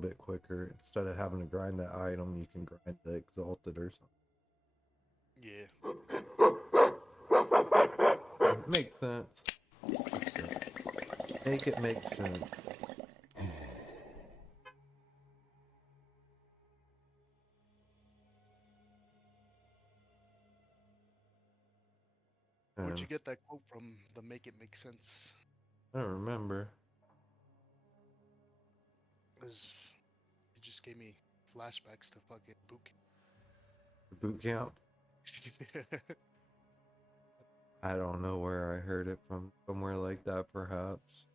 bit quicker. Instead of having to grind that item, you can grind the exalted or something. Yeah. Makes sense. Make it make sense. Where'd you get that quote from? The Make It Make Sense. I don't remember. Cause it just gave me flashbacks to fucking Boot camp? camp. I don't know where I heard it from. Somewhere like that, perhaps.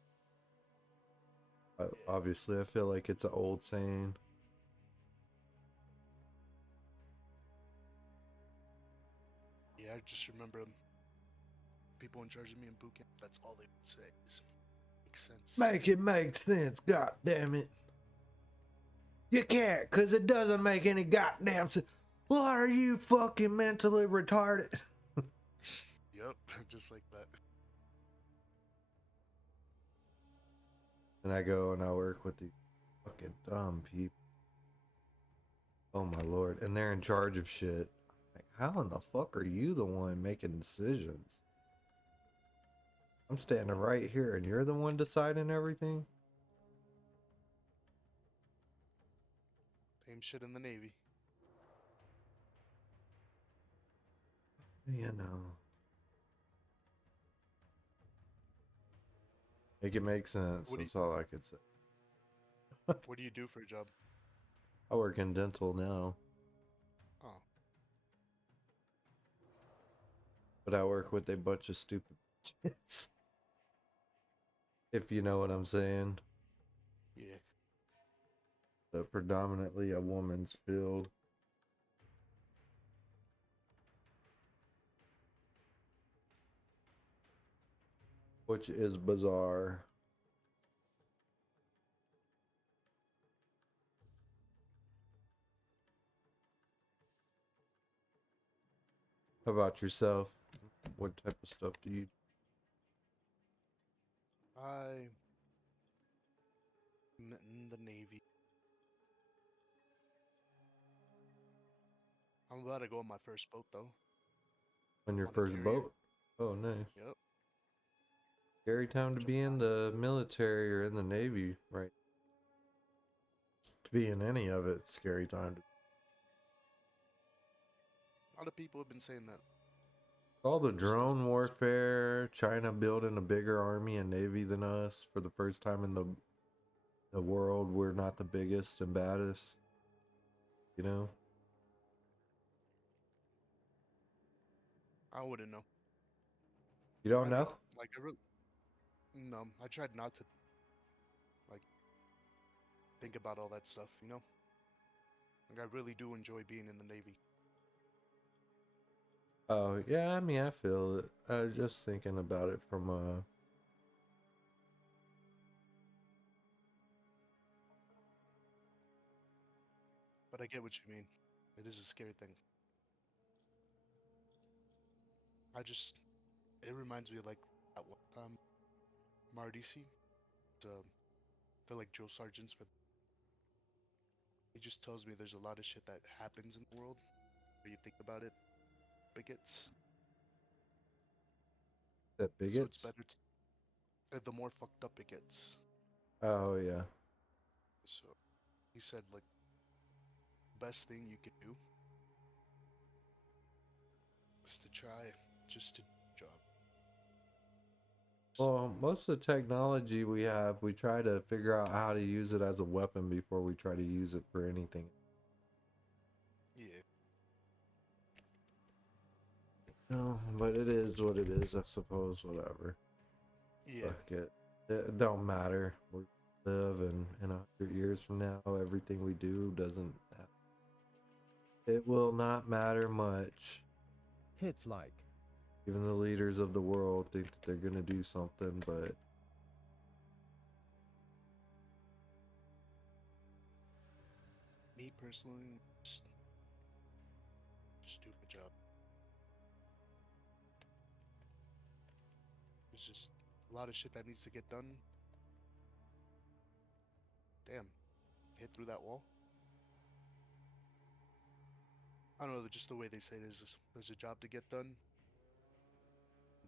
Obviously, I feel like it's an old saying. Yeah, I just remember people in charge of me in boot camp. That's all they would say. Makes sense. Make it make sense, god damn it. You can't, cause it doesn't make any goddamn sense. Why are you fucking mentally retarded? Yep, just like that. And I go and I work with these fucking dumb people. Oh my lord. And they're in charge of shit. Like, how in the fuck are you the one making decisions? I'm standing right here and you're the one deciding everything? Same shit in the Navy. You know. Make it make sense. That's all I could say. What do you do for a job? I work in dental now. Oh. But I work with a bunch of stupid kids. If you know what I'm saying. Yeah. Predominantly a woman's field. Which is bizarre. How about yourself? What type of stuff do you I'm in the Navy. I'm about to go on my first boat though. on your On a first carrier. boat? Oh, nice. Yep. Scary time to be in the military or in the Navy, right? To be in any of it, scary time. A lot of people have been saying that. All the drone warfare, China building a bigger army and navy than us for the first time in the world. We're not the biggest and baddest, you know? I wouldn't know. You don't know? Like I really, no. I tried not to, like, think about all that stuff. You know. Like I really do enjoy being in the Navy. Oh, yeah, I mean, I feel it. I was just thinking about it from But I get what you mean. It is a scary thing. It reminds me of like at one time, MRDC, they're like drill sergeants for. He just tells me there's a lot of shit that happens in the world. Where you think about it, bigots. that So bigots. it's better the more fucked up it gets. Oh, yeah. So he said like best thing you can do is to try just to do your job. Well, most of the technology we have, we try to figure out how to use it as a weapon before we try to use it for anything. Yeah. No, but it is what it is, I suppose, whatever. Yeah. Fuck it. It don't matter. We live and in 100 years from now, everything we do doesn't matter. It will not matter much. Hits like. Even the leaders of the world think that they're gonna do something, but Me personally, just do my job. There's just a lot of shit that needs to get done. Damn. hit through that wall. I don't know, just the way they say there's a job to get done.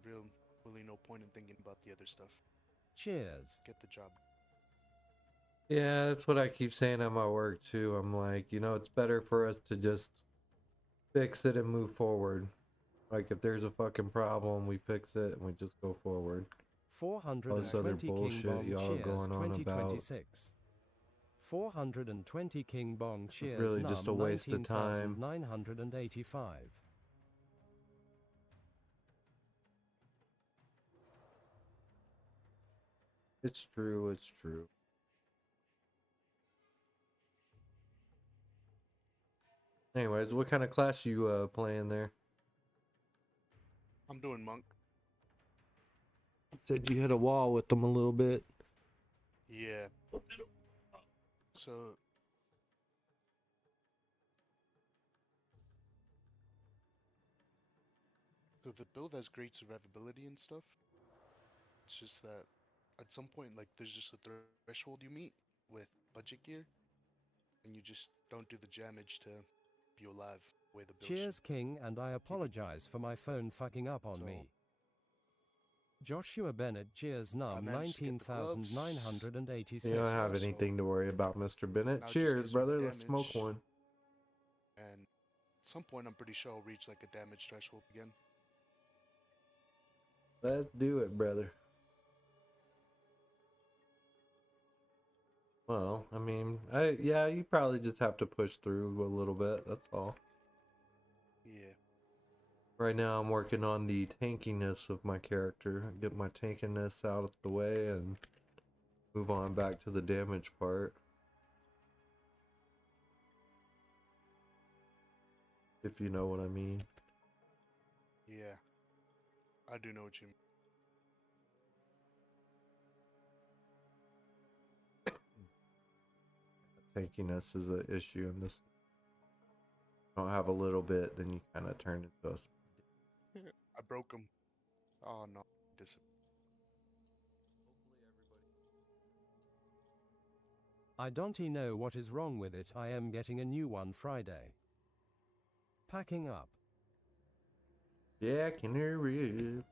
Really no point in thinking about the other stuff. Cheers. Get the job. Yeah, that's what I keep saying at my work too. I'm like, you know, it's better for us to just fix it and move forward. Like if there's a fucking problem, we fix it and we just go forward. All this other 420 bullshit KingBong y'all Cheers going on about, 2026. 420 KingBong Cheers really just a num waste of time. 19,985. It's true, it's true. Anyways, what kind of class you playing there? I'm doing monk. Said you hit a wall with them a little bit. Yeah. So the build has great survivability and stuff. It's just that at some point, like, there's just a threshold you meet with budget gear, and you just don't do the damage to be alive the way the build Cheers should. King, and I apologize for my phone fucking up on So, me. Joshua Bennett Cheers num managed to get the gloves. 19,986. You don't have So, anything to worry about, Mr. Bennett. now it just Cheers, gives you the brother. Let's smoke damage. one. And at some point, I'm pretty sure I'll reach like a damage threshold again. Let's do it, brother. Well, I mean, yeah, you probably just have to push through a little bit. That's all. Yeah. Right now, I'm working on the tankiness of my character. Get my tankiness out of the way and move on back to the damage part. If you know what I mean. Yeah. I do know what you mean. Tankiness is an issue in this. Don't have a little bit, then you kind of turn into a. I broke him. Oh no. I don't know what is wrong with it. I am getting a new one Friday. Packing up. Yeah, can you read?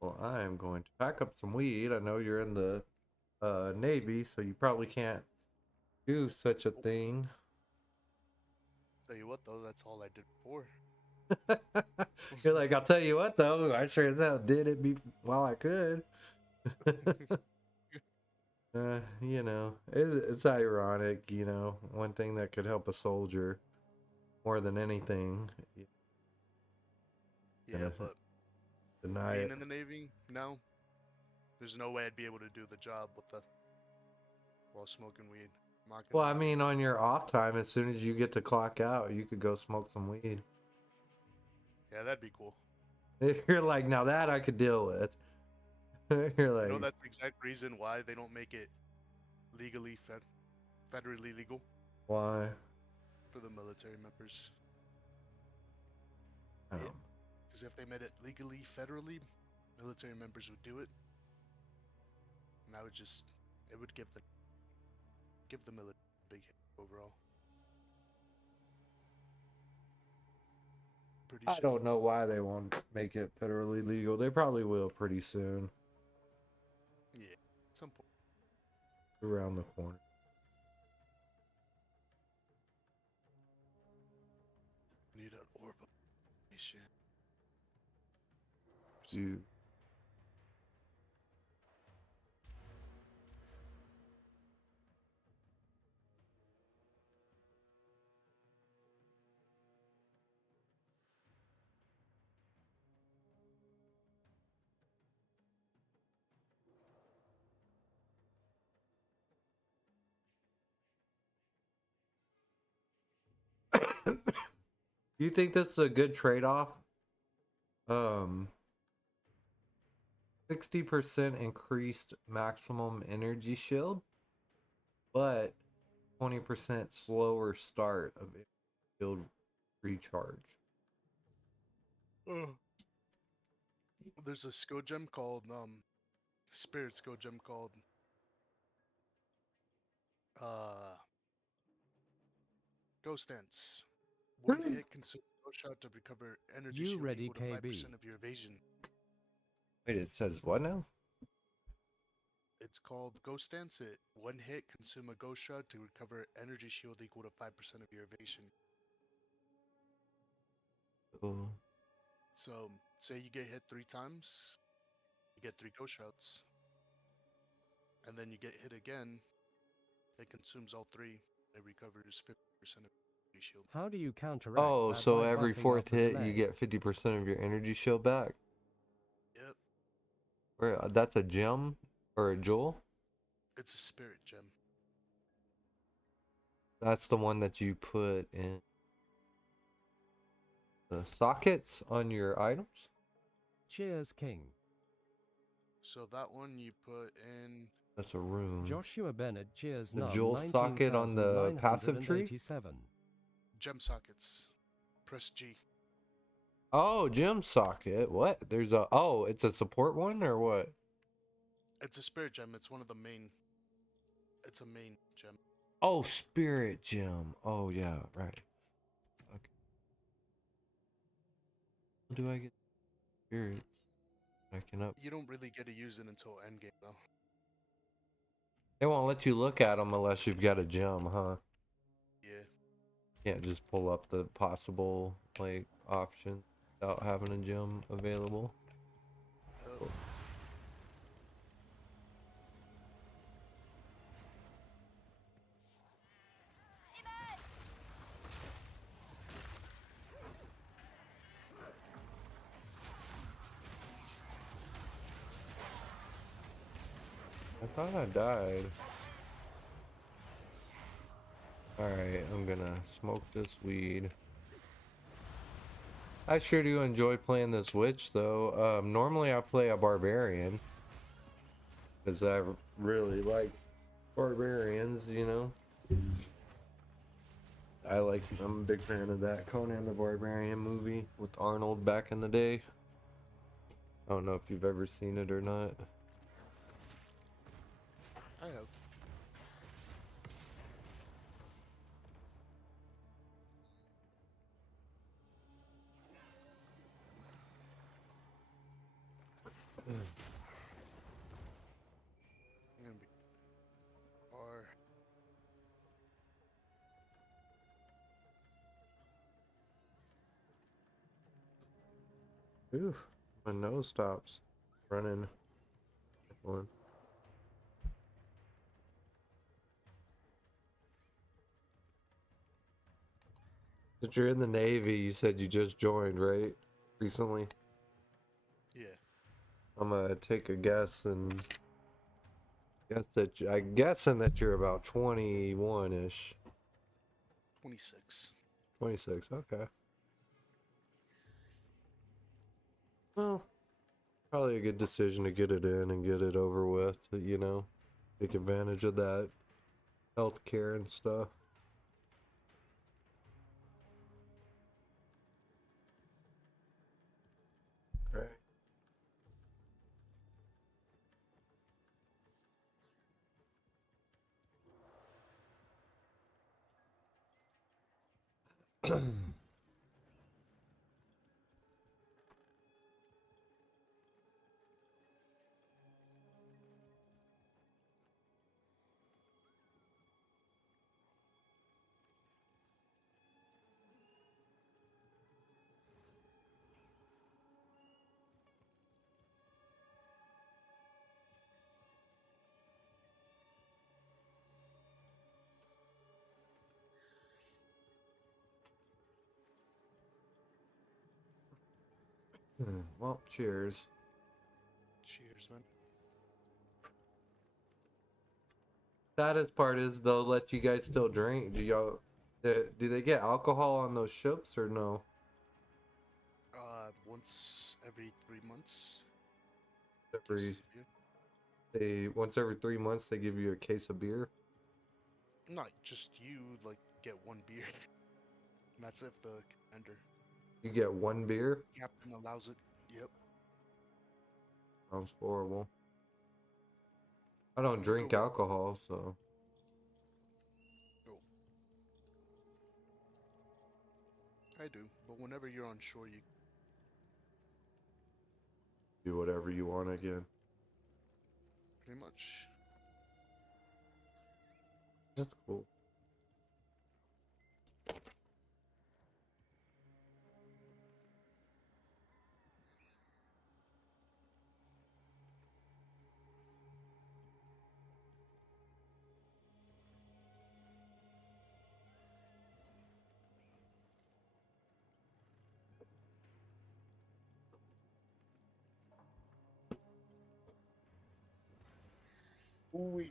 Well, I am going to pack up some weed. I know you're in the Navy, so you probably can't do such a thing. Tell you what though, that's all I did before. You're like, I'll tell you what though, I sure as hell did it while I could. You know, it's ironic, you know, one thing that could help a soldier more than anything. Yeah, but deny being it. in the Navy now, there's no way I'd be able to do the job while smoking weed. Well, I mean, on your off time, as soon as you get to clock out, you could go smoke some weed. Yeah, that'd be cool. You're like, now that I could deal with. You're like, You know, that's the exact reason why they don't make it legally federally legal. Why? For the military members. Because if they made it legally federally, military members would do it, and that would it would give the military a big hit overall. I don't know why they won't make it federally legal. They probably will pretty soon. Yeah, some point. Around the corner. Need an orbital mission. You. Do you think that's a good trade-off? 60% increased maximum energy shield, but 20% slower start of shield recharge. There's a skill gem called Spirit skill gem called Ghost Dance. One hit consume a ghost shot to recover energy You shield ready, equal to 5% KB? of your evasion. Wait, it says what now? It's called Ghost Dance. One hit consume a ghost shot to recover energy shield equal to 5% of your evasion. Oh. So, say you get hit 3 times, you get 3 ghost shots. And then you get hit again, it consumes all 3. It recovers 50% of your shield. How do you counteract Oh, that so by every buffing up fourth the hit you delay? get 50% of your energy shield back. Yep, Or that's a gem or a jewel? it's a spirit gem. That's the one that you put in the sockets on your items? Cheers, King. So that one you put in. That's a rune. Joshua Bennett, cheers, The num jewel socket on the passive tree? 19,987. Gem sockets. Press G. Oh, gem socket. What? There's a... Oh, it's a support one or what? It's a spirit gem. It's one of the main. It's a main gem. Oh, spirit gem. Oh, yeah, right. Okay. How do I get spirit? I cannot... You don't really get to use it until endgame, though. They won't let you look at them unless you've got a gem, huh? Yeah. Can't just pull up the possible, like, option without having a gem available. Oh. I thought I died. Alright, I'm gonna smoke this weed. I sure do enjoy playing this witch, though. Normally I play a barbarian. Because I really like barbarians, you know? I'm a big fan of that Conan the Barbarian movie with Arnold back in the day. I don't know if you've ever seen it or not. I have. I'm gonna be. Or. Ooh, my nose stops running. One. Since you're in the Navy, you said you just joined, right? Recently? Yeah. I'm gonna take a guess and I'm guessing that you're about 21-ish. 26. 26, okay. Well, probably a good decision to get it in and get it over with, you know. Take advantage of that healthcare and stuff. Right. Well, cheers. Cheers, man. Saddest part is they'll let you guys still drink. Do they get alcohol on those ships or no? Once every 3 months. Every cases of beer. once every 3 months they give you a case of beer. Not just you, like, get 1 beer. And that's if the commander. You get 1 beer. Captain allows it. Yep. Sounds horrible. I don't drink Cool. alcohol, so Cool. I do, but whenever you're on shore, you Do whatever you want again. pretty much. That's cool. Ooh.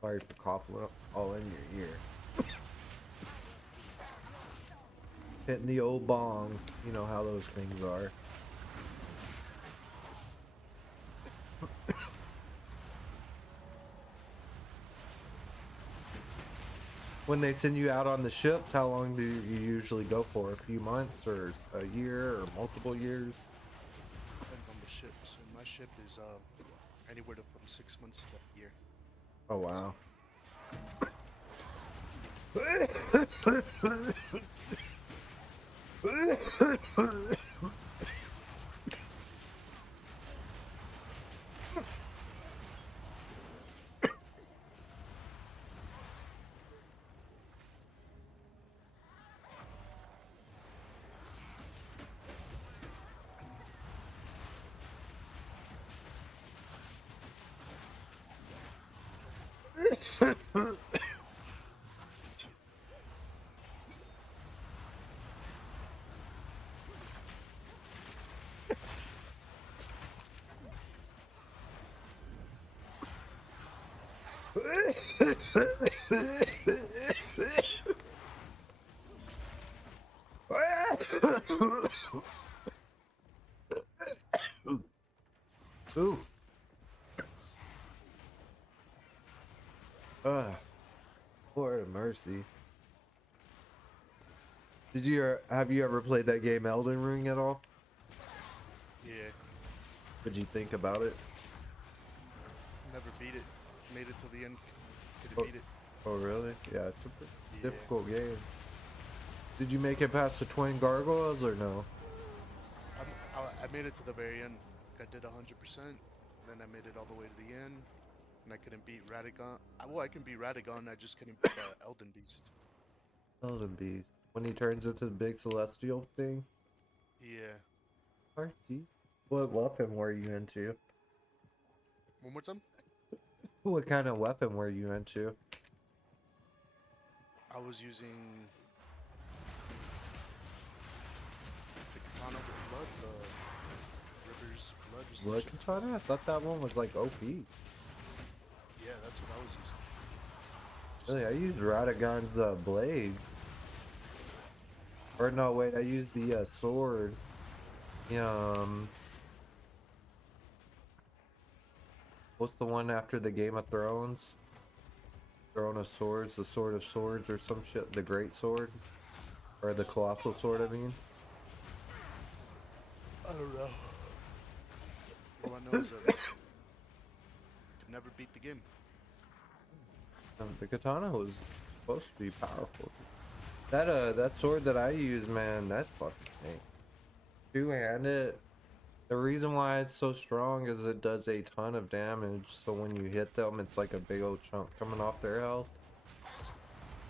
Sorry for coughing up all in your ear. Hitting the old bong. You know how those things are. When they send you out on the ships, how long do you usually go for? A few months or a year or multiple years? Depends on the ship. So my ship is anywhere from 6 months to a year. Oh wow. Ooh. Lord of mercy. Have you ever played that game Elden Ring at all? Yeah, What'd you think about it? never beat it. Made it till the end. Oh. Couldn't beat it. Oh really? Yeah, it's a pretty Yeah. difficult game. Did you make it past the twin gargoyles or no? I made it to the very end. I did 100%. Then I made it all the way to the end, and I couldn't beat Radagon. Well, I can beat Radagon. I just couldn't beat Elden Beast. Elden Beast. When he turns into the big celestial thing? Yeah. RT. What weapon were you into? One more time. What kind of weapon were you into? I was using the katana with blood, the river's blood. Or some Blood shit. katana? I thought that one was like OP. Yeah, that's what I was using. Really, I used Radagon's blade. Or no, wait, I used the sword. What's the one after the Game of Thrones? Throne of Swords, the Sword of Swords or some shit, the Great Sword? Or the Colossal Sword, I mean? I don't know. All I know is that I could never beat the game. The katana was supposed to be powerful. That sword that I use, man, that's fucking thing. Two-handed. The reason why it's so strong is it does a ton of damage. So when you hit them, it's like a big old chunk coming off their health.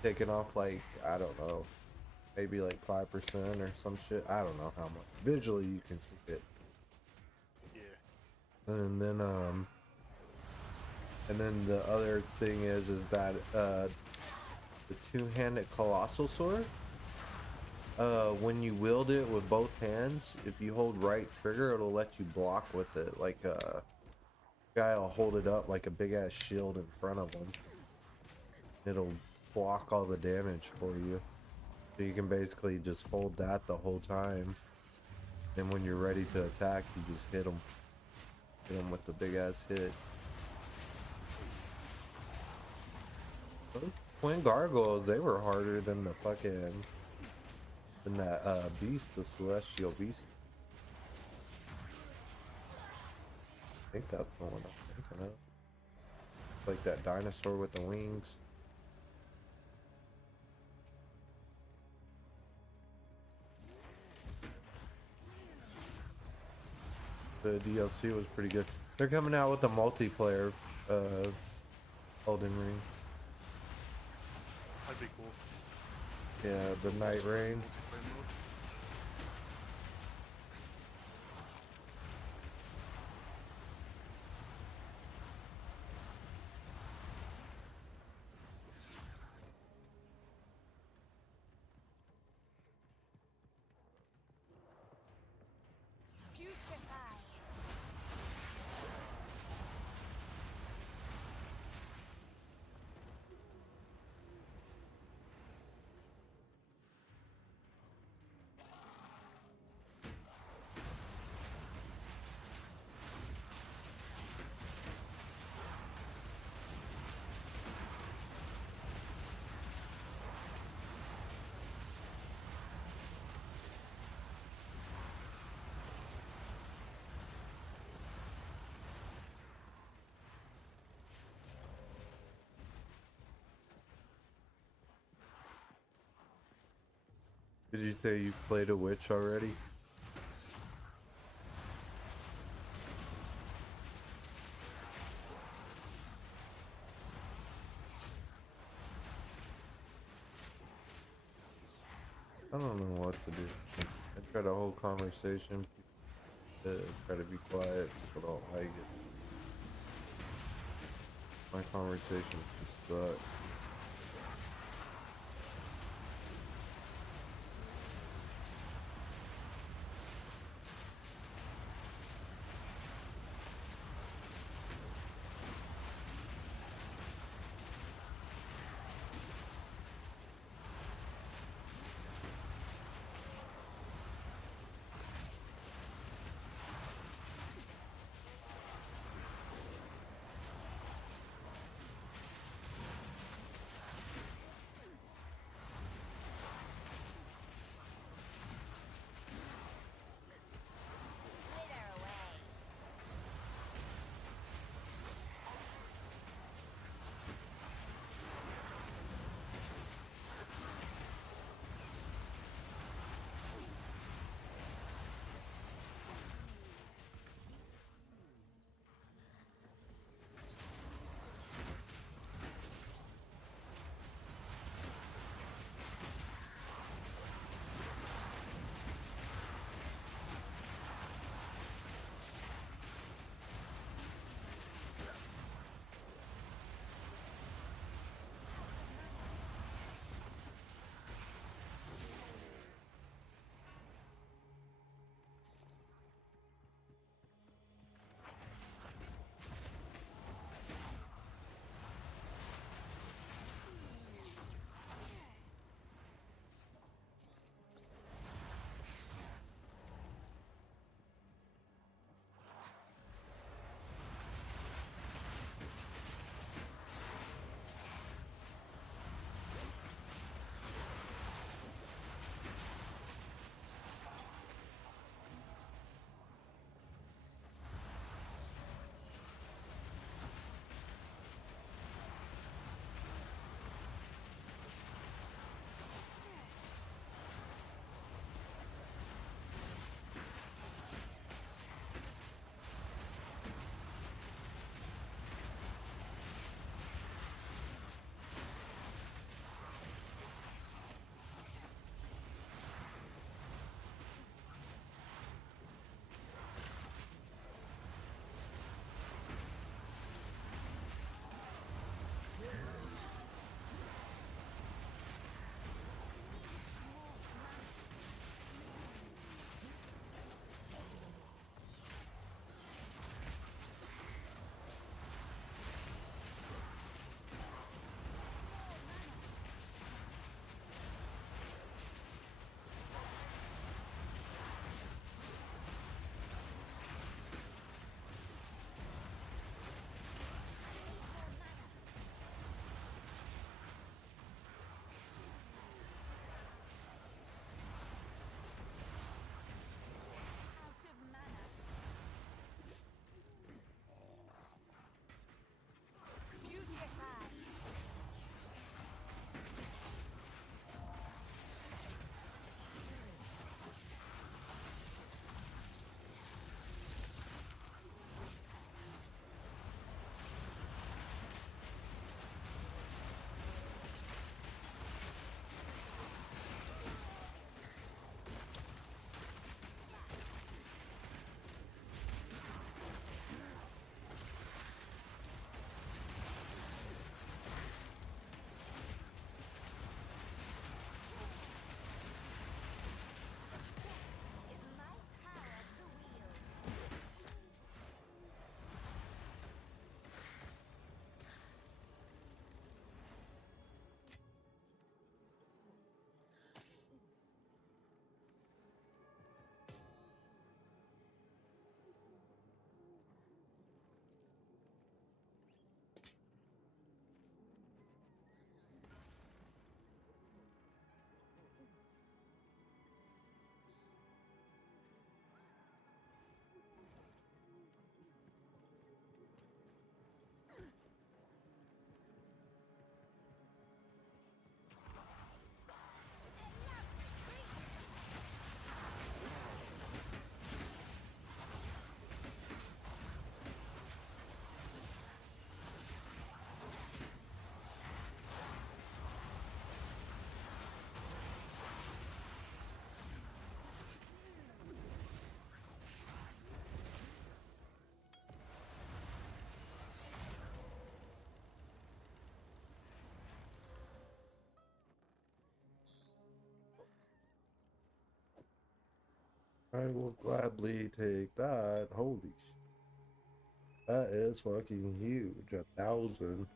Taking off like, I don't know, maybe like 5% or some shit. I don't know how much. Visually, you can see it. Yeah. And then the other thing is that the two-handed colossal sword, when you wield it with both hands, if you hold right trigger, it'll let you block with it. Like guy will hold it up like a big ass shield in front of him. It'll block all the damage for you. So you can basically just hold that the whole time. And when you're ready to attack, you just hit them. Hit them with the big ass hit. Those twin gargoyles, they were harder than the fucking than that beast, the celestial beast. I think that's the one I'm thinking of. Like that dinosaur with the wings. The DLC was pretty good. They're coming out with a multiplayer Elden Ring. That'd be cool. Yeah, the Night Rain. Multiplayer mode. Putrefy. Did you say you played a witch already? I don't know what to do. I tried a whole conversation. Try to be quiet, but I don't like it. My conversations just suck. I will gladly take that. Holy shit. That is fucking huge. 1,000.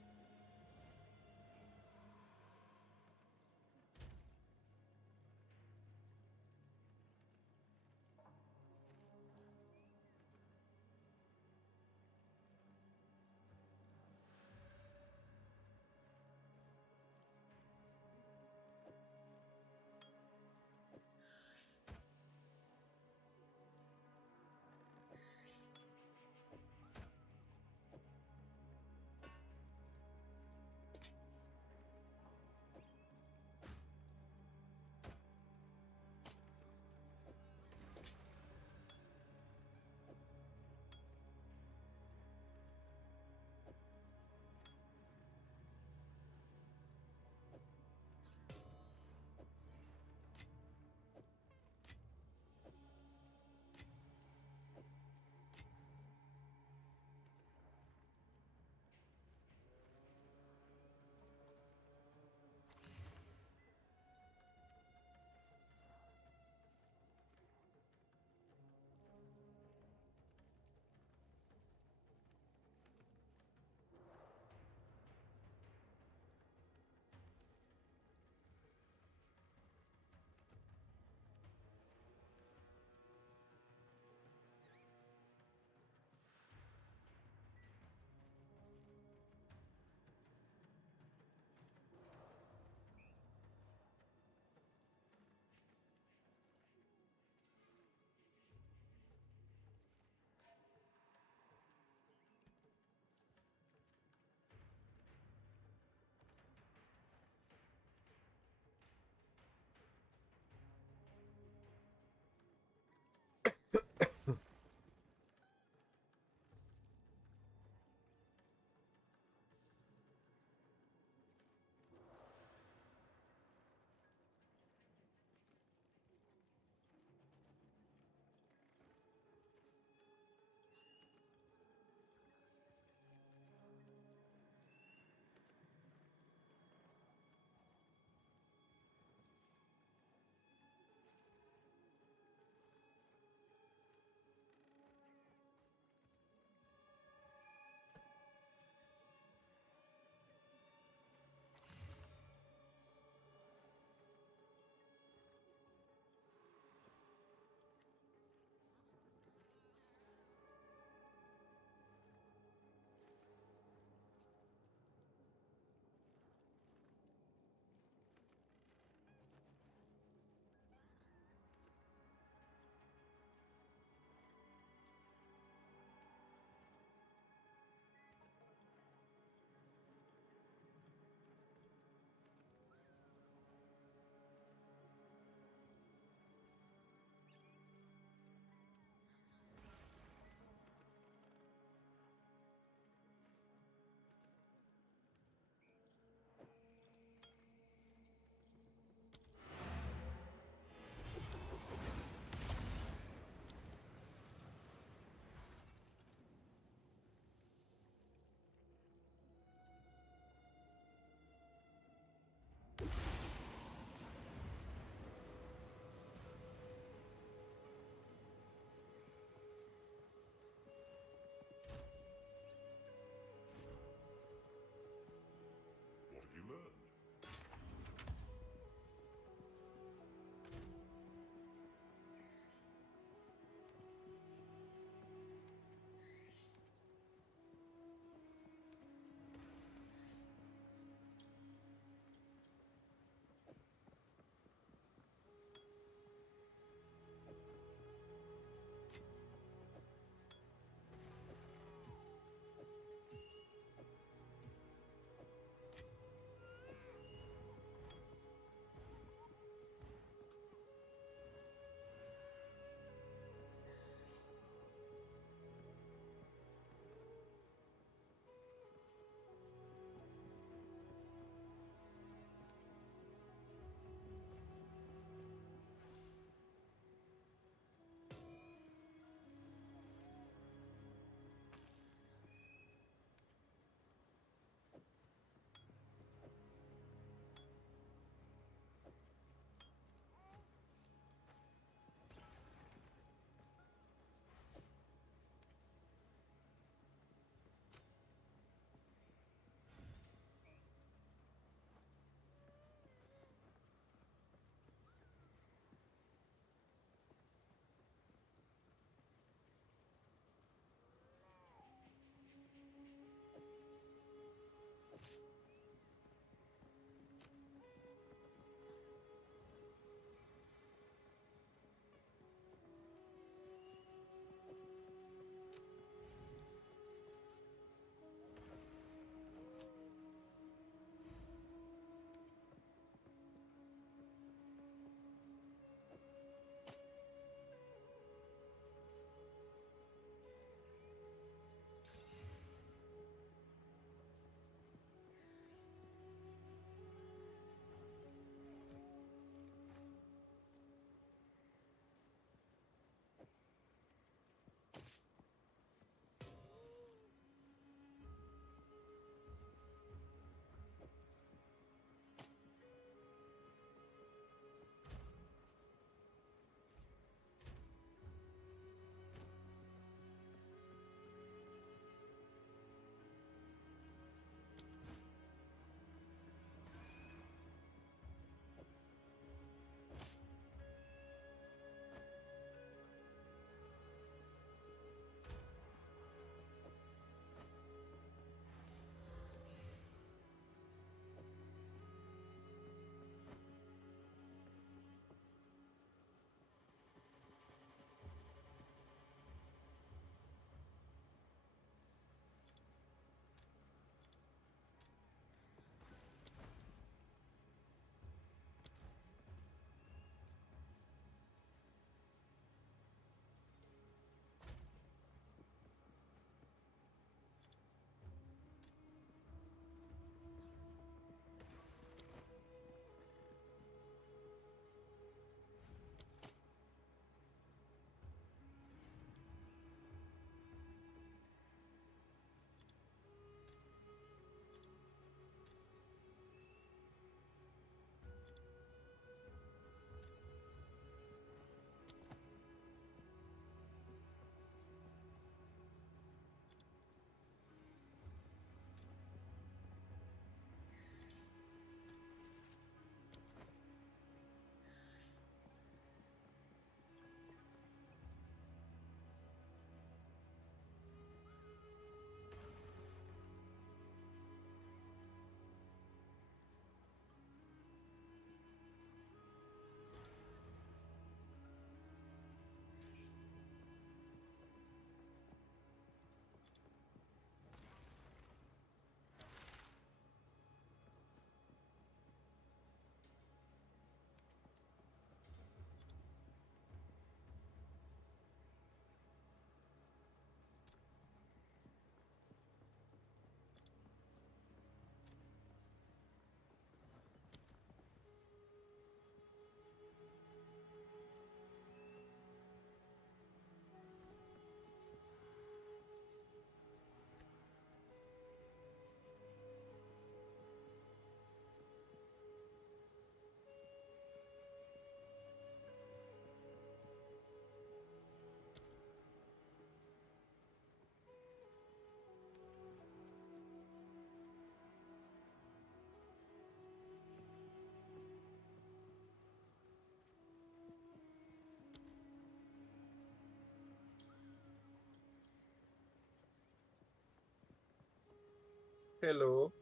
Hello.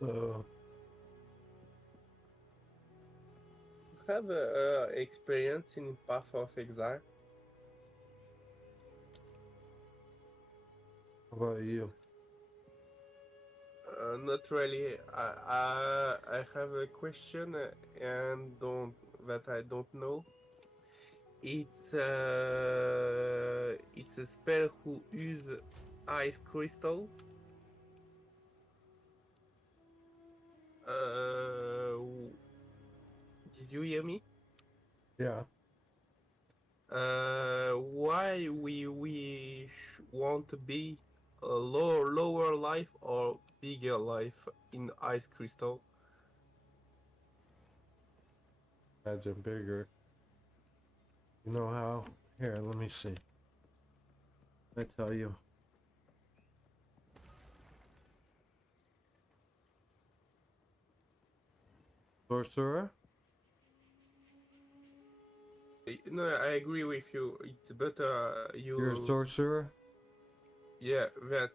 So, Have experience in Path of Exile? how about you? Not really. I have a question and don't that I don't know. It's a spell who use ice crystal. Did you hear me? Yeah. Why we want to be a lower life or bigger life in ice crystal? Imagine bigger. You know how? Here, let me see. I tell you. Sorcerer? No, I agree with you. It's better You're a you. sorcerer? Yeah, that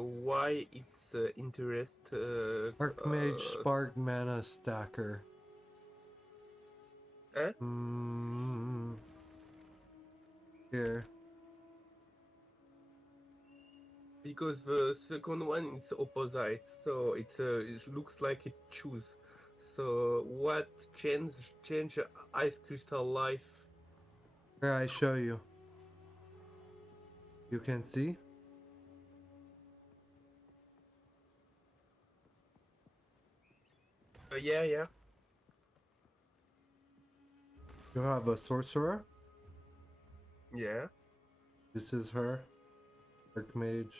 why it's interest. Archmage Spark Mana Stacker. Eh? Here. Because the second one is opposite, so it looks like it choose. So what change ice crystal life? Here, I show you. You can see? Yeah. You have a sorcerer. Yeah. This is her. Archmage.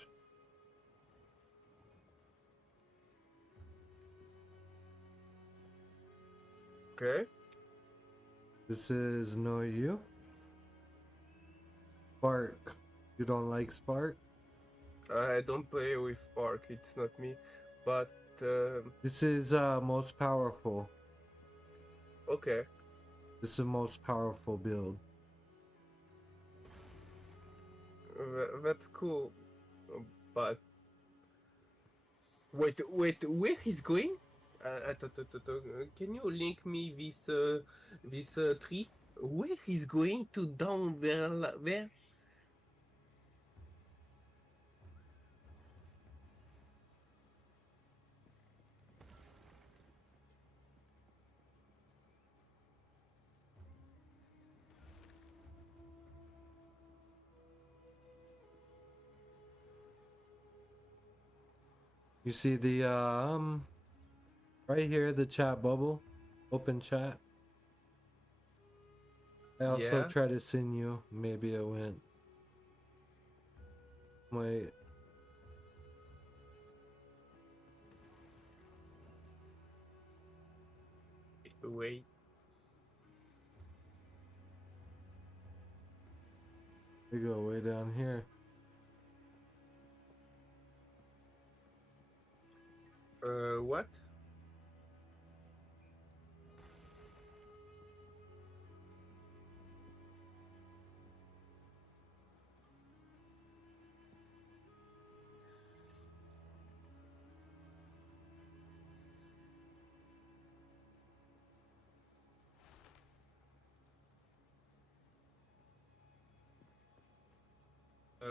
Okay. This is no you. Spark. You don't like Spark? I don't play with Spark. It's not me. But This is most powerful. okay. This is the most powerful build. That's cool. But wait. Where he's going? Can you link me this tree? Where he's going to down there? You see the right here, the chat bubble, open chat. I also Yeah. tried to send you. Maybe it went. Wait. Wait. They go way down here. What?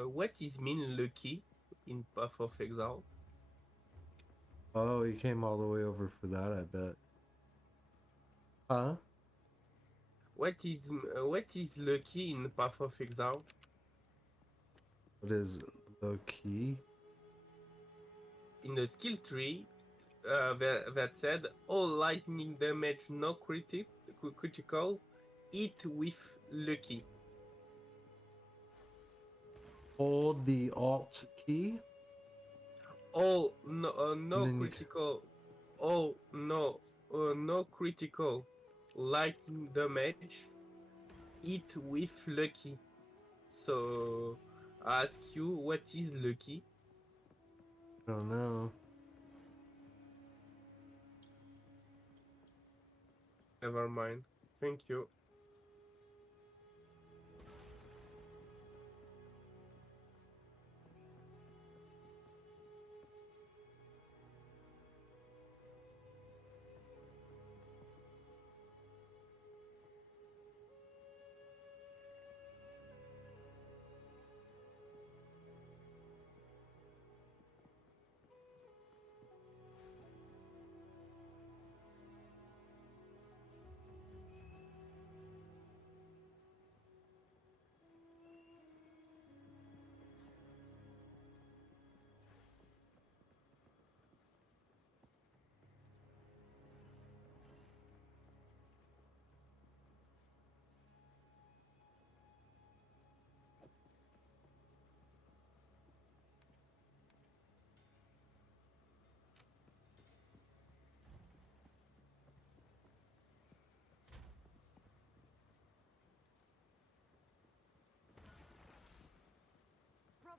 What is mean lucky in Path of Exile? Oh, you came all the way over for that, I bet. Huh? What is lucky in Path of Exile? What is the key? In the skill tree, that said, all lightning damage no critical, hit with lucky. Hold the Alt key. All And no then you critical, all no critical lightning damage, hit with lucky. So I ask you, what is lucky? I don't know. Never mind. Thank you.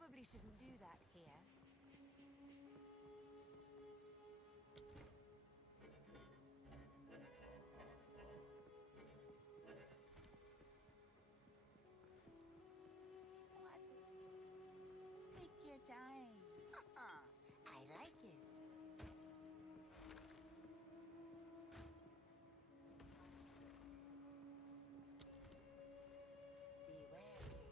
probably shouldn't do that here. What? Take your time. I like it. Be wary.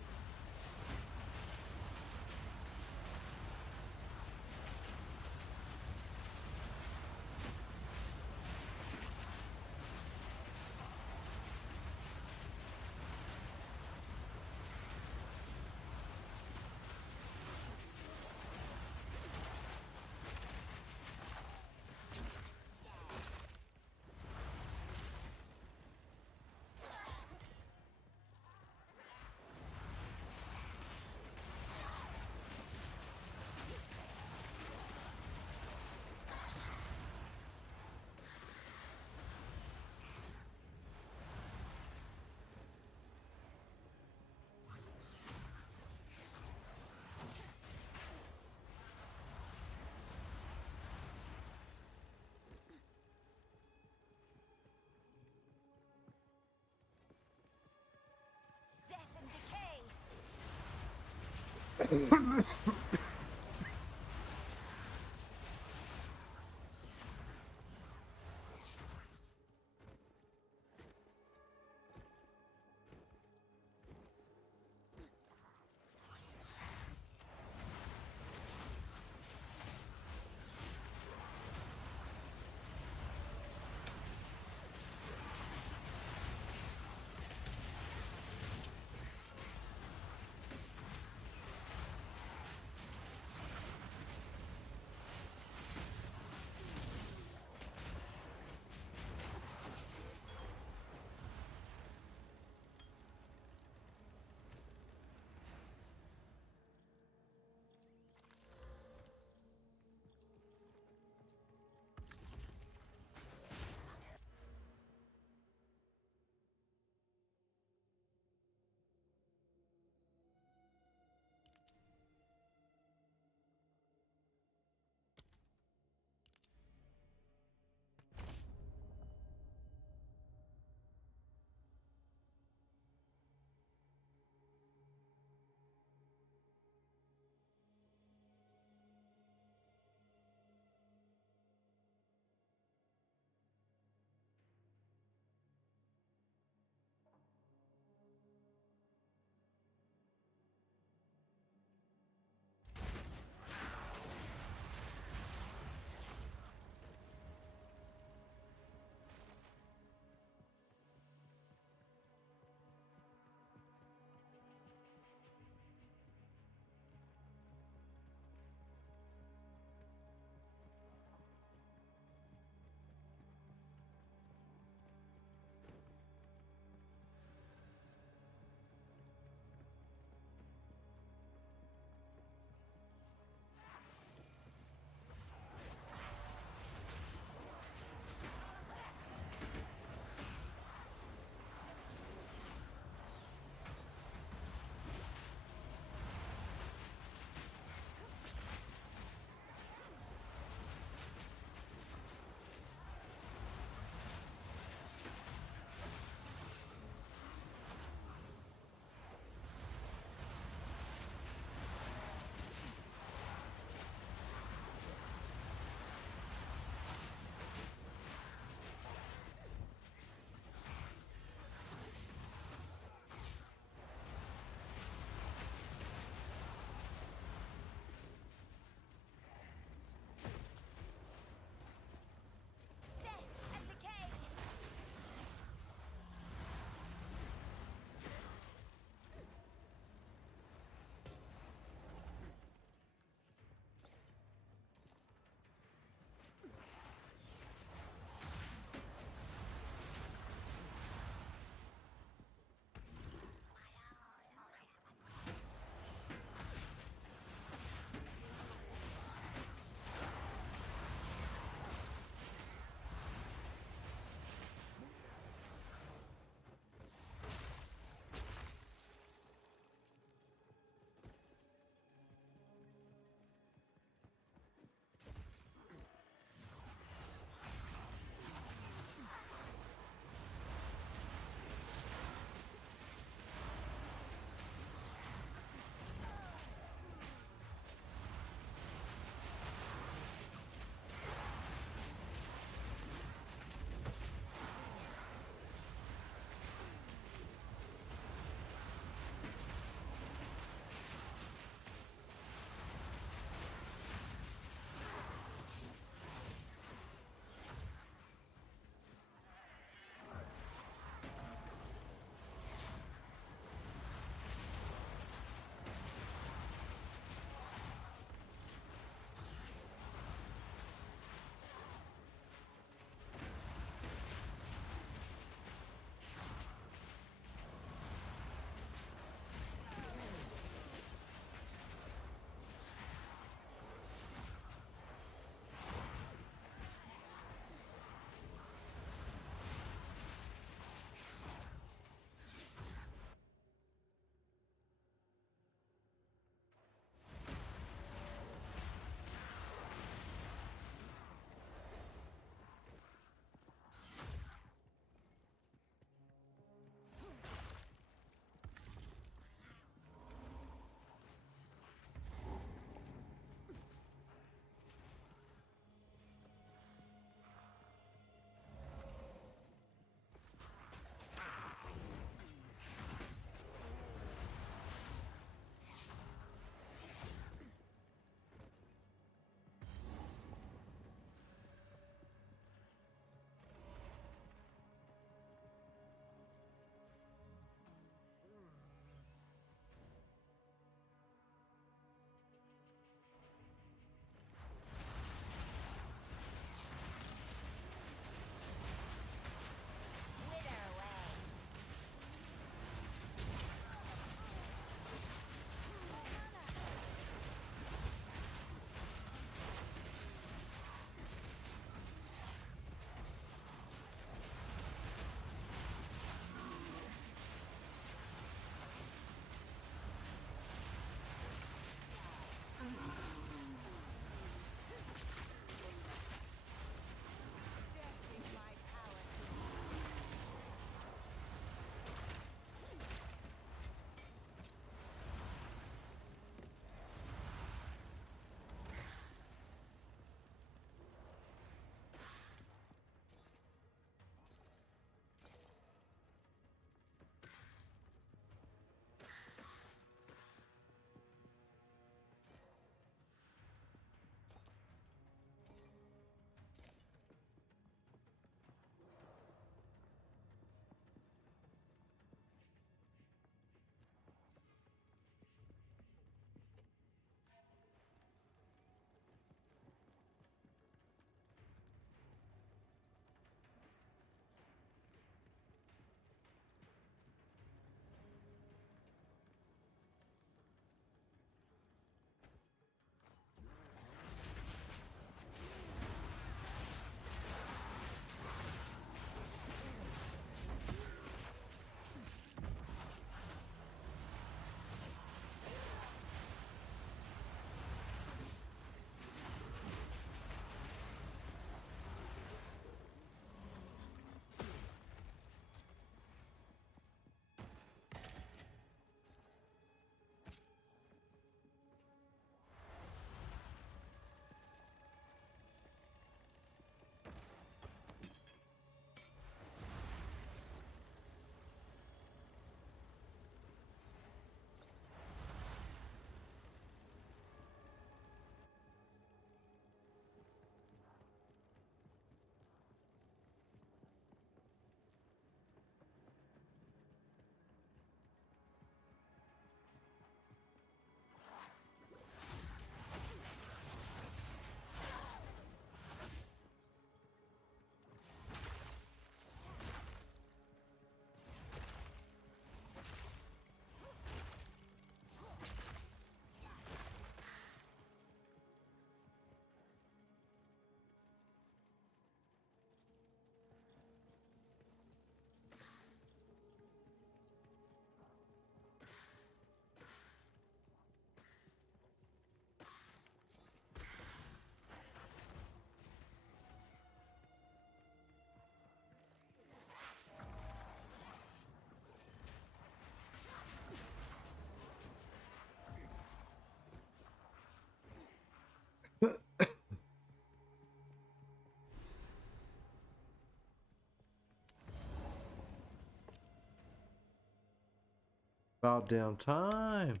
About damn time.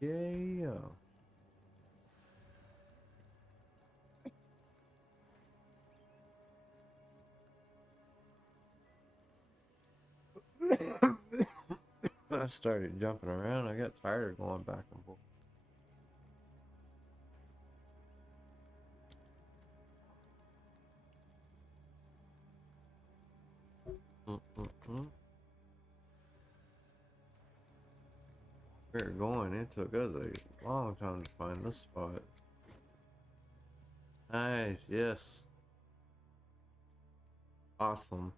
Yeah. I started jumping around. I got tired of going back and forth. We were going. It took us a long time to find this spot. Nice. Yes. Awesome.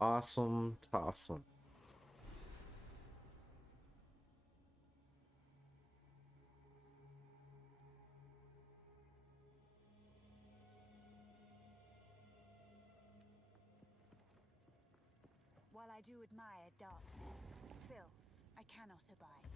Awesome. Tossum. While I do admire darkness, filth I cannot abide.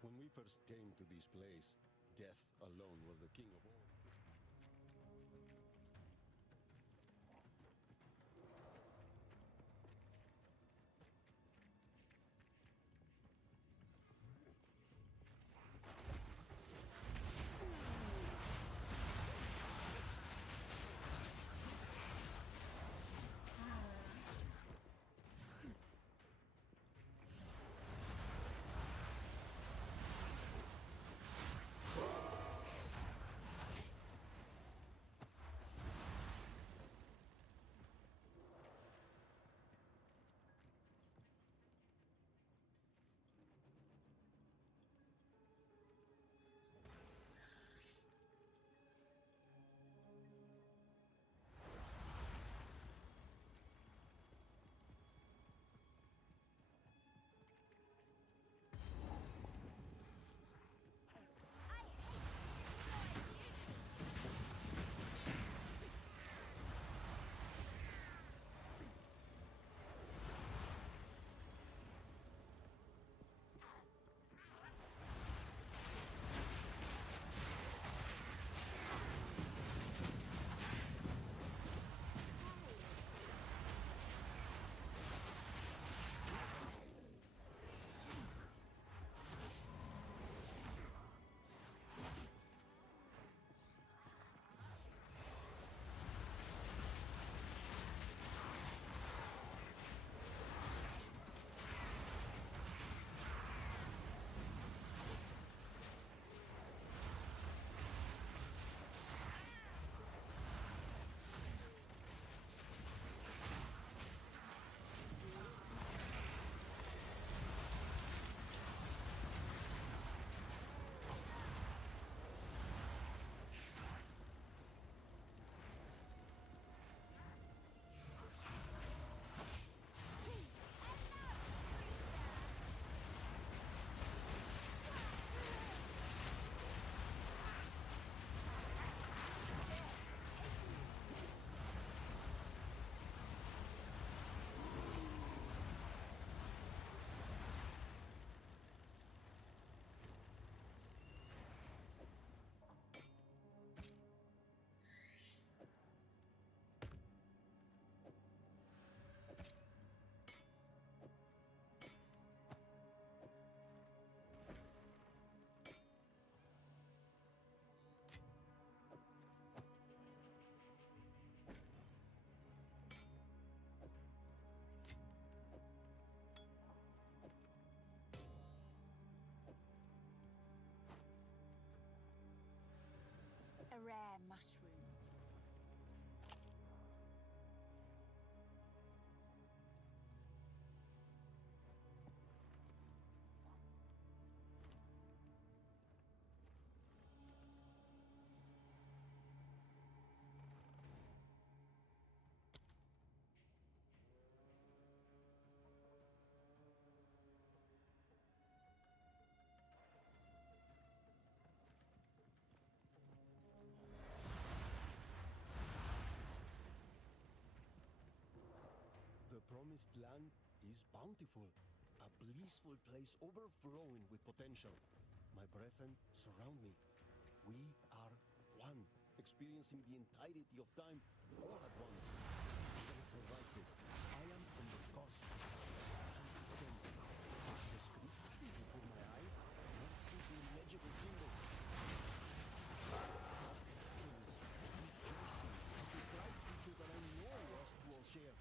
When we first came to this place, death alone was the king of all. promised land is bountiful, a blissful place overflowing with potential. My brethren surround me. We are one, experiencing the entirety of time all at once. As I write this, I am on the cusp of transcendence. The script before my eyes, not simply legible symbols. Rejoicing at the bright future that I know us to all share.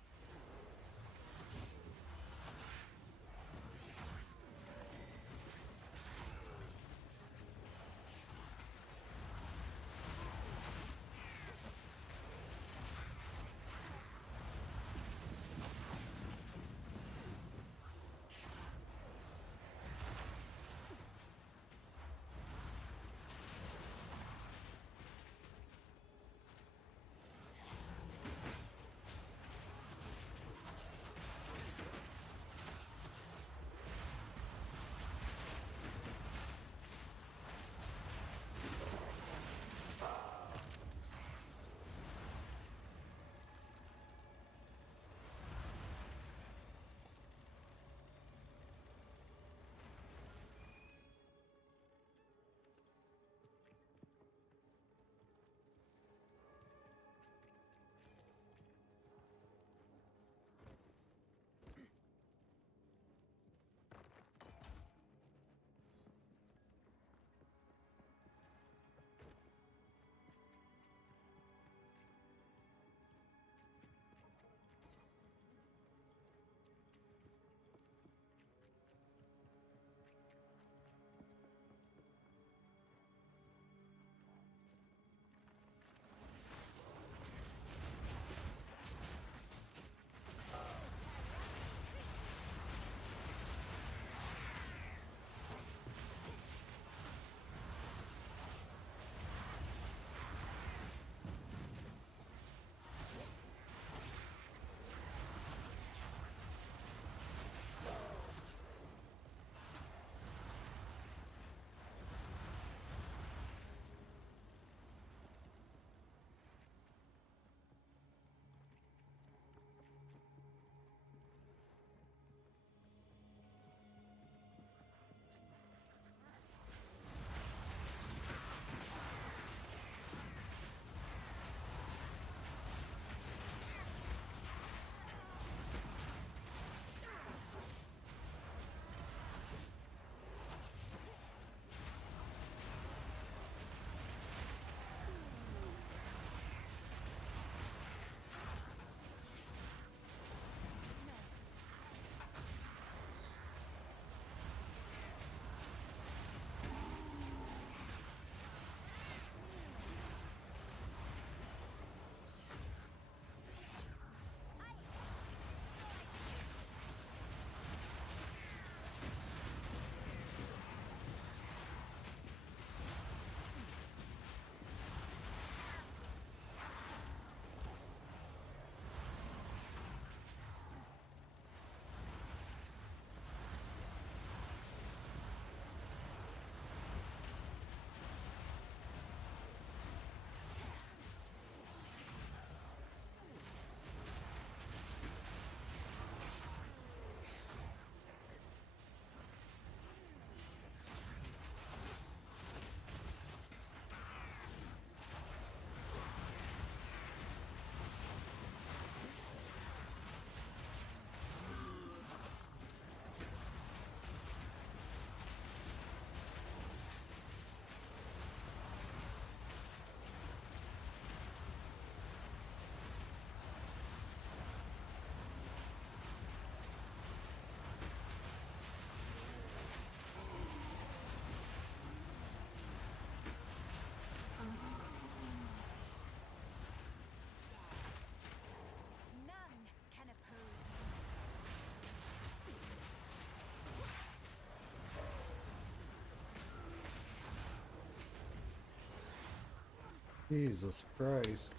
Jesus Christ.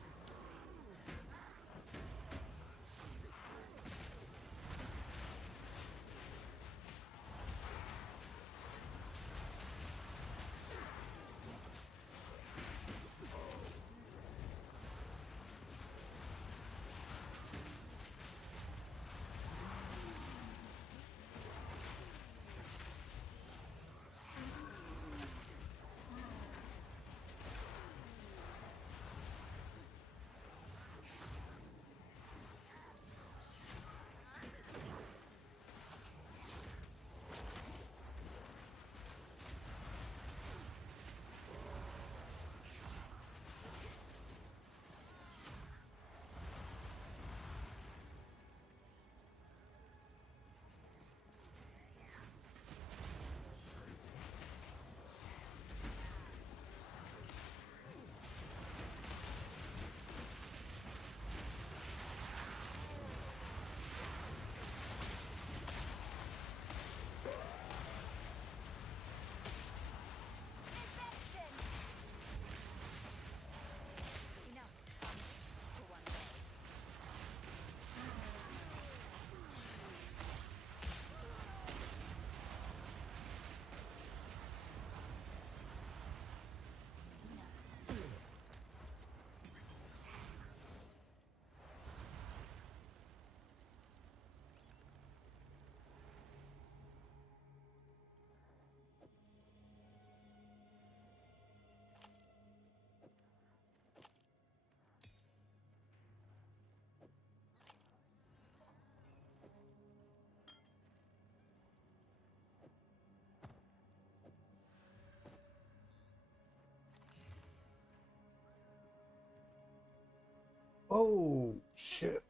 Oh shit.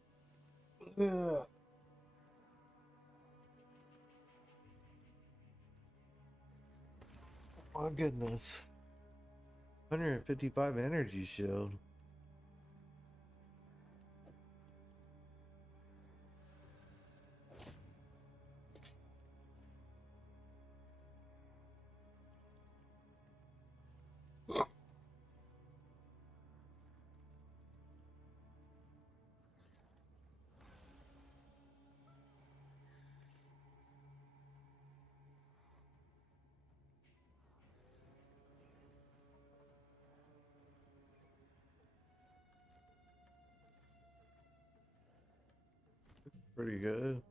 Yeah. My goodness. 155 energy shield. Pretty good.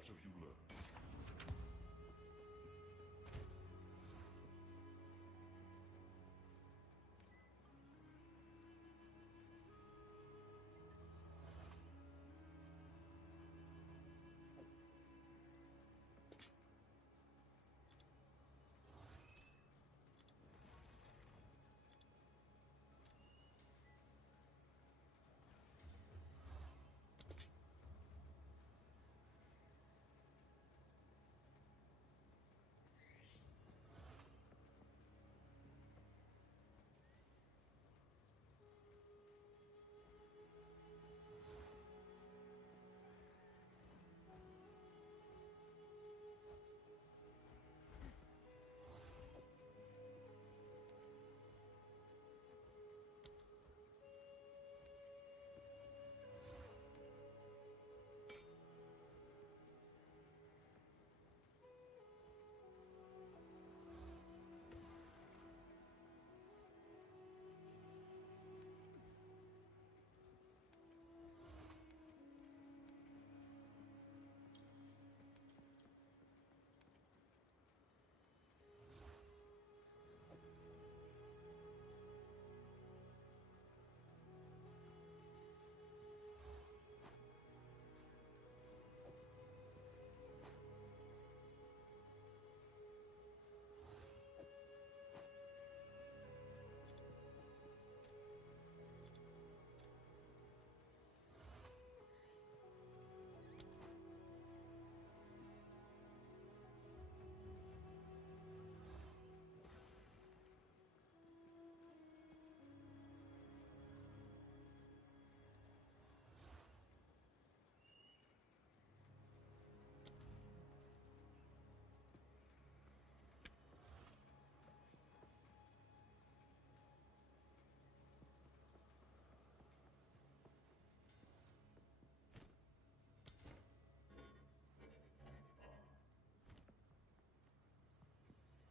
What have you learned?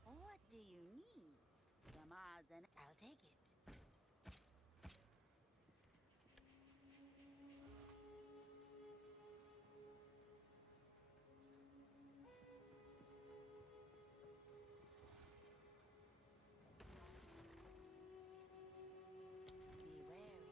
What do you need? Some odds and I'll take it. Be wary.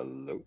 Hello.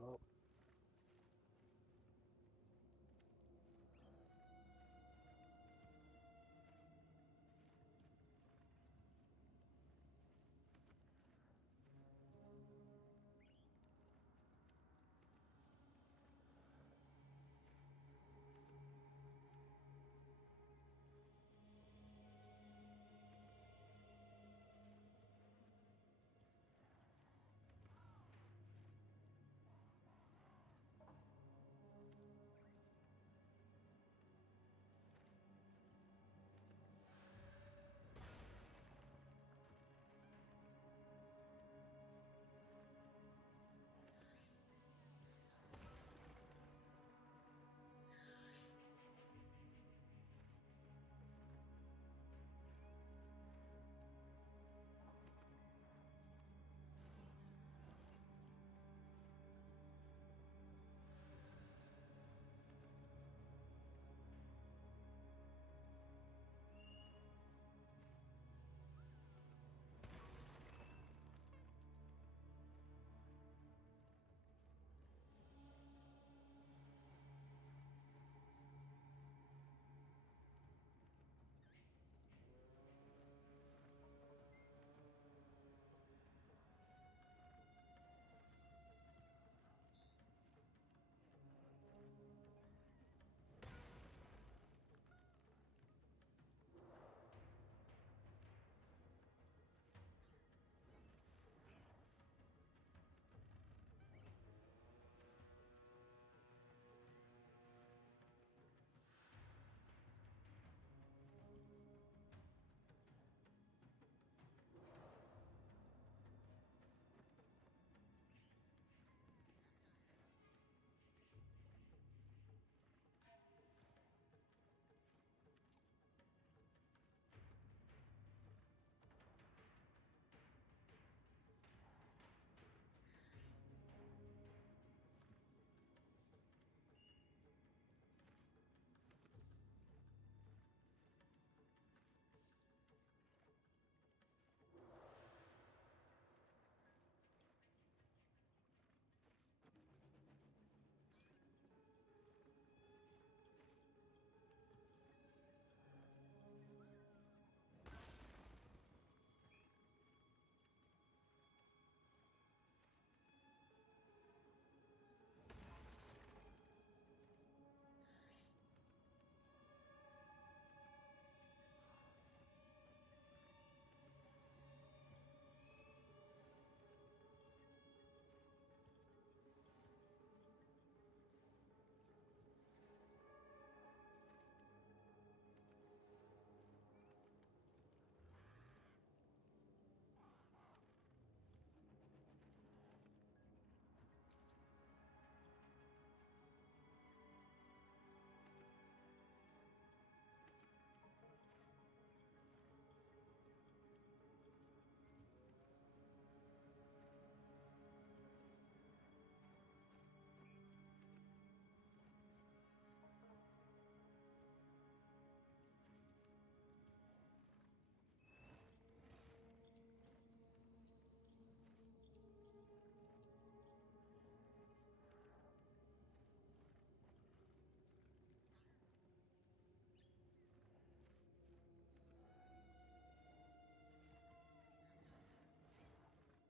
Oh.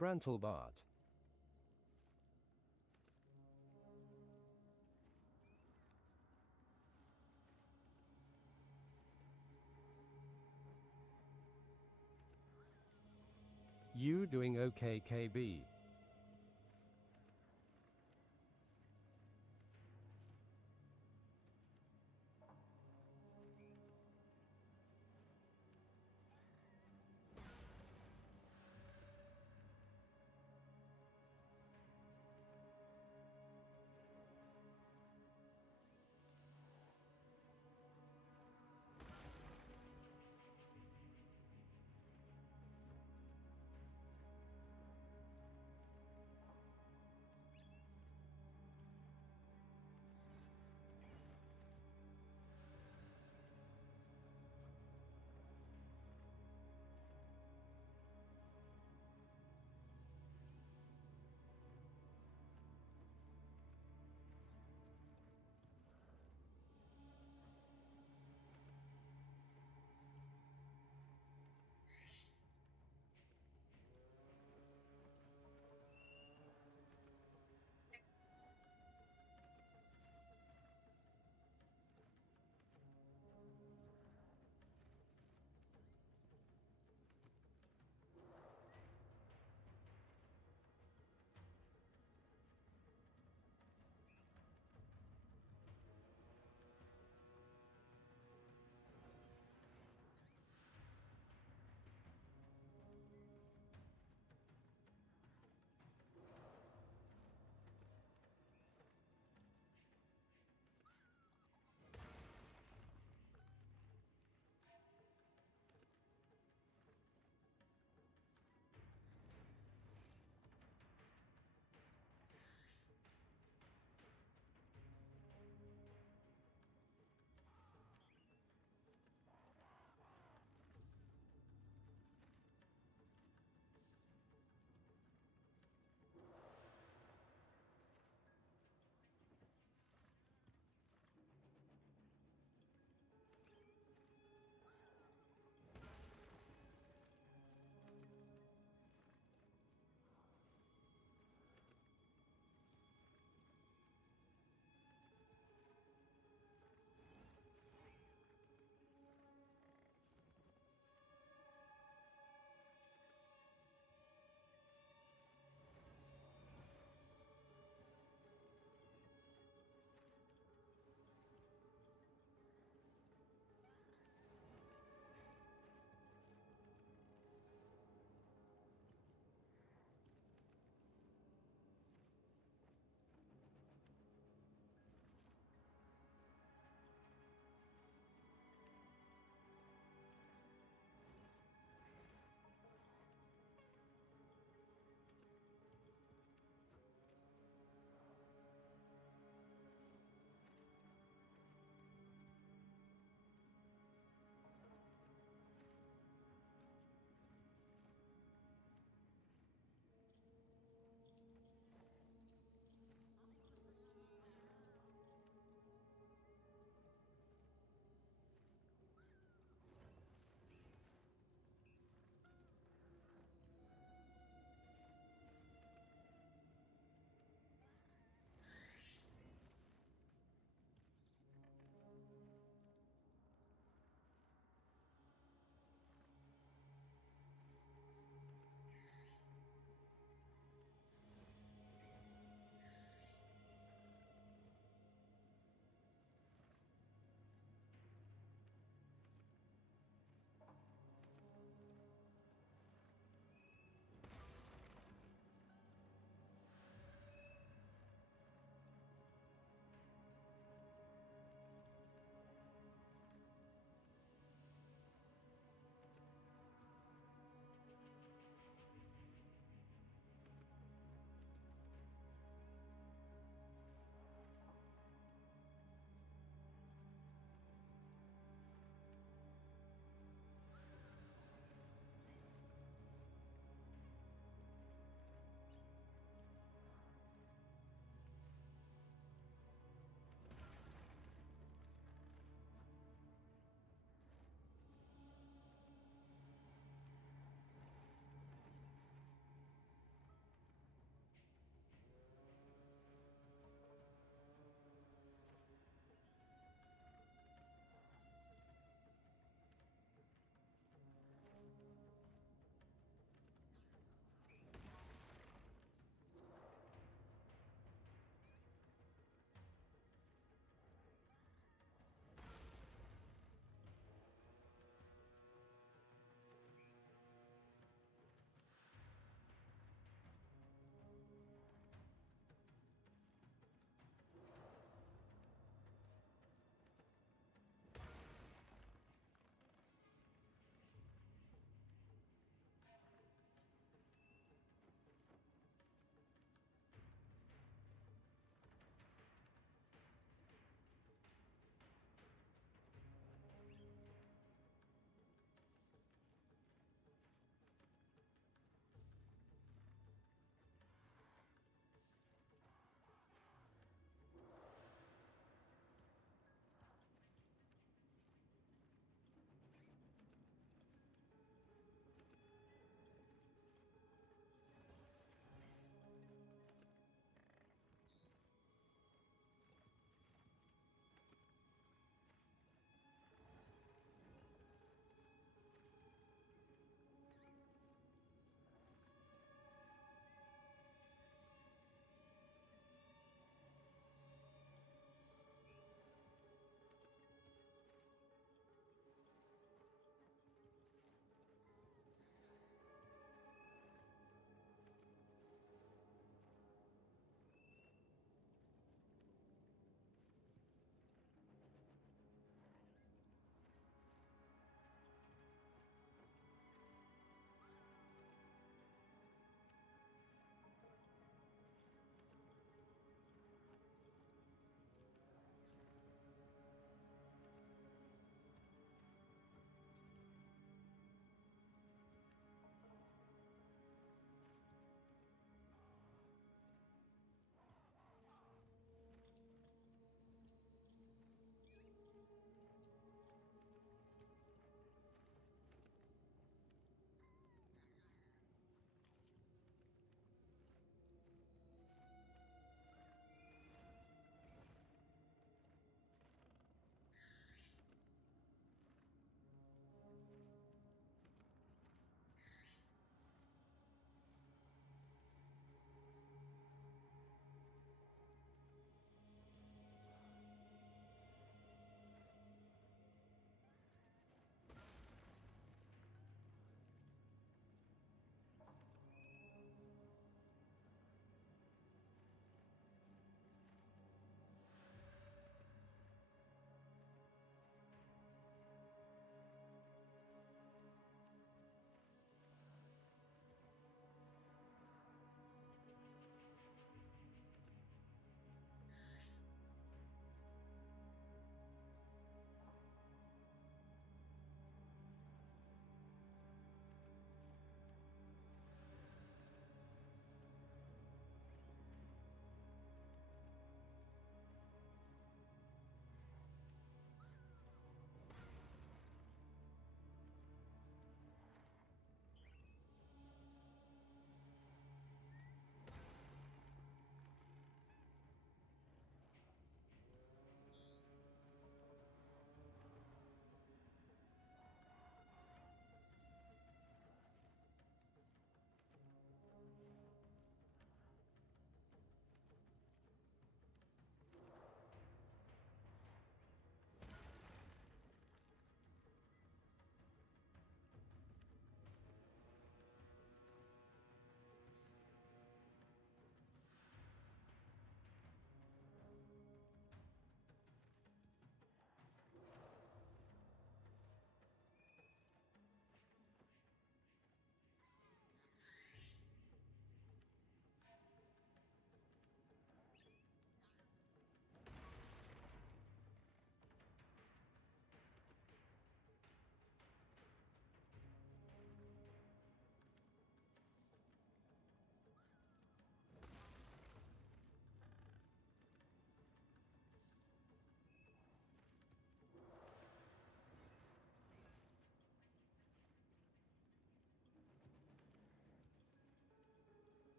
Grantelbart. You doing okay, KB?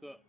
What's up?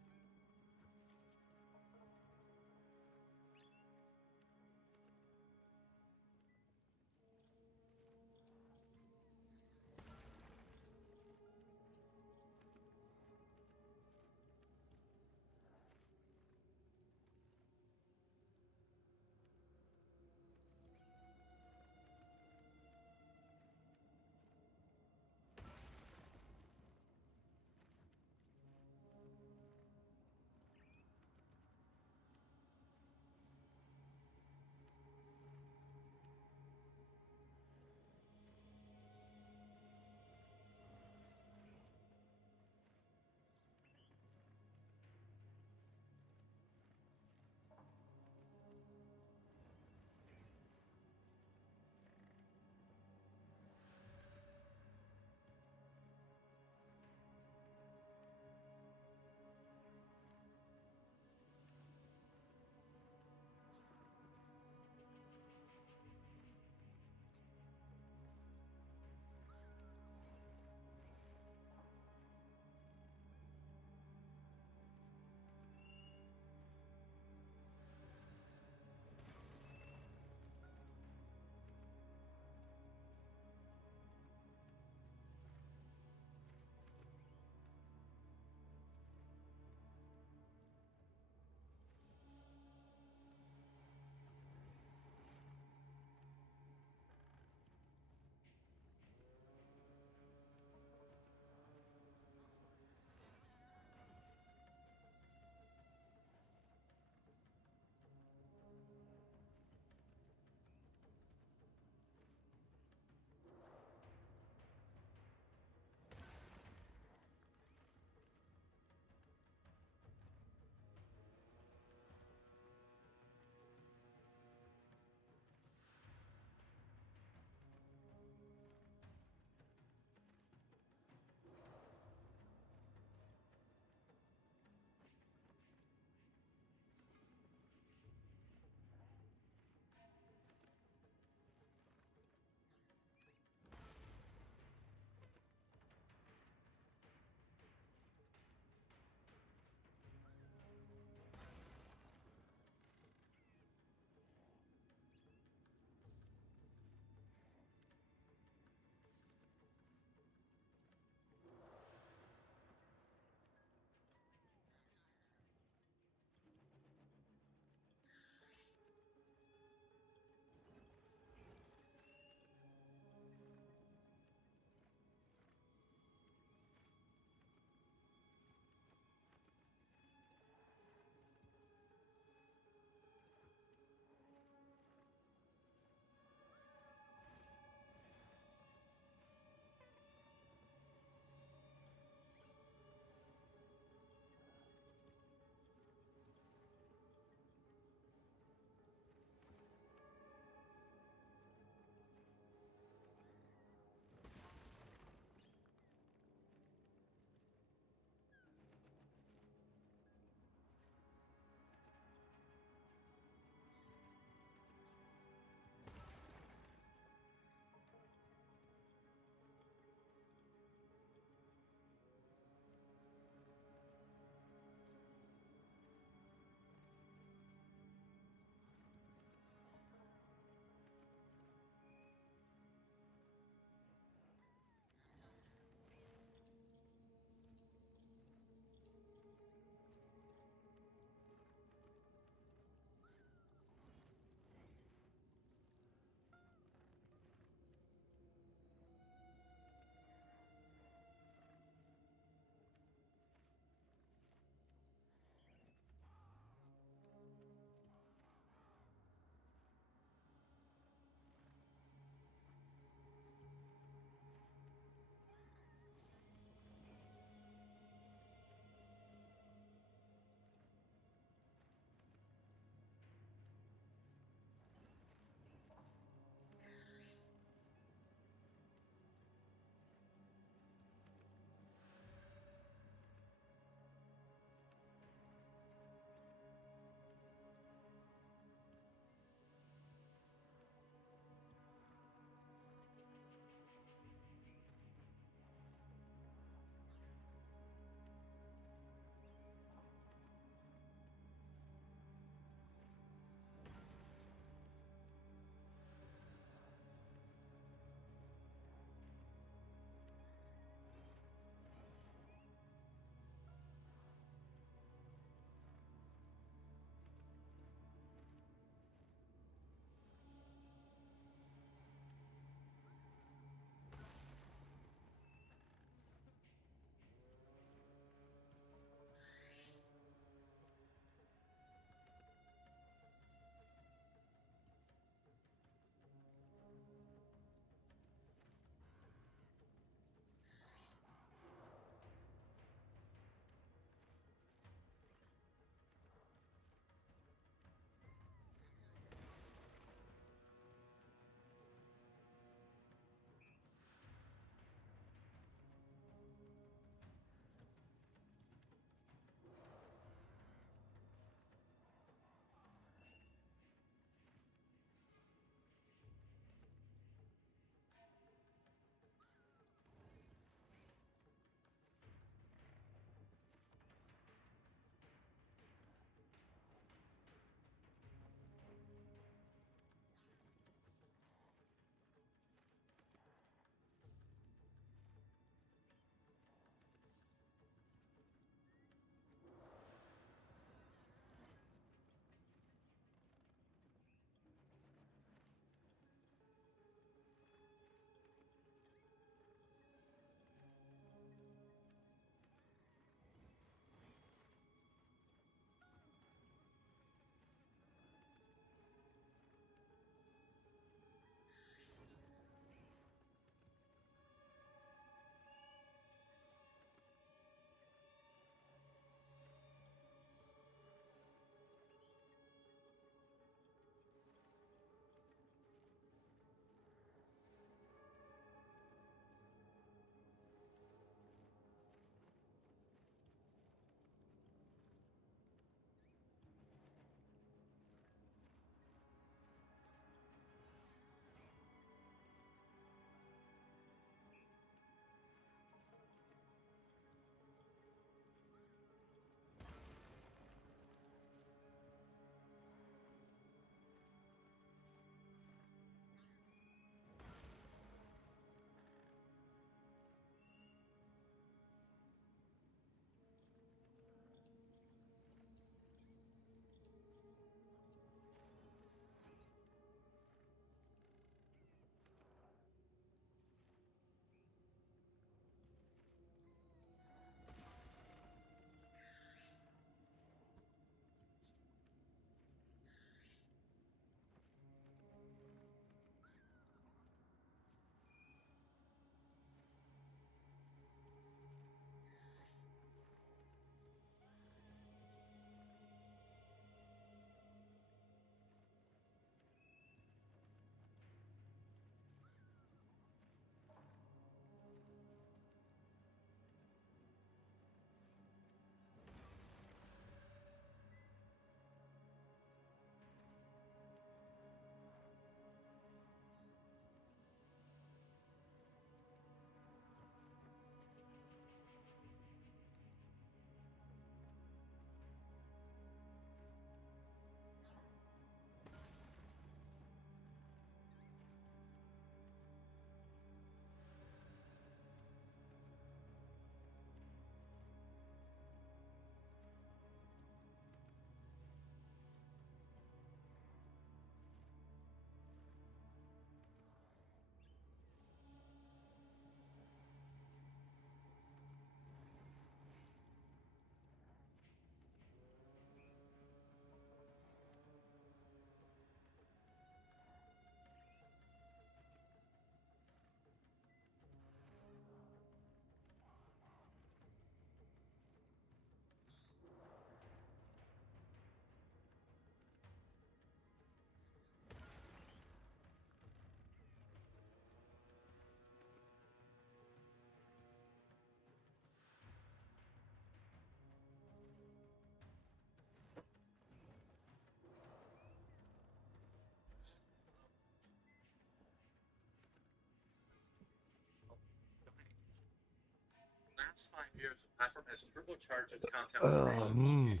past 5 years, the platform has turbocharged its content.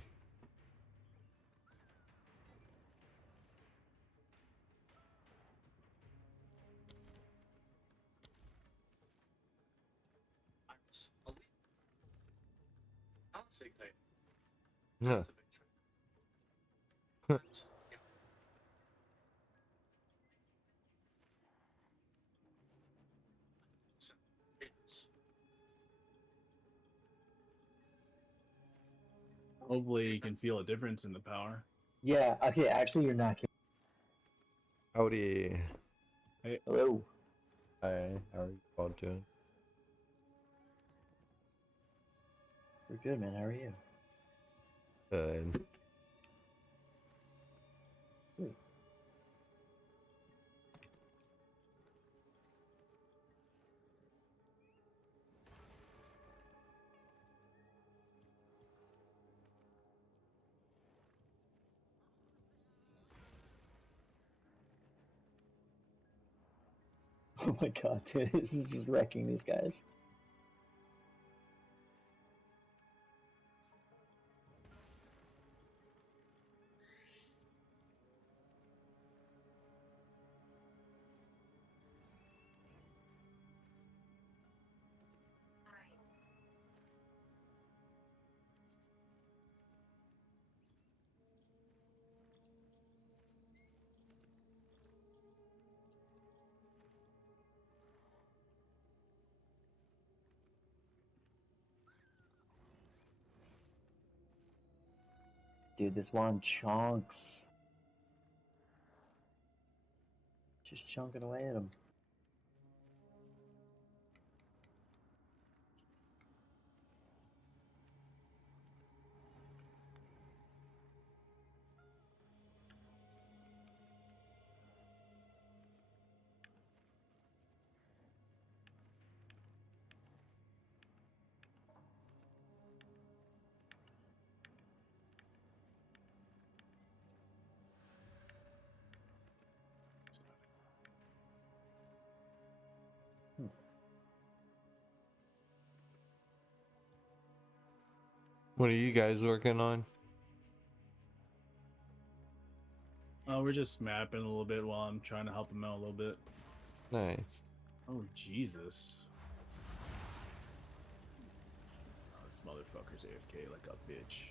Honestly, like, Yeah. that's a big trend. Hopefully you can feel a difference in the power. Yeah, okay, actually you're not kidding. Howdy. Hey, Hello. Hi, how are you all doing? We're good, man. How are you? Good. Good. Oh my god, dude, this is just wrecking these guys. Dude, this one chunks. Just chunking away at him. What are you guys working on? we're just mapping a little bit while I'm trying to help him out a little bit. Nice. Oh, Jesus. Oh, this motherfucker's AFK like a bitch.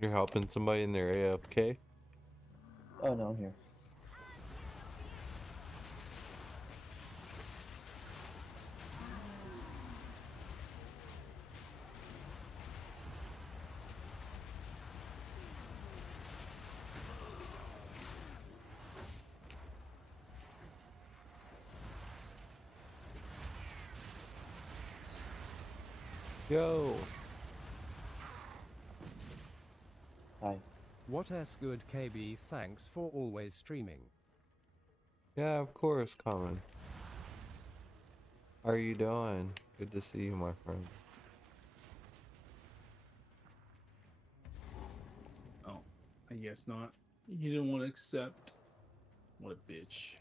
You're helping somebody in their AFK? Oh no, I'm here. Yo. Hi. What s good KB, thanks for always streaming. Yeah, of course, Common. How are you doing? Good to see you, my friend. Oh, I guess not. You didn't want to accept. What a bitch.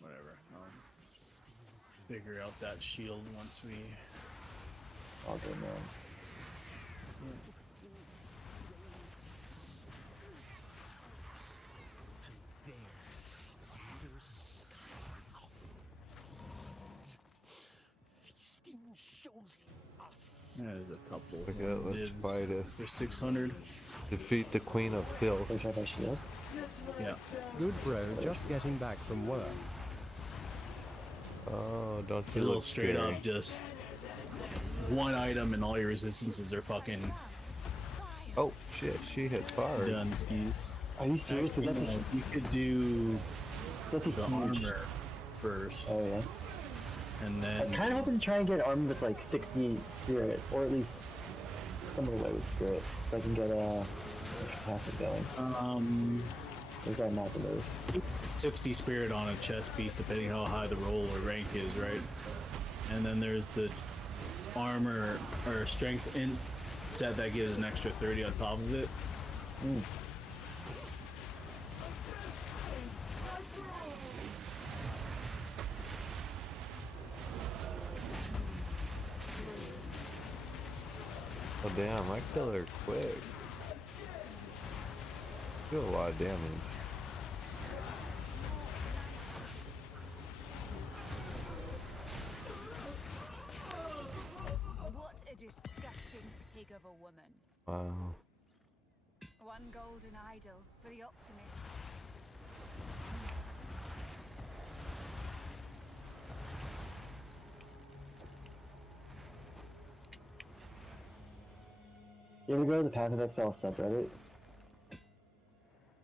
Whatever. Figure out that shield once we... All good, man. There's a couple. Okay, let's fight it. There's 600. Defeat the Queen of Filth. Can I try that shield? Yeah. Good bro, just getting back from work. Oh, don't A you little look straight scary. up, just one item and all your resistances are fucking Oh shit, she hit hard. done skis. Are you serious? Actually, That's a, no, you could do that's a the huge... armor first, Oh yeah. and I was then kind of hoping to try and get armor with like 60 spirit, or at least some of the way with spirit, so I can get extra passive going. There's that not the move. 60 spirit on a chest piece, depending how high the roll or rank is, right? And then there's the armor or strength in set that gives an extra 30 on top of it. damn, I kill her quick. Do a lot of damage. What a disgusting pig of a woman. Wow. One golden idol for the optimist. You ever go to the Path of Exile subreddit?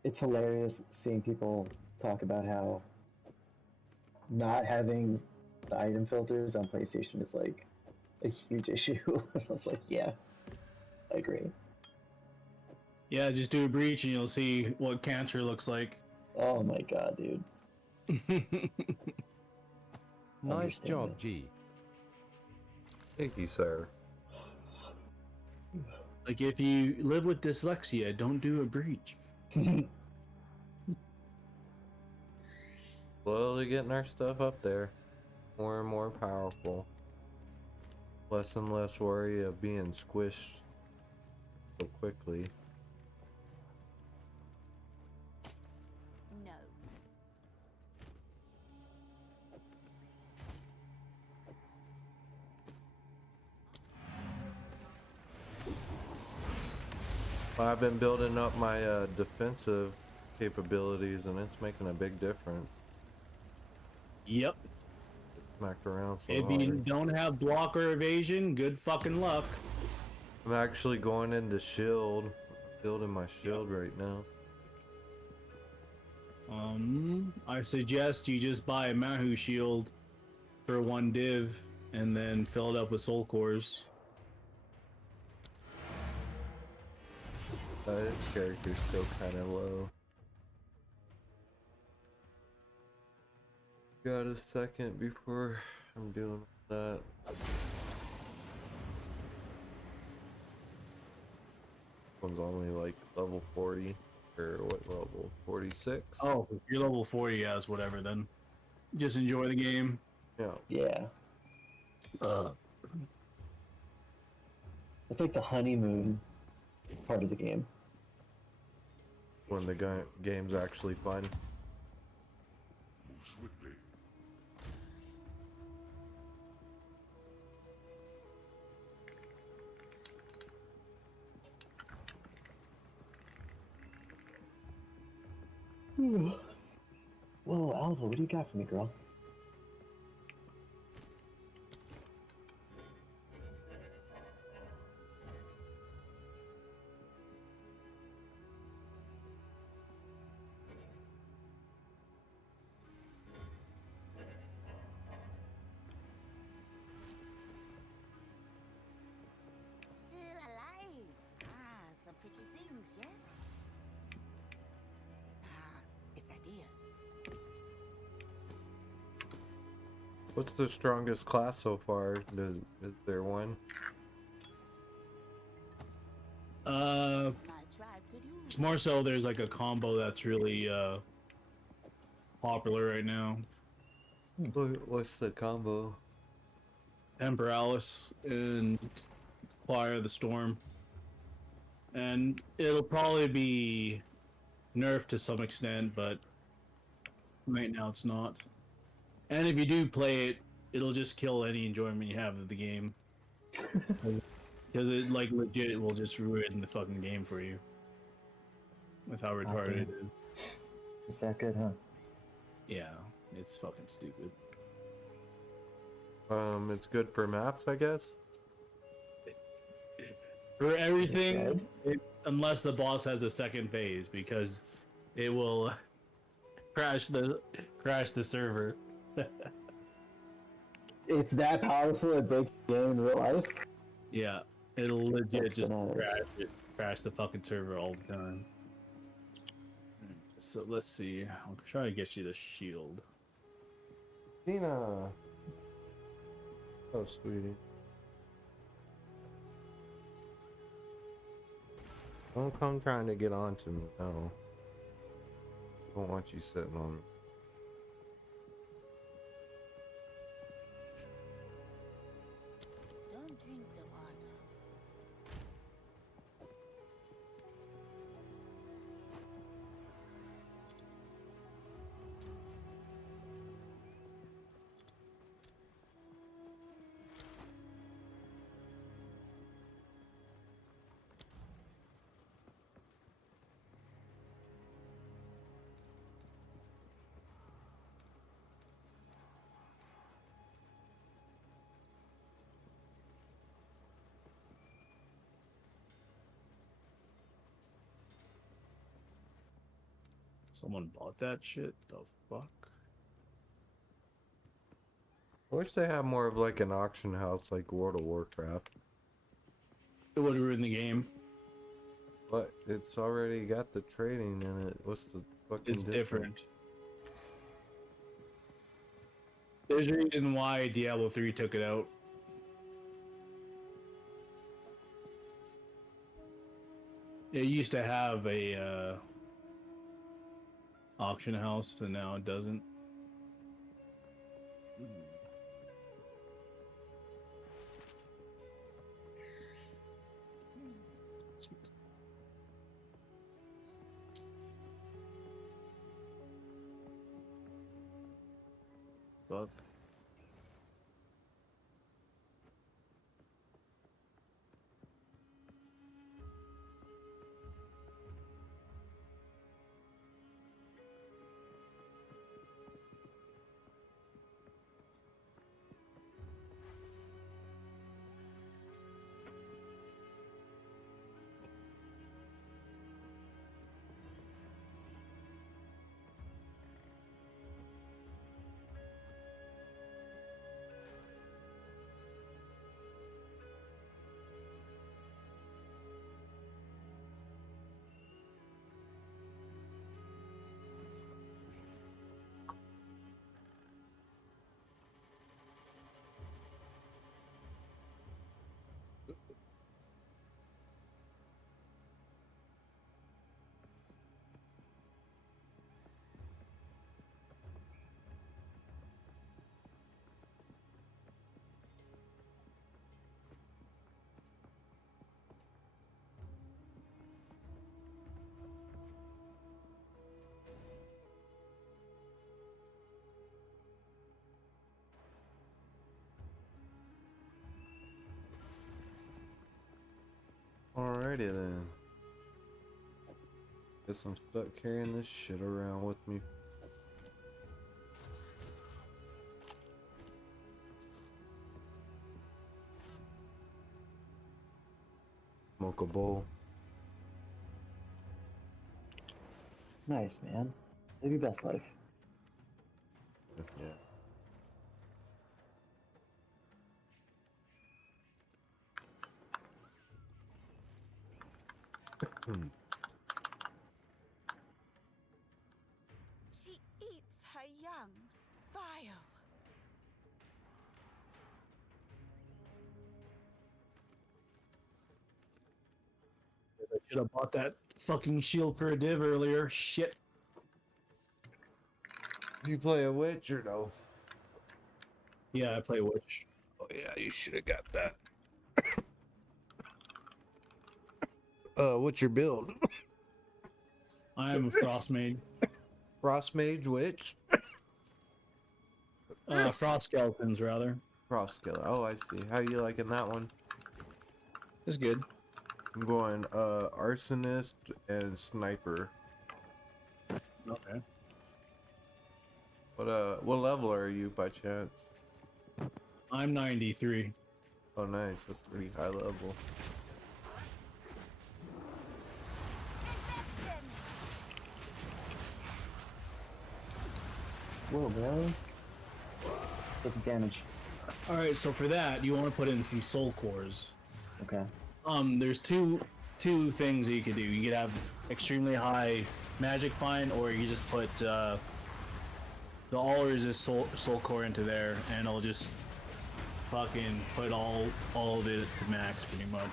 It's hilarious seeing people talk about how not having the item filters on PlayStation is like a huge issue. I was like, yeah, I agree. Yeah, just do a breach and you'll see what cancer looks like. Oh my god, dude. Nice job, Understand G. Thank you, sir. Like, if you live with dyslexia, don't do a breach. Slowly getting our stuff up there. More and more powerful. Less and less worry of being squished so quickly. No. I've been building up my defensive capabilities, and it's making a big difference. Yep. Smacked around so If hard. you don't have block or evasion, good fucking luck. I'm actually going into shield, building my shield right now. I suggest you just buy a Mahu shield for 1 div and then fill it up with soul cores. His character's still kind of low. Got a second before I'm doing that. One's only like level 40, or what level? 46? Oh, if you're level 40, yes, whatever then. Just enjoy the game. Yeah. Yeah. It's like the honeymoon part of the game. When the game's actually fun. Swiftly. Whoa, Alva, what do you got for me, girl? Still alive. Ah, some pretty things, yes? Ah, it's a deal. What's the strongest class so far? Is there one? My tribe could use It's more so there's like a combo that's really popular right now. What's the combo? Temporalis and Fire of the Storm. And it'll probably be nerfed to some extent, but right now it's not. And if you do play it, it'll just kill any enjoyment you have of the game. Because it, like, legit will just ruin the fucking game for you. With how retarded it is. Is that good, huh? Yeah, it's fucking stupid. It's good for maps, I guess. For everything, unless the boss has a second phase, because it will crash the server. It's that powerful it breaks the game in real life? Yeah, it'll legit That's just bananas. crash the fucking server all the time. So let's see. I'll try to get you the shield. Tina. Oh, sweetie. Don't come trying to get on to me, no. Don't want you sitting on me. Don't drink the water. Someone bought that shit? The fuck? I wish they had more of like an auction house like World of Warcraft. It would ruin the game. But it's already got the trading in it. What's the fucking It's difference? different. There's a reason why Diablo 3 took it out. It used to have a auction house, and now it doesn't. Fuck. Alrighty then. Guess I'm stuck carrying this shit around with me. Smoke a bowl. Nice, man. Live your best life. Yeah. She eats her young. Vile. I should have bought that fucking shield for a div earlier. Shit. You play a witch or no? Yeah, I play Witch. Oh yeah, you should have got that. What's your build? I am a Frost Mage. Frost Mage Witch? Frost Skeletons, rather. Frost Killer. Oh, I see. How you liking that one? It's good. I'm going Arsonist and Sniper. Okay. What level are you by chance? I'm 93. Oh nice, that's pretty high level. Whoa, bro. What's the damage? Alright, so for that, you want to put in some soul cores. Okay. There's two things that you could do. You could have extremely high magic find, or you just put the all resist soul core into there, and it'll just fucking put all of it to max pretty much.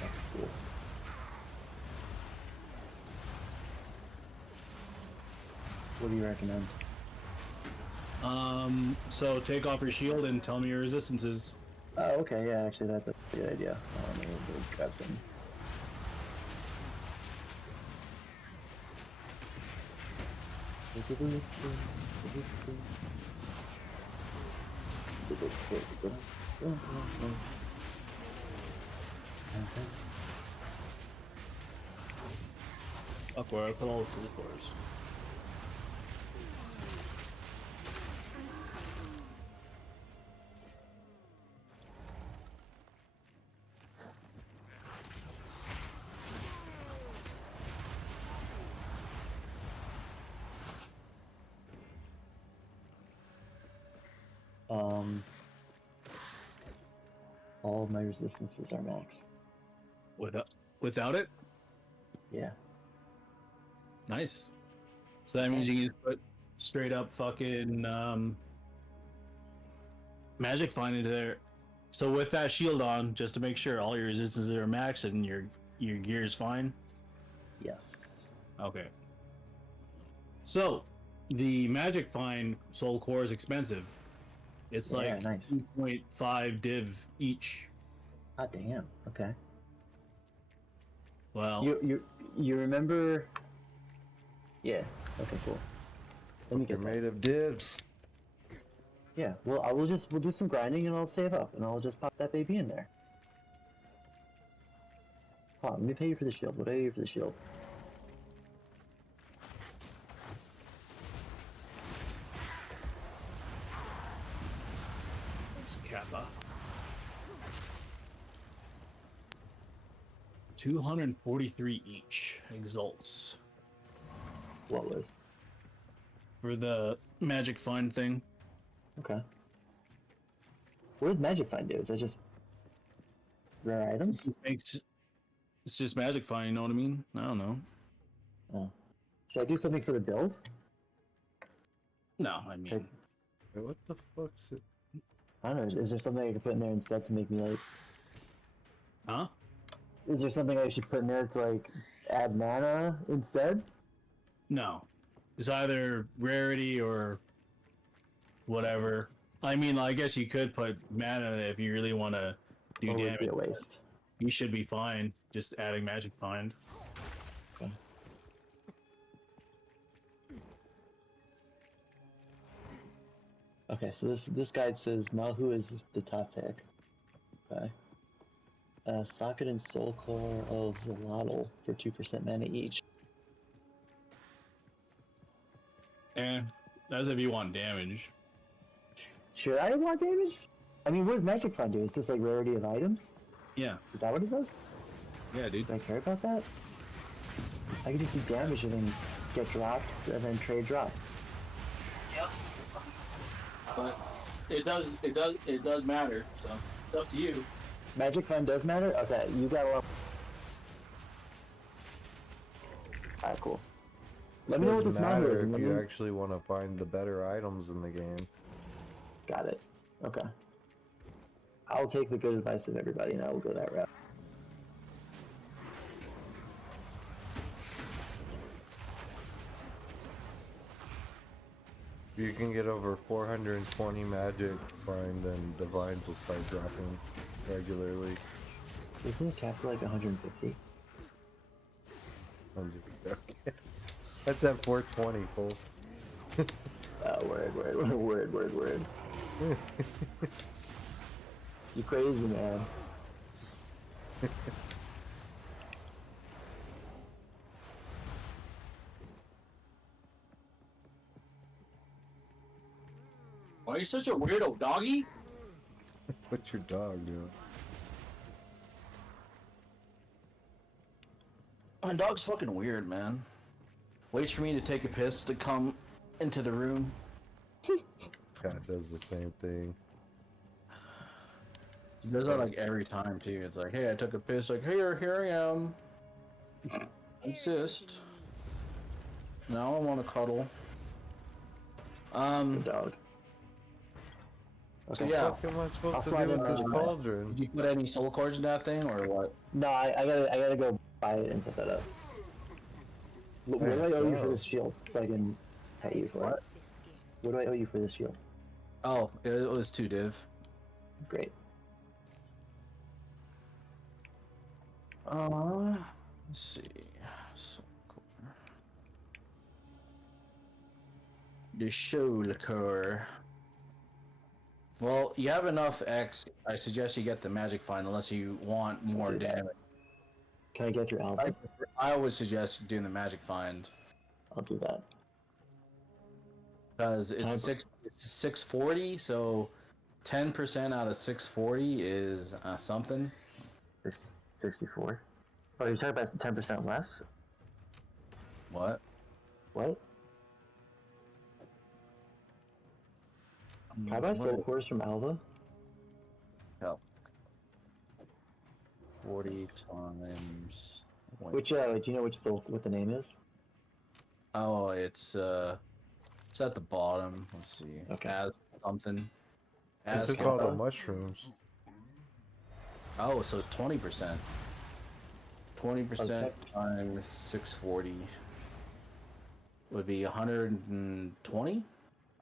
That's cool. What do you recommend? So take off your shield and tell me your resistances. Oh, okay, yeah, actually that's a good idea. Let me go grab some. Fuck, where I put all the soul cores. All of my resistances are max. Without it? Yeah. Nice. So that means you can just put straight up fucking magic find into there. So with that shield on, just to make sure all your resistances are max and your gear is fine. Yes. Okay. So the magic find soul core is expensive. It's Yeah, like nice. 2.5 div each. Ah, damn. Okay. Well, You remember? Yeah. Okay. Cool. Let me You're get that. made of divs. Yeah. Well, we'll do some grinding and I'll save up and I'll just pop that baby in there. Hold on, let me pay you for the shield. What do I owe you for the shield? it's Kappa. 243 each exalts Flawless. for the magic find thing. Okay. What does Magic Find do? Is that just rare items? It's just magic find, you know what I mean? I don't know. Oh. Should I do something for the build? No, I mean, Wait, what the fuck's it? I don't know. Is there something I can put in there instead to make me like? huh? Is there something I should put in there to like add mana instead? No. It's either rarity or whatever. I mean, I guess you could put mana if you really want to do Or would it damage. be a waste? You should be fine just adding magic find. Okay, so this guide says Malhu is the top pick. Okay. Socket and Soul Core of Zolotl for 2% mana each. And that's if you want damage. Should I want damage? I mean, what does Magic Find do? Is this like rarity of items? Yeah. Is that what it does? Yeah, dude. Do I care about that? I can just do damage and then get drops and then trade drops. Yep. But it does matter, so it's up to you. Magic Find does matter? Okay, you got a lot. Alright, cool. Let me know what this Doesn't matter matter is. if And let you me... actually want to find the better items in the game. Got it. Okay. I'll take the good advice of everybody and I will go that route. If you can get over 420 magic find, then divines will start dropping regularly. Isn't it capped at like 150? Okay. That's at 420, fool. Word. You crazy, man. Why are you such a weirdo, doggy? What's your dog doing? My dog's fucking weird, man. Waits for me to take a piss to come into the room. Cat does the same thing. He does that like every time too. It's like, hey, I took a piss. Like, here I am. Insist. Now I want to cuddle. Good dog. So Okay. yeah, What the fuck am I supposed I'll to slide do in with this on- cauldron? did you put any soul cords in that thing or what? No, I gotta go buy it and set that up. What do I owe you for this shield so I can pay you for it? What do I owe you for this shield? Oh, it was 2 div. Great. Let's see. Soul core. The soul core. Well, you have enough X. I suggest you get the magic find unless you want more do that. damage. Can I get your album? I would suggest doing the magic find I'll do that. because it's 640, so 10% out of 640 is something. 64. Oh, you're talking about 10% less? What? What? Can I buy soul cores from Alva? Help. 40 times. Which do you know which soul what the name is? Oh, it's at the bottom. Let's see. Okay. As something. It's As called the Kappa? mushrooms. Oh, so it's 20%. 20% Okay. times 640 would be 120?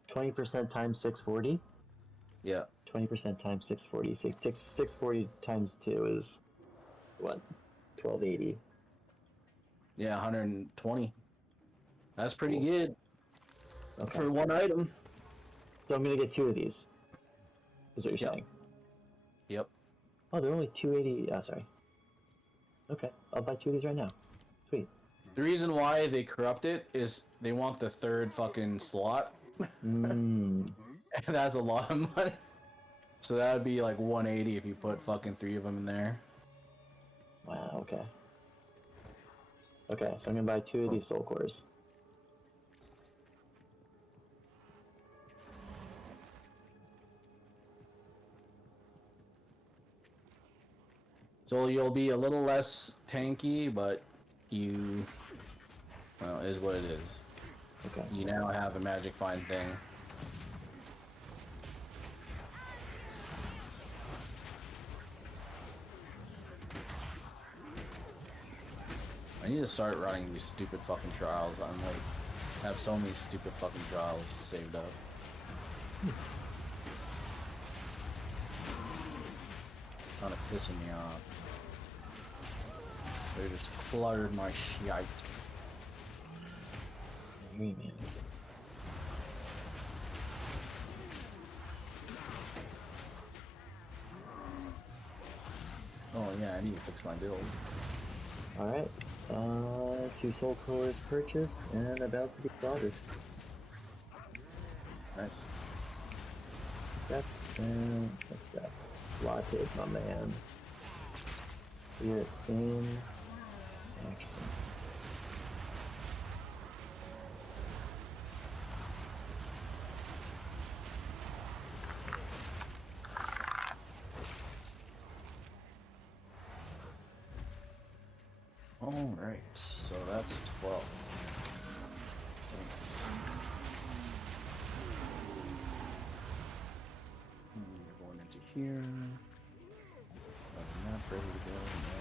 20% times 640? Yeah. 20% times 640. 640 times 2 is what? 1280. Yeah, 120. That's pretty Cool. good Okay. for one item. So I'm gonna get 2 of these. Is what you're Yep. saying? Yep. Oh, they're only 280. Sorry. Okay, I'll buy 2 of these right now. Sweet. The reason why they corrupt it is they want the third fucking slot. Mmm. And that's a lot of money. So that would be like 180 if you put fucking 3 of them in there. Wow. Okay. Okay, so I'm gonna buy 2 of these soul cores. So you'll be a little less tanky, but you, well, is what it is. Okay. You now have a magic find thing. I need to start running these stupid fucking trials. I'm like, have so many stupid fucking trials saved up. Kind of pissing me off. They just cluttered my shite. Man. Oh yeah, I need to fix my build. Alright. 2 soul cores purchased and about to be slaughtered. Nice. That's what's that? Logitech, my man. We're in action. Alright, so that's 12. Thanks. You're going into here. Got the map ready to go now.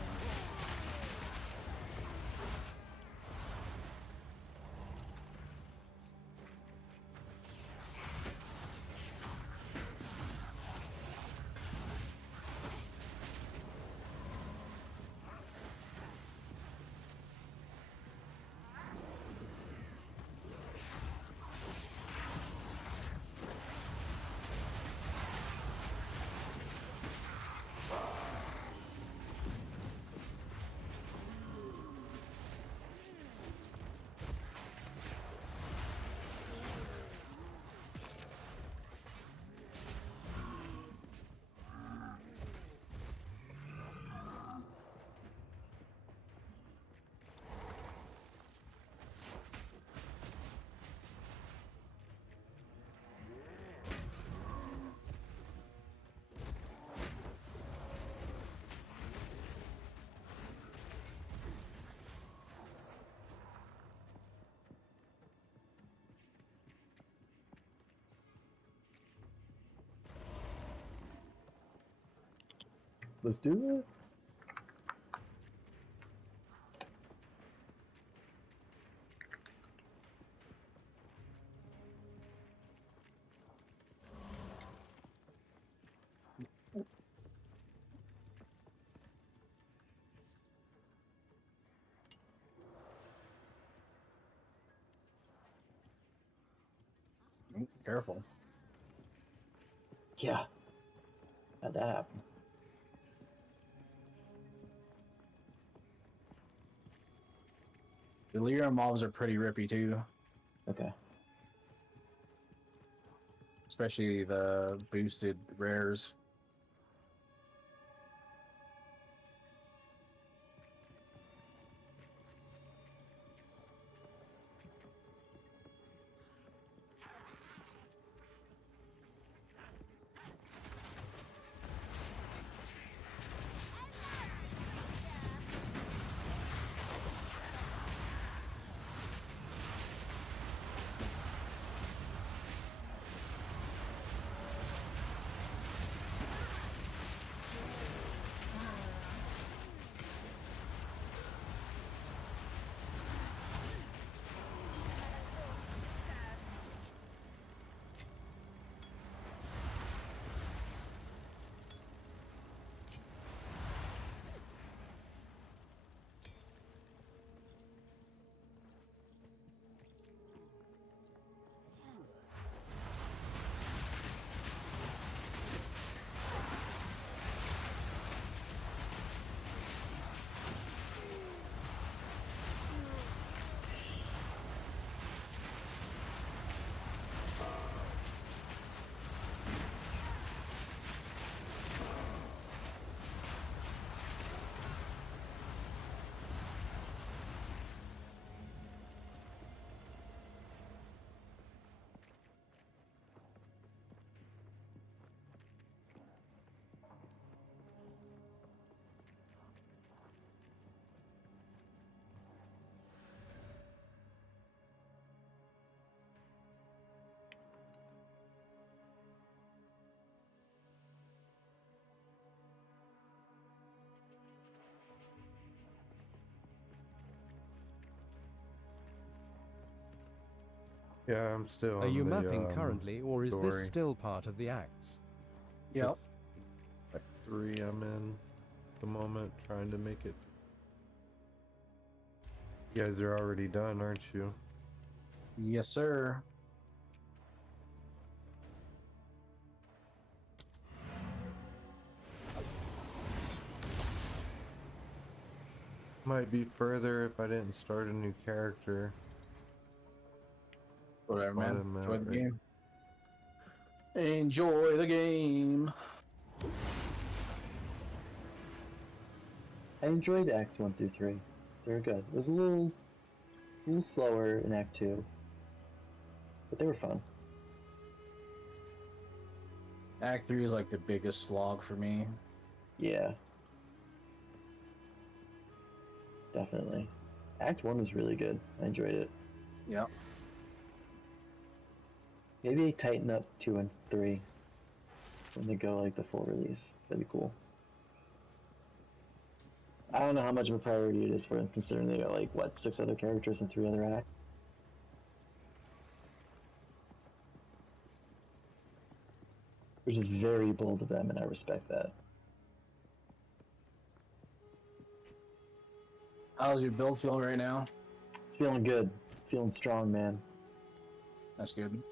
Let's do it. Careful. Yeah. How'd that happen? The P.L.U.R mobs are pretty rippy too. Okay. Especially the boosted rares. Yeah, I'm still Are on you the, mapping currently, or is this story. still part of the acts? Yep. It's Act 3 I'm in at the moment, trying to make it. You guys are already done, aren't you? Yes, sir. Might be further if I didn't start a new character. Whatever, What man. am I Enjoy the right- game. Enjoy the game. I enjoyed Acts 1 through 3. They were good. It was a little slower in Act 2, but they were fun. Act 3 is like the biggest slog for me. Yeah. Definitely. Act 1 was really good. I enjoyed it. Yep. Maybe tighten up 2 and 3 when they go like the full release. That'd be cool. I don't know how much of a priority it is for them, considering they got like, what, 6 other characters and 3 other acts? Which is very bold of them, and I respect that. How's your build feeling right now? It's feeling good. Feeling strong, man. That's good.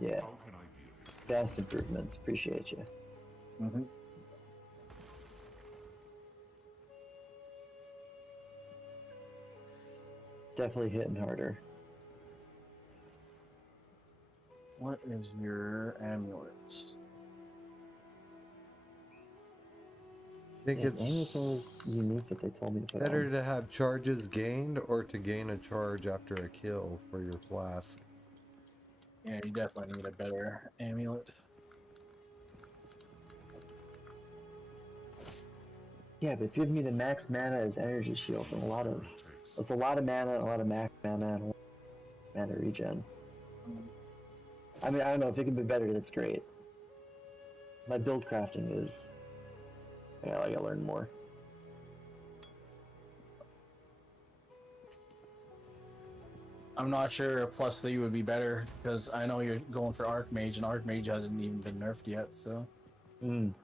Yeah. Vast improvements. Appreciate you. Mm-hmm. Definitely hitting harder. What is your amulet? I think Yeah, amulets are it's uniques that they told me to put better on. to have charges gained or to gain a charge after a kill for your flask. Yeah, you definitely need a better amulet. Yeah, but it's giving me the max mana as energy shield and it's a lot of mana and a lot of max mana and a lot of mana regen. I mean, I don't know, if it can be better, that's great. My build crafting is... I gotta learn more. I'm not sure a +3 would be better, because I know you're going for Archmage, and Archmage hasn't even been nerfed yet, so... Mm.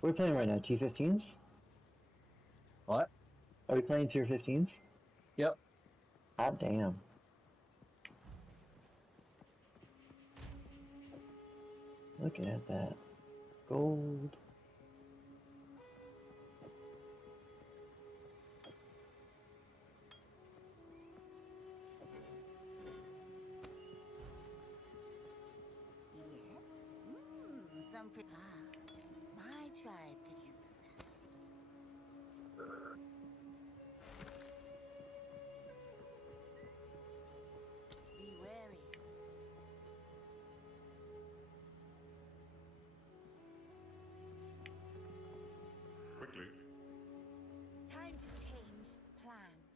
What are we playing right now? T15s? What? Are we playing tier 15s? Yep. Hot damn. Looking at that. Gold. My tribe could use it. Be wary. Quickly. Time to change plans.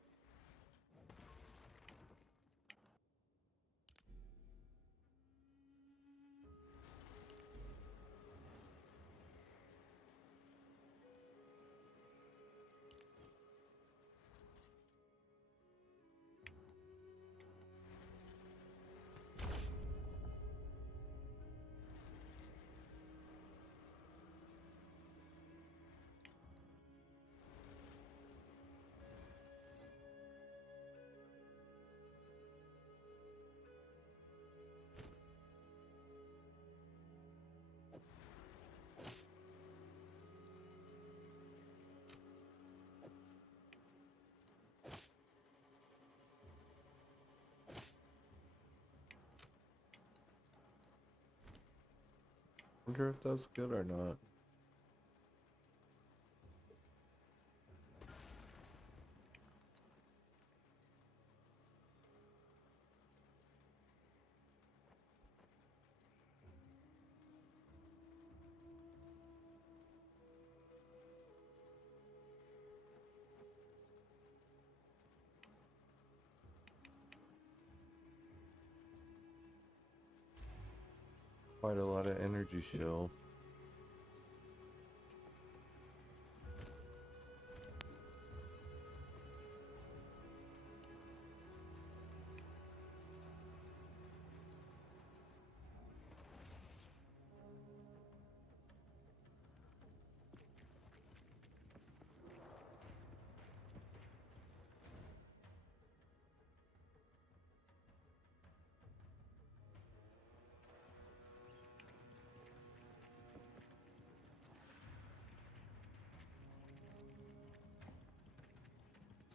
Wonder if that's good or not. quite a lot of energy shield.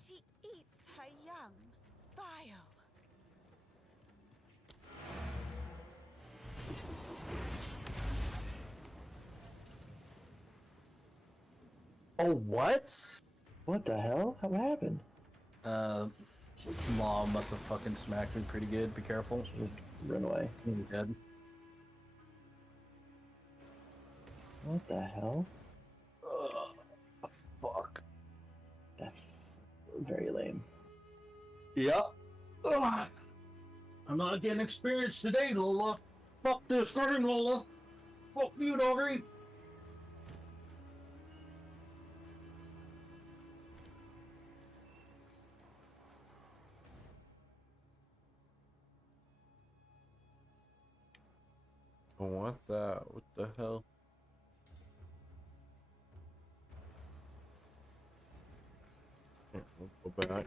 She eats her young. Vile. Oh, what? What the hell? What happened? Mom must have fucking smacked me pretty good. Be careful. Just run away. You're dead. What the hell? Fuck. That's very lame. Yep. Ugh. I'm not getting experience today, Lola. Fuck this fucking Lola. Fuck you, doggy. I want that. What the hell? Here, we'll go back.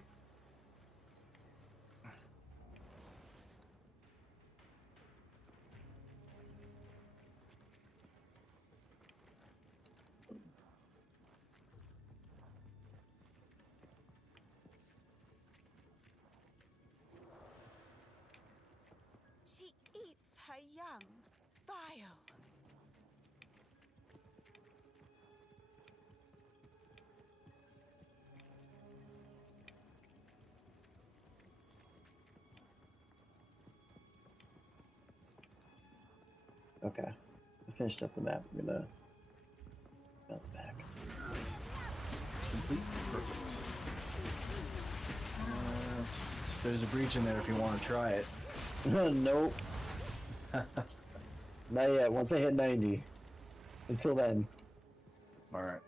She eats her young. Vile. Okay. I finished up the map. I'm gonna bounce back. Complete. Perfect. There's a breach in there if you want to try it. Nope. Not yet. Once I hit 90. Until then. Alright.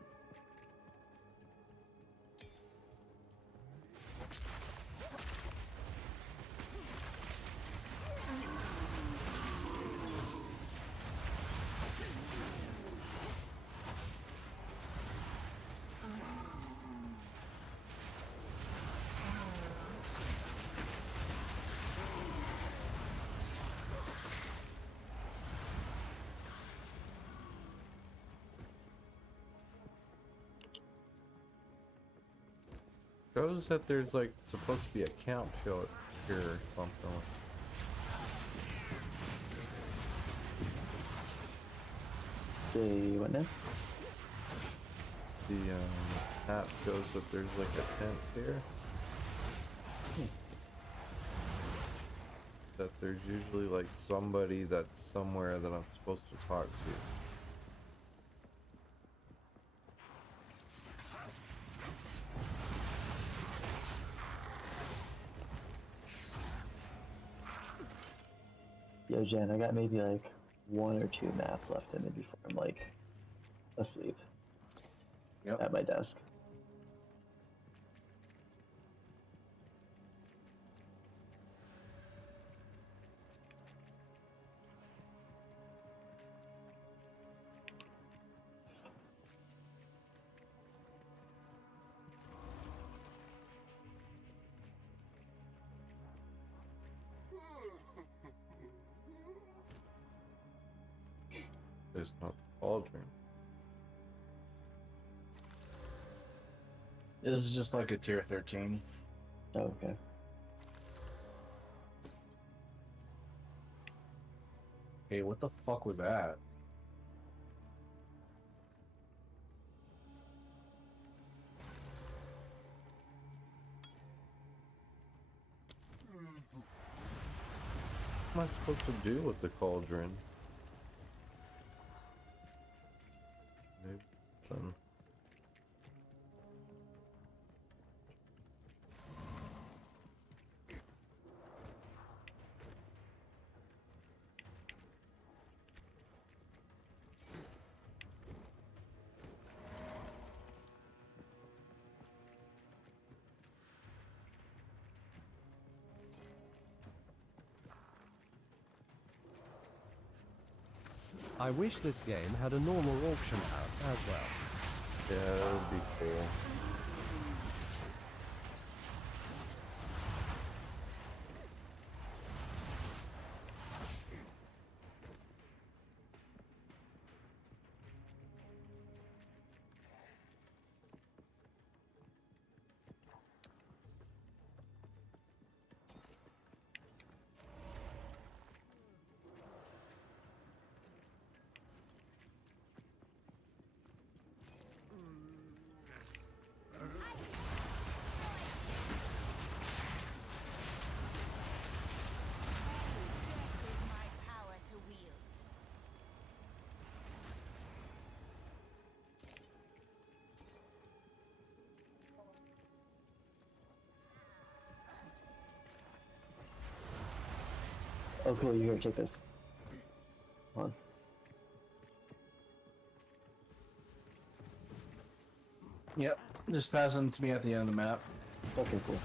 Shows that there's like supposed to be a count here or something. Say what now? The map shows that there's like a tent here. That there's usually like somebody that's somewhere that I'm supposed to talk to. Yo, Jen, I got maybe like 1 or 2 maps left in me before I'm like asleep. Yep. At my desk. There's not the cauldron. This is just like a tier 13. Oh, okay. Hey, what the fuck was that? What am I supposed to do with the cauldron? Maybe some. I wish this game had a normal auction house as well. Yeah, that would be cool. Oh, cool. You here? Take this. Hold on. Yep. Just pass them to me at the end of the map. Okay, cool.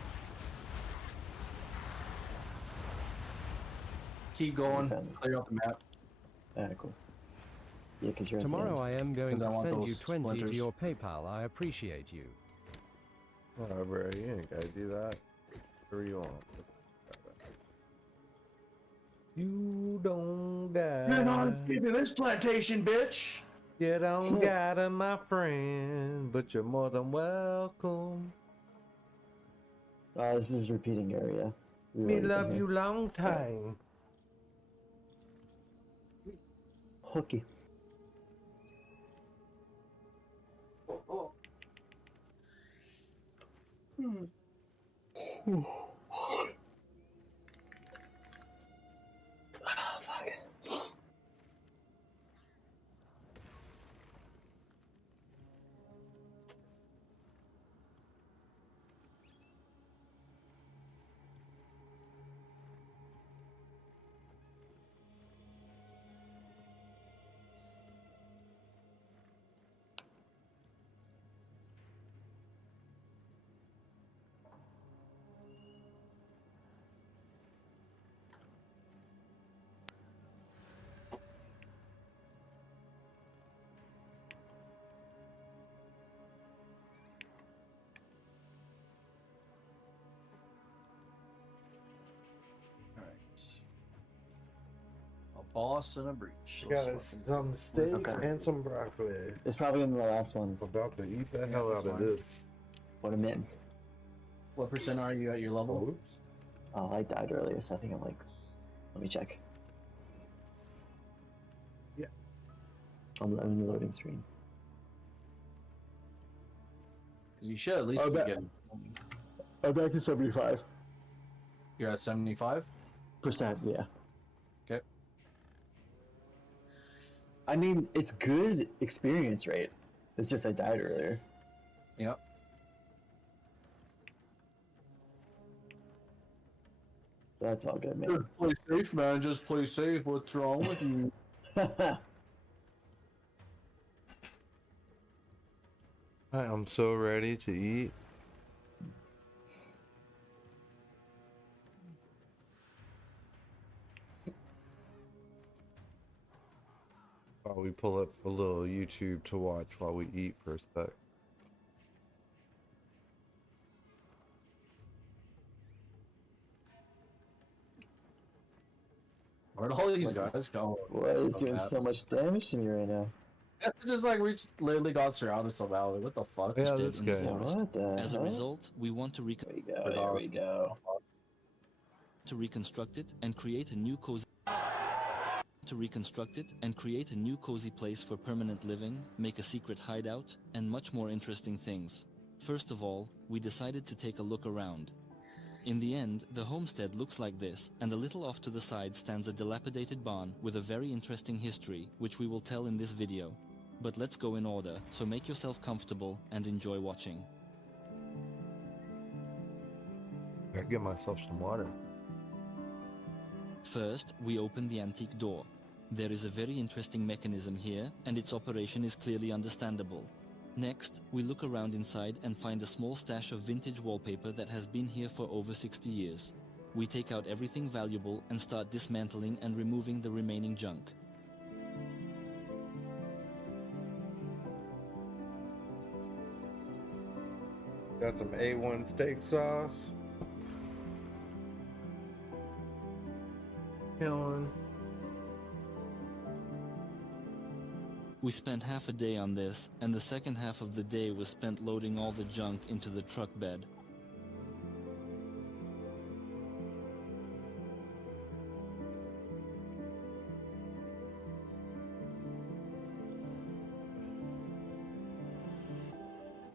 Keep going. Clear out the map. Alright, cool. Yeah, because you're Tomorrow I am going 'Cause I to want send you those 20 splinters. to your PayPal. I appreciate you. Whatever, you ain't gotta do that. Whatever you want. You don't gotta. Give me this plantation, bitch. You don't gotta, my friend, but you're more than welcome. This is repeating area. Me love you long time. Hooky. A boss and a breach. Got some steak and some broccoli. It's probably in the last one. I'm about to eat the hell out of this. Put him in. What percent are you at your level? Oops. Oh, I died earlier, so I think I'm like... Let me check. Yeah. I'm in the loading screen. You should at least be getting. I'm back to 75%, You're at 75%? yeah. Okay. I mean, it's good experience rate. It's just I died earlier. Yep. That's all good, man. Just play safe, man. Just play safe. What's wrong with you? I'm so ready to eat. While we pull up a little YouTube to watch while we eat for a sec. Where'd all these guys go? What is doing so much damage to me right now? It's just like we just literally got surrounded somehow. Like, what the fuck? Yeah, Instead this in the guy. forest. What the As a hell? result, we want to There we go. reconstruct it and create a new cozy place for permanent living, make a secret hideout, and much more interesting things. First of all, we decided to take a look around. In the end, the homestead looks like this, and a little off to the side stands a dilapidated barn with a very interesting history, which we will tell in this video. But let's go in order, so make yourself comfortable and enjoy watching. I get myself some water. First, we open the antique door. There is a very interesting mechanism here, and its operation is clearly understandable. Next, we look around inside and find a small stash of vintage wallpaper that has been here for over 60 years. We take out everything valuable and start dismantling and removing the remaining junk. Got some A1 steak sauce. Chilling. We spent half a day on this, and the second half of the day was spent loading all the junk into the truck bed.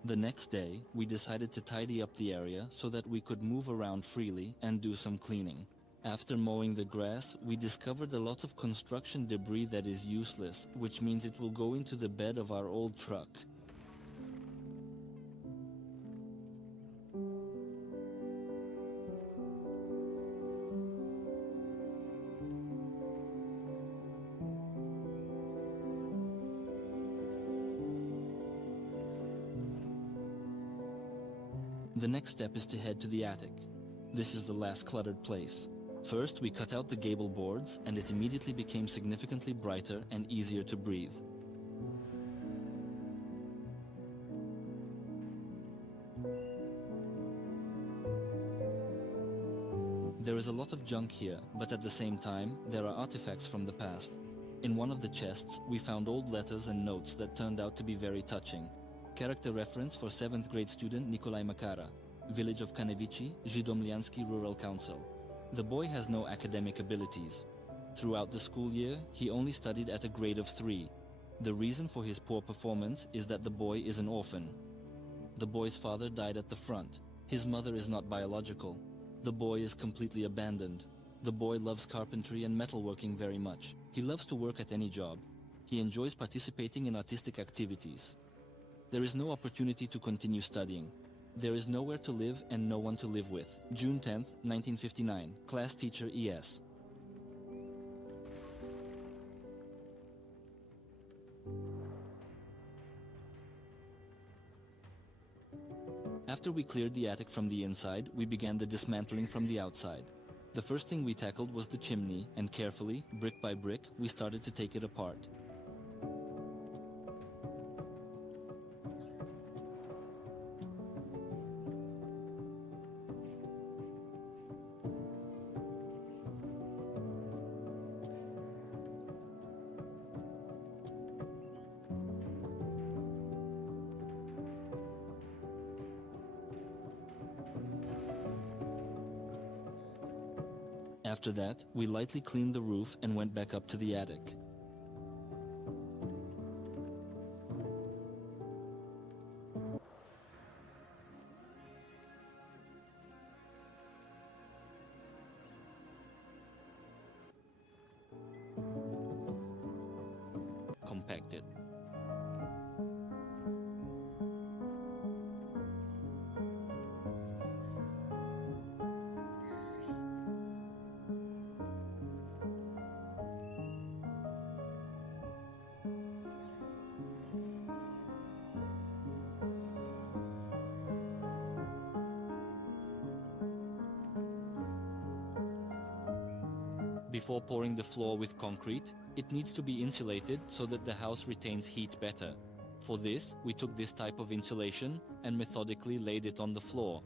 The next day, we decided to tidy up the area so that we could move around freely and do some cleaning. After mowing the grass, we discovered a lot of construction debris that is useless, which means it will go into the bed of our old truck. The next step is to head to the attic. This is the last cluttered place. First, we cut out the gable boards, and it immediately became significantly brighter and easier to breathe. There is a lot of junk here, but at the same time, there are artifacts from the past. In one of the chests, we found old letters and notes that turned out to be very touching. Character reference for 7th grade student Nikolai Makara, village of Kanevici, Zhidomliansky Rural Council. The boy has no academic abilities. Throughout the school year, he only studied at a grade of 3. The reason for his poor performance is that the boy is an orphan. The boy's father died at the front. His mother is not biological. The boy is completely abandoned. The boy loves carpentry and metalworking very much. He loves to work at any job. He enjoys participating in artistic activities. There is no opportunity to continue studying. There is nowhere to live and no one to live with. June 10th, 1959. Class teacher ES. After we cleared the attic from the inside, we began the dismantling from the outside. The first thing we tackled was the chimney, and carefully, brick by brick, we started to take it apart. After that, we lightly cleaned the roof and went back up to the attic. Compacted. Before pouring the floor with concrete, it needs to be insulated so that the house retains heat better. For this, we took this type of insulation and methodically laid it on the floor.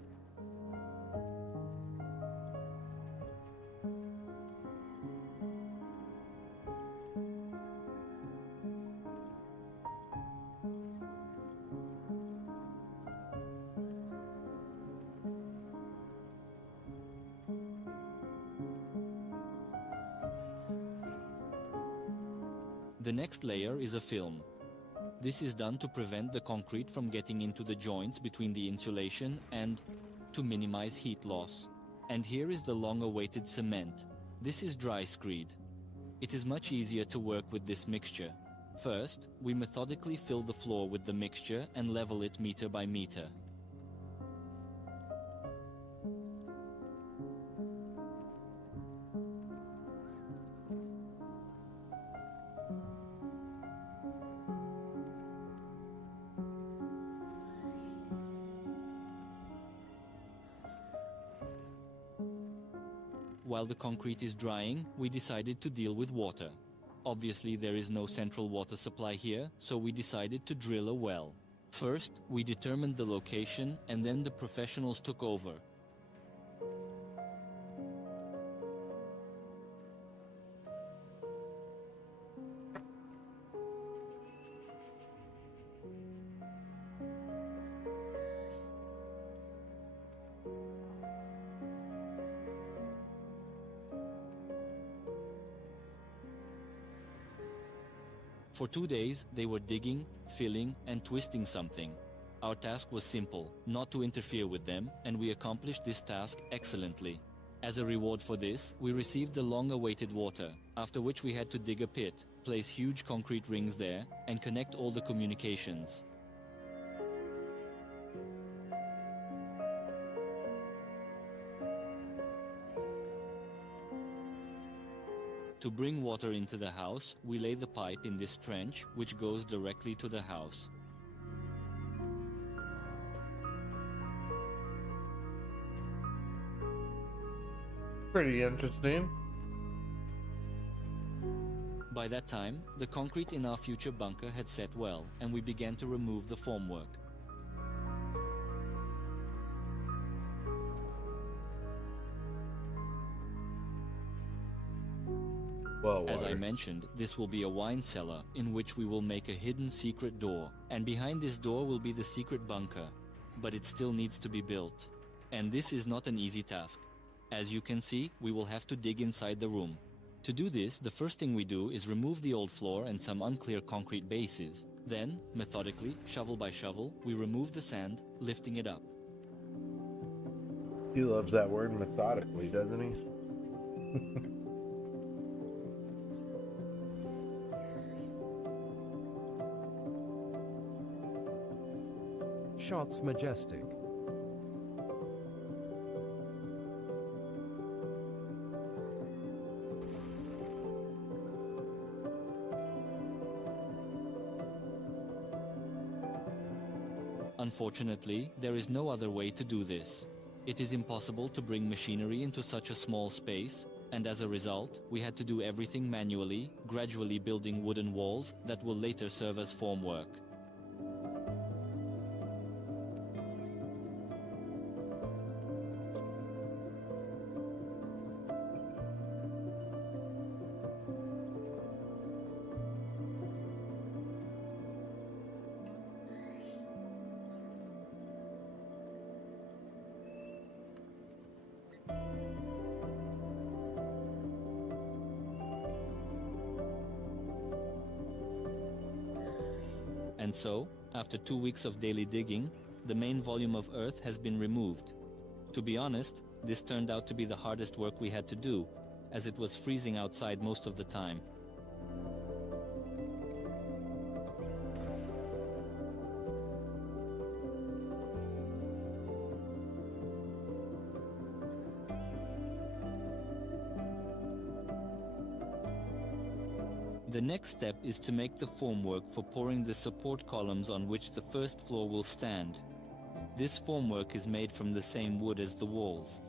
The next layer is a film. This is done to prevent the concrete from getting into the joints between the insulation and to minimize heat loss. And here is the long-awaited cement. This is dry screed. It is much easier to work with this mixture. First, we methodically fill the floor with the mixture and level it meter by meter. While the concrete is drying, we decided to deal with water. Obviously, there is no central water supply here, so we decided to drill a well. First, we determined the location and then the professionals took over. For 2 days, they were digging, filling, and twisting something. Our task was simple, not to interfere with them, and we accomplished this task excellently. As a reward for this, we received the long-awaited water, after which we had to dig a pit, place huge concrete rings there, and connect all the communications. To bring water into the house, we lay the pipe in this trench, which goes directly to the house. Pretty interesting. By that time, the concrete in our future bunker had set well, and we began to remove the formwork. As I mentioned, this will be a wine cellar in which we will make a hidden secret door, and behind this door will be the secret bunker, but it still needs to be built. And this is not an easy task. As you can see, we will have to dig inside the room. To do this, the first thing we do is remove the old floor and some unclear concrete bases. Then, methodically, shovel by shovel, we remove the sand, lifting it up. He loves that word methodically, doesn't he? Shots majestic. Unfortunately, there is no other way to do this. It is impossible to bring machinery into such a small space, and as a result, we had to do everything manually, gradually building wooden walls that will later serve as formwork. And so, after 2 weeks of daily digging, the main volume of earth has been removed. To be honest, this turned out to be the hardest work we had to do, as it was freezing outside most of the time. The next step is to make the formwork for pouring the support columns on which the first floor will stand. This formwork is made from the same wood as the walls.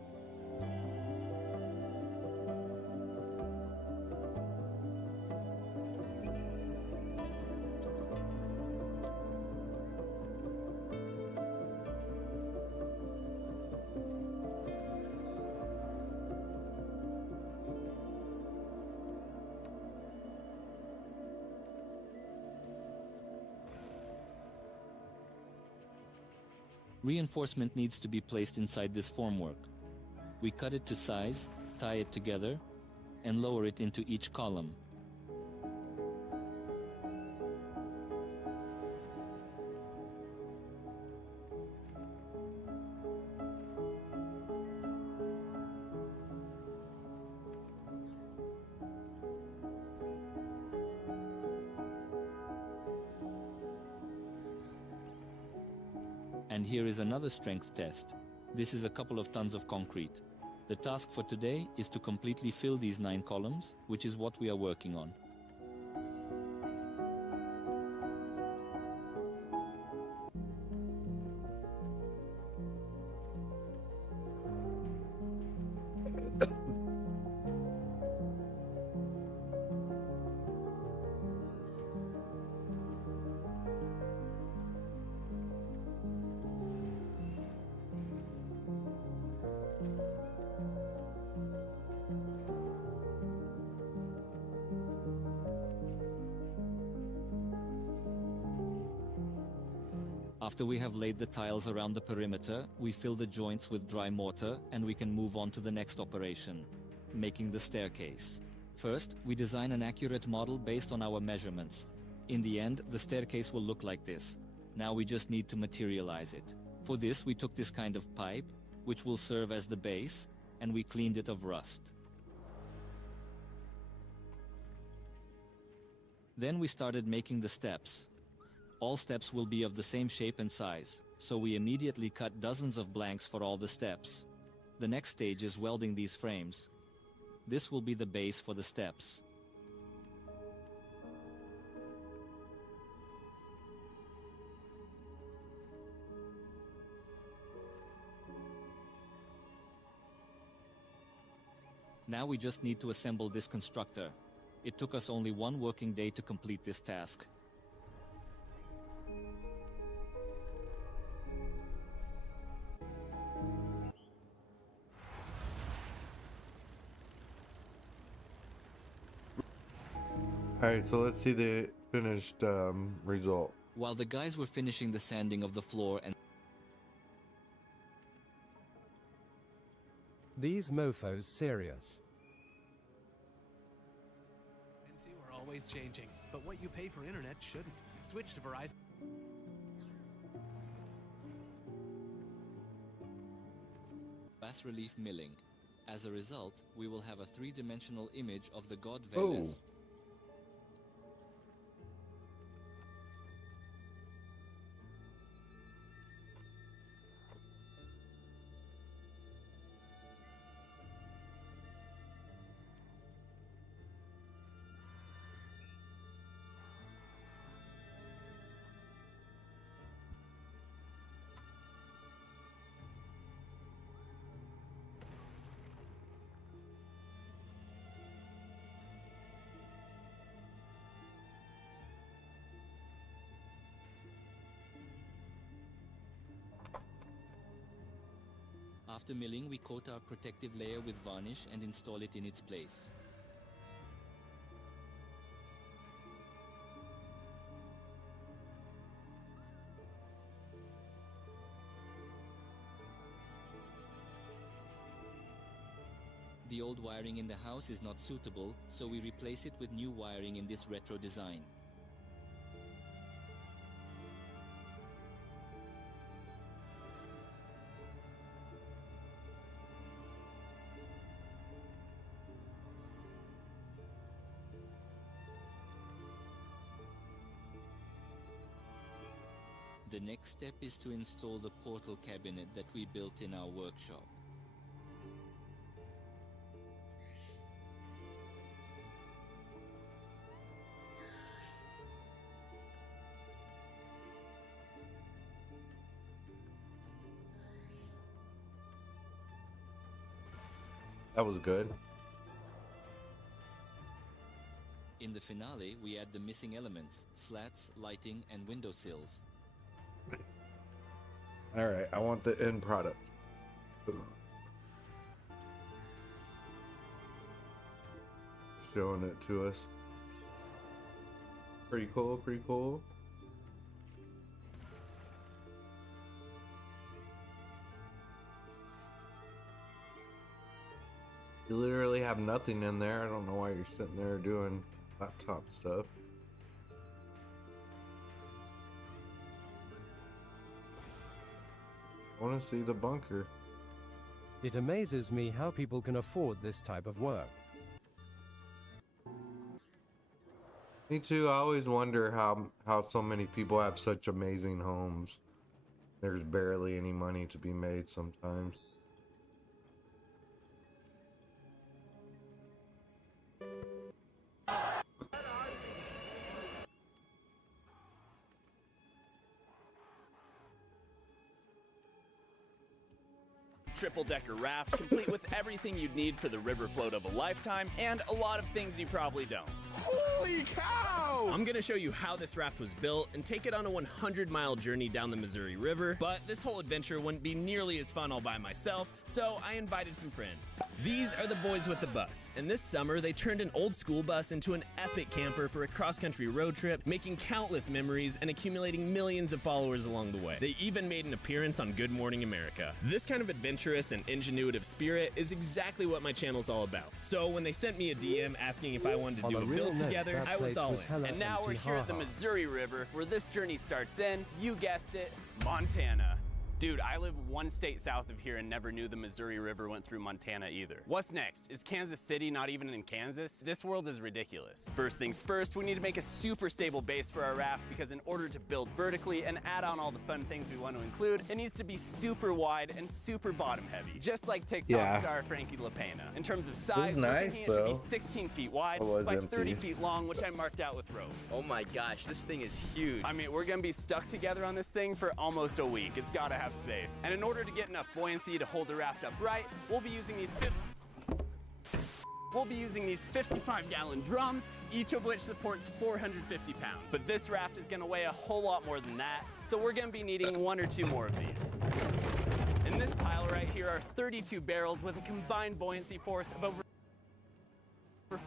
Reinforcement needs to be placed inside this formwork. We cut it to size, tie it together, and lower it into each column. And here is another strength test. This is a couple of tons of concrete. The task for today is to completely fill these 9 columns, which is what we are working on. After we have laid the tiles around the perimeter, we fill the joints with dry mortar and we can move on to the next operation, making the staircase. First, we design an accurate model based on our measurements. In the end, the staircase will look like this. Now we just need to materialize it. For this, we took this kind of pipe, which will serve as the base, and we cleaned it of rust. Then we started making the steps. All steps will be of the same shape and size, so we immediately cut dozens of blanks for all the steps. The next stage is welding these frames. This will be the base for the steps. Now we just need to assemble this constructor. It took us only one working day to complete this task. Alright, so let's see the finished result. While the guys were finishing the sanding of the floor and These mofos serious. Are always changing, but what you pay for internet shouldn't. Switch to Verizon. bas-relief milling. As a result, we will have a three-dimensional image of the god Veles. After milling, we coat our protective layer with varnish and install it in its place. The old wiring in the house is not suitable, so we replace it with new wiring in this retro design. The next step is to install the portal cabinet that we built in our workshop. That was good. In the finale, we add the missing elements, slats, lighting, and windowsills. Alright, I want the end product. Showing it to us. Pretty cool, pretty cool. You literally have nothing in there. I don't know why you're sitting there doing laptop stuff. I want to see the bunker. It amazes me how people can afford this type of work. Me too. I always wonder how so many people have such amazing homes. There's barely any money to be made sometimes. Triple-decker raft, complete with everything you'd need for the river float of a lifetime, and a lot of things you probably don't. Holy cow! I'm gonna show you how this raft was built and take it on a 100-mile journey down the Missouri River, but this whole adventure wouldn't be nearly as fun all by myself, so I invited some friends. These are the boys with the bus, and this summer they turned an old school bus into an epic camper for a cross-country road trip, making countless memories and accumulating millions of followers along the way. They even made an appearance on Good Morning America. This kind of adventurous and ingenuitive spirit is exactly what my channel's all about. So when they sent me a DM asking if I wanted to do a build together, I was all in. And now we're here at the Missouri River, where this journey starts in, you guessed it, Montana. Dude, I live one state south of here and never knew the Missouri River went through Montana either. What's next? Is Kansas City not even in Kansas? This world is ridiculous. First things first, we need to make a super stable base for our raft because in order to build vertically and add on all the fun things we want to include, it needs to be super wide and super bottom heavy, just like TikTok star Frankie LaPena. In terms of size, we're thinking it should be 16 feet wide by 30 feet long, which I marked out with rope. Oh my gosh, this thing is huge. I mean, we're gonna be stuck together on this thing for almost a week. It's gotta have space. And in order to get enough buoyancy to hold the raft upright, we'll be using these 55-gallon drums, each of which supports 450 pounds. But this raft is gonna weigh a whole lot more than that, so we're gonna be needing 1 or 2 more of these. In this pile right here are 32 barrels with a combined buoyancy force of over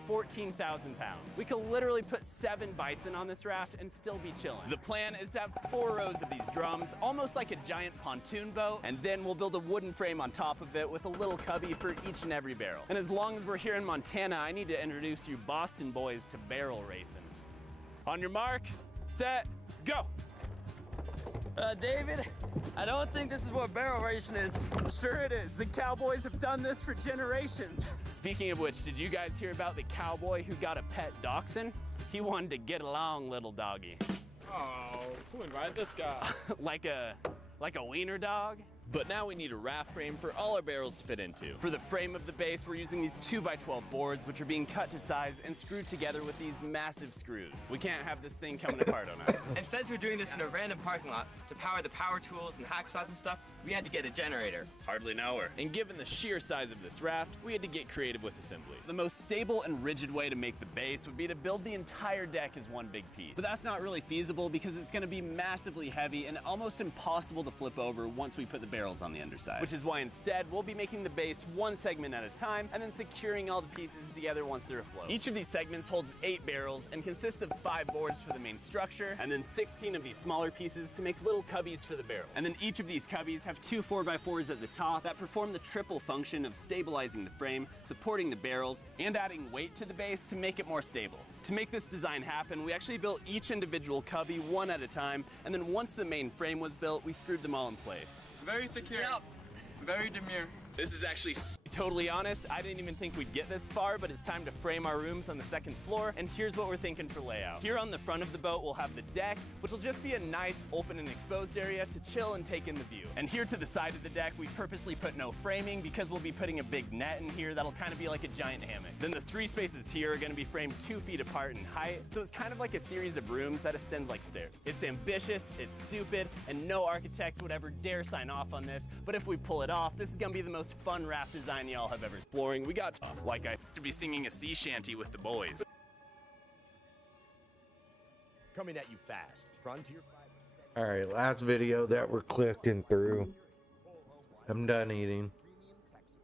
14,000 pounds. We could literally put 7 bison on this raft and still be chilling. The plan is to have 4 rows of these drums, almost like a giant pontoon boat, and then we'll build a wooden frame on top of it with a little cubby for each and every barrel. And as long as we're here in Montana, I need to introduce you Boston boys to barrel racing. On your mark, set, go! David, I don't think this is what barrel racing is. Sure it is. The cowboys have done this for generations. Speaking of which, did you guys hear about the cowboy who got a pet dachshund? He wanted to get along, little doggy. Oh, who invited this guy? like a wiener dog? But now we need a raft frame for all our barrels to fit into. For the frame of the base, we're using these 2x12 boards, which are being cut to size and screwed together with these massive screws. We can't have this thing coming apart on us. And since we're doing this in a random parking lot, to power the power tools and hacksaws and stuff, we had to get a generator. Hardly know her. And given the sheer size of this raft, we had to get creative with assembly. The most stable and rigid way to make the base would be to build the entire deck as one big piece. But that's not really feasible because it's gonna be massively heavy and almost impossible to flip over once we put the barrels on the underside. Which is why instead, we'll be making the base one segment at a time and then securing all the pieces together once they're afloat. Each of these segments holds 8 barrels and consists of 5 boards for the main structure, and then 16 of these smaller pieces to make little cubbies for the barrels. And then each of these cubbies have 2 4x4s at the top that perform the triple function of stabilizing the frame, supporting the barrels, and adding weight to the base to make it more stable. To make this design happen, we actually built each individual cubby one at a time, and then once the main frame was built, we screwed them all in place. Very secure. Yep. Very demure. This is actually totally honest. I didn't even think we'd get this far, but it's time to frame our rooms on the 2nd floor, and here's what we're thinking for layout. Here on the front of the boat, we'll have the deck, which will just be a nice open and exposed area to chill and take in the view. And here to the side of the deck, we purposely put no framing because we'll be putting a big net in here that'll kind of be like a giant hammock. Then the 3 spaces here are gonna be framed 2 feet apart in height, so it's kind of like a series of rooms that ascend like stairs. It's ambitious, it's stupid, and no architect would ever dare sign off on this, but if we pull it off, this is gonna be the most fun raft design y'all have ever. Flooring, we got like I should be singing a sea shanty with the boys. Coming at you fast. Frontier 5. All right, last video that we're clicking through. I'm done eating.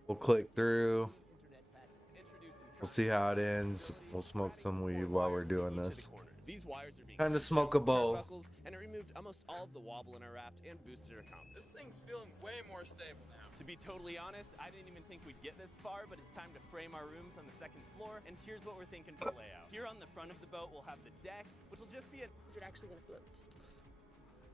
We'll click through. We'll see how it ends. We'll smoke some weed while we're doing this. These wires are being Time to smoke a bowl. And it removed almost all of the wobble in our raft and boosted our confidence. This thing's feeling way more stable now. To be totally honest, I didn't even think we'd get this far, but it's time to frame our rooms on the 2nd floor, and here's what we're thinking for layout. Here on the front of the boat, we'll have the deck, which will just be a... Is it actually gonna float?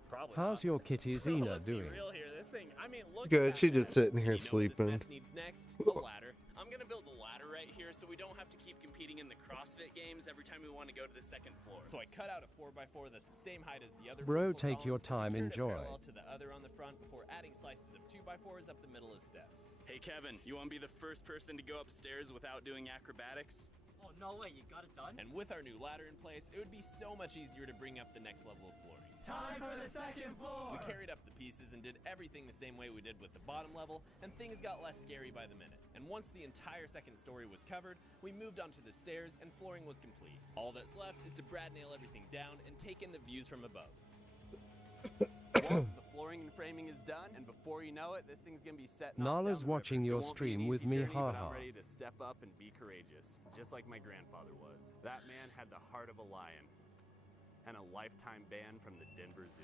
Probably How's not. your kitty Xena doing? Real here, this thing, I mean, look Good, at she that just sitting here sleeping. What this mess needs next? A ladder. I'm gonna build a ladder right here so we don't have to keep competing in the CrossFit games every time we want to go to the 2nd floor. So I cut out a 4x4 that's the same height as the other. Bro, vertical take your columns and time, secured it enjoy. parallel to the other on the front before adding slices of 2x4s up the middle as steps. Hey Kevin, you want to be the first person to go upstairs without doing acrobatics? Oh, no way, you got it done? And with our new ladder in place, it would be so much easier to bring up the next level of flooring. Time for the 2nd floor! We carried up the pieces and did everything the same way we did with the bottom level, and things got less scary by the minute. And once the entire second story was covered, we moved onto the stairs and flooring was complete. All that's left is to brad nail everything down and take in the views from above. Well, the flooring and framing is done, and before you know it, this thing's gonna be set. Nala's watching your stream with me, haha. I'm ready to step up and be courageous, just like my grandfather was. That man had the heart of a lion, and a lifetime ban from the Denver Zoo.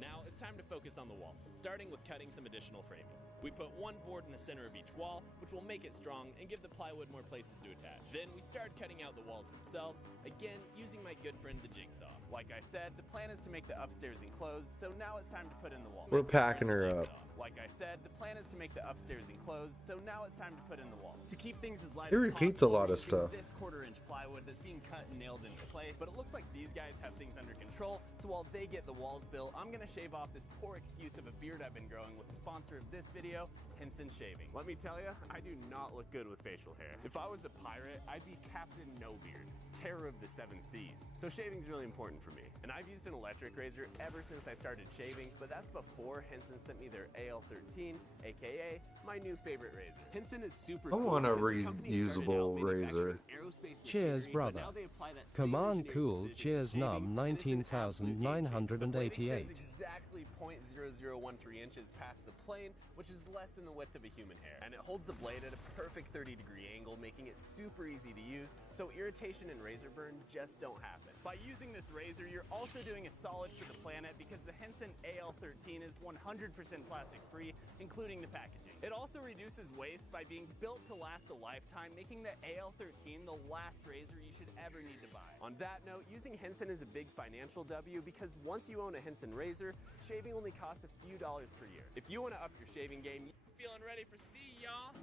Now it's time to focus on the walls, starting with cutting some additional framing. We put one board in the center of each wall, which will make it strong and give the plywood more places to attach. Then we started cutting out the walls themselves, again using my good friend the jigsaw. Like I said, the plan is to make the upstairs enclosed, so now it's time to put in the walls. We're packing her up. Like I said, the plan is to make the upstairs enclosed, so now it's time to put in the walls. To keep things as light He as repeats possible, a lot of we're stuff. using this 1/4-inch plywood that's being cut and nailed into place, but it looks like these guys have things under control, so while they get the walls built, I'm gonna shave off this poor excuse of a beard I've been growing with the sponsor of this video, Henson Shaving. Let me tell you, I do not look good with facial hair. If I was a pirate, I'd be Captain No Beard, terror of the 7 seas. So shaving's really important for me, and I've used an electric razor ever since I started shaving, but that's before Henson sent me their AL13, aka my new favorite razor. Henson is super cool. I want a because the company started out reusable razor. manufacturing aerospace Cheers, machinery, but brother. now they apply that same Command engineering cool. precision to Cheers, shaving, num. and it's an absolute game changer. 19,988. The blade extends exactly 0.0013 inches past the plane, which is less than the width of a human hair. And it holds the blade at a perfect 30-degree angle, making it super easy to use, so irritation and razor burn just don't happen. By using this razor, you're also doing a solid for the planet because the Henson AL13 is 100% plastic free, including the packaging. It also reduces waste by being built to last a lifetime, making the AL13 the last razor you should ever need to buy. On that note, using Henson is a big financial W because once you own a Henson razor, shaving only costs a few dollars per year. If you want to up your shaving game, feeling ready for C, y'all?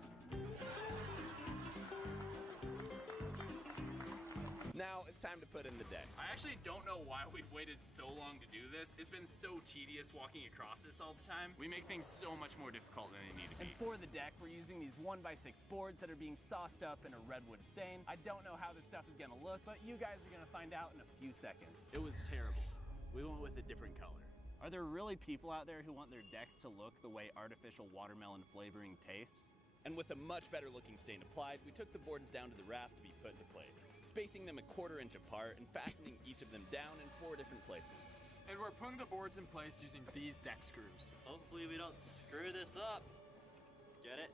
Now it's time to put in the deck. I actually don't know why we've waited so long to do this. It's been so tedious walking across this all the time. We make things so much more difficult than they need to be. And for the deck, we're using these 1x6 boards that are being sauced up in a redwood stain. I don't know how this stuff is gonna look, but you guys are gonna find out in a few seconds. It was terrible. We went with a different color. Are there really people out there who want their decks to look the way artificial watermelon flavoring tastes? And with a much better looking stain applied, we took the boards down to the raft to be put into place, spacing them a 1/4 inch apart and fastening each of them down in 4 different places. And we're putting the boards in place using these deck screws. Hopefully we don't screw this up. Get it?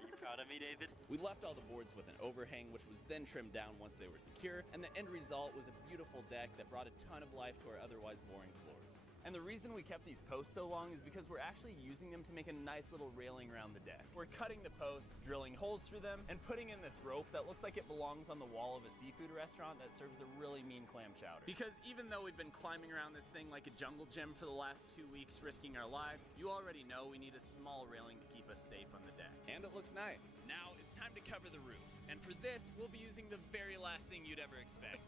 Are you proud of me, David? We left all the boards with an overhang, which was then trimmed down once they were secure, and the end result was a beautiful deck that brought a ton of life to our otherwise boring floors. And the reason we kept these posts so long is because we're actually using them to make a nice little railing around the deck. We're cutting the posts, drilling holes through them, and putting in this rope that looks like it belongs on the wall of a seafood restaurant that serves a really mean clam chowder. Because even though we've been climbing around this thing like a jungle gym for the last 2 weeks, risking our lives, you already know we need a small railing to keep us safe on the deck. And it looks nice. Now it's time to cover the roof. And for this, we'll be using the very last thing you'd ever expect.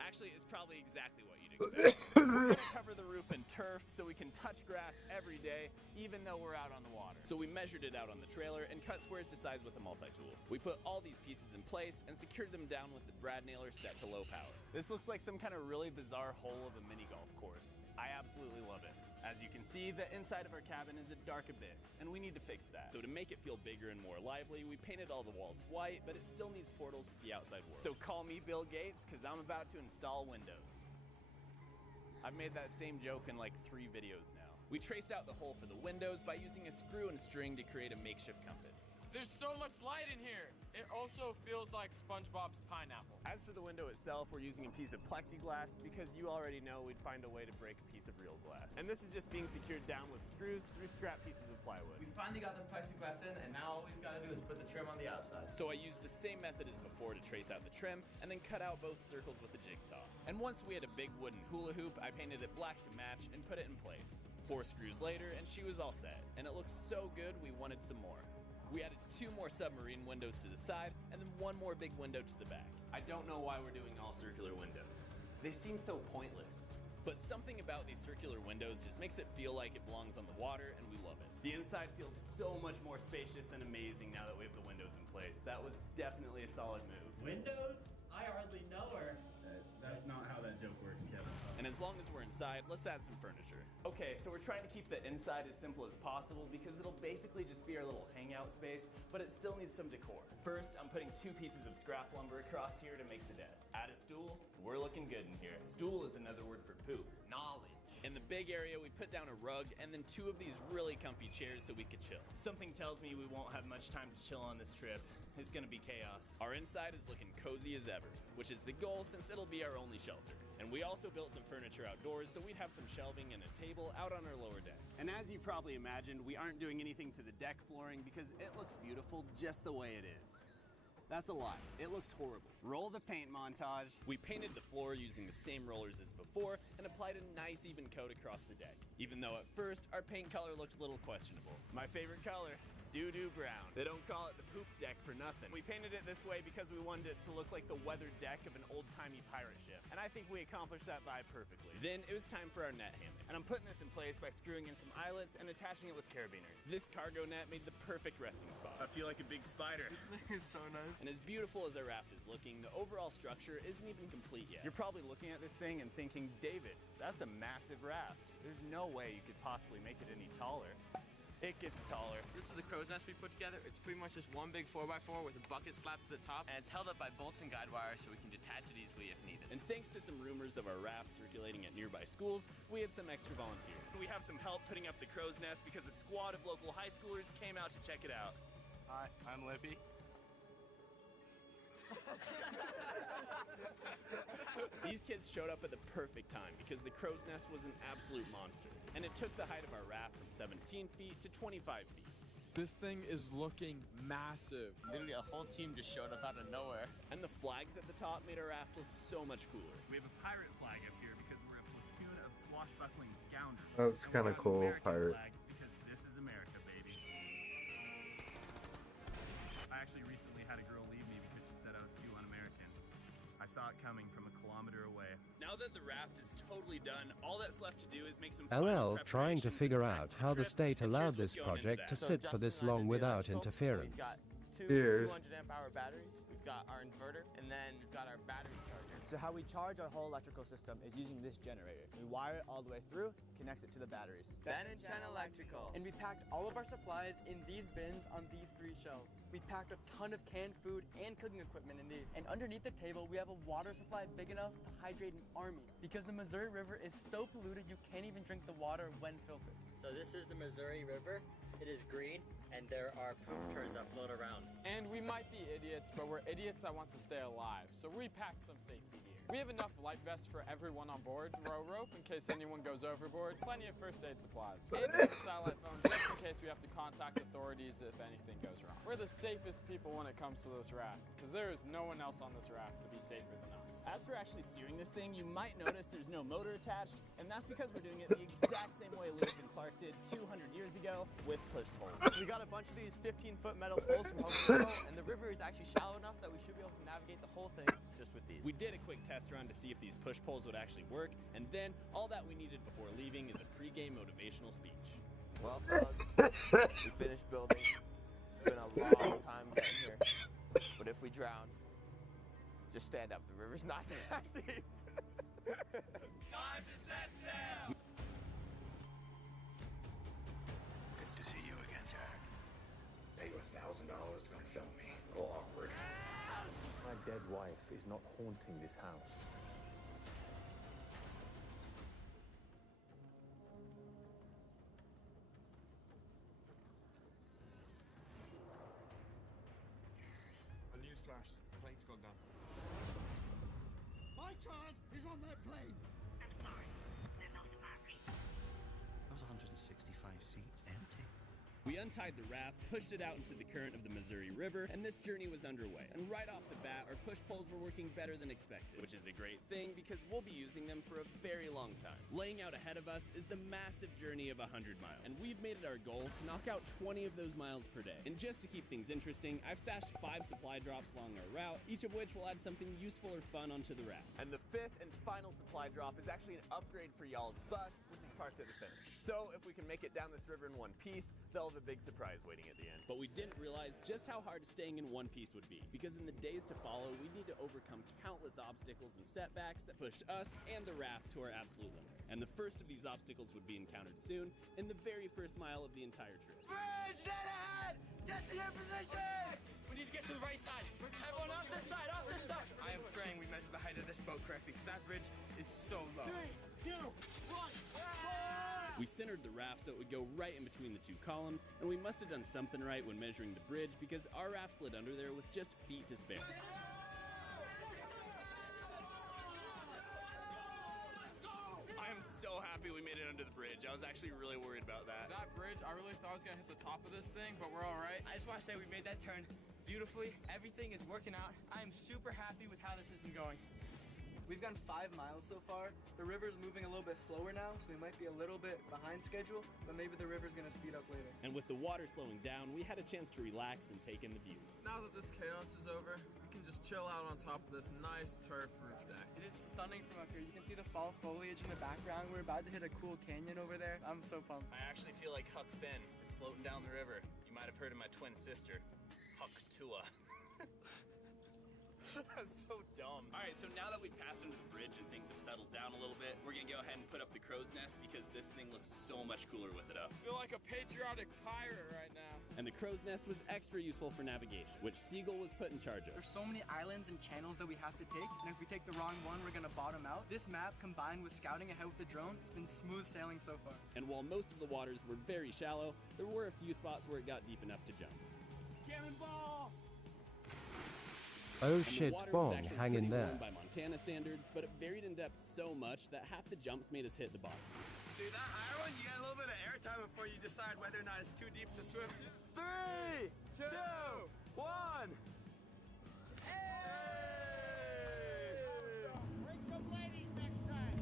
Actually, it's probably exactly what you'd expect. We're gonna cover the roof in turf so we can touch grass every day, even though we're out on the water. So we measured it out on the trailer and cut squares to size with a multi-tool. We put all these pieces in place and secured them down with the brad nailer set to low power. This looks like some kind of really bizarre hole of a mini golf course. I absolutely love it. As you can see, the inside of our cabin is a dark abyss, and we need to fix that. So to make it feel bigger and more lively, we painted all the walls white, but it still needs portals to the outside world. So call me Bill Gates, because I'm about to install Windows. I've made that same joke in like 3 videos now. We traced out the hole for the windows by using a screw and string to create a makeshift compass. There's so much light in here. It also feels like SpongeBob's pineapple. As for the window itself, we're using a piece of plexiglass because you already know we'd find a way to break a piece of real glass. And this is just being secured down with screws through scrap pieces of plywood. We finally got the plexiglass in, and now all we've got to do is put the trim on the outside. So I used the same method as before to trace out the trim, and then cut out both circles with a jigsaw. And once we had a big wooden hula hoop, I painted it black to match and put it in place. 4 screws later, and she was all set. And it looked so good, we wanted some more. We added 2 more submarine windows to the side, and then 1 more big window to the back. I don't know why we're doing all circular windows. They seem so pointless. But something about these circular windows just makes it feel like it belongs on the water, and we love it. The inside feels so much more spacious and amazing now that we have the windows in place. That was definitely a solid move. Windows? I hardly know her. That's not how that joke works, Kevin. And as long as we're inside, let's add some furniture. Okay, so we're trying to keep the inside as simple as possible because it'll basically just be our little hangout space, but it still needs some decor. First, I'm putting 2 pieces of scrap lumber across here to make the desk. Add a stool, we're looking good in here. Stool is another word for poop. Knowledge. In the big area, we put down a rug and then 2 of these really comfy chairs so we could chill. Something tells me we won't have much time to chill on this trip. It's gonna be chaos. Our inside is looking cozy as ever, which is the goal since it'll be our only shelter. And we also built some furniture outdoors so we'd have some shelving and a table out on our lower deck. And as you probably imagined, we aren't doing anything to the deck flooring because it looks beautiful just the way it is. That's a lie. It looks horrible. Roll the paint montage. We painted the floor using the same rollers as before and applied a nice even coat across the deck. Even though at first, our paint color looked a little questionable. My favorite color, doo-doo brown. They don't call it the poop deck for nothing. We painted it this way because we wanted it to look like the weathered deck of an old-timey pirate ship. And I think we accomplished that vibe perfectly. Then it was time for our net hammock. And I'm putting this in place by screwing in some eyelets and attaching it with carabiners. This cargo net made the perfect resting spot. I feel like a big spider. This thing is so nice. And as beautiful as our raft is looking, the overall structure isn't even complete yet. You're probably looking at this thing and thinking, David, that's a massive raft. There's no way you could possibly make it any taller. It gets taller. This is the crow's nest we put together. It's pretty much just one big 4x4 with a bucket slapped to the top, and it's held up by bolts and guide wires so we can detach it easily if needed. And thanks to some rumors of our raft circulating at nearby schools, we had some extra volunteers. We have some help putting up the crow's nest because a squad of local high schoolers came out to check it out. Hi, I'm Lippy. These kids showed up at the perfect time because the crow's nest was an absolute monster. And it took the height of our raft from 17 feet to 25 feet. This thing is looking massive. Literally a whole team just showed up out of nowhere. And the flags at the top made our raft look so much cooler. We have a pirate flag up here because we're a platoon of swashbuckling scoundrels. Oh, it's kind of cool, pirate. Because this is America, baby. I actually recently had a girl leave me because she said I was too un-American. I saw it coming from a kilometer away. Now that the raft is totally done, all that's left to do is make some LL trying to figure out how the state allowed this project to sit for this long without interference. Two Cheers. 200 amp hour batteries. We've got our inverter, and then we've got our battery charger. So how we charge our whole electrical system is using this generator. We wire it all the way through, connects it to the batteries. Ben and Chen Electrical. And we packed all of our supplies in these bins on these 3 shelves. We packed a ton of canned food and cooking equipment in these. And underneath the table, we have a water supply big enough to hydrate an army. Because the Missouri River is so polluted, you can't even drink the water when filtered. So this is the Missouri River. It is green, and there are poop turds that float around. And we might be idiots, but we're idiots that want to stay alive. So we packed some safety gear. We have enough life vests for everyone on board, row rope in case anyone goes overboard, plenty of first aid supplies, and a satellite phone just in case we have to contact authorities if anything goes wrong. We're the safest people when it comes to this raft, because there is no one else on this raft to be safer than us. As for actually steering this thing, you might notice there's no motor attached, and that's because we're doing it the exact same way Lewis and Clark did 200 years ago with push poles. We got a bunch of these 15-foot metal poles from Home Depot, and the river is actually shallow enough that we should be able to navigate the whole thing just with these. We did a quick test run to see if these push poles would actually work, and then all that we needed before leaving is a pre-game motivational speech. Well, fellas, we finished building. It's been a long time getting here, but if we drown, just stand up. The river's not that deep. Time to set sail! Good to see you again, Jack. Pay you $1,000 to come film me. A little awkward. My dead wife is not haunting this house. A newsflash. The plane's gone down. My child is on that plane! I'm sorry. There's no survivors. Those 165 seats empty. We untied the raft, pushed it out into the current of the Missouri River, and this journey was underway. And right off the bat, our push poles were working better than expected, which is a great thing because we'll be using them for a very long time. Laying out ahead of us is the massive journey of 100 miles, and we've made it our goal to knock out 20 of those miles per day. And just to keep things interesting, I've stashed 5 supply drops along our route, each of which will add something useful or fun onto the raft. And the 5th and final supply drop is actually an upgrade for y'all's bus, which is parked at the finish. So if we can make it down this river in one piece, they'll have a big surprise waiting at the end. But we didn't realize just how hard staying in one piece would be, because in the days to follow, we'd need to overcome countless obstacles and setbacks that pushed us and the raft to our absolute limits. And the first of these obstacles would be encountered soon, in the very first mile of the entire trip. Bridge, dead ahead! Get to your positions! We need to get to the right side. Everyone off this side, off this side! I am praying we measure the height of this boat correctly, because that bridge is so low. 3, 2, 1, We centered the raft so it would go right in between the two columns, and we must have done something right when measuring the bridge because our raft slid under there with just feet to spare. I am so happy we made it under the bridge. I was actually really worried about that. That bridge, I really thought I was gonna hit the top of this thing, but we're all right. I just want to say we made that turn beautifully. Everything is working out. I am super happy with how this has been going. We've gone 5 miles so far. The river's moving a little bit slower now, so we might be a little bit behind schedule, but maybe the river's gonna speed up later. And with the water slowing down, we had a chance to relax and take in the views. Now that this chaos is over, we can just chill out on top of this nice turf roof deck. It is stunning from up here. You can see the fall foliage in the background. We're about to hit a cool canyon over there. I'm so pumped. I actually feel like Huck Finn is floating down the river. You might have heard of my twin sister, Huck Tua. That's so dumb. All right, so now that we passed under the bridge and things have settled down a little bit, we're gonna go ahead and put up the crow's nest because this thing looks so much cooler with it up. I feel like a patriotic pirate right now. And the crow's nest was extra useful for navigation, which Siegel was put in charge of. There's so many islands and channels that we have to take, and if we take the wrong one, we're gonna bottom out. This map, combined with scouting ahead with the drone, it's been smooth sailing so far. And while most of the waters were very shallow, there were a few spots where it got deep enough to jump. Cannonball! Oh shit, Bong, hang in there. By Montana standards, but it varied in depth so much that half the jumps made us hit the bottom. Dude, that higher one, you get a little bit of airtime before you decide whether or not it's too deep to swim. 3, 2, 1. Bring some ladies next time.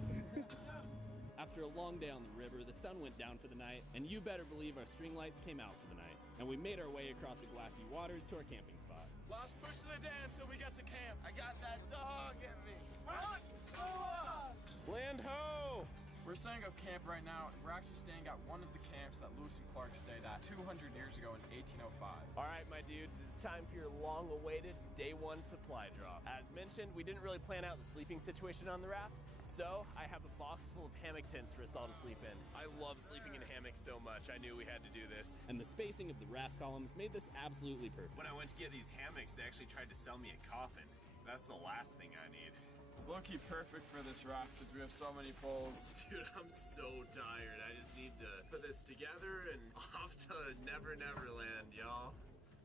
After a long day on the river, the sun went down for the night, and you better believe our string lights came out for the night. And we made our way across the glassy waters to our camping spot. Last push of the day until we get to camp. I got that dog in me. Land ho! We're setting up camp right now, and we're actually staying at one of the camps that Lewis and Clark stayed at 200 years ago in 1805. All right, my dudes, it's time for your long-awaited Day 1 supply drop. As mentioned, we didn't really plan out the sleeping situation on the raft, so I have a box full of hammock tents for us all to sleep in. I love sleeping in hammocks so much, I knew we had to do this. And the spacing of the raft columns made this absolutely perfect. When I went to get these hammocks, they actually tried to sell me a coffin. That's the last thing I need. It's low-key perfect for this raft because we have so many poles. Dude, I'm so tired. I just need to put this together and off to Never Never Land, y'all.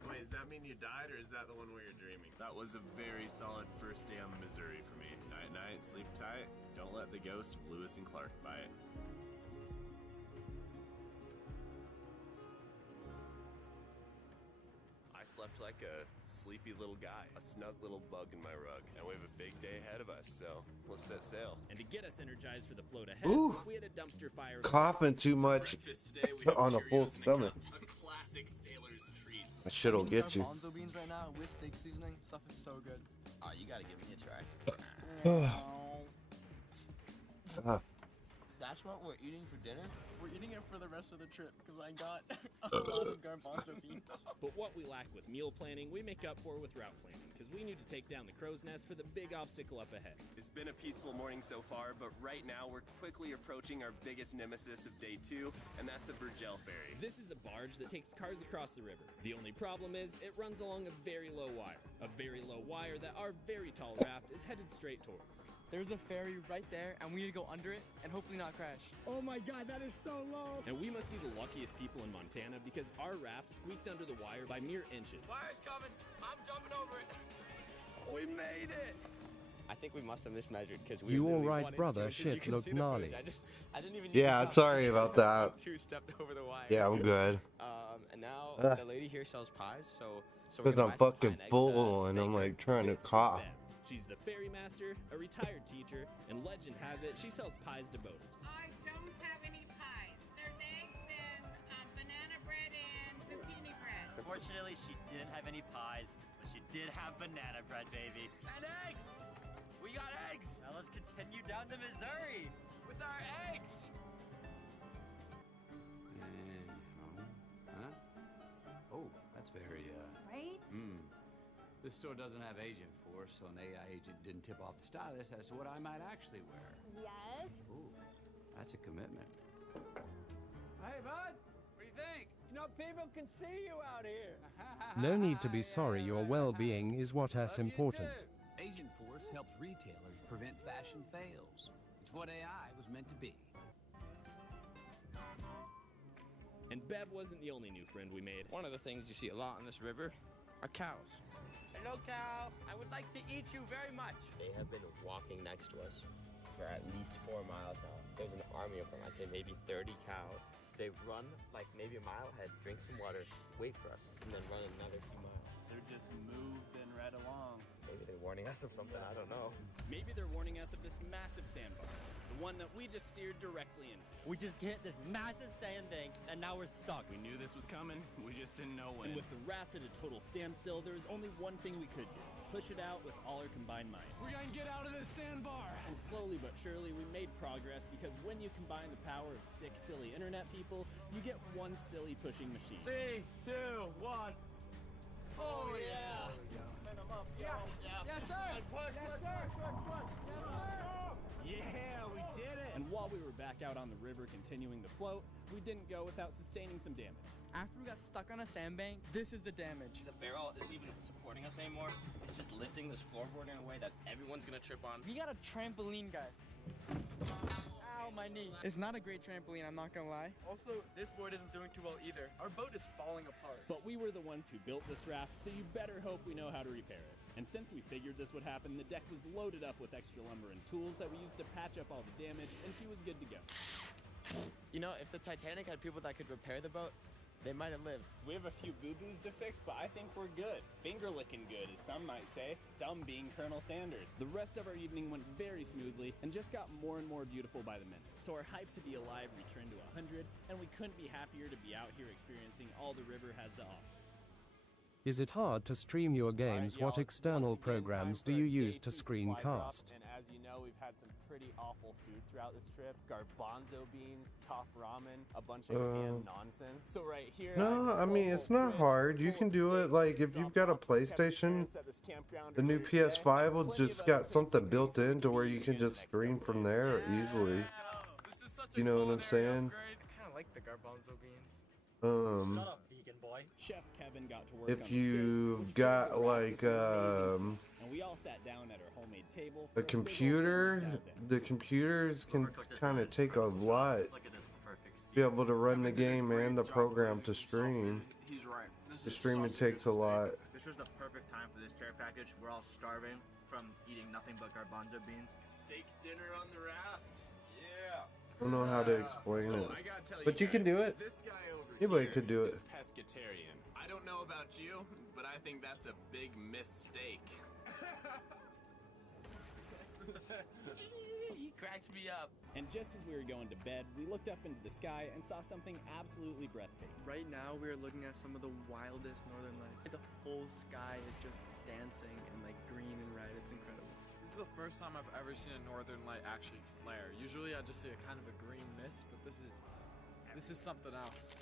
Wait, does that mean you died, or is that the one where you're dreaming? That was a very solid first day on the Missouri for me. Night-night, sleep tight. Don't let the ghost of Lewis and Clark bite. I slept like a sleepy little guy, a snug little bug in my rug, and we have a big day ahead of us, so let's set sail. And to get us energized for the float ahead, we had a dumpster fire. Coughing too much today, on a full stomach. A classic sailor's treat. That shit'll get you. Bonzo beans right now with steak seasoning. Stuff is so good. Oh, you gotta give me a try. That's what we're eating for dinner? We're eating it for the rest of the trip because I got a lot of garbanzo beans. But what we lack with meal planning, we make up for with route planning, because we need to take down the crow's nest for the big obstacle up ahead. It's been a peaceful morning so far, but right now we're quickly approaching our biggest nemesis of day 2, and that's the Virgil Ferry. This is a barge that takes cars across the river. The only problem is it runs along a very low wire. A very low wire that our very tall raft is headed straight towards. There's a ferry right there, and we need to go under it and hopefully not crash. Oh my god, that is so low. And we must be the luckiest people in Montana because our raft squeaked under the wire by mere inches. Wire's coming. I'm jumping over it. We made it. I think we must have mismeasured because we. You all right, brother? Shit, look gnarly. I didn't even. Yeah, sorry about that. Two-stepped over the wire. Yeah, I'm good. And now the lady here sells pies, so. Because I'm fucking full and I'm like trying to cough. She's the ferry master, a retired teacher, and legend has it she sells pies to boaters. I don't have any pies. There's eggs and banana bread and zucchini bread. Unfortunately, she didn't have any pies, but she did have banana bread, baby. And eggs! We got eggs! Now let's continue down to Missouri with our eggs! Huh? This store doesn't have agent force, so an AI agent didn't tip off the stylist as to what I might actually wear. Yes? Ooh, that's a commitment. Hey, bud. What do you think? You know, people can see you out here. No need to be sorry, your well-being is what's important. Agent force helps retailers prevent fashion fails. It's what AI was meant to be. And Bev wasn't the only new friend we made. One of the things you see a lot on this river are cows. Hello, cow. I would like to eat you very much. They have been walking next to us for at least 4 miles now. There's an army of them, I'd say maybe 30 cows. They run like maybe a mile ahead, drink some water, wait for us, and then run another few miles. They're just moving right along. Maybe they're warning us of something, I don't know. Maybe they're warning us of this massive sandbar, the one that we just steered directly into. We just hit this massive sand bank, and now we're stuck. We knew this was coming, we just didn't know when. And with the raft at a total standstill, there was only one thing we could do. Push it out with all our combined might. We're gonna get out of this sandbar! And slowly but surely, we made progress because when you combine the power of 6 silly internet people, you get one silly pushing machine. 3, 2, 1. Oh, yeah. Send them up, yo. Yes, sir. Push, Yes, push, sir. push, push. Yes, sir. Yeah, we did it! And while we were back out on the river continuing the float, we didn't go without sustaining some damage. After we got stuck on a sandbank, this is the damage. The barrel isn't even supporting us anymore. It's just lifting this floorboard in a way that everyone's gonna trip on. We got a trampoline, guys. Ow, my knee. It's not a great trampoline, I'm not gonna lie. Also, this board isn't doing too well either. Our boat is falling apart. But we were the ones who built this raft, so you better hope we know how to repair it. And since we figured this would happen, the deck was loaded up with extra lumber and tools that we used to patch up all the damage, and she was good to go. You know, if the Titanic had people that could repair the boat, they might have lived. We have a few boo-boos to fix, but I think we're good. Finger-licking good, as some might say. Some being Colonel Sanders. The rest of our evening went very smoothly and just got more and more beautiful by the minute. So our hype to be alive returned to 100, and we couldn't be happier to be out here experiencing all the river has to offer. Is it hard to stream your games? What external programs do you use to screencast? And as you know, we've had some pretty awful food throughout this trip. Garbanzo beans, top ramen, a bunch of canned nonsense. So right here, No, I mean, it's not hard. You can do it. Like, if you've got a PlayStation, the new PS5 will just got something built in to where you can just stream from there easily. You know what I'm saying? I kind of like the garbanzo beans. Shut up, vegan boy. Chef Kevin got to work If on you've got like and we all sat down at our homemade table a computer, the computers can kind of take a lot to be able to run the game and the program to stream. He's right. The streaming takes a lot. This was the perfect time for this care package. We're all starving from eating nothing but garbanzo beans. Steak dinner on the raft. Yeah. I don't know how to explain it, I gotta tell but you can do it. This guy over Anybody here could do it. is pescatarian. I don't know about you, but I think that's a big mistake. He cracks me up. And just as we were going to bed, we looked up into the sky and saw something absolutely breathtaking. Right now, we are looking at some of the wildest northern lights. The whole sky is just dancing and like green and red. It's incredible. This is the first time I've ever seen a northern light actually flare. Usually I just see a kind of a green mist, but this is something else.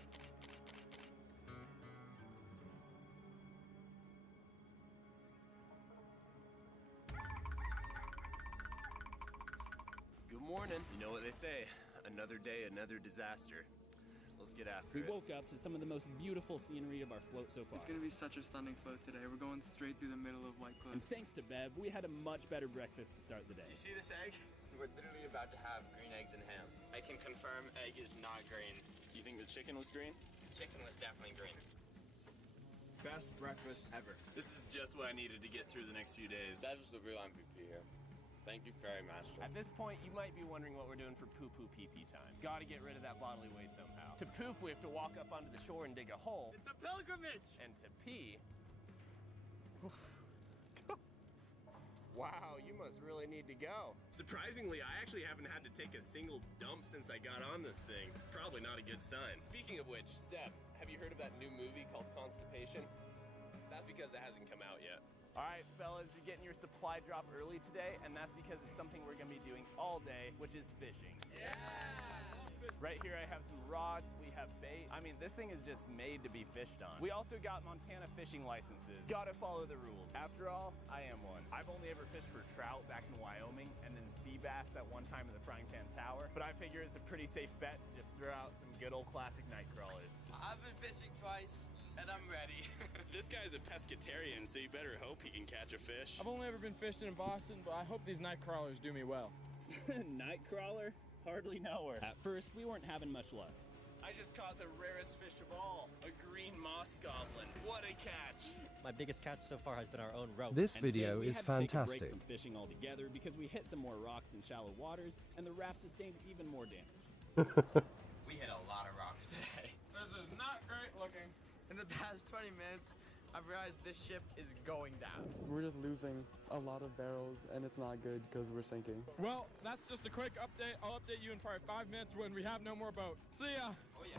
Good morning. You know what they say, another day, another disaster. Let's get after We it. woke up to some of the most beautiful scenery of our float so far. It's gonna be such a stunning float today. We're going straight through the middle of White Cliffs. And thanks to Bev, we had a much better breakfast to start the day. You see this egg? We're literally about to have green eggs and ham. I can confirm egg is not green. You think the chicken was green? The chicken was definitely green. Best breakfast ever. This is just what I needed to get through the next few days. That was the real MVP here. Thank you, Fairy Master. At this point, you might be wondering what we're doing for poo-poo pee-pee time. Gotta get rid of that bodily waste somehow. To poop, we have to walk up onto the shore and dig a hole. It's a pilgrimage! And to pee... Wow, you must really need to go. Surprisingly, I actually haven't had to take a single dump since I got on this thing. It's probably not a good sign. Speaking of which, Seb, have you heard of that new movie called Constipation? That's because it hasn't come out yet. All right, fellas, you're getting your supply drop early today, and that's because it's something we're gonna be doing all day, which is fishing. Yeah! Right here I have some rods, we have bait. I mean, this thing is just made to be fished on. We also got Montana fishing licenses. Gotta follow the rules. After all, I am one. I've only ever fished for trout back in Wyoming and then sea bass that one time in the Frying Pan Tower. But I figure it's a pretty safe bet to just throw out some good old classic night crawlers. I've been fishing twice and I'm ready. This guy's a pescatarian, so you better hope he can catch a fish. I've only ever been fishing in Boston, but I hope these night crawlers do me well. Night crawler? Hardly know her. At first, we weren't having much luck. I just caught the rarest fish of all, a green moss goblin. What a catch! My biggest catch so far has been our own rope. This And video then we is had to take a break fantastic. from fishing altogether because we hit some more rocks in shallow waters, and the raft sustained even more damage. We hit a lot of rocks today. This is not great looking. In the past 20 minutes, I've realized this ship is going down. We're just losing a lot of barrels, and it's not good because we're sinking. Well, that's just a quick update. I'll update you in probably 5 minutes when we have no more boat. See ya! Oh yeah.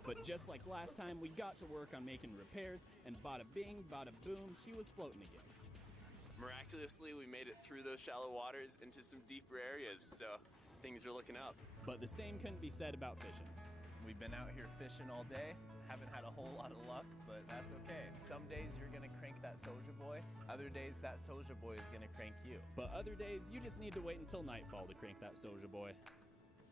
But just like last time, we got to work on making repairs, and bada bing, bada boom, she was floating again. Miraculously, we made it through those shallow waters into some deeper areas, so things are looking up. But the same couldn't be said about fishing. We've been out here fishing all day, haven't had a whole lot of luck, but that's okay. Some days you're gonna crank that Soulja Boy, other days that Soulja Boy is gonna crank you. But other days, you just need to wait until nightfall to crank that Soulja Boy.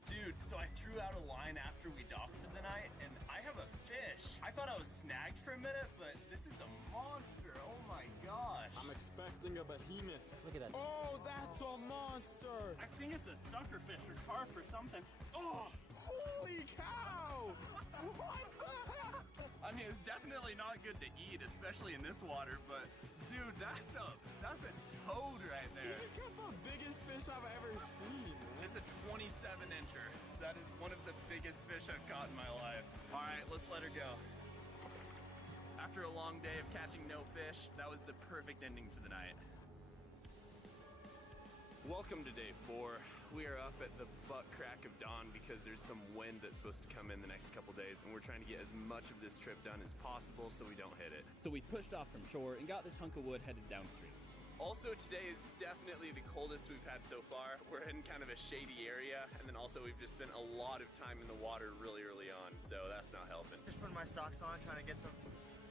Dude, so I threw out a line after we docked for the night, and I have a fish. I thought I was snagged for a minute, but this is a monster. Oh my gosh. I'm expecting a behemoth. Look at that. Oh, that's a monster! I think it's a suckerfish or carp or something. Oh, holy cow! What the heck? I mean, it's definitely not good to eat, especially in this water, but dude, that's a toad right there. You just got the biggest fish I've ever seen. It's a 27-incher. That is one of the biggest fish I've caught in my life. All right, let's let her go. After a long day of catching no fish, that was the perfect ending to the night. Welcome to day 4. We are up at the butt crack of dawn because there's some wind that's supposed to come in the next couple days, and we're trying to get as much of this trip done as possible so we don't hit it. So we pushed off from shore and got this hunk of wood headed downstream. Also, today is definitely the coldest we've had so far. We're in kind of a shady area, and then also we've just spent a lot of time in the water really early on, so that's not helping. Just putting my socks on, trying to get some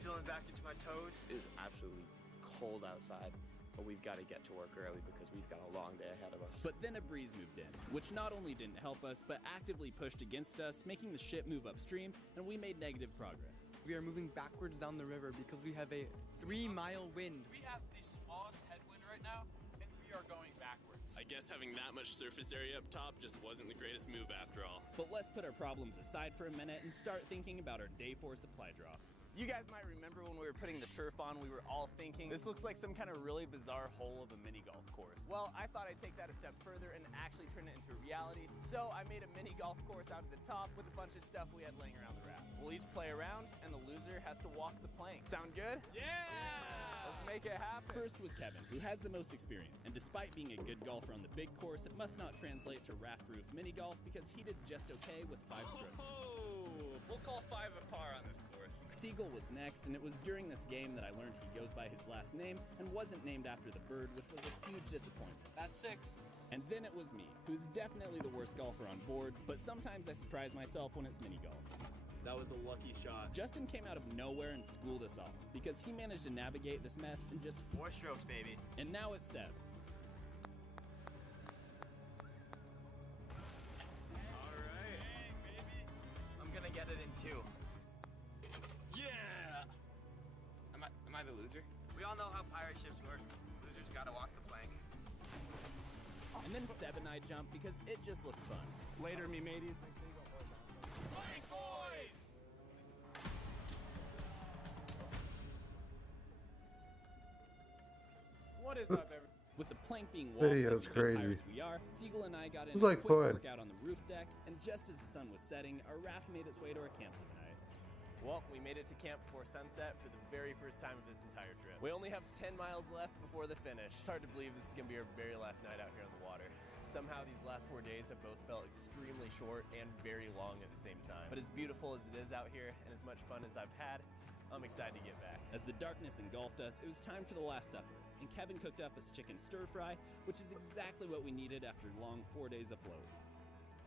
feeling back into my toes. It is absolutely cold outside, but we've got to get to work early because we've got a long day ahead of us. But then a breeze moved in, which not only didn't help us, but actively pushed against us, making the ship move upstream, and we made negative progress. We are moving backwards down the river because we have a 3-mile wind. We have the smallest headwind right now, and we are going backwards. I guess having that much surface area up top just wasn't the greatest move after all. But let's put our problems aside for a minute and start thinking about our day 4 supply drop. You guys might remember when we were putting the turf on, we were all thinking, this looks like some kind of really bizarre hole of a mini golf course. Well, I thought I'd take that a step further and actually turn it into reality. So I made a mini golf course out at the top with a bunch of stuff we had laying around the raft. We'll each play around, and the loser has to walk the plank. Sound good? Yeah! Let's make it happen. First was Kevin, who has the most experience. And despite being a good golfer on the big course, it must not translate to raft roof mini golf because he did just okay with 5 strokes. We'll call 5 a par on this course. Siegel was next, and it was during this game that I learned he goes by his last name and wasn't named after the bird, which was a huge disappointment. That's 6. And then it was me, who's definitely the worst golfer on board, but sometimes I surprise myself when it's mini golf. That was a lucky shot. Justin came out of nowhere and schooled us all, because he managed to navigate this mess in just 4 strokes, baby. And now it's Seb. Alright. Hey, baby. I'm gonna get it in 2. Yeah! Am I the loser? We all know how pirate ships work. Losers gotta walk the plank. And then Seb and I jumped because it just looked fun. Later, me mateys. Plank boys! What is up, everyone? With the plank being walked, Video's like the crazy. pirates we are, Siegel and I got It's into like a quick fun. workout on the roof deck, and just as the sun was setting, our raft made its way to our camp for the night. Well, we made it to camp before sunset for the very first time of this entire trip. We only have 10 miles left before the finish. It's hard to believe this is gonna be our very last night out here on the water. Somehow these last 4 days have both felt extremely short and very long at the same time. But as beautiful as it is out here, and as much fun as I've had, I'm excited to get back. As the darkness engulfed us, it was time for the Last Supper, and Kevin cooked up us chicken stir fry, which is exactly what we needed after long 4 days afloat.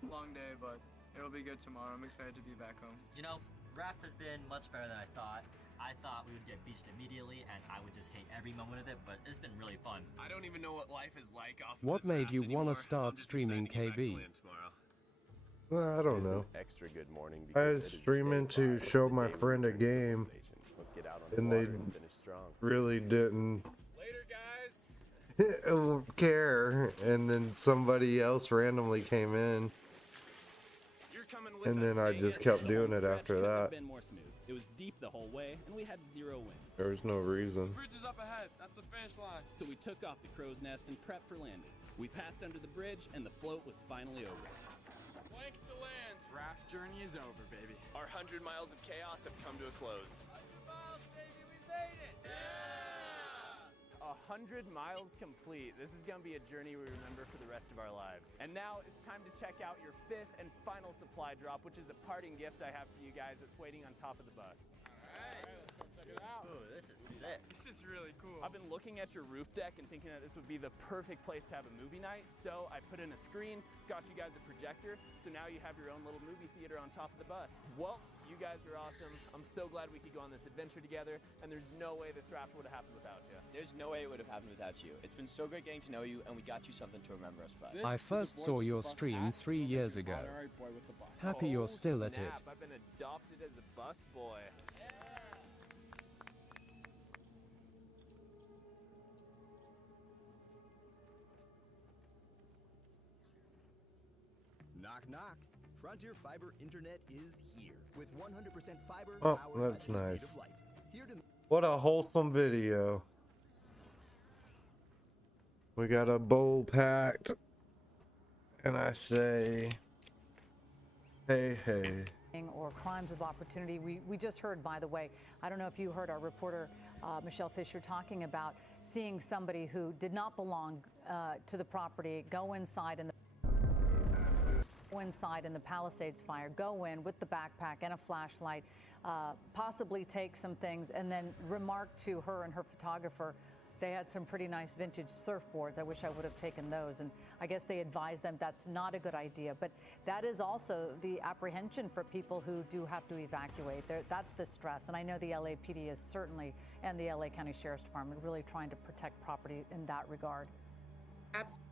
Long day, but it'll be good tomorrow. I'm excited to be back home. You know, Raft has been much better than I thought. I thought we would get beached immediately and I would just hate every moment of it, but it's been really fun. I don't even know what life is like off What of this made raft you anymore. want to start I'm just streaming excited to get back to KB? land tomorrow. Well, I don't It is know. an extra good morning I because was it is streaming day to 5 show of the my daily friend a return to game, civilization. Let's get out on the and they water and finish strong. really didn't Later, guys. care. And then somebody else randomly came in, You're coming with and us, then I dang just it. kept The doing home it stretch after couldn't have that. been more smooth. It was deep the whole way, and we had 0 wind. There was no reason. Bridge is up ahead. That's the finish line. So we took off the crow's nest and prepped for landing. We passed under the bridge, and the float was finally over. Plank to land. Raft journey is over, baby. Our 100 miles of chaos have come to a close. 100 miles complete. This is gonna be a journey we remember for the rest of our lives. And now it's time to check out your 5th and final supply drop, which is a parting gift I have for you guys that's waiting on top of the bus. Alright, let's go check it out. Ooh, this is sick. This is really cool. I've been looking at your roof deck and thinking that this would be the perfect place to have a movie night, so I put in a screen, got you guys a projector, so now you have your own little movie theater on top of the bus. Well, you guys are awesome. I'm so glad we could go on this adventure together, and there's no way this raft would have happened without you. There's no way it would have happened without you. It's been so great getting to know you, and we got you something to remember us by. I first saw your stream 3 years ago. Happy you're still at it. Snap, I've been adopted as a bus boy. Knock, knock. Frontier Fiber Internet is here with 100% fiber. Oh, powered by that's the speed nice. of light. Here to What a wholesome video. We got a bowl packed, and I say, hey, hey. Or crimes of opportunity. We just heard, by the way, I don't know if you heard our reporter Michelle Fisher talking about seeing somebody who did not belong to the property go inside and in the Palisades fire, go in with the backpack and a flashlight, possibly take some things, and then remark to her and her photographer. They had some pretty nice vintage surfboards. I wish I would have taken those. And I guess they advised them that's not a good idea. But that is also the apprehension for people who do have to evacuate. That's the stress. And I know the LAPD is certainly, and the LA County Sheriff's Department, really trying to protect property in that regard. Absolutely.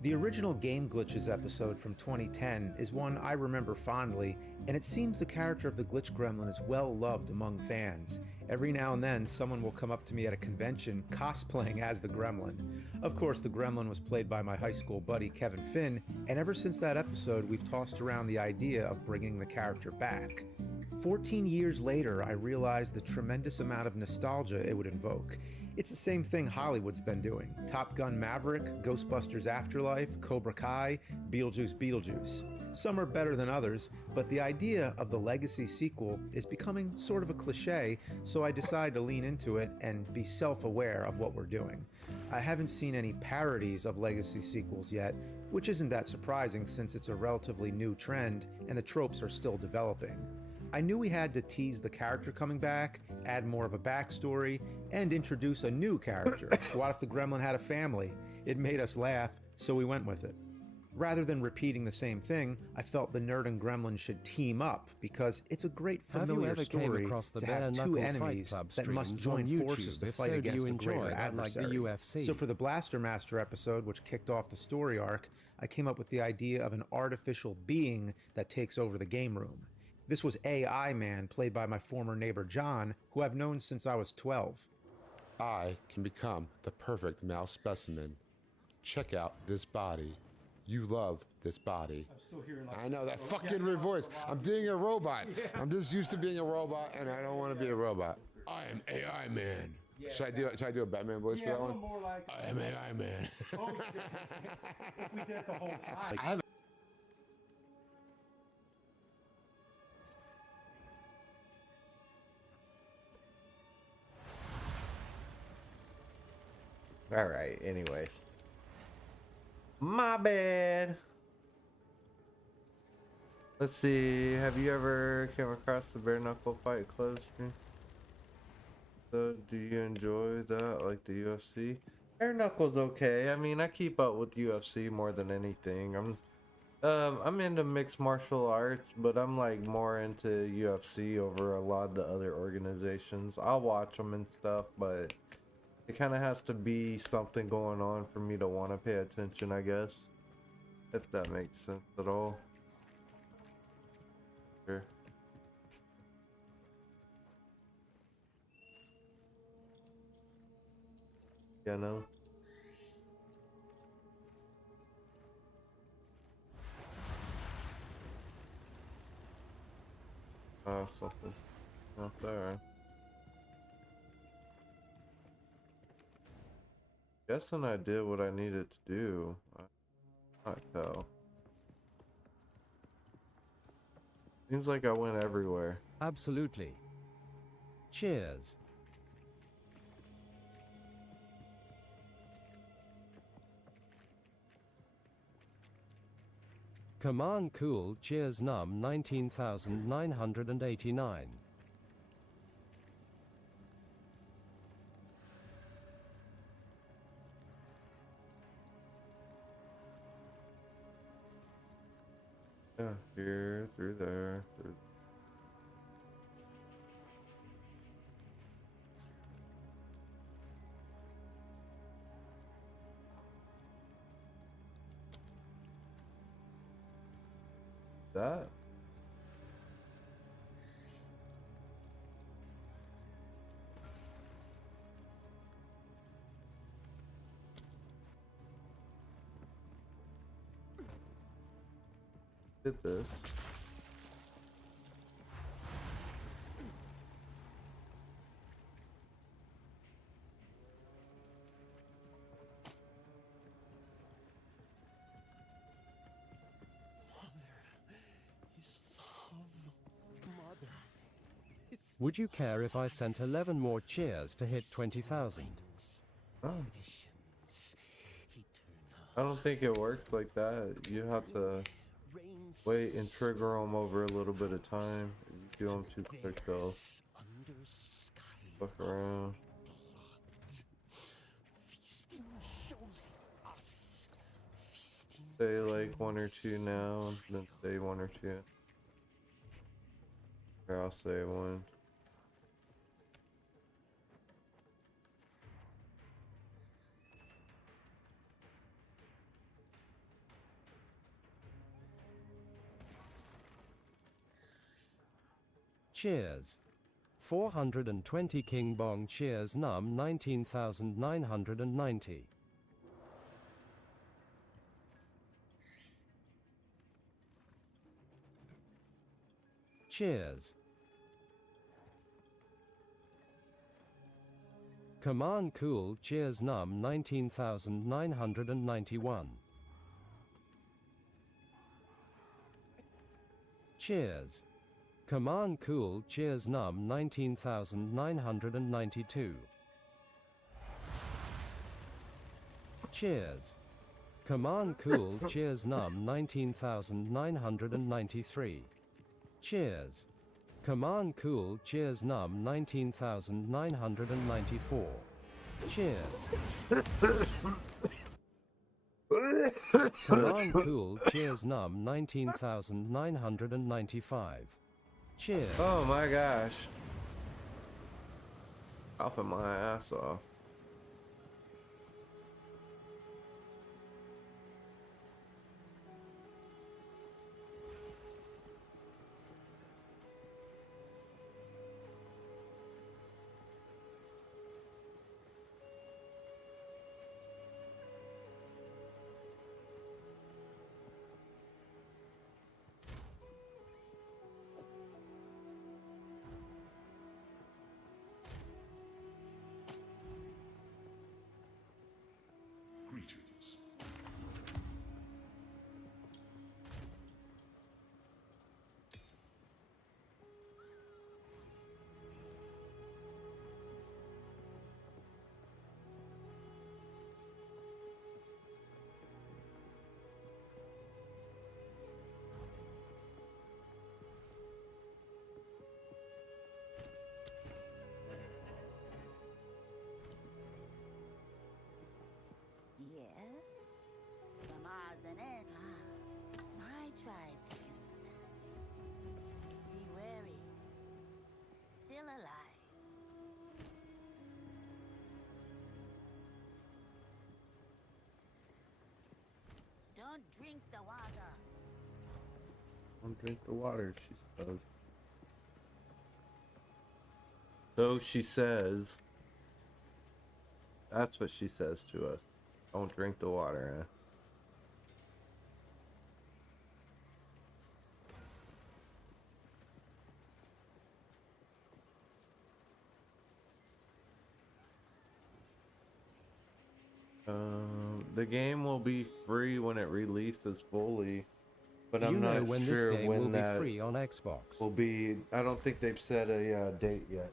The original Game Glitches episode from 2010 is one I remember fondly, and it seems the character of the Glitch Gremlin is well loved among fans. Every now and then, someone will come up to me at a convention cosplaying as the Gremlin. Of course, the Gremlin was played by my high school buddy Kevin Finn, and ever since that episode, we've tossed around the idea of bringing the character back. 14 years later, I realized the tremendous amount of nostalgia it would invoke. It's the same thing Hollywood's been doing. Top Gun Maverick, Ghostbusters Afterlife, Cobra Kai, Beetlejuice. Some are better than others, but the idea of the Legacy sequel is becoming sort of a cliche, so I decided to lean into it and be self-aware of what we're doing. I haven't seen any parodies of Legacy sequels yet, which isn't that surprising since it's a relatively new trend and the tropes are still developing. I knew we had to tease the character coming back, add more of a backstory, and introduce a new character. What if the Gremlin had a family? It made us laugh, so we went with it. Rather than repeating the same thing, I felt the Nerd and Gremlin should team up because it's a great familiar story to have two enemies that must join forces to fight against a greater adversary. So for the Blaster Master episode, which kicked off the story arc, I came up with the idea of an artificial being that takes over the game room. This was AI Man, played by my former neighbor John, who I've known since I was 12. I can become the perfect male specimen. Check out this body. You love this body. I'm still hearing I know that fucking weird voice. I'm being a robot. Yeah. I'm just used to being a robot, and I don't want to be a robot. I am AI Man. Yeah, should I do a Batman voice for that one? More like I am AI Man. Oh, if we did it the whole time. I haven't. All right, anyways. My bad. Let's see. Have you ever come across the bare knuckle fight close stream? So, do you enjoy that, like the UFC? Bare knuckles okay. I mean, I keep up with UFC more than anything. I'm into mixed martial arts, but I'm like more into UFC over a lot of the other organizations. I'll watch them and stuff, but it kind of has to be something going on for me to want to pay attention, I guess. If that makes sense at all. Sure. Yeah, no. Oh, something not there. Guessing I did what I needed to do. I can't tell. Seems like I went everywhere. Absolutely. Cheers. Command cool. Cheers num 19,989. Yeah, here, through there, through. That? Did this. Would you care if I sent 11 more cheers to hit 20,000? Oh. I don't think it works like that. You have to wait and trigger them over a little bit of time. If you do them too quick, they'll fuck around. Say like 1 or 2 now, and then say 1 or 2. Or I'll say 1. Cheers. 420 KingBong. Cheers num 19,990. Cheers. Command cool. Cheers num 19,991. Cheers. Command cool. Cheers num 19,992. Cheers. Command cool. Cheers num 19,993. Cheers. Command cool. Cheers num 19,994. Cheers. Command cool. Cheers num 19,995. Cheers. Oh my gosh. Coughing my ass off. Don't drink the water. Don't drink the water, she says. So she says. That's what she says to us. Don't drink the water, eh? The game will be free when it releases fully, but I'm not when sure this game when will that be free on Xbox. will be. I don't think they've set a date yet.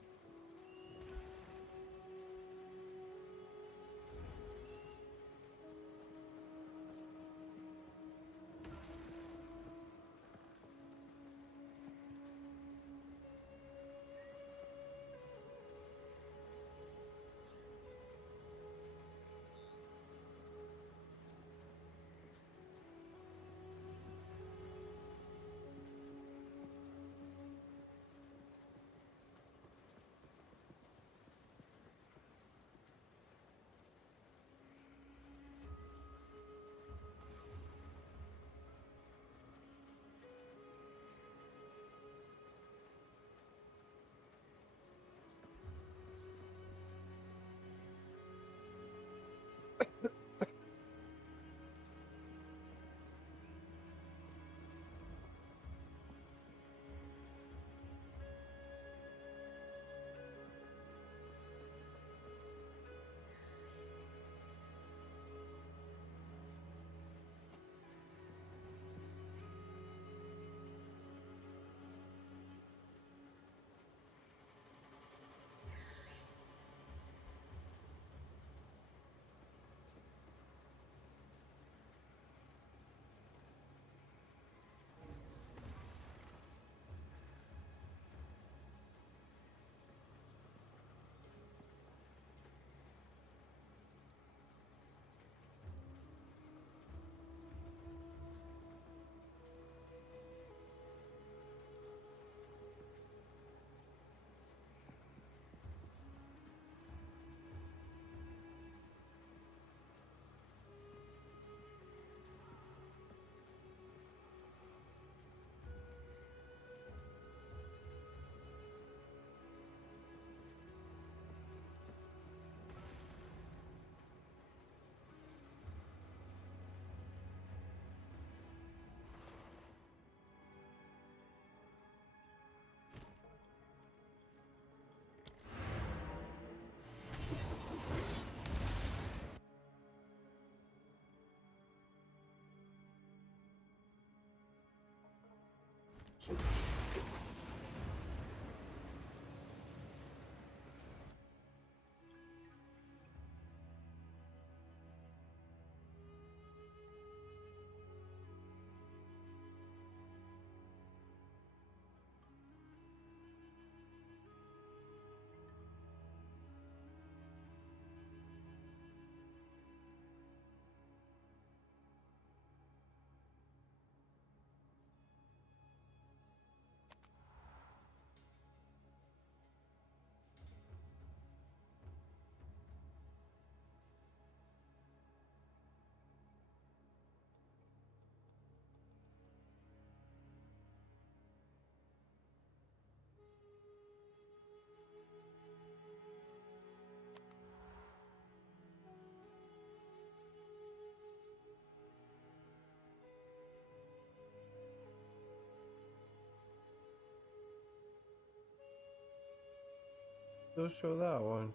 Go show that one.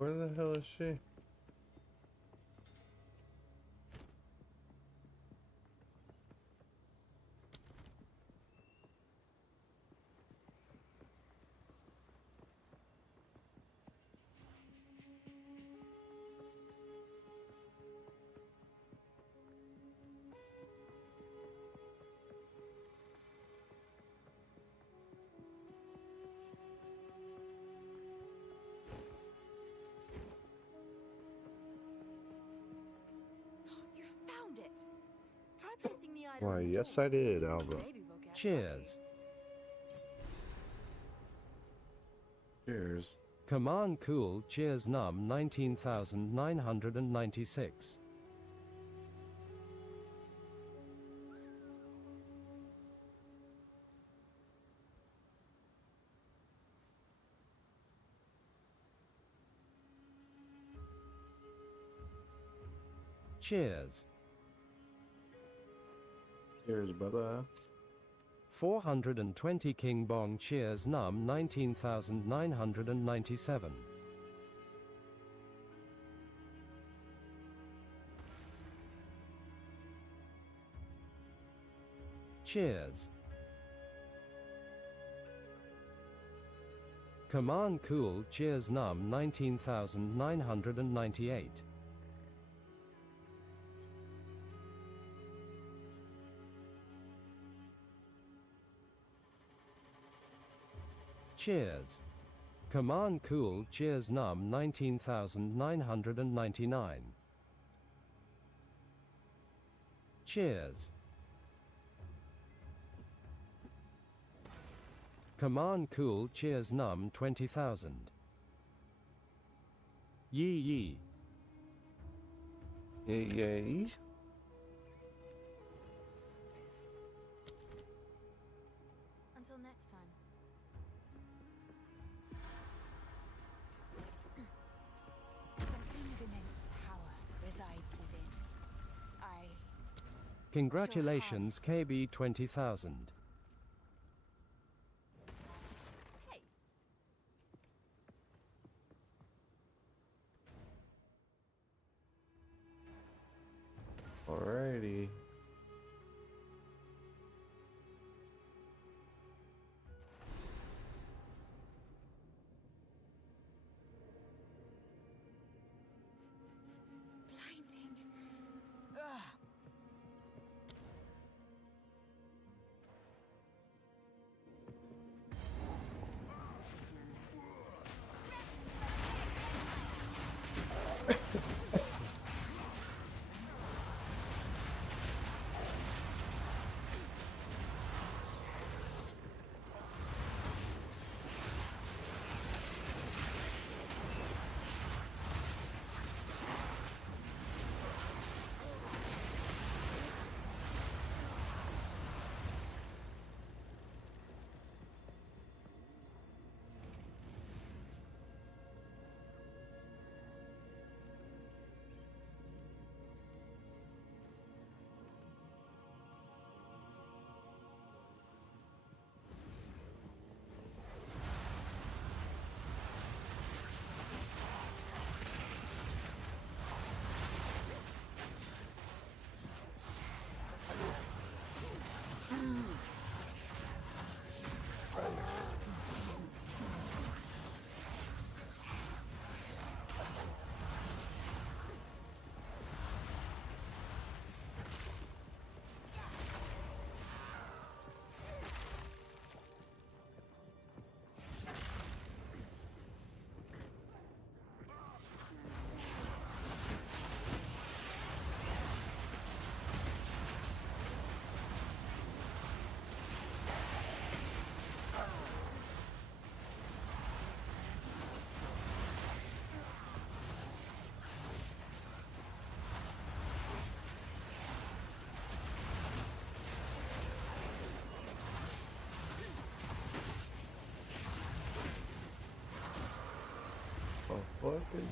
Where the hell is she? You found it. Try placing the item. Why, yes I did, Alba. Cheers. Cheers. Command Cool Cheers Num 19996. Cheers. Cheers, brother. 420 KingBong Cheers Num 19997. Cheers. Command Cool Cheers Num 19998. Cheers. Command Cool Cheers Num 19999. Cheers. Command Cool Cheers Num 20,000. Yee yee. Yay. Until next time. Something of immense power resides within. Congratulations KB 20,000. Hey. Alrighty. Blinding. Ugh. Oh, fucking.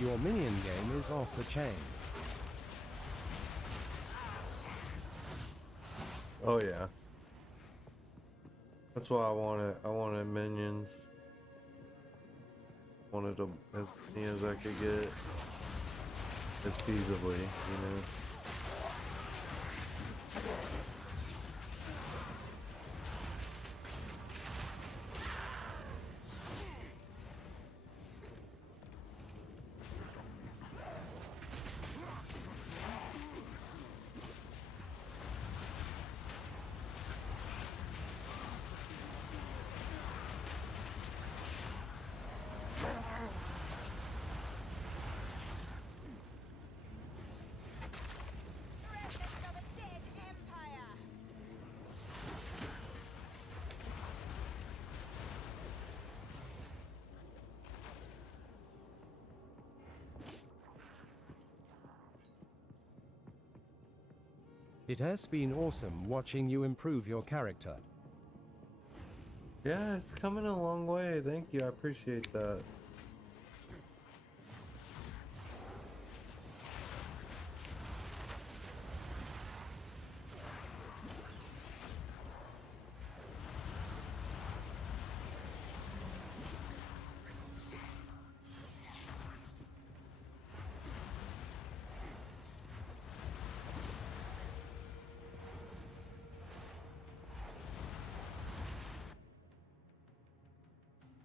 Your minion game is off the chain. Oh yeah. That's why I wanted. I wanted minions. Wanted them as many as I could get, as feasibly, you know. It has been awesome watching you improve your character. Yeah, it's coming a long way. Thank you. I appreciate that.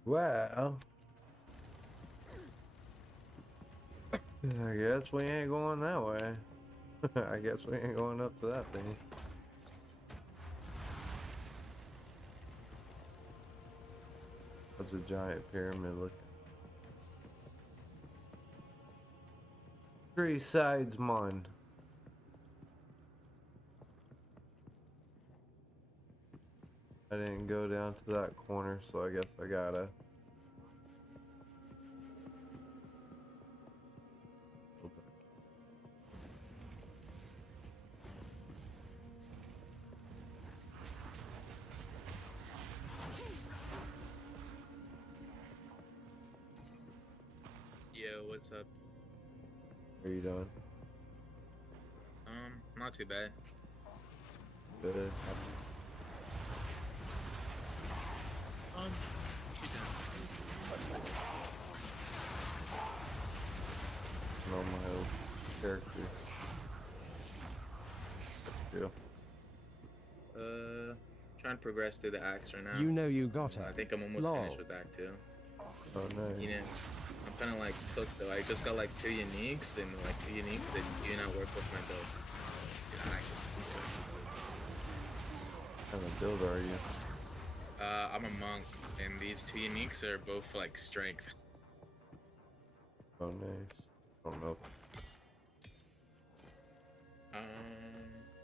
Well, I guess we ain't going that way. I guess we ain't going up to that thing. That's a giant pyramid looking. 3 sides, man. I didn't go down to that corner, so I guess I gotta. Yo, what's up? What are you doing? Not too bad. Good. Normal character. Feel. Trying to progress through the acts right now. You know you got it. I think I'm almost finished with Act 2. Oh, nice. You know, I'm kind of like cooked though. I just got like 2 uniques, and like 2 uniques that do not work with my build. What kind of build are you? I'm a monk, and these 2 uniques are both like strength. Oh, nice. I don't know.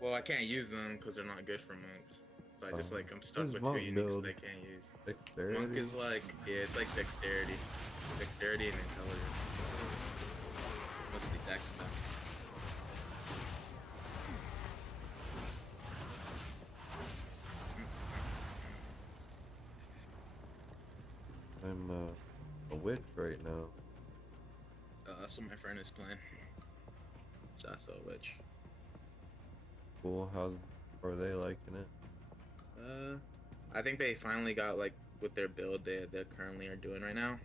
Well, I can't use them because they're not good for monks. So I just like, I'm stuck with 2 monk uniques build? that I can't use. Dexterity? Monk is like, yeah, it's like dexterity. Dexterity and intelligence. Mostly dex stuff. I'm a witch right now. That's what my friend is playing. Sasso Witch. Cool. How are they liking it? I think they finally got like with their build they currently are doing right now.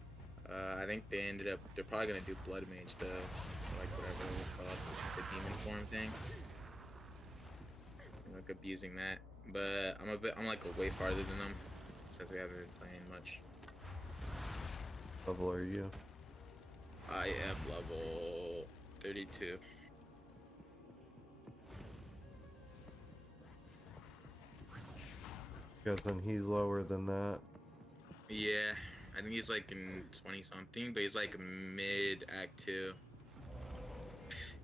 I think they're probably gonna do Blood Mage though, like whatever it was called, the demon form thing. I'm like abusing that, but I'm like way farther than them since we haven't been playing much. Level are you? I am level 32. Guess then he's lower than that. Yeah, I think he's like in 20 something, but he's like mid act 2.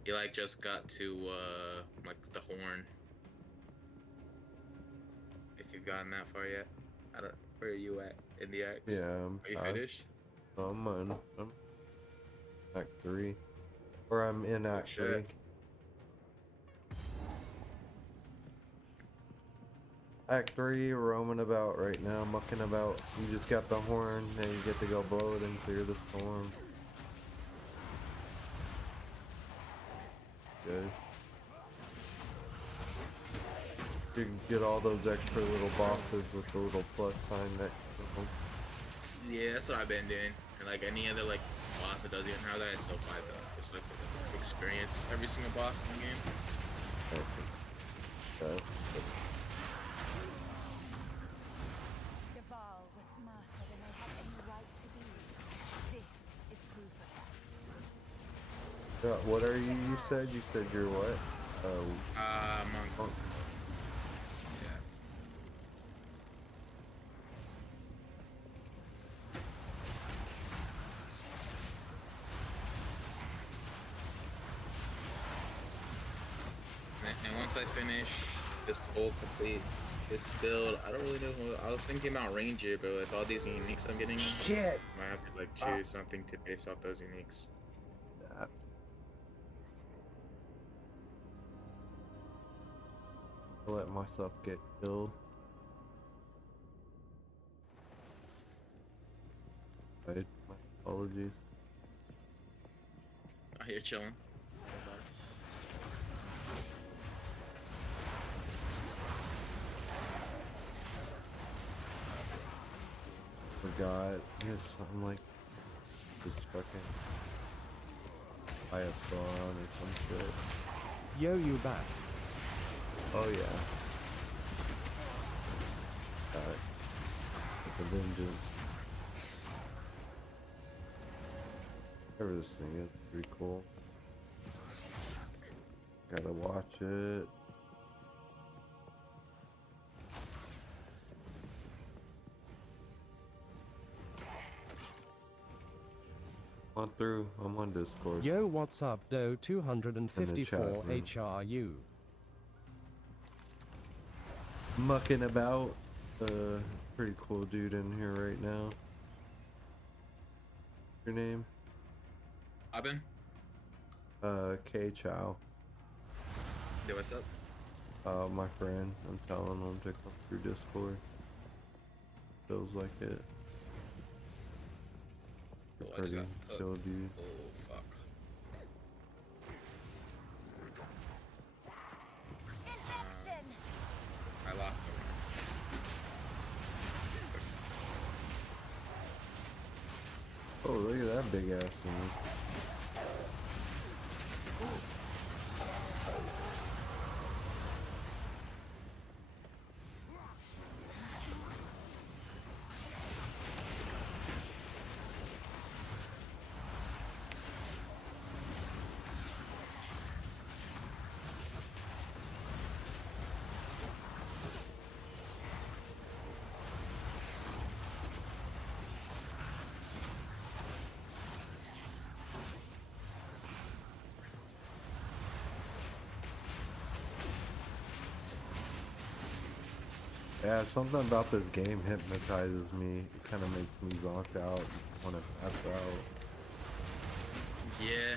He like just got to like the horn. If you've gotten that far yet. I don't where are you at in the acts? Yeah, Are you finished? I'm Act 3. Or I'm in Act 3. Act 3, roaming about right now, mucking about. You just got the horn, and you get to go blow it and clear the storm. Good. You can get all those extra little bosses with the little plus sign next to them. Yeah, that's what I've been doing. And like any other like boss that doesn't even have that, I still buy them. Just like experience every single boss in the game. Okay. What are you? You said you're what? Monk. Yeah. And once I finish this whole complete this build, I don't really know who, I was thinking about Ranger, but with all these uniques I'm getting, shit, I might have to like choose something to base off those uniques. I'll let myself get killed. My apologies. You're chilling. Forgot. Yes, I'm like this fucking IFR or some shit. Yo, you back? Oh yeah. Alright. The vengeance. Whatever this thing is, pretty cool. Gotta watch it. On through. I'm on Discord. Yo, what's up, Do 254 HRU? Mucking about. Pretty cool dude in here right now. Your name? Abin? K Chow. Yo, what's up? My friend. I'm telling him to come through Discord. Feels like it. Pretty chill dude. Oh fuck. I lost the Oh, look at that big ass thing. Yeah, something about this game hypnotizes me. It kind of makes me zonked out and want to pass out. Yeah.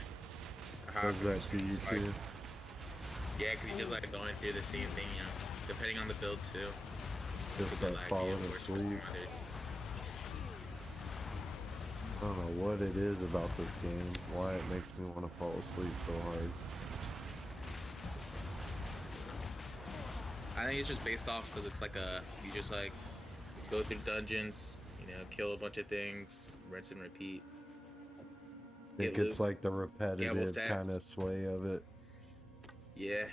Does that to you too? Yeah, because you're just like going through the same thing, you know, depending on the build too. Just like falling asleep. I don't know what it is about this game, why it makes me want to fall asleep so hard. I think it's just based off because it's like you just like go through dungeons, you know, kill a bunch of things, rinse and repeat. I think it's like the repetitive kind of sway of it. Yeah.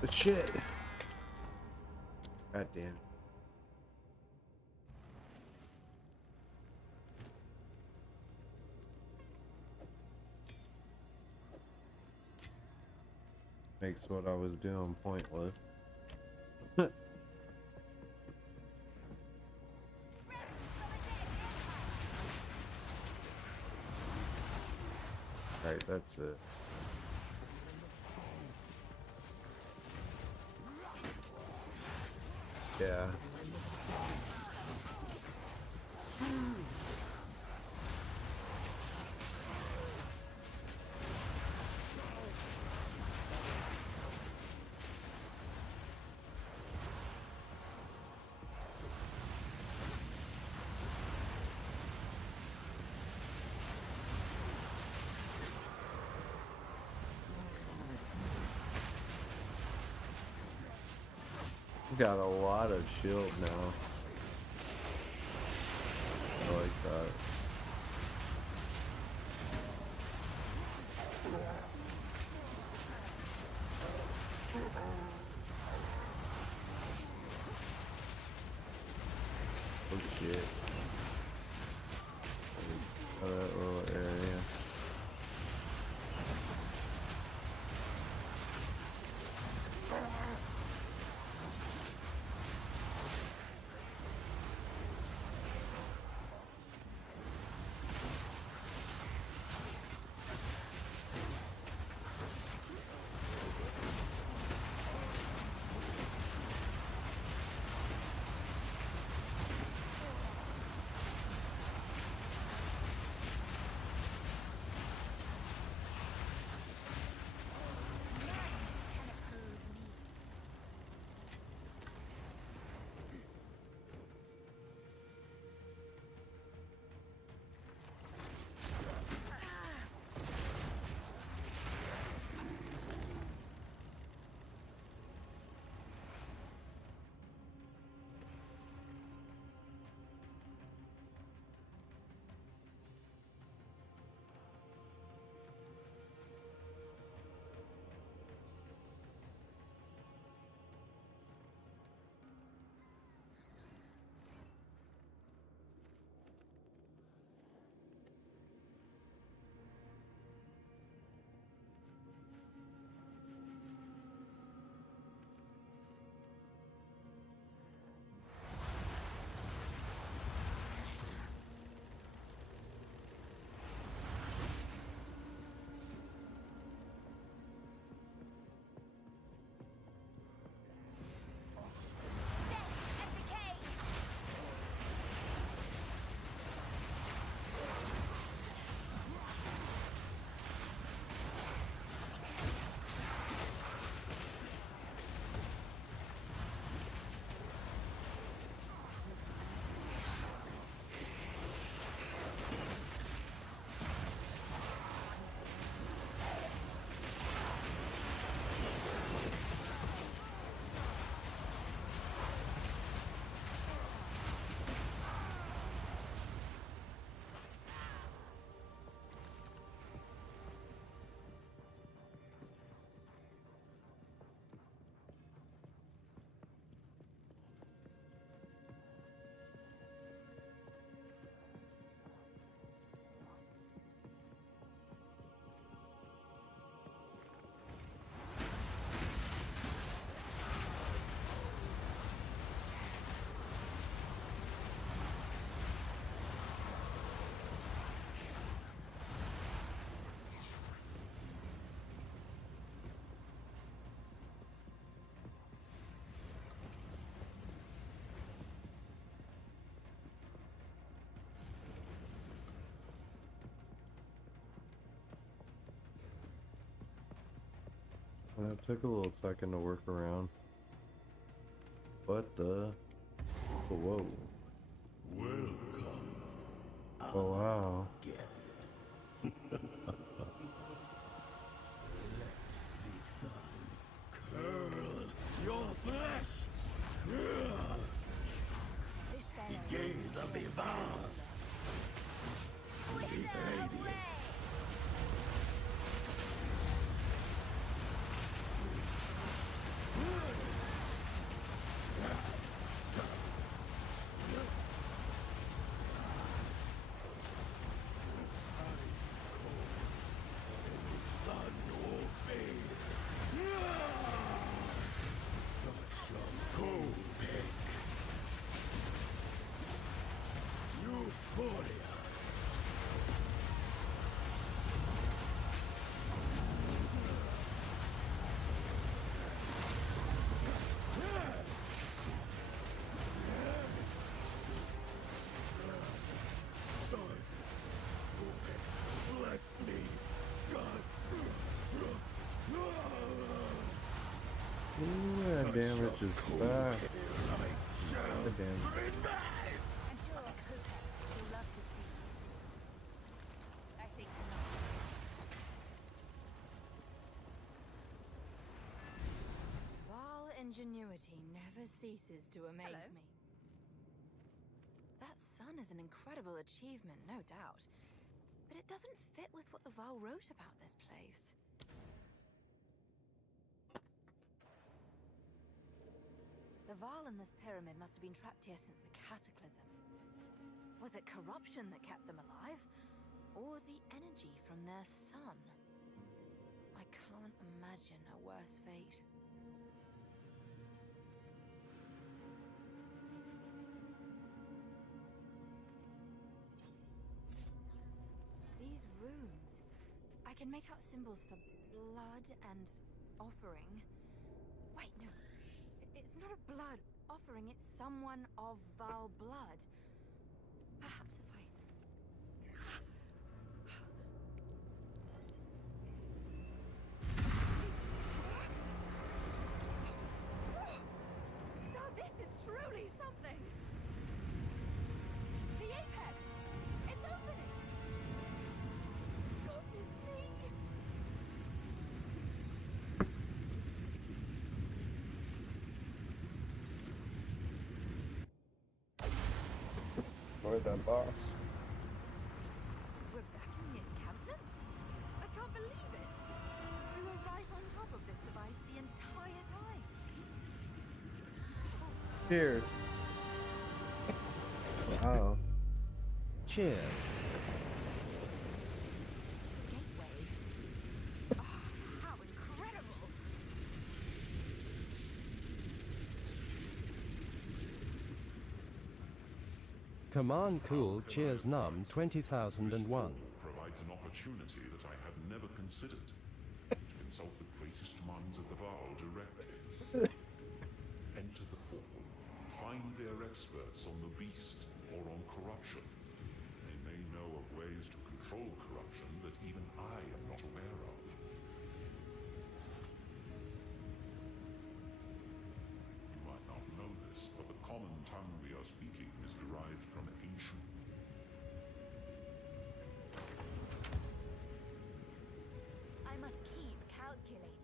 But shit. God damn it. Makes what I was doing pointless. Alright, that's it. Yeah. Got a lot of shield now. I like that. Oh shit. That little area. And it took a little second to work around. What the? Whoa. Welcome. Oh wow. Guest. Let the sun curl your flesh. The gaze of the Val. Create radiance. Ooh, that damage is fast. That damage. I'm sure Coca will love to see you. I think not. Val ingenuity never ceases to amaze me. That sun is an incredible achievement, no doubt. But it doesn't fit with what the Val wrote about this place. The Val in this pyramid must have been trapped here since the Cataclysm. Was it corruption that kept them alive? Or the energy from their sun? I can't imagine a worse fate. These runes. I can make out symbols for blood and offering. Wait, no. It's not a blood offering, it's someone of Val blood. Perhaps if I... Now this is truly something! The apex! It's opening! Goodness me! Destroyed that boss. We're back in the encampment? I can't believe it! We were right on top of this device the entire time. Cheers. Wow. Cheers. Oh, how incredible! Command Cool Cheers Num 20,001. Provides an opportunity that I had never considered. To consult the greatest minds at the Val directly. Enter the portal. Find their experts on the beast or on corruption. They may know of ways to control corruption that even I am not aware of. You might not know this, but the common tongue we are speaking is derived from ancient. I must keep calculating.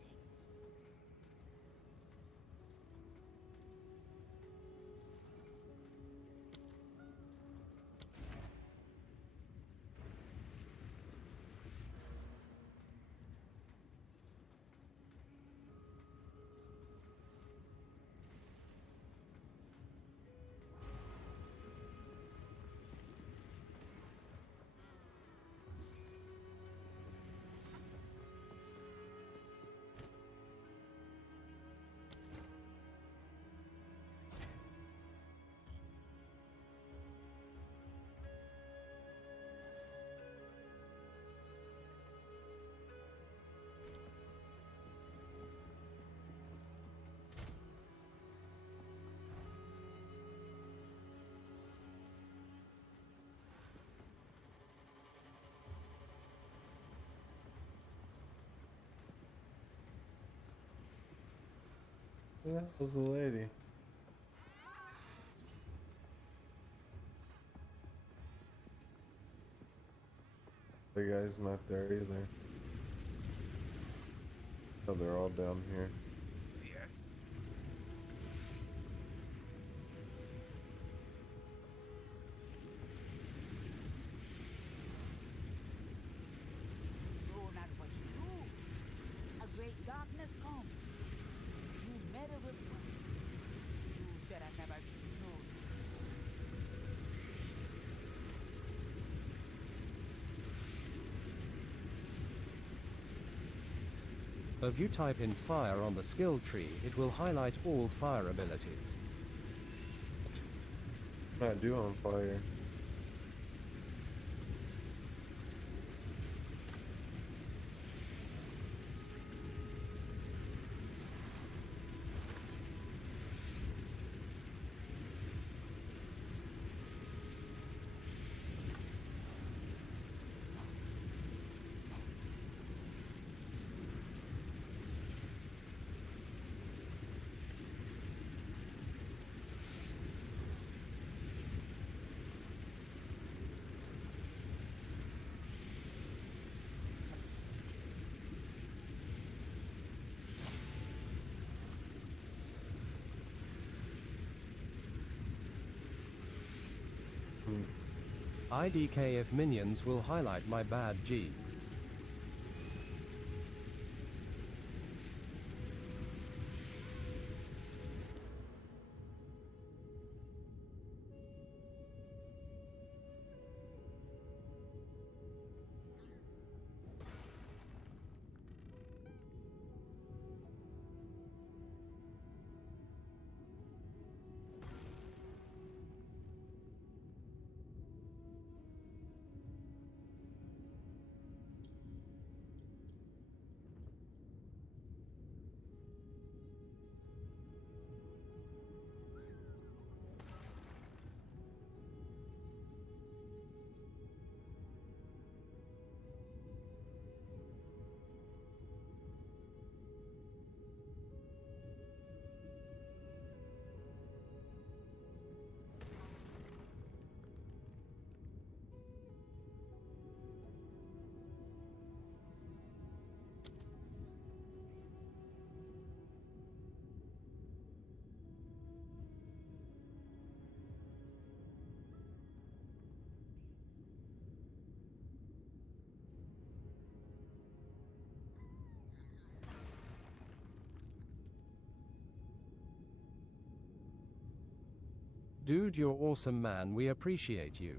Yeah, that was the lady. The guy's not there either. Oh, they're all down here. Yes. No, not what you do. A great darkness comes. You meddle with one. You said I never knew. If you type in fire on the skill tree, it will highlight all fire abilities. I do on fire. IDKF minions will highlight my bad G. Dude, you're awesome, man. We appreciate you.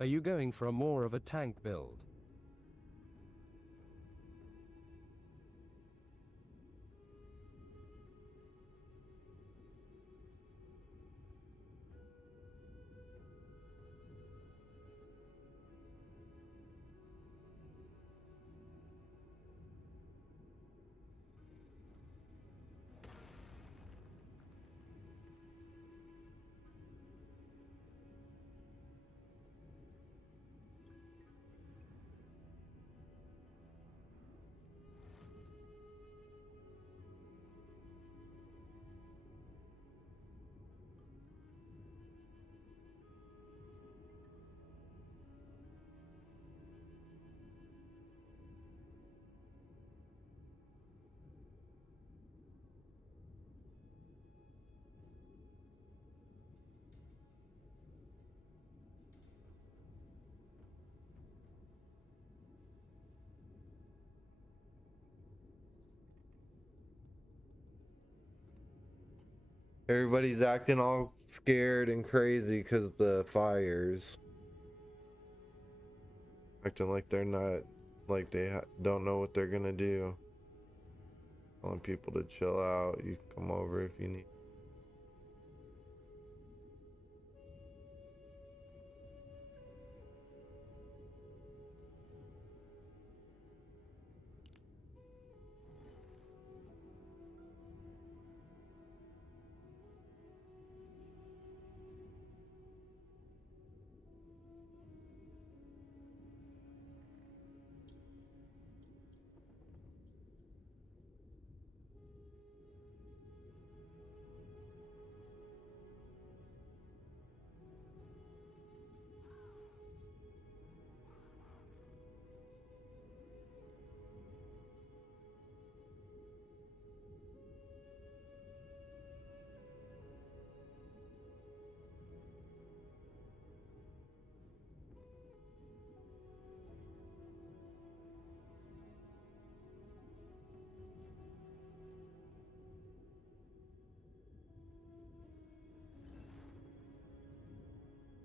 Are you going for a more of a tank build? Everybody's acting all scared and crazy because of the fires. Acting like they're not, like they don't know what they're gonna do. Telling people to chill out. You can come over if you need.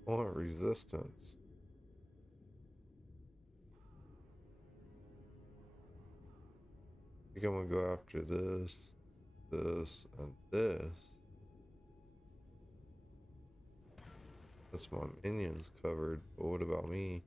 I want resistance. I think I'm gonna go after this, this, and this. That's my minions covered, but what about me?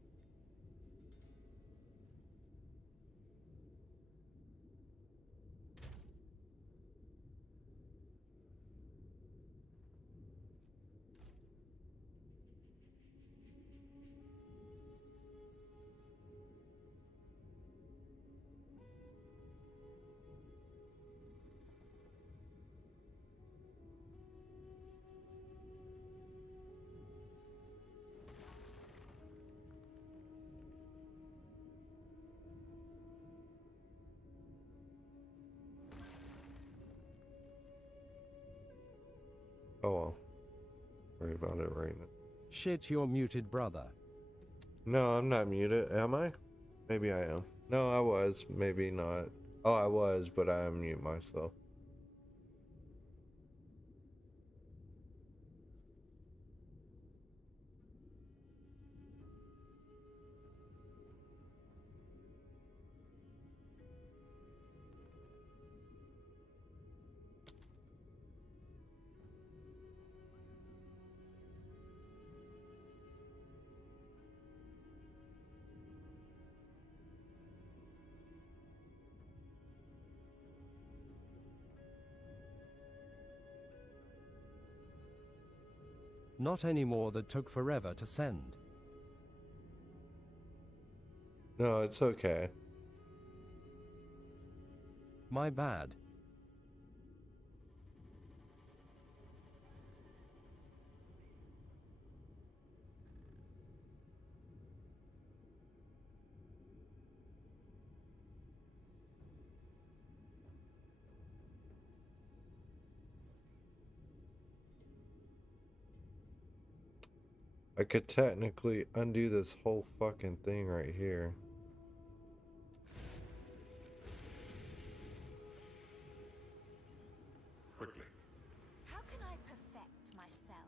Oh well. Worry about it right now. Shit, you're muted, brother. No, I'm not muted. Am I? Maybe I am. No, I was. Maybe not. Oh, I was, but I unmute myself. Not anymore, that took forever to send. No, it's okay. My bad. I could technically undo this whole fucking thing right here. Quickly. How can I perfect myself?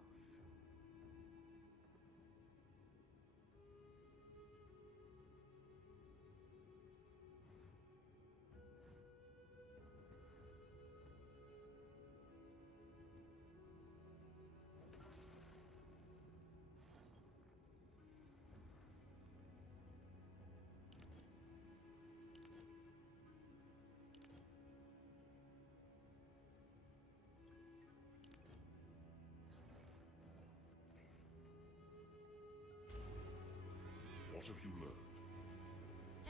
What have you learned?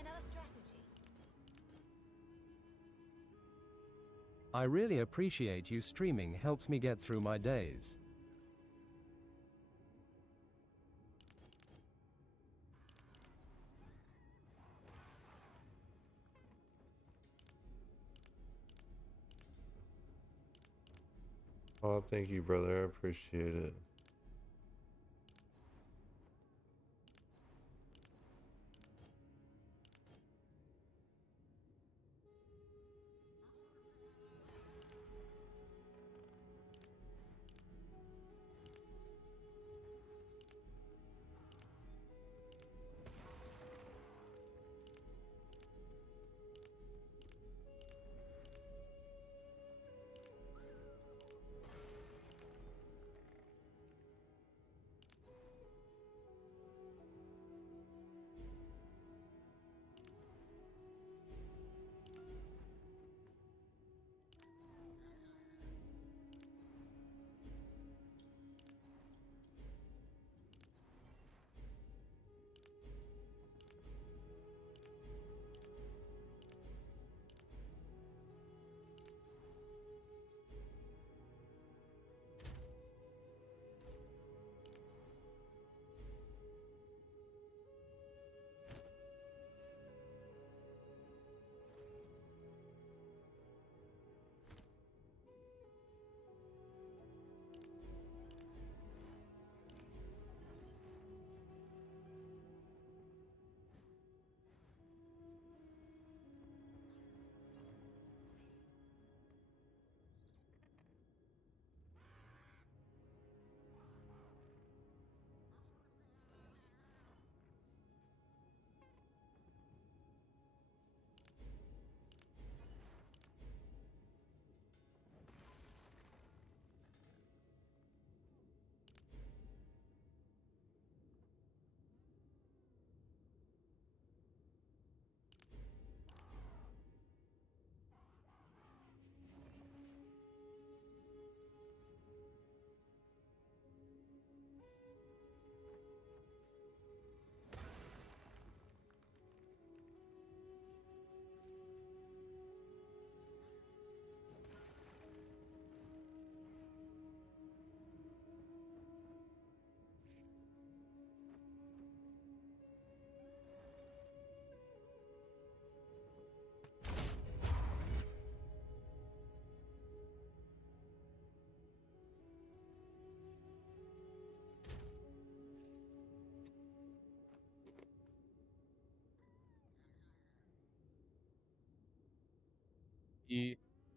Another strategy. I really appreciate you streaming, helps me get through my days. Oh, thank you, brother. I appreciate it.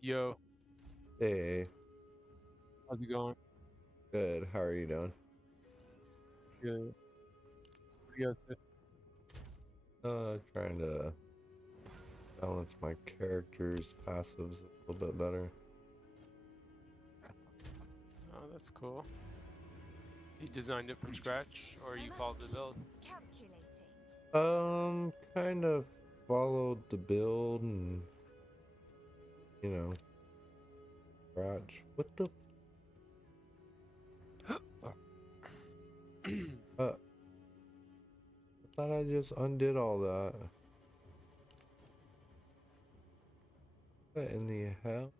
Yo, Hey, how's it going? good. How are you doing? Good. What do you guys Trying to balance my character's passives a little bit better. Oh, that's cool. You designed it from scratch, or you followed the build? Kind of followed the build and, you know, scratch. What the? I thought I just undid all that. What in the hell?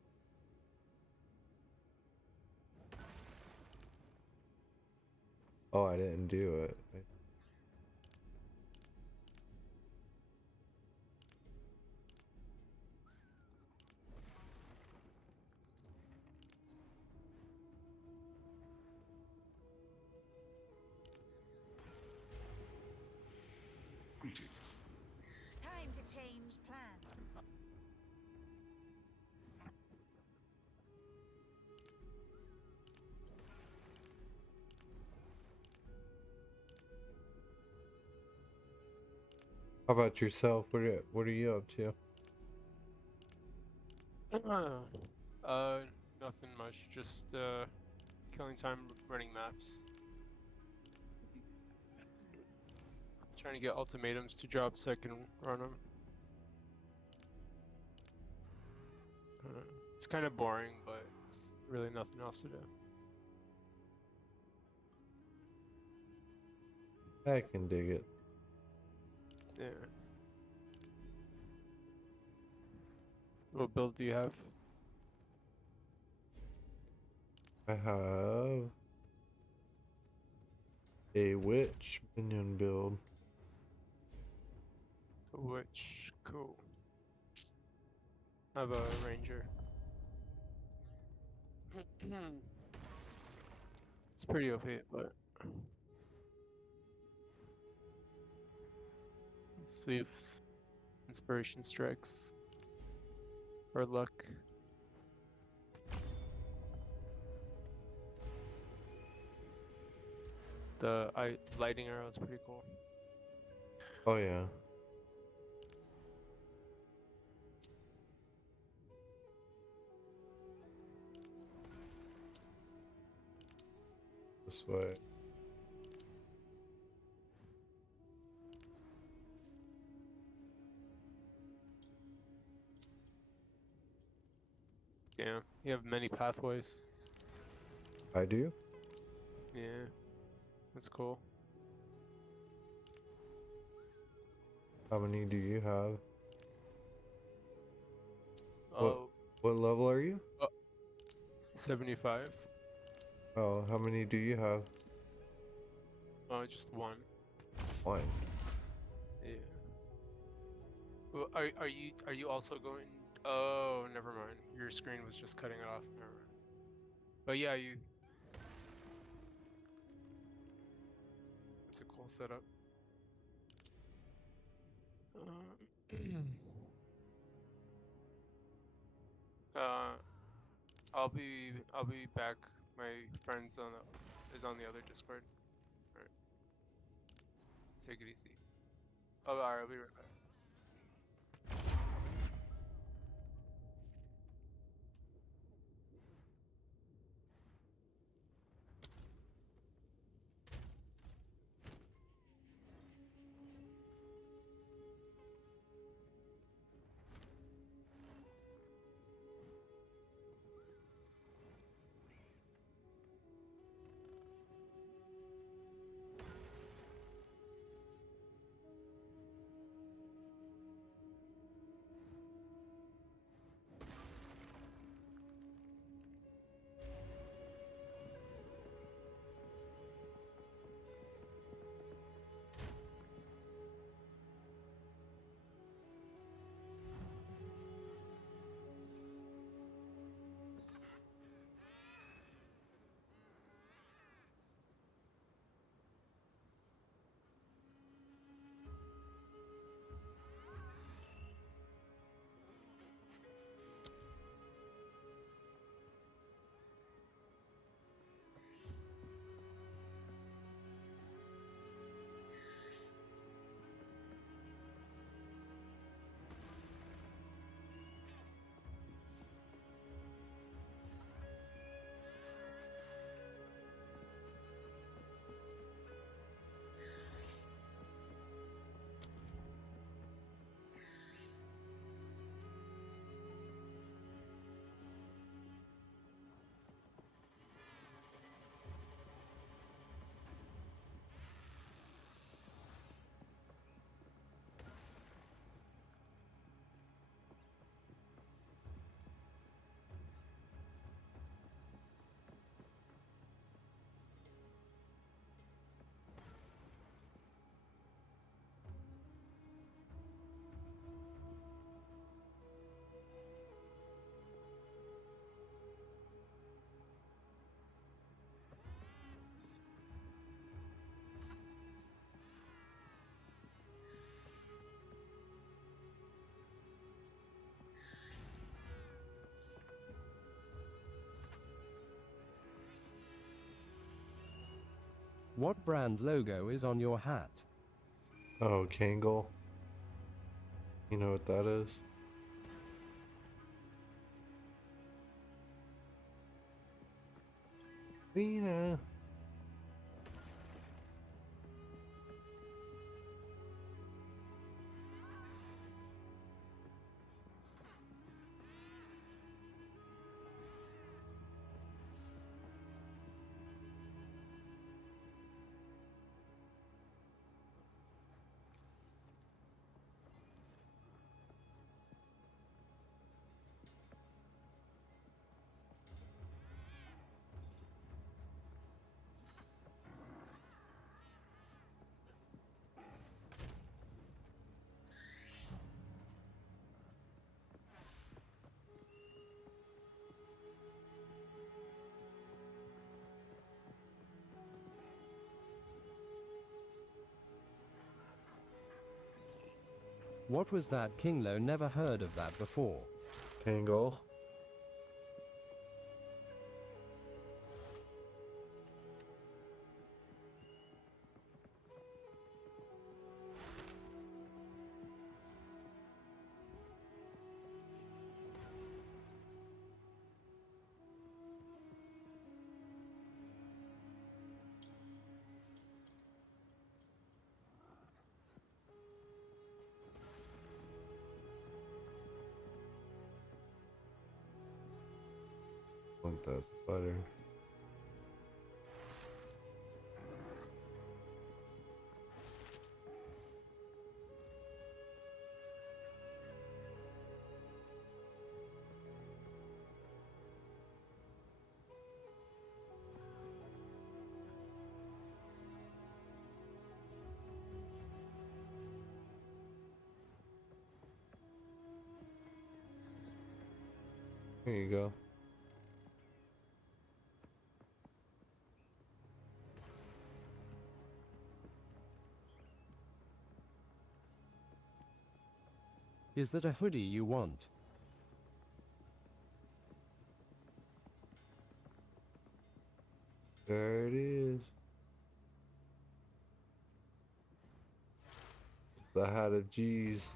Oh, I didn't do it. Greetings. Time to change plans. How about yourself? What are you up to? Nothing much. Just killing time running maps. Trying to get ultimatums to drop so I can run them. It's kind of boring, but it's really nothing else to do. I can dig it. Yeah. What build do you have? I have a witch minion build. Which cool. I have a ranger. It's pretty OP, but let's see if inspiration strikes or luck. The lighting arrow is pretty cool. Oh yeah. This way. Yeah, you have many pathways. I do? Yeah, that's cool. How many do you have? Oh. What level are you? 75. Oh, how many do you have? Oh, just one. One. Yeah. Well, are you also going? Oh, never mind. Your screen was just cutting it off. Never mind. But yeah, you. It's a cool setup. Uh, I'll be back. My friend's is on the other Discord. Alright. Take it easy. Oh, alright, I'll be right back. What brand logo is on your hat? Oh, Kangol. You know what that is? Vina. What was that, Kinglo? Never heard of that before. Kangle. Want that spider. Here you go. Is that a hoodie you want? There it is. It's the hat of G's.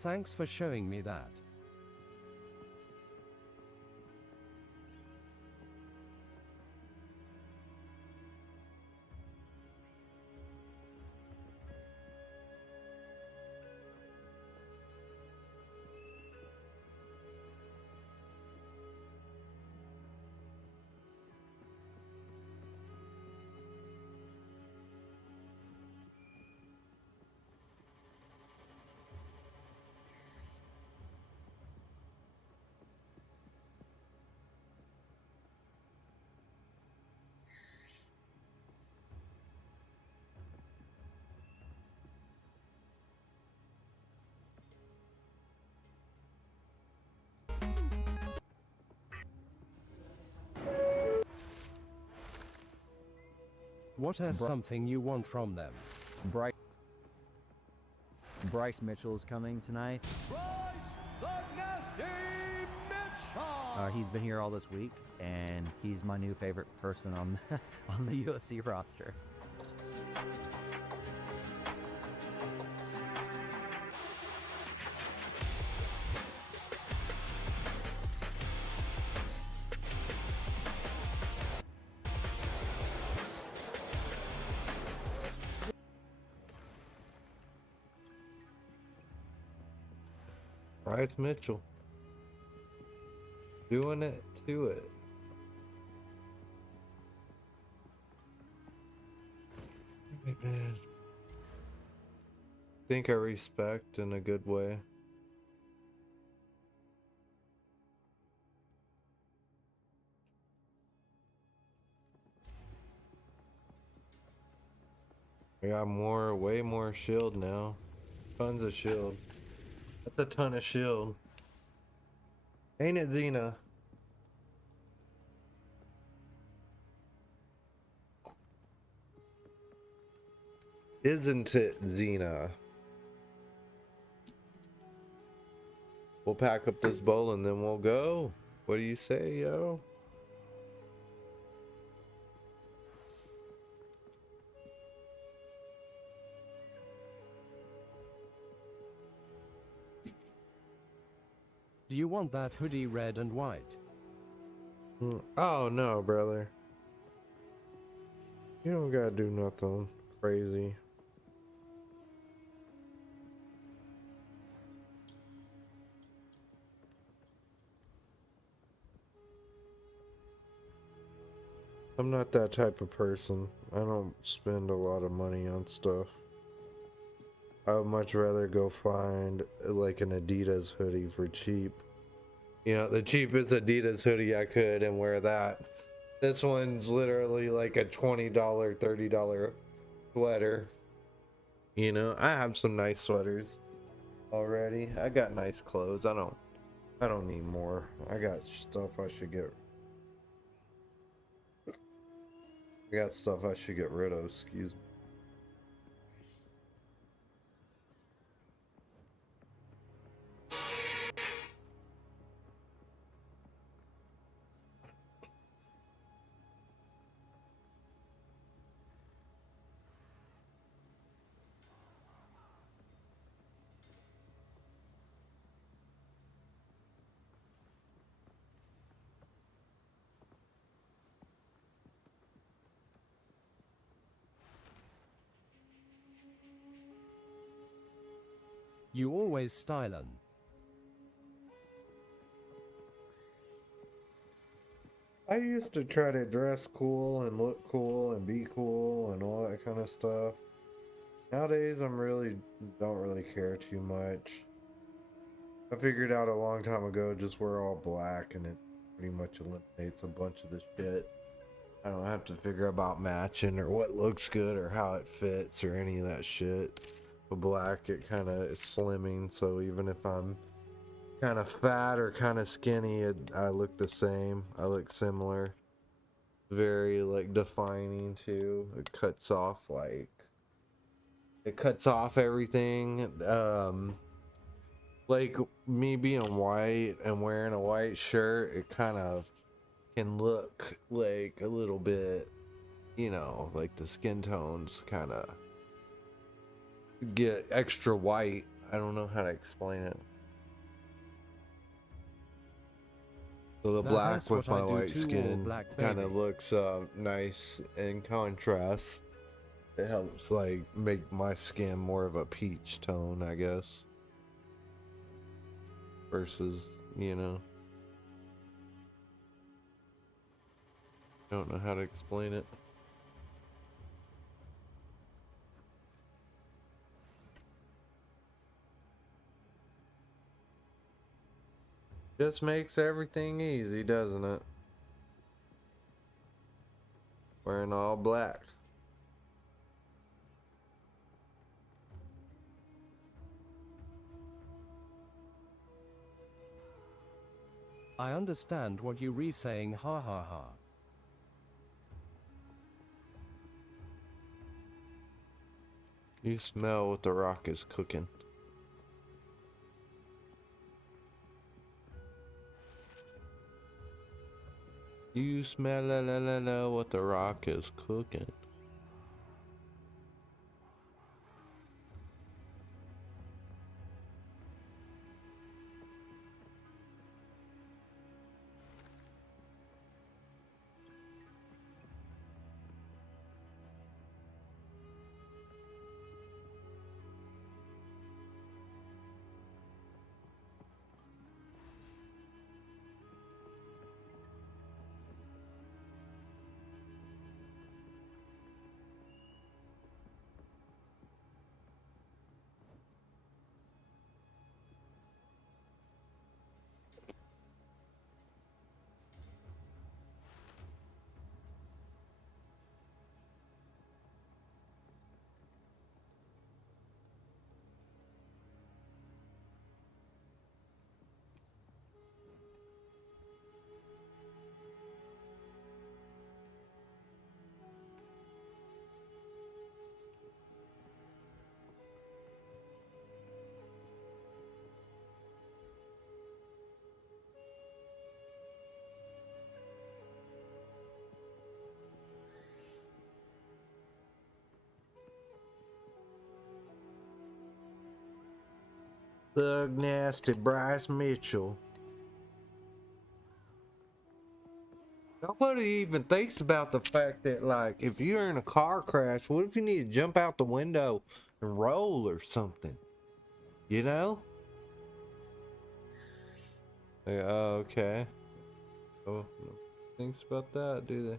Thanks for showing me that. What is something you want from them? Bryce Mitchell's coming tonight. He's been here all this week, and he's my new favorite person on on the USC roster. Bryce Mitchell. Doing it to it. Think I respect in a good way. I got way more shield now. Tons of shield. That's a ton of shield. Ain't it, Xena? Isn't it, Xena? We'll pack up this bowl and then we'll go. What do you say, yo? you want that hoodie red and white? Oh no, brother. You don't gotta do nothing crazy. I'm not that type of person. I don't spend a lot of money on stuff. I would much rather go find like an Adidas hoodie for cheap. You know, the cheapest Adidas hoodie I could and wear that. This one's literally like a $20, $30 sweater. You know, I have some nice sweaters already. I got nice clothes. I don't need more. I got stuff I should get. I got stuff I should get rid of, excuse me. You always stylin'. I used to try to dress cool and look cool and be cool and all that kind of stuff. Nowadays, don't really care too much. I figured out a long time ago, just wear all black and it pretty much eliminates a bunch of the shit. I don't have to figure about matching or what looks good or how it fits or any of that shit. With black, it kind of is slimming, so even if I'm kind of fat or kind of skinny, I look the same. I look similar. Very like defining too. It cuts off everything. Like me being white and wearing a white shirt, it kind of can look like a little bit, you know, like the skin tones kind of get extra white. I don't know how to explain it. So the black with my white skin kind of looks nice in contrast. It helps like make my skin more of a peach tone, I guess. Versus, you know, I don't know how to explain it. Just makes everything easy, doesn't it? Wearing all black. I understand what you re-saying, ha ha ha. You smell what the rock is cooking. You smell what the rock is cooking. Thug Nasty Bryce Mitchell. Nobody even thinks about the fact that, like, if you're in a car crash, what if you need to jump out the window and roll or something? You know? Yeah, okay. Oh, no thinks about that, do they?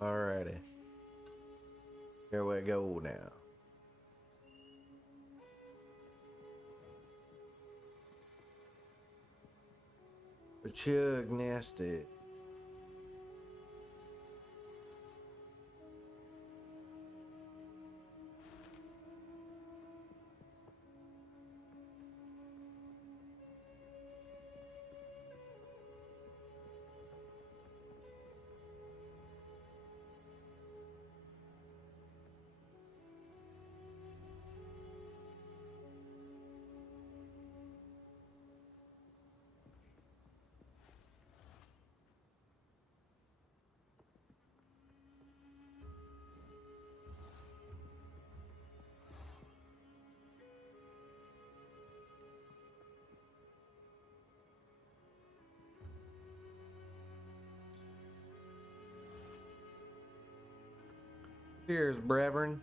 Alrighty. Here we go now. A chug nasty. Cheers, brethren.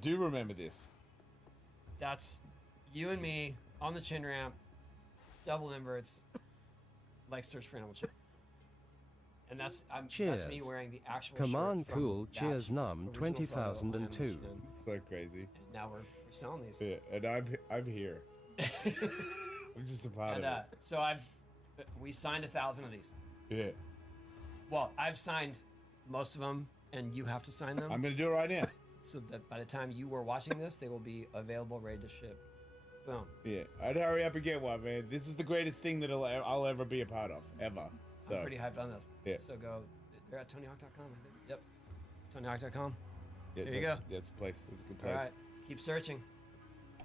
Do remember this. That's you and me on the chin ramp, double inverts, like search for animal chin. And that's that's me wearing the actual Command shirt from cool. that Cheers num original photo on Animal 2002. Chin. So crazy. And now we're selling these. Yeah, and I'm here. I'm just a part And of it. so we signed 1,000 of these. Yeah. Well, I've signed most of them, and you have to sign them. I'm gonna do it right now. So that by the time you were watching this, they will be available, ready to ship. Boom. Yeah, I'd hurry up and get one, man. This is the greatest thing that I'll ever be a part of, ever. So. I'm pretty hyped on this. Yeah. So go. They're at TonyHawk.com, I think. Yep. TonyHawk.com. Yeah, There you go. That's a place. That's a good place. All right. Keep searching.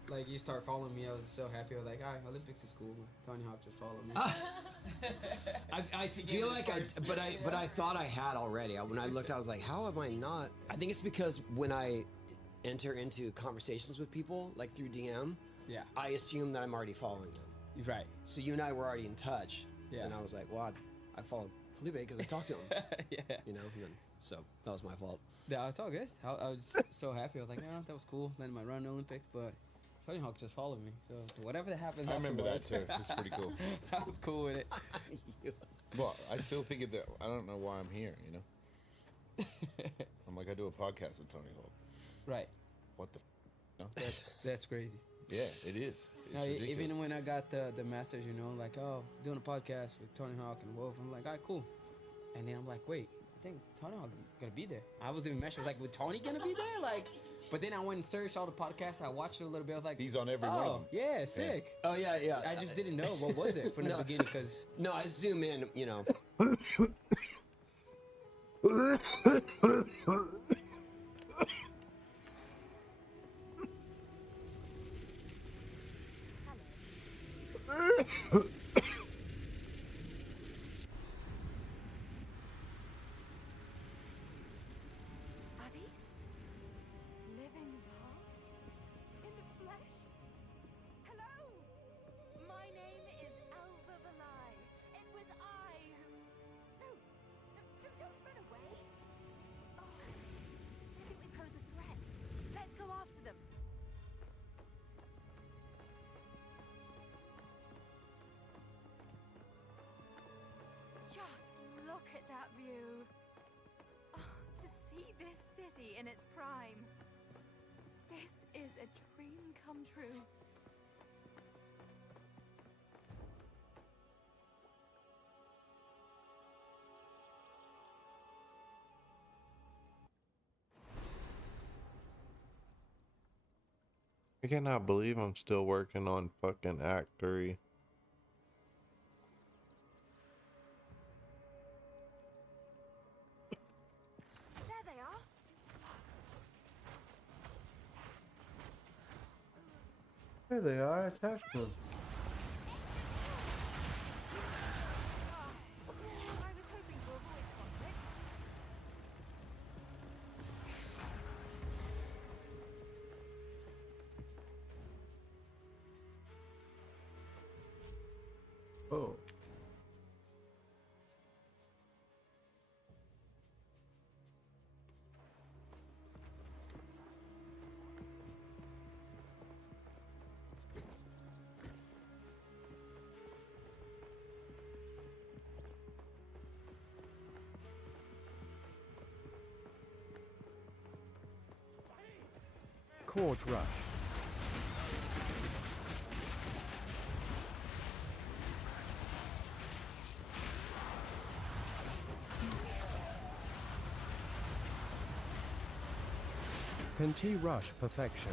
Like, you start following me, I was so happy. I was like, all right, Olympics is cool. Tony Hawk just followed me. I feel like I thought I had already. When I looked, I was like, how am I not? I think it's because when I enter into conversations with people, like through DM, yeah, I assume that I'm already following them. Right. So you and I were already in touch. Yeah. And I was like, well, I followed Felipe because I talked to him. Yeah. You know, and then, so that was my fault. Yeah, it's all good. I was so happy. I was like, yeah, that was cool. Then my run Olympics, but Tony Hawk just followed me. So whatever that happens, I remember that afterwards, too. It's pretty cool. I was cool with it. Well, I still think that I don't know why I'm here. You know, I'm like I do a podcast with Tony Hawk. Right. What the? No? That's crazy. Yeah, it is. It's No, ridiculous. even when I got the message, you know, like, oh, doing a podcast with Tony Hawk and Wolf, I'm like, all right, cool. And then I'm like, wait, I think Tony Hawk gonna be there. I was even mentioned, like, with Tony gonna be there? Like, but then I went and searched all the podcasts. I watched it a little bit. I was like, he's on every one of them. Yeah, sick. Oh yeah. I just didn't know what was it from the beginning because No, I zoom in. You know. city in its prime. This is a dream come true. I cannot believe I'm still working on fucking Act 3. There they are. There they are, I attacked them. I was hoping to avoid conflict. Oh. Court rush. Can rush perfection.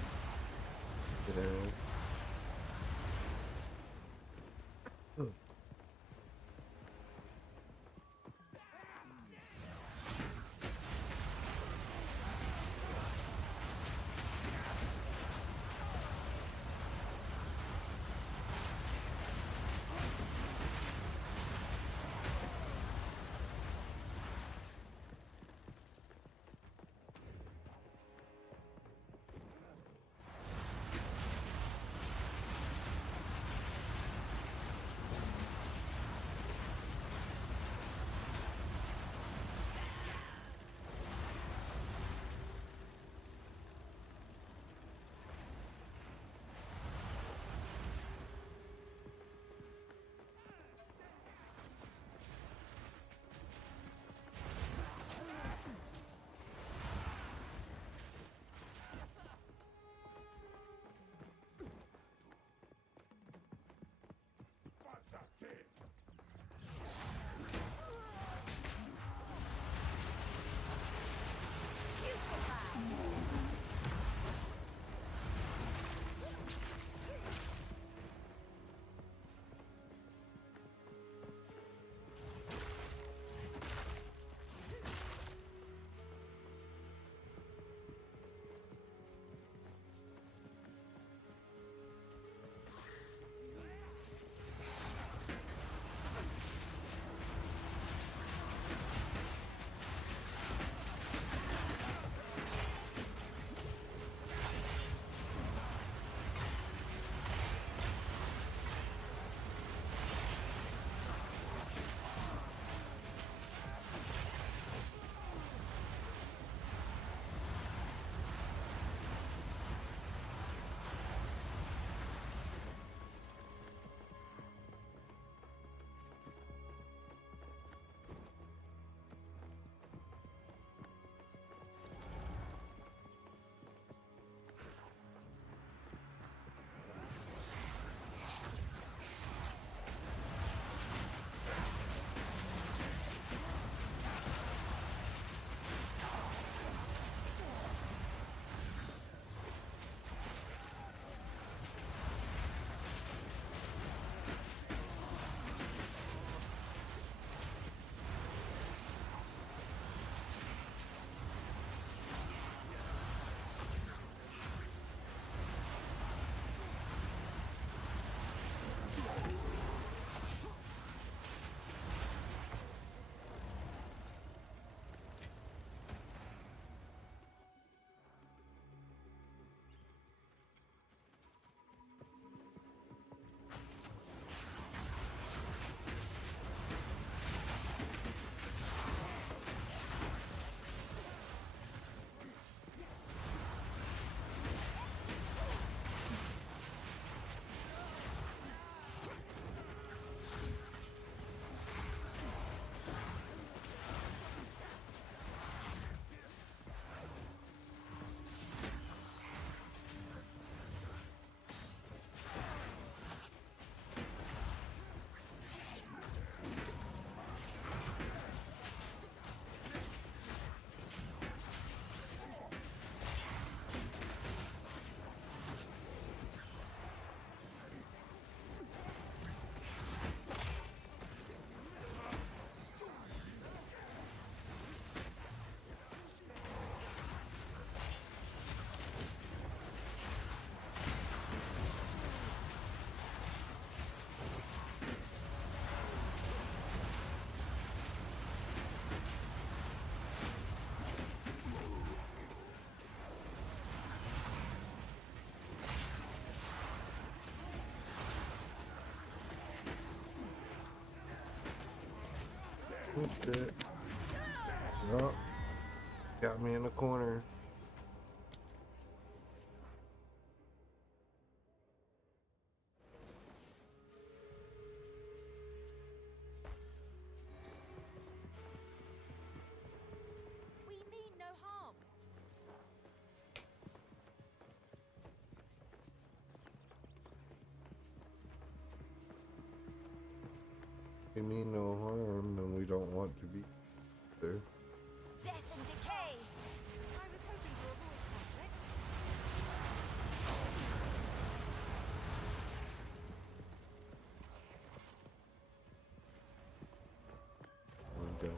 Oh, shit. Oh, got me in the corner. We mean no harm. We mean no harm, and we don't want to be there. Death and decay. I was hoping to avoid conflict. Okay.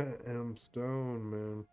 I am stoned, man.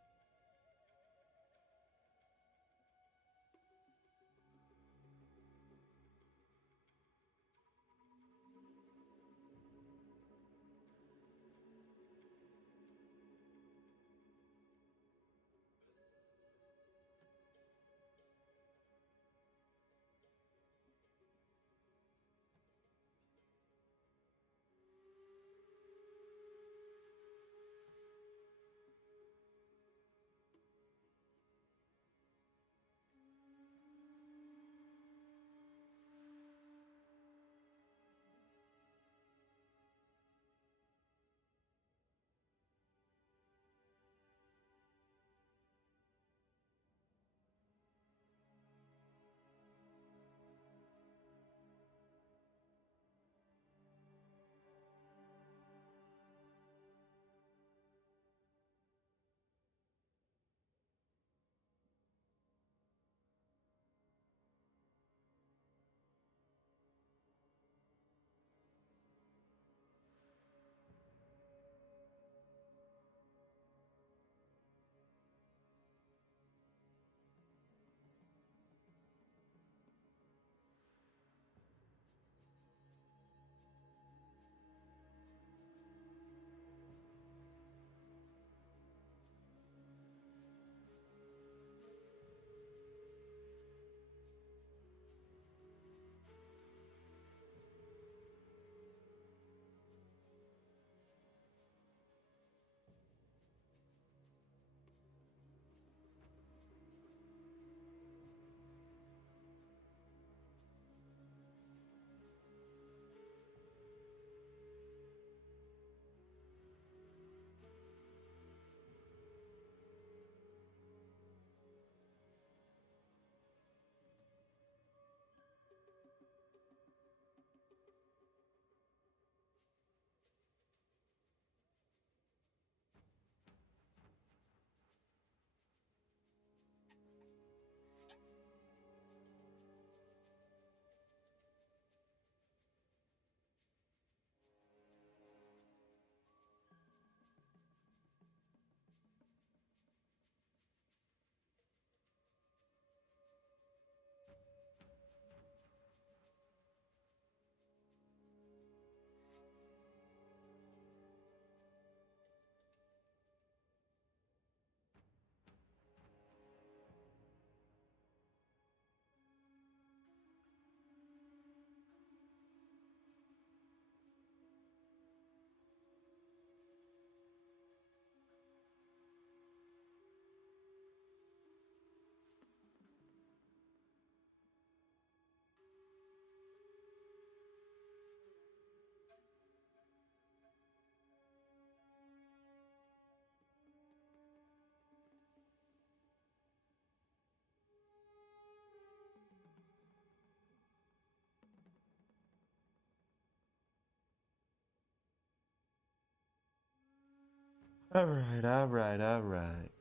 Alright, alright, alright.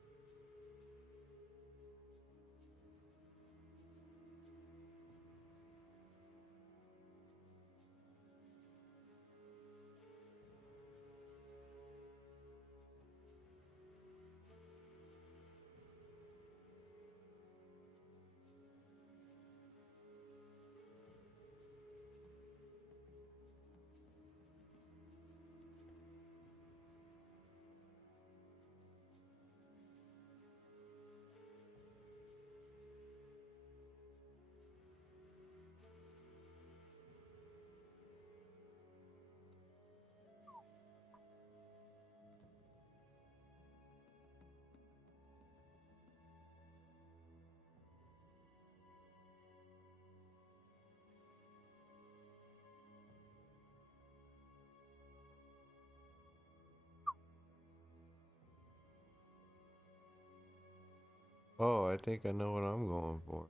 Oh, I think I know what I'm going for.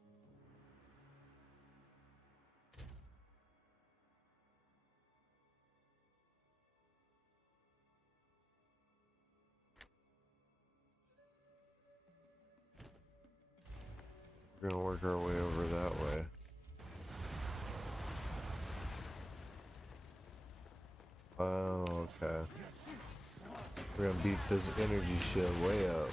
We're gonna work our way over that way. Oh, okay. We're gonna beat this energy shit way up.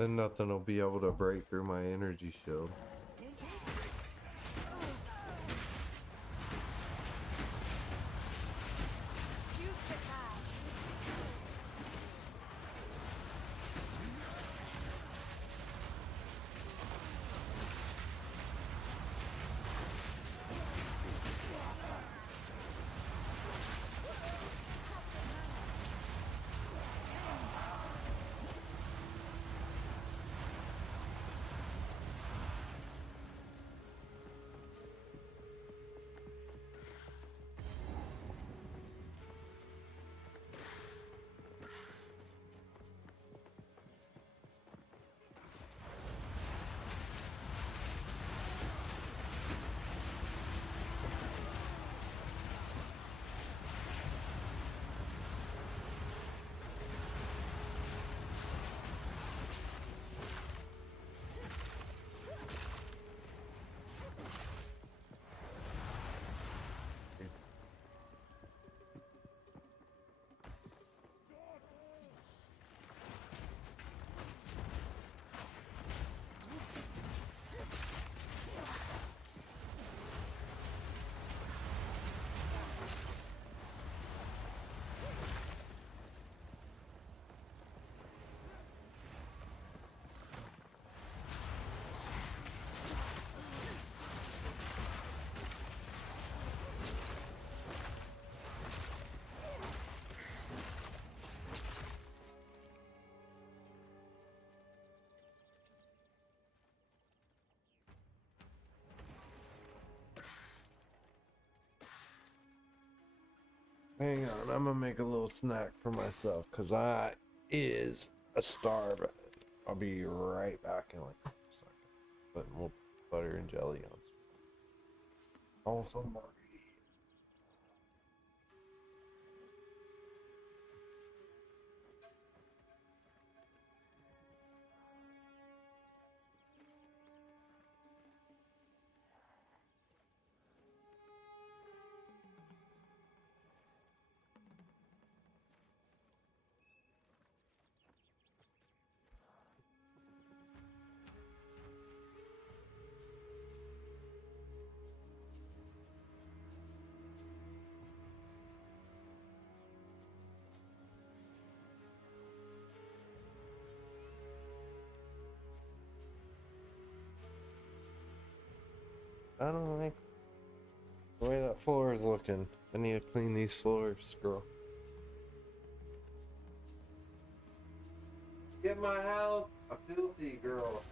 Then nothing will be able to break through my energy shield. Hang on, I'm gonna make a little snack for myself because I is a starve. I'll be right back in like a second. Putting more butter and jelly on. Also, more. I don't like the way that floor is looking. I need to clean these floors, girl. Get my house a filthy, girl.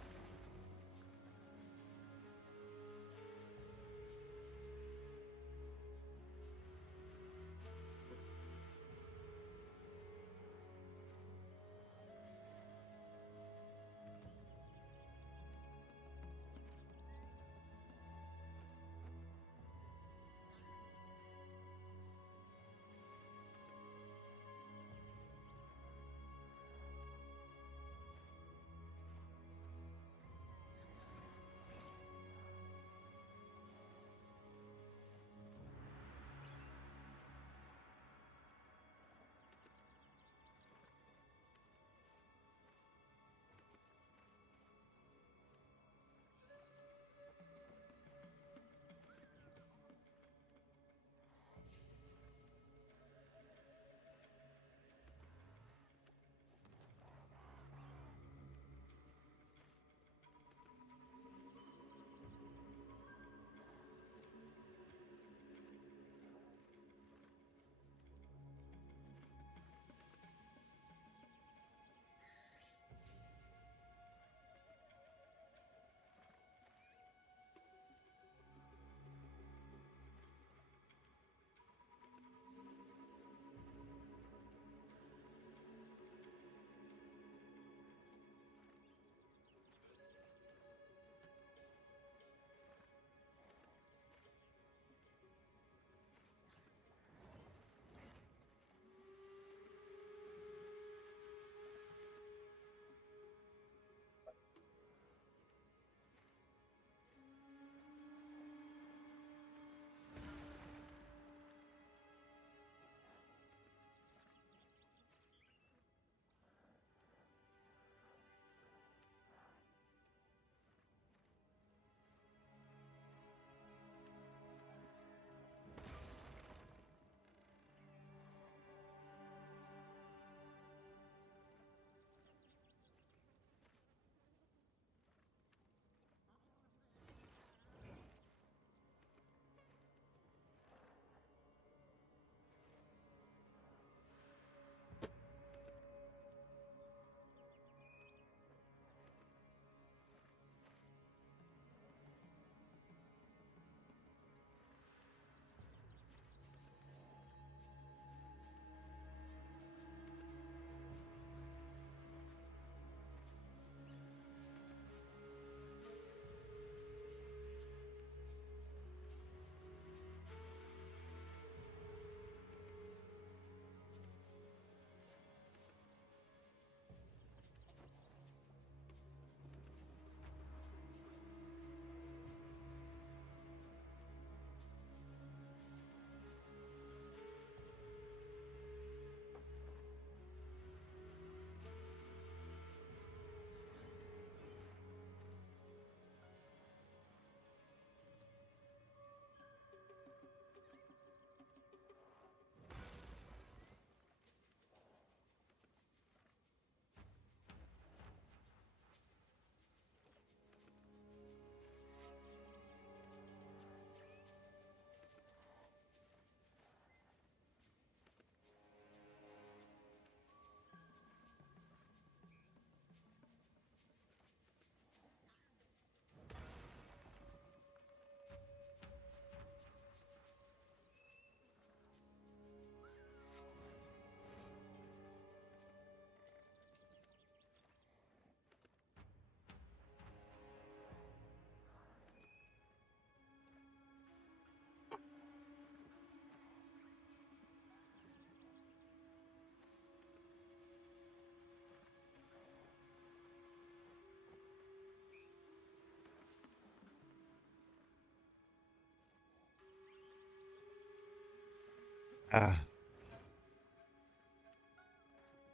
Ah.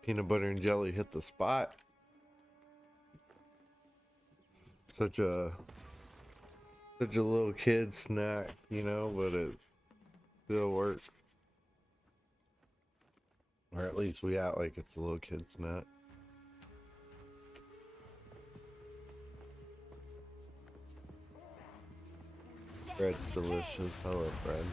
Peanut butter and jelly hit the spot. Such a little kid snack, you know, but it still works. Or at least we act like it's a little kid snack. Bread's delicious. I love bread.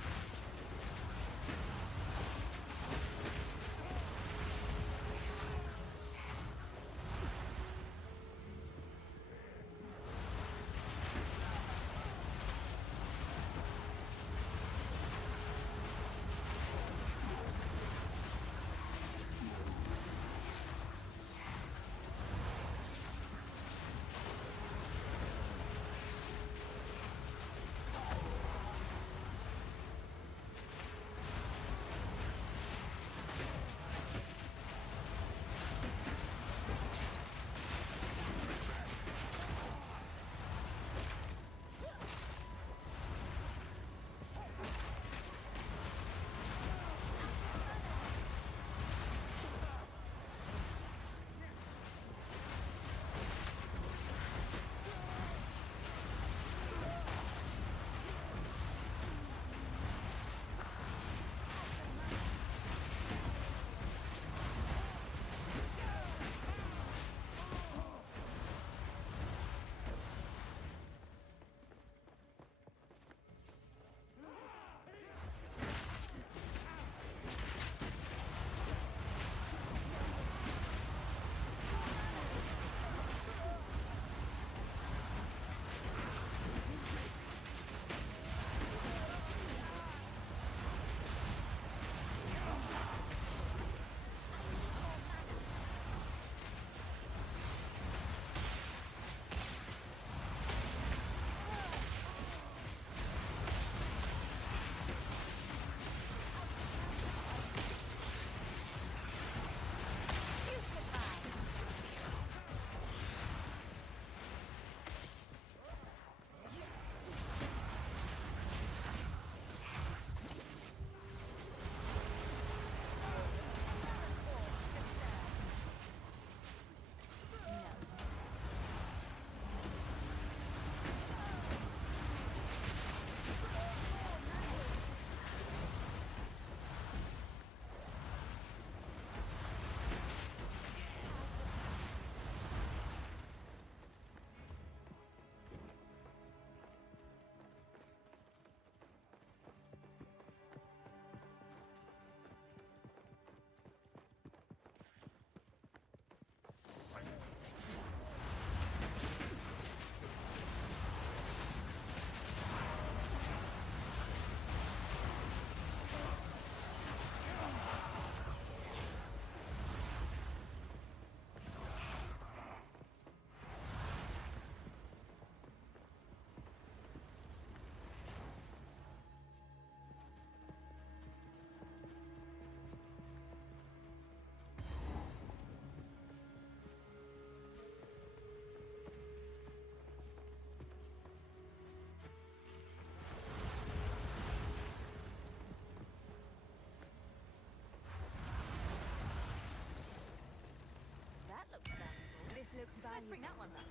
Looks valuable. Let's bring that one back.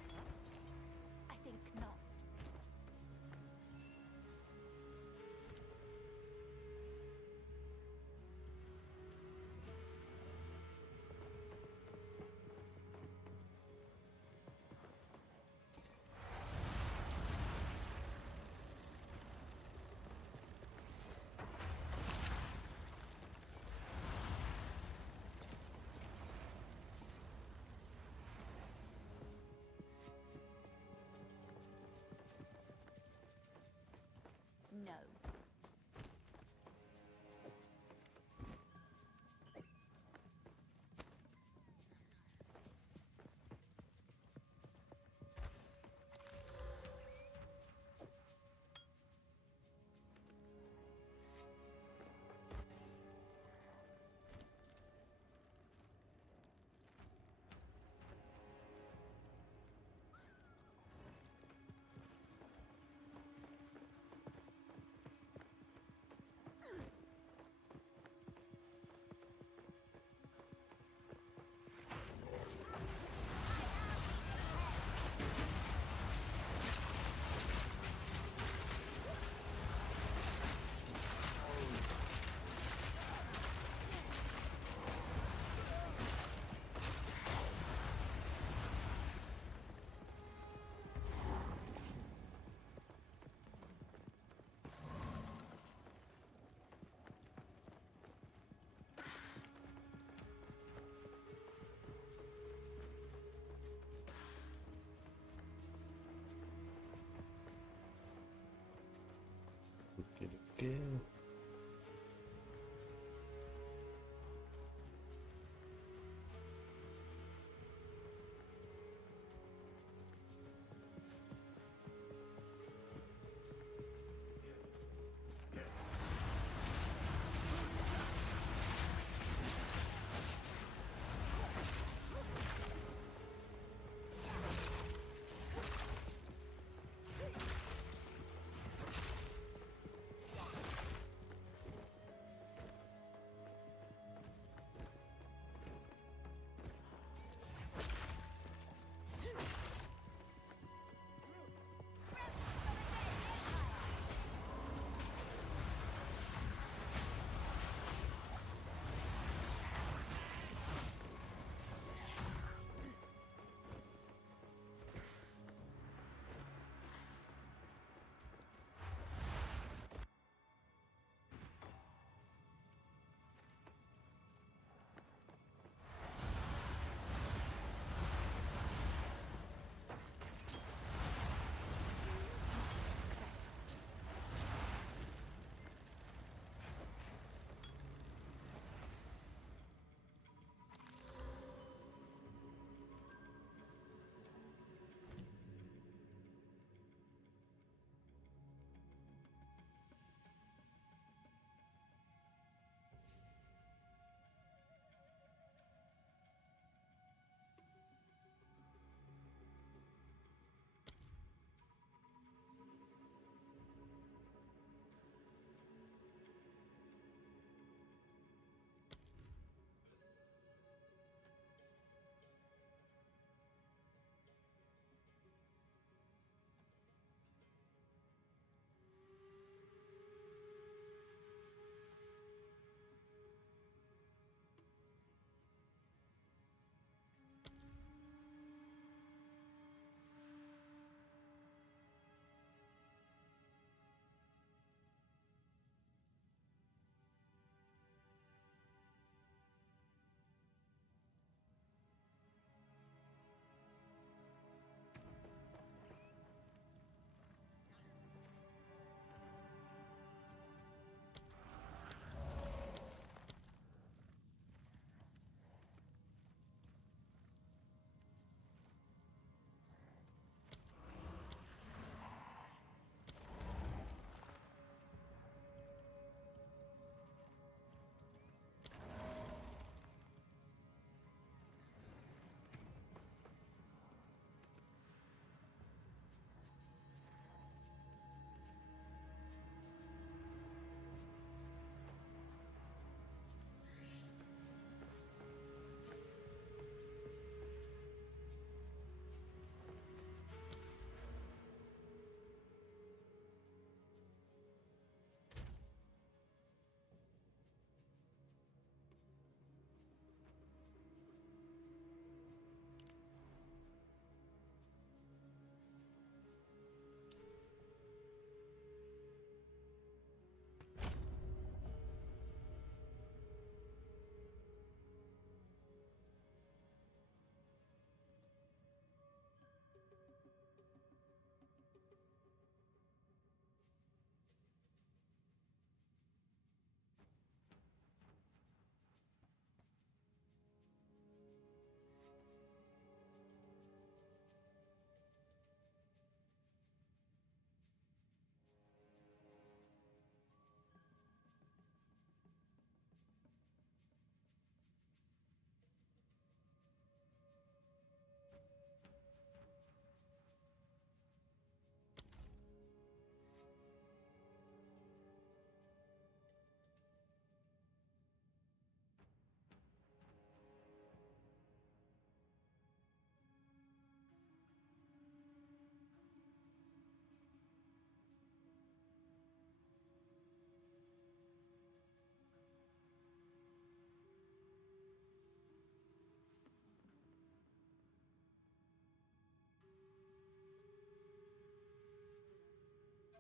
I think not. again.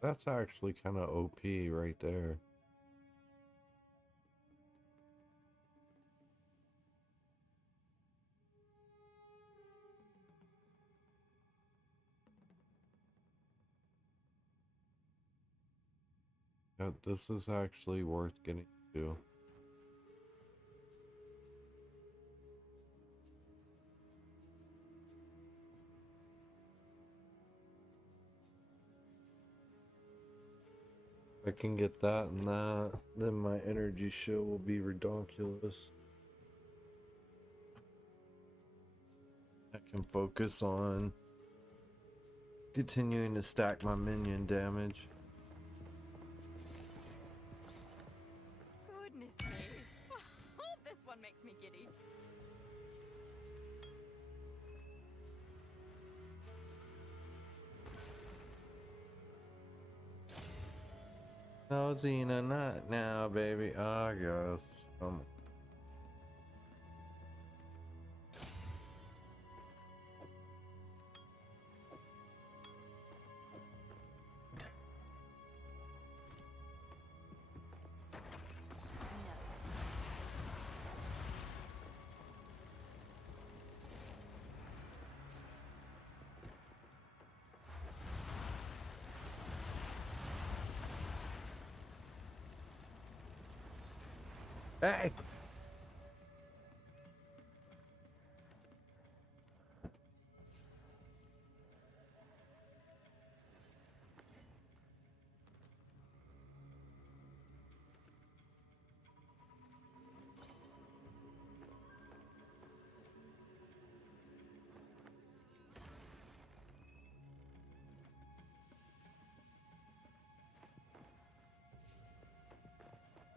That's actually kind of OP right there. Yeah, this is actually worth getting to. If I can get that and that, then my energy show will be redonkulous. I can focus on continuing to stack my minion damage. Goodness me. This one makes me giddy. No, Xena, not now, baby. I guess. Hey!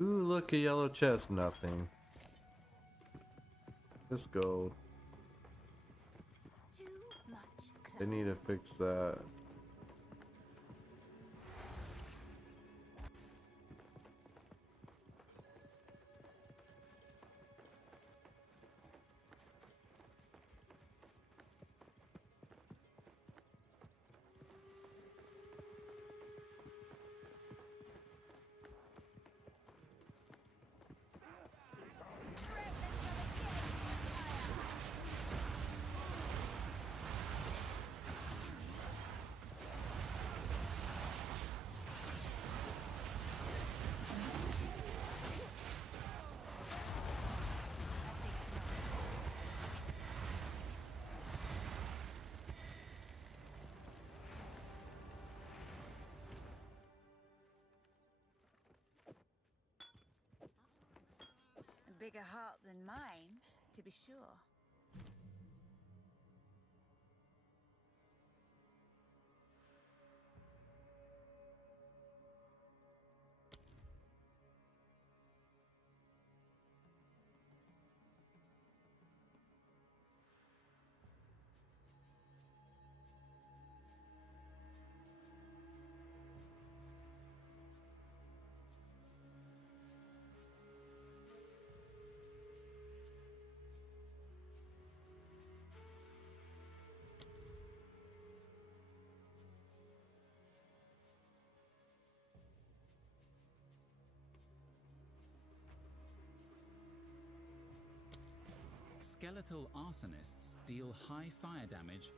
Ooh, look, a yellow chest. Nothing. Just gold. They need to fix that. A bigger heart than mine, to be sure. Skeletal arsonists deal high fire damage.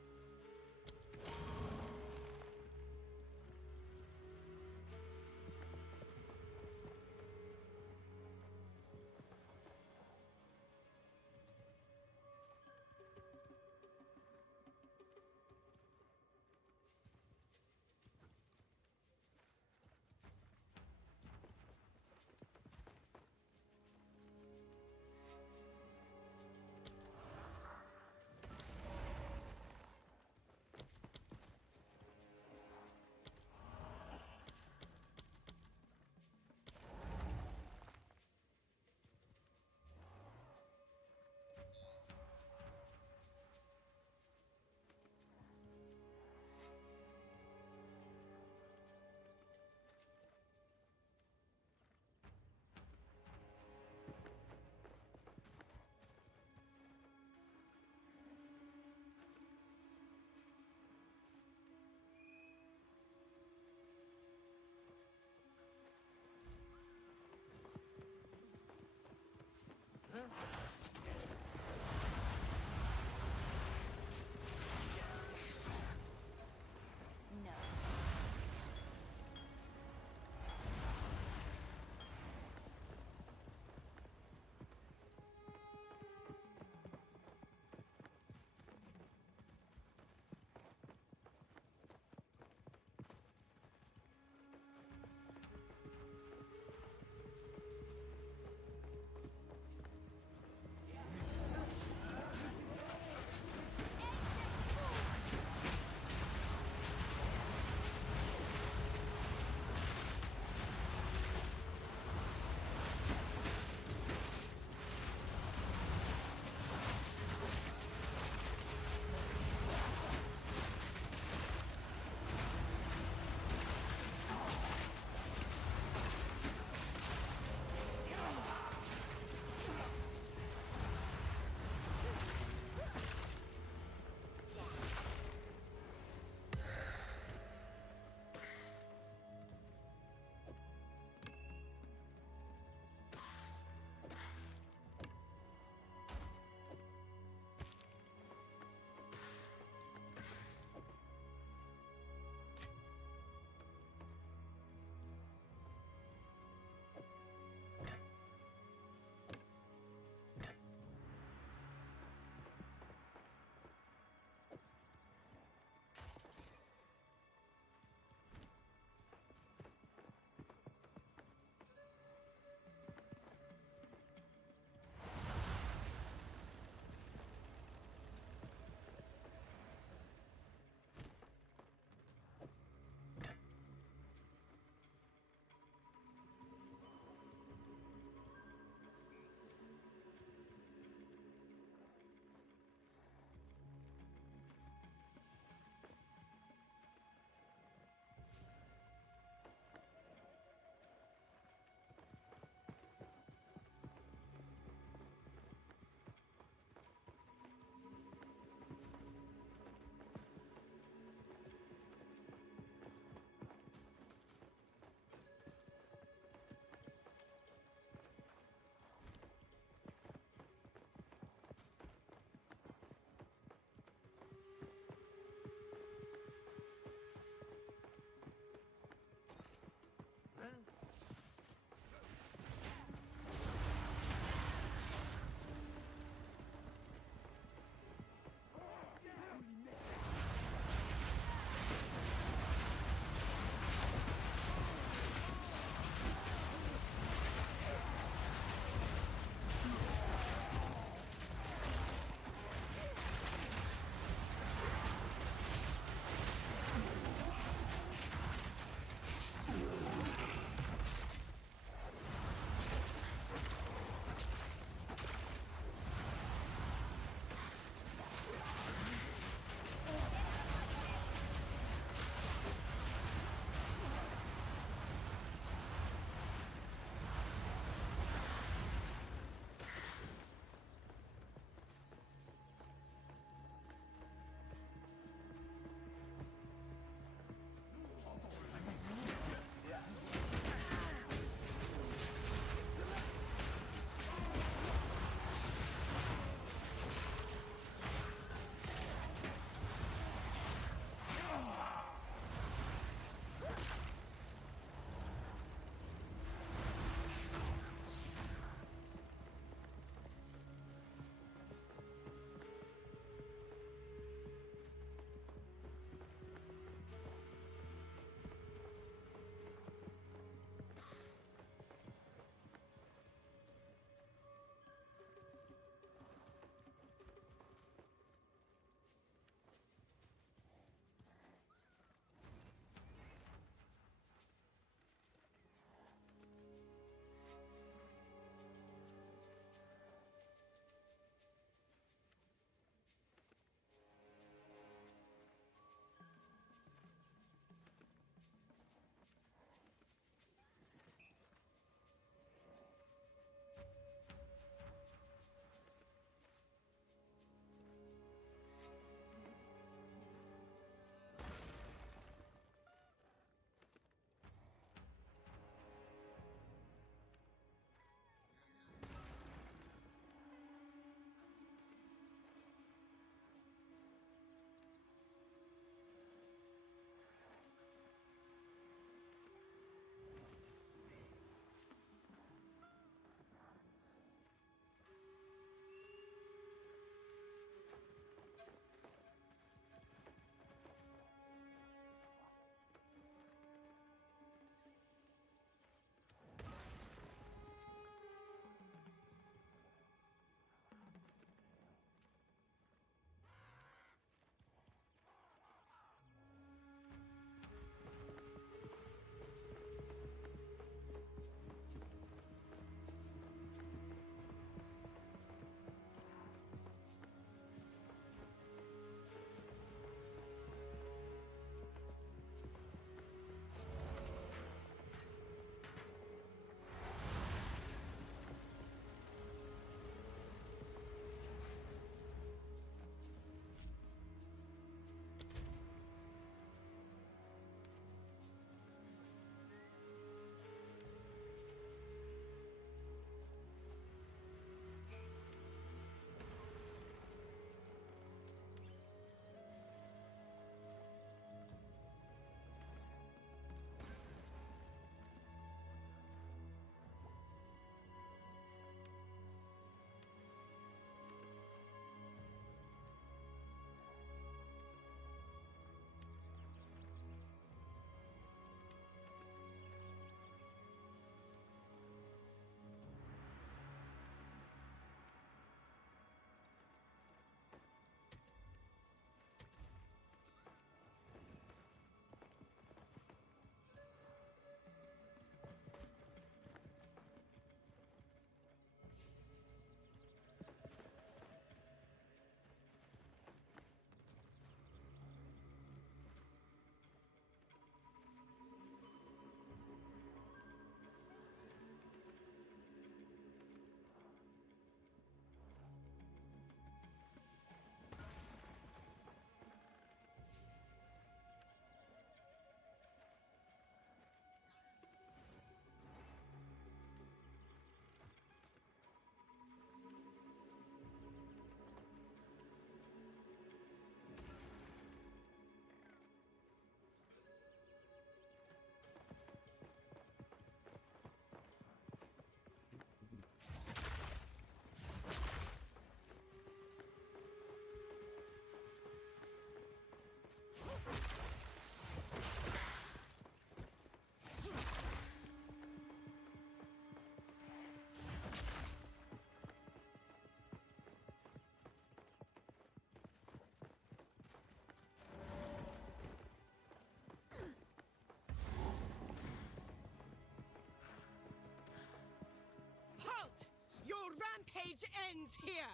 age ends here.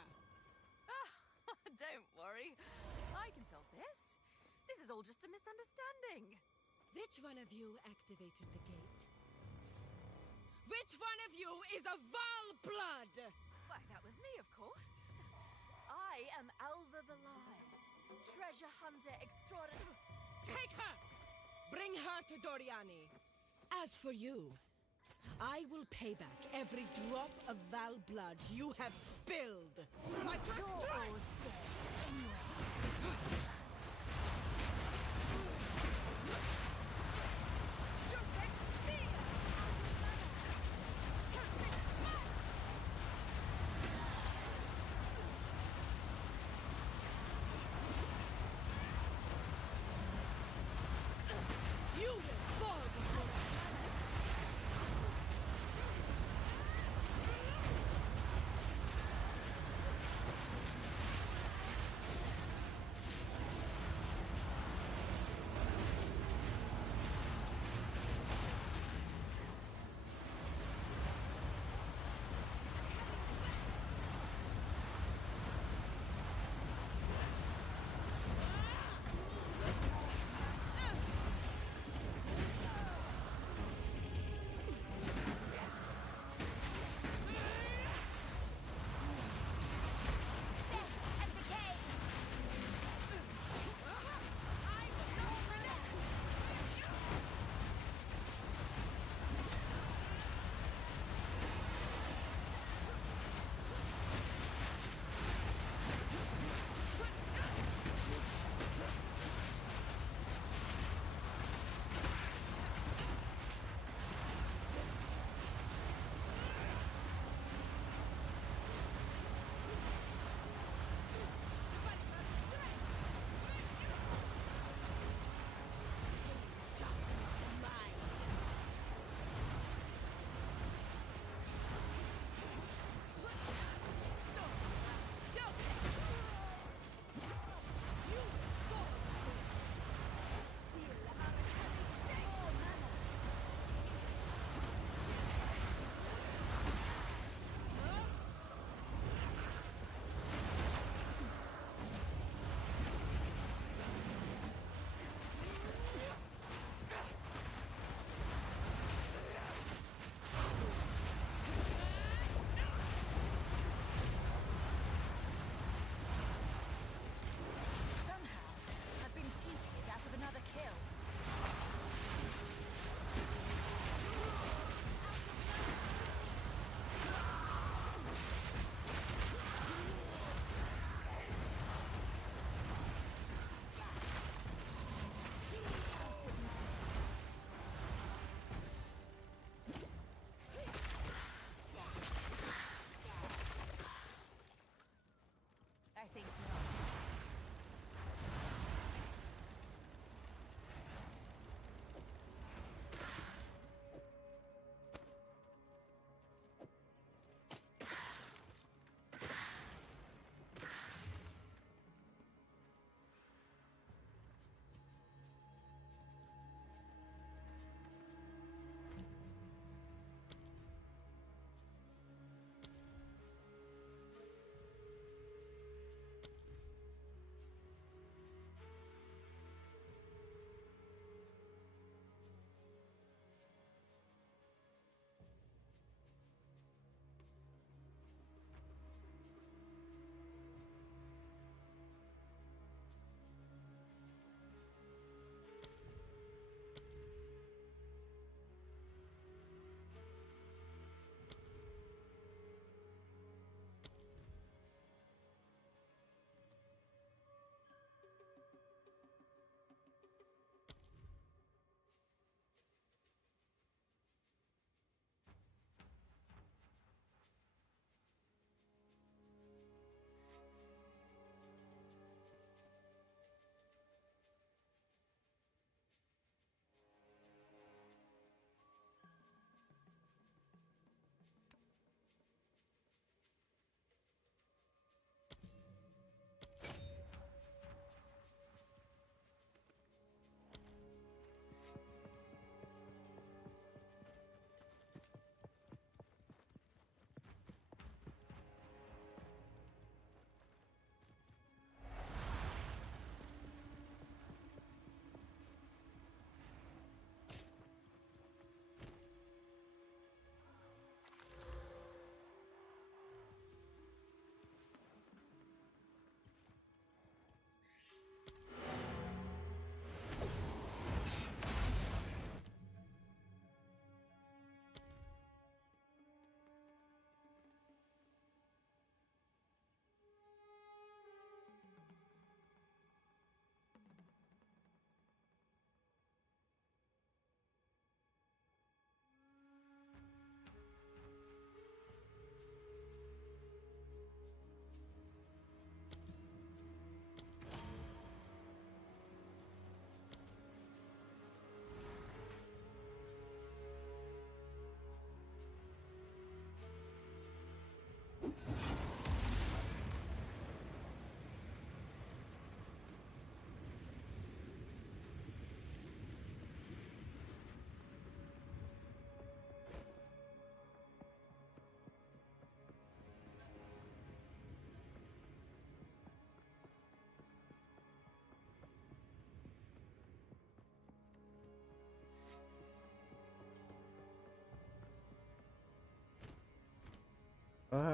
Don't worry. I can solve this. This is all just a misunderstanding. Which one of you activated the gate? Which one of you is a Val blood? Why, that was me, of course. I am Alva the Lion, treasure hunter extraordinary. Take her! Bring her to Doriani. As for you, I will pay back every drop of Val blood you have spilled. My first strike! You will fall before us.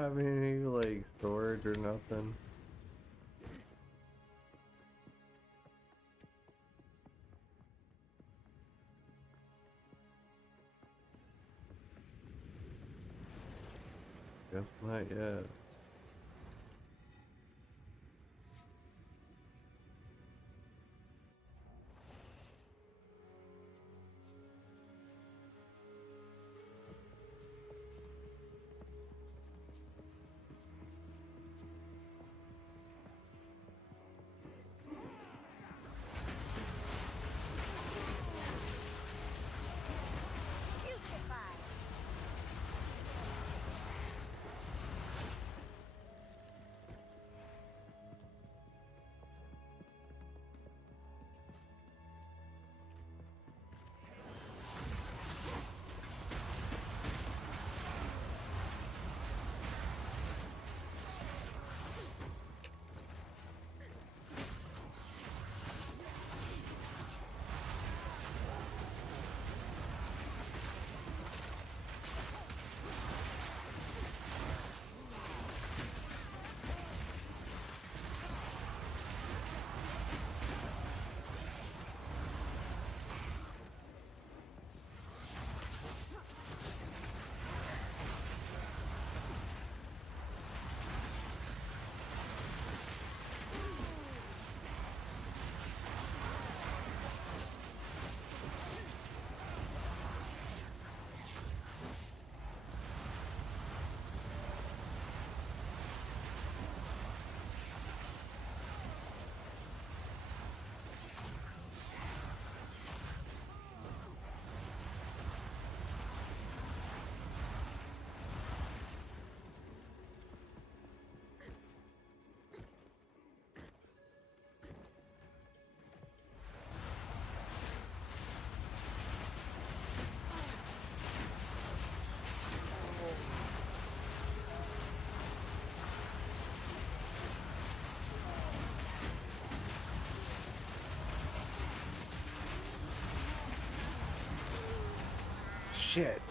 have any like storage or nothing? Guess not yet. Shit.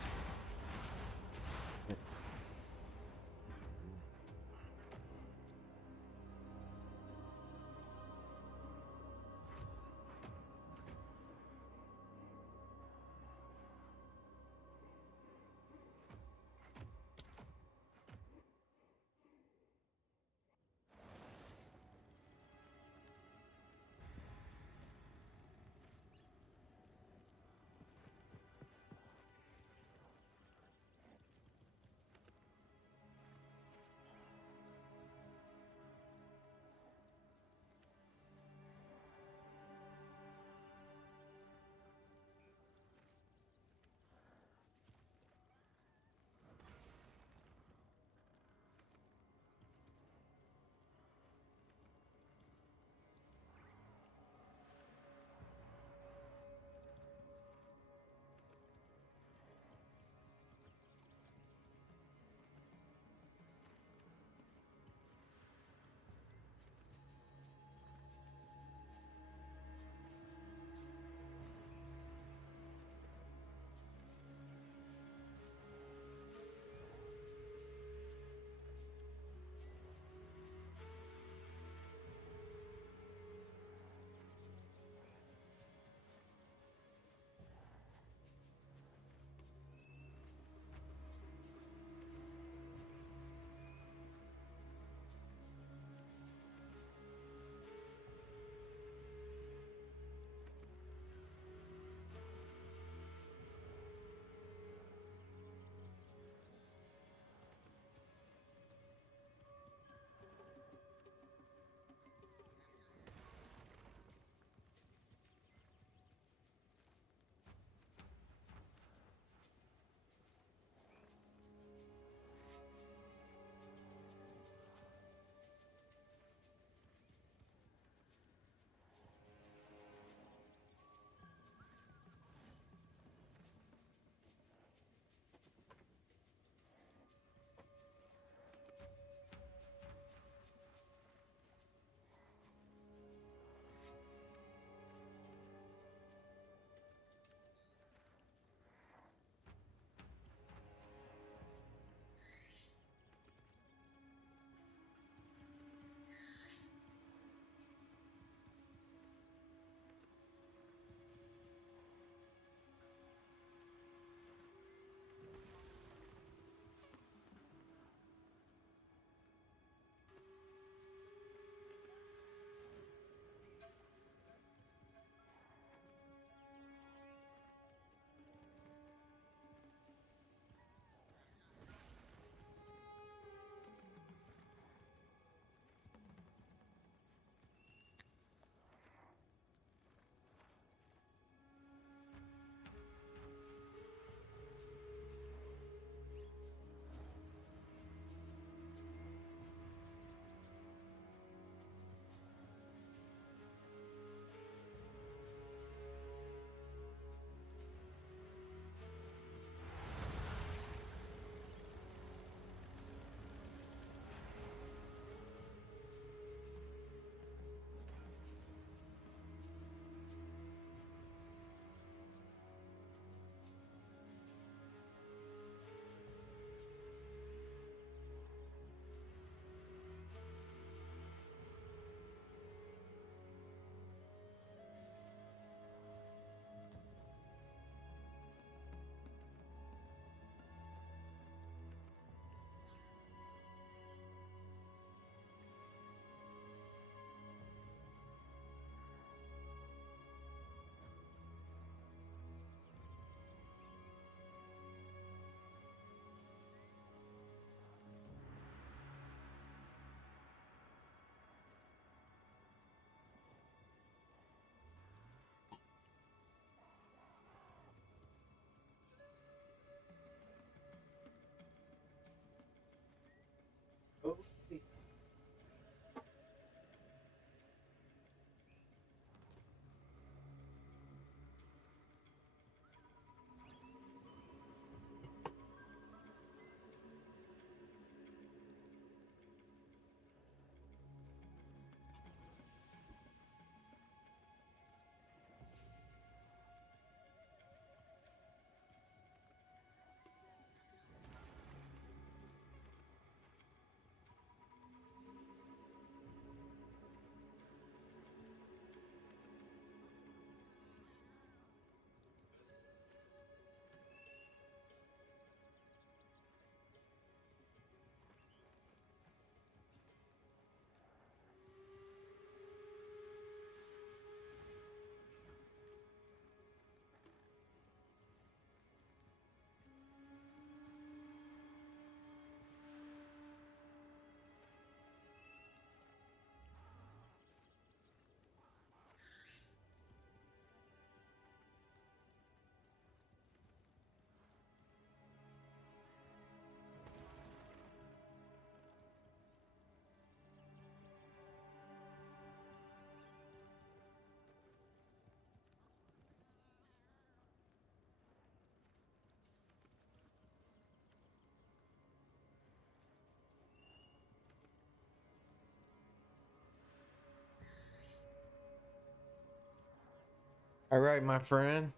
All right, my friend.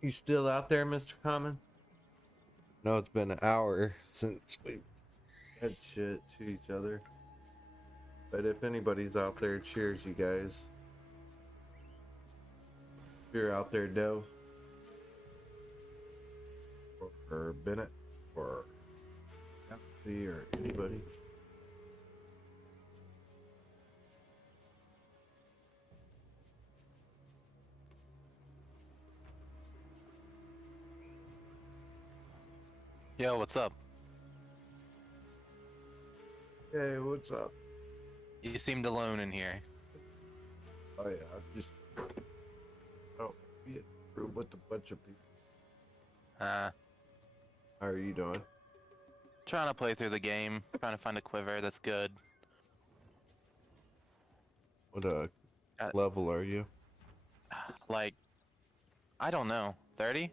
You still out there, Mr. Common? No, it's been an hour since we've had shit to each other. But if anybody's out there, cheers, you guys. If you're out there, Doe. Or Bennett. Or Nancy, or anybody. Yo, what's up? Hey, what's up? You seemed alone in here. Oh yeah, I just be a group with a bunch of people. How are you doing? Trying to play through the game, trying to find a quiver that's good. What level are you? Like, I don't know, 30?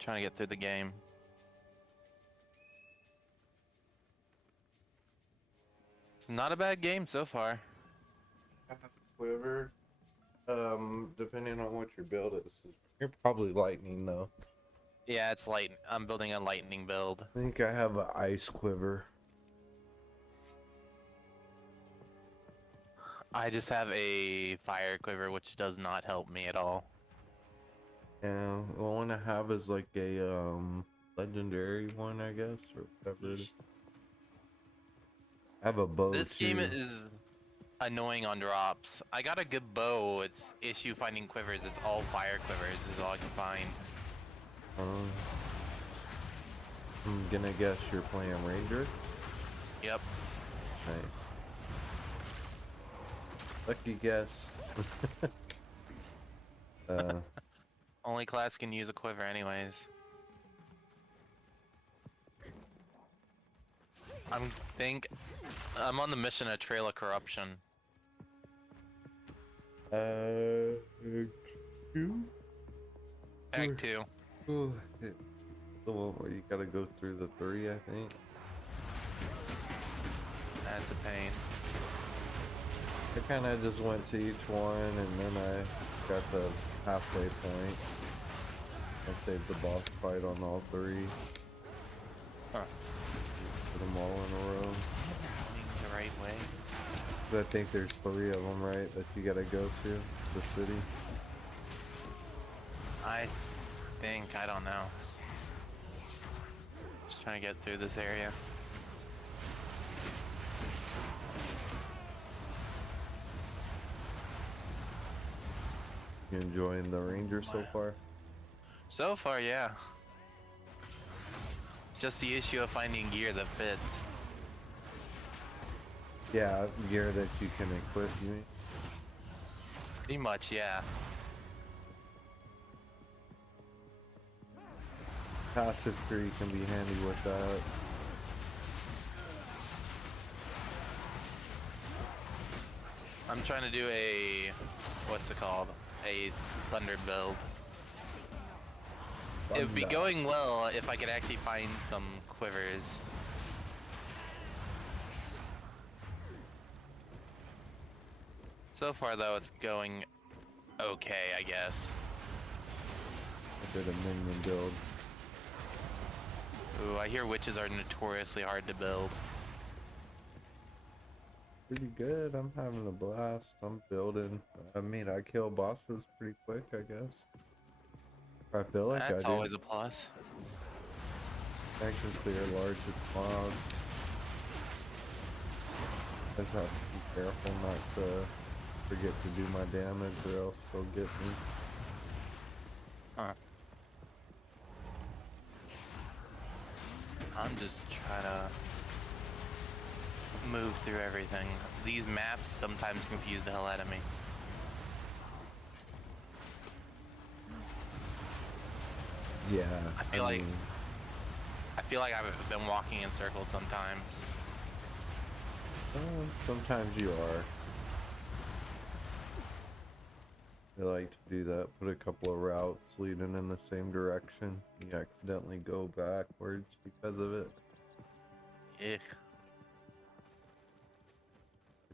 Trying to get through the game. It's not a bad game so far. I have a quiver. Depending on what your build is, you're probably lightning though. Yeah, it's light. I'm building a lightning build. I think I have an ice quiver. I just have a fire quiver, which does not help me at all. Yeah, the one I have is like a legendary one, I guess, or whatever it is. I have a bow This too. game is annoying on drops. I got a good bow. It's issue finding quivers. It's all fire quivers is all I can find. I'm gonna guess you're playing Ranger. Yep. Nice. Lucky guess. Only class can use a quiver anyways. I'm on the mission at Trail of Corruption. Two? Act 2. Oh, the one where you gotta go through the 3, I think. That's a pain. I kind of just went to each one, and then I got the halfway point. I saved the boss fight on all 3. Huh. Put them all in a row. The right way. But I think there's 3 of them, right, that you gotta go to the city. I don't know. Just trying to get through this area. You enjoying the Ranger so far? So far, yeah. It's just the issue of finding gear that fits. Yeah, gear that you can equip, you mean? Pretty much, yeah. Passive 3 can be handy with that. I'm trying to do a, what's it called? A thunder build. It would be going well if I could actually find some quivers. So far though, it's going okay, I guess. I did a minion build. Ooh, I hear witches are notoriously hard to build. Pretty good. I'm having a blast. I'm building. I mean, I kill bosses pretty quick, I guess. I feel like That's I do. always a plus. I can clear large mobs. I just have to be careful not to forget to do my damage, or else they'll get me. Huh. I'm just trying to move through everything. These maps sometimes confuse the hell out of me. Yeah. I feel like I've been walking in circles sometimes. Sometimes you are. I like to do that. Put a couple of routes leading in the same direction. You accidentally go backwards because of it. Eek.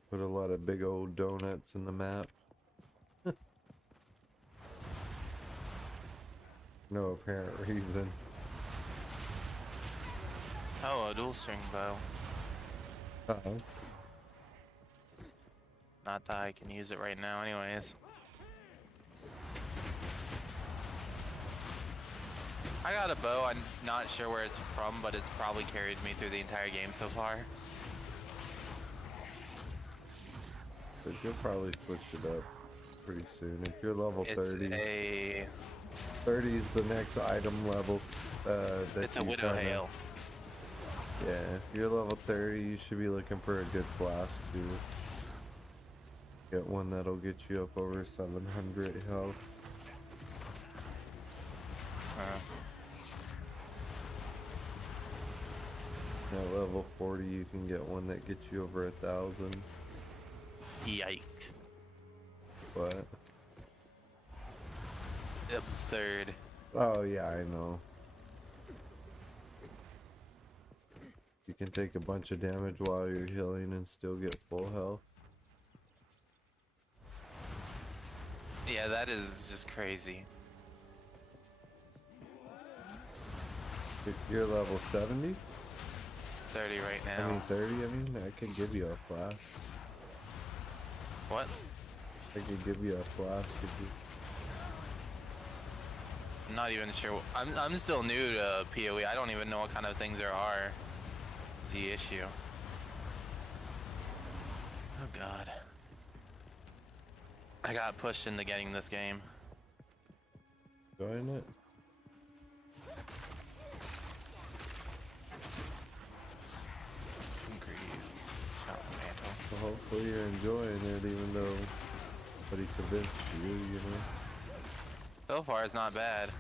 Put a lot of big old donuts in the map. No apparent reason. Oh, a dual string bow. Uh-oh. Not that I can use it right now anyways. I got a bow, I'm not sure where it's from, but it's probably carried me through the entire game so far. But you'll probably switch it up pretty soon. If you're level 30. 30 is the next item level. It's a Widow Hail. Yeah, if you're level 30, you should be looking for a good blast too. Get one that'll get you up over 700 health. At level 40, you can get one that gets you over 1,000. Yikes. What? Absurd. Oh yeah, I know. You can take a bunch of damage while you're healing and still get full health. Yeah, that is just crazy. If you're level 70? 30 right I now. mean 30, I mean, I can give you a flash. What? I can give you a flash if you... I'm not even sure. I'm still new to PoE. I don't even know what kind of things there are. The issue. Oh god. I got pushed into getting this game. Enjoying it? So hopefully you're enjoying it, even though somebody convinced you, you know? So far, it's not bad.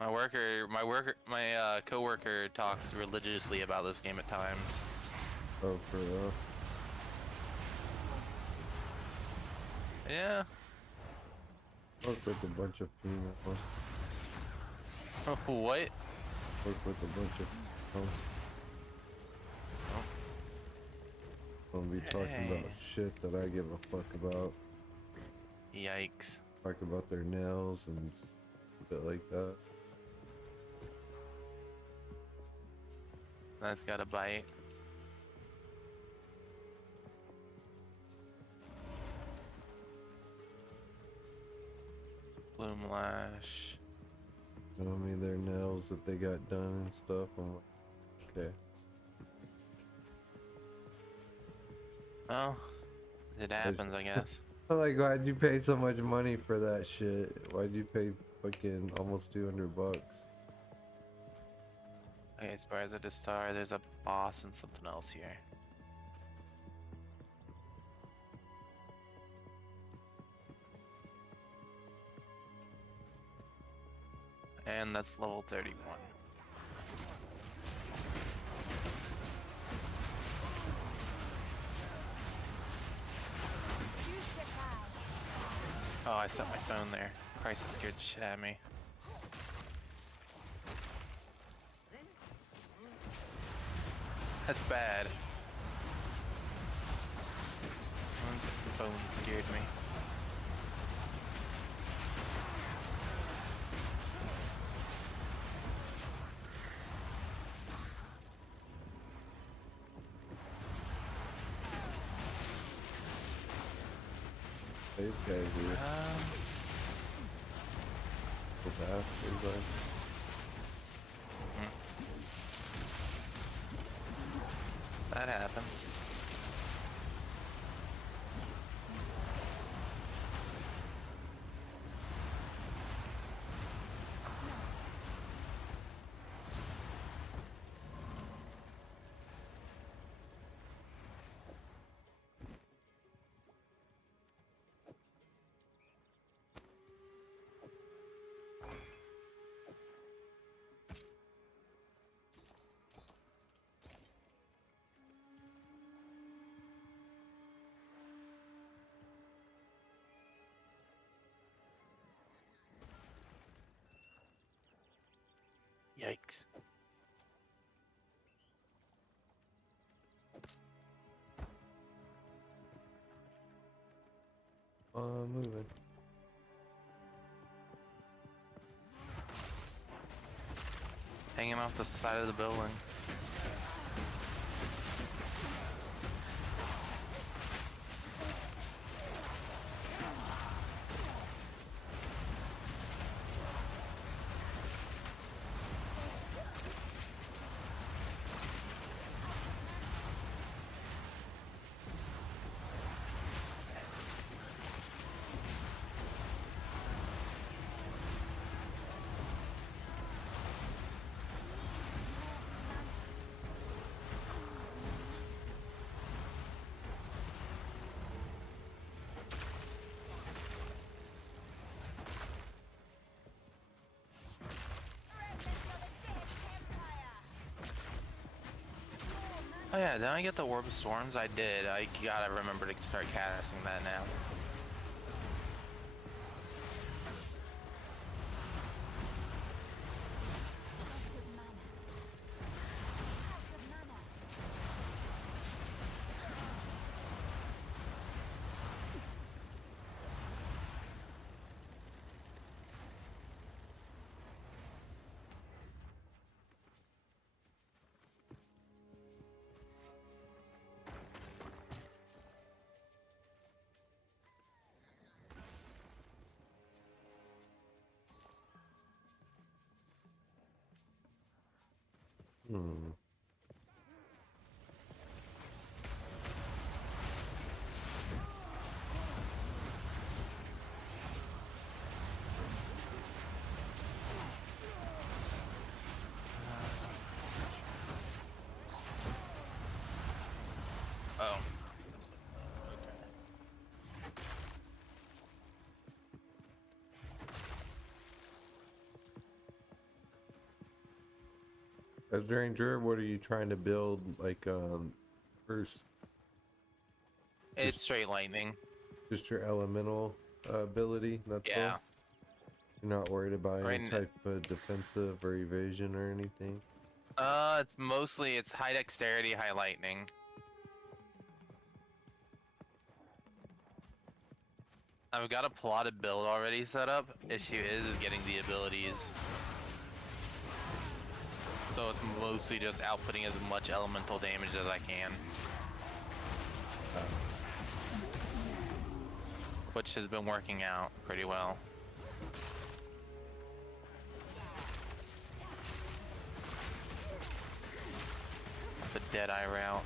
My coworker talks religiously about this game at times. Oh, for real? Yeah. Work with a bunch of females. What? Work with a bunch of females. Don't be talking about shit that I give a fuck about. Yikes. Talk about their nails and shit like that. That's got a bite. Bloom lash. You know what I mean? Their nails that they got done and stuff. I'm like, okay. Well, it happens, I guess. I'm like, why'd you pay so much money for that shit? Why'd you pay fucking almost 200 bucks? Okay, Spires at the star. There's a boss and something else here. And that's level 31. Oh, I set my phone there. Christ, it scared the shit out of me. That's bad. The phone scared me. These guys here. The bastards, like. That happens. Yikes. moving. Hanging off the side of the building. Oh yeah, did I get the Orb of Storms? I did. I gotta remember to start casting that now. Hmm. Oh. As Ranger, what are you trying to build? Like, first. It's straight lightning. Just your elemental ability. That's Yeah. all. You're not worried about Right any type of defensive or evasion or anything. It's mostly high dexterity, high lightning. I've got a plotted build already set up. Issue is getting the abilities. So it's mostly just outputting as much elemental damage as I can. Which has been working out pretty well. The Deadeye route.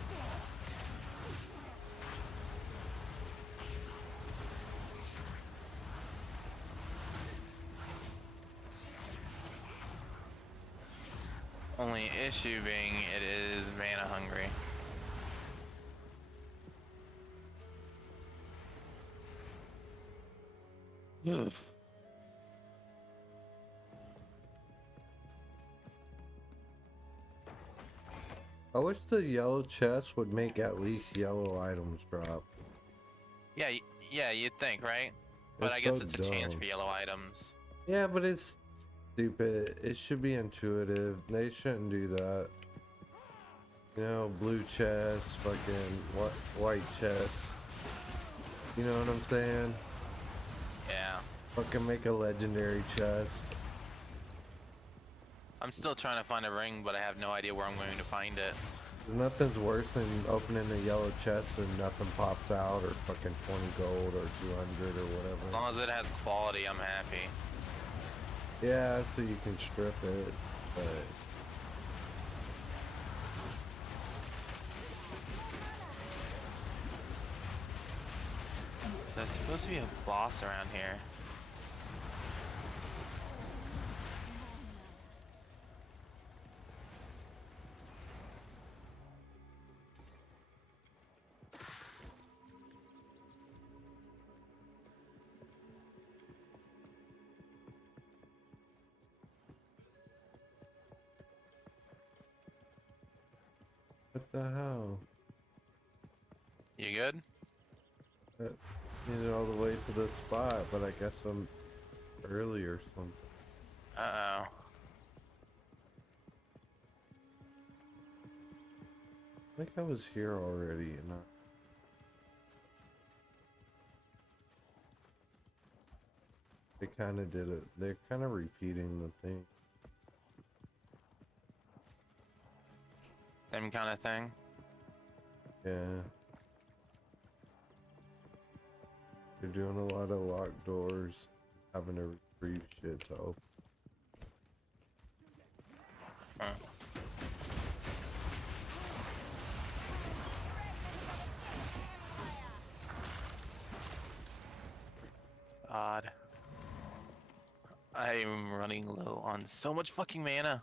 Only issue being it is mana hungry. I wish the yellow chest would make at least yellow items drop. Yeah, yeah, you'd think, right? But It's I guess so it's a chance dumb. for yellow items. Yeah, but it's stupid. It should be intuitive. They shouldn't do that. You know, blue chest, fucking white chest. You know what I'm saying? Yeah. Fucking make a legendary chest. I'm still trying to find a ring, but I have no idea where I'm going to find it. Nothing's worse than opening a yellow chest and nothing pops out, or fucking 20 gold or 200 or whatever. As long as it has quality, I'm happy. Yeah, so you can strip it, but There's supposed to be a boss around here. what the hell? You good? Made it all the way to this spot, but I guess I'm early or something. Uh-oh. I think I was here already, and kind of did it. They're kind of repeating the thing. Same kind of thing. Yeah. They're doing a lot of locked doors, having to retrieve shit to open. Odd. I'm running low on so much fucking mana.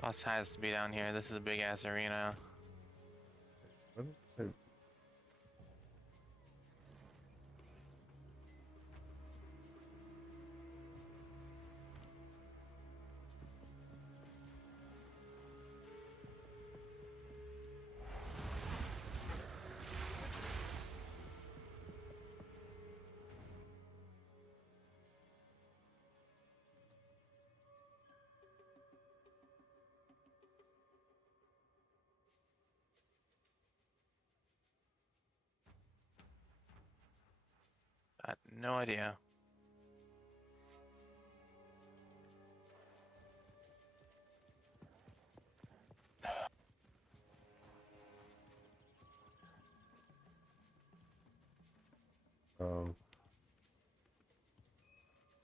Boss has to be down here. This is a big ass arena. I had no idea.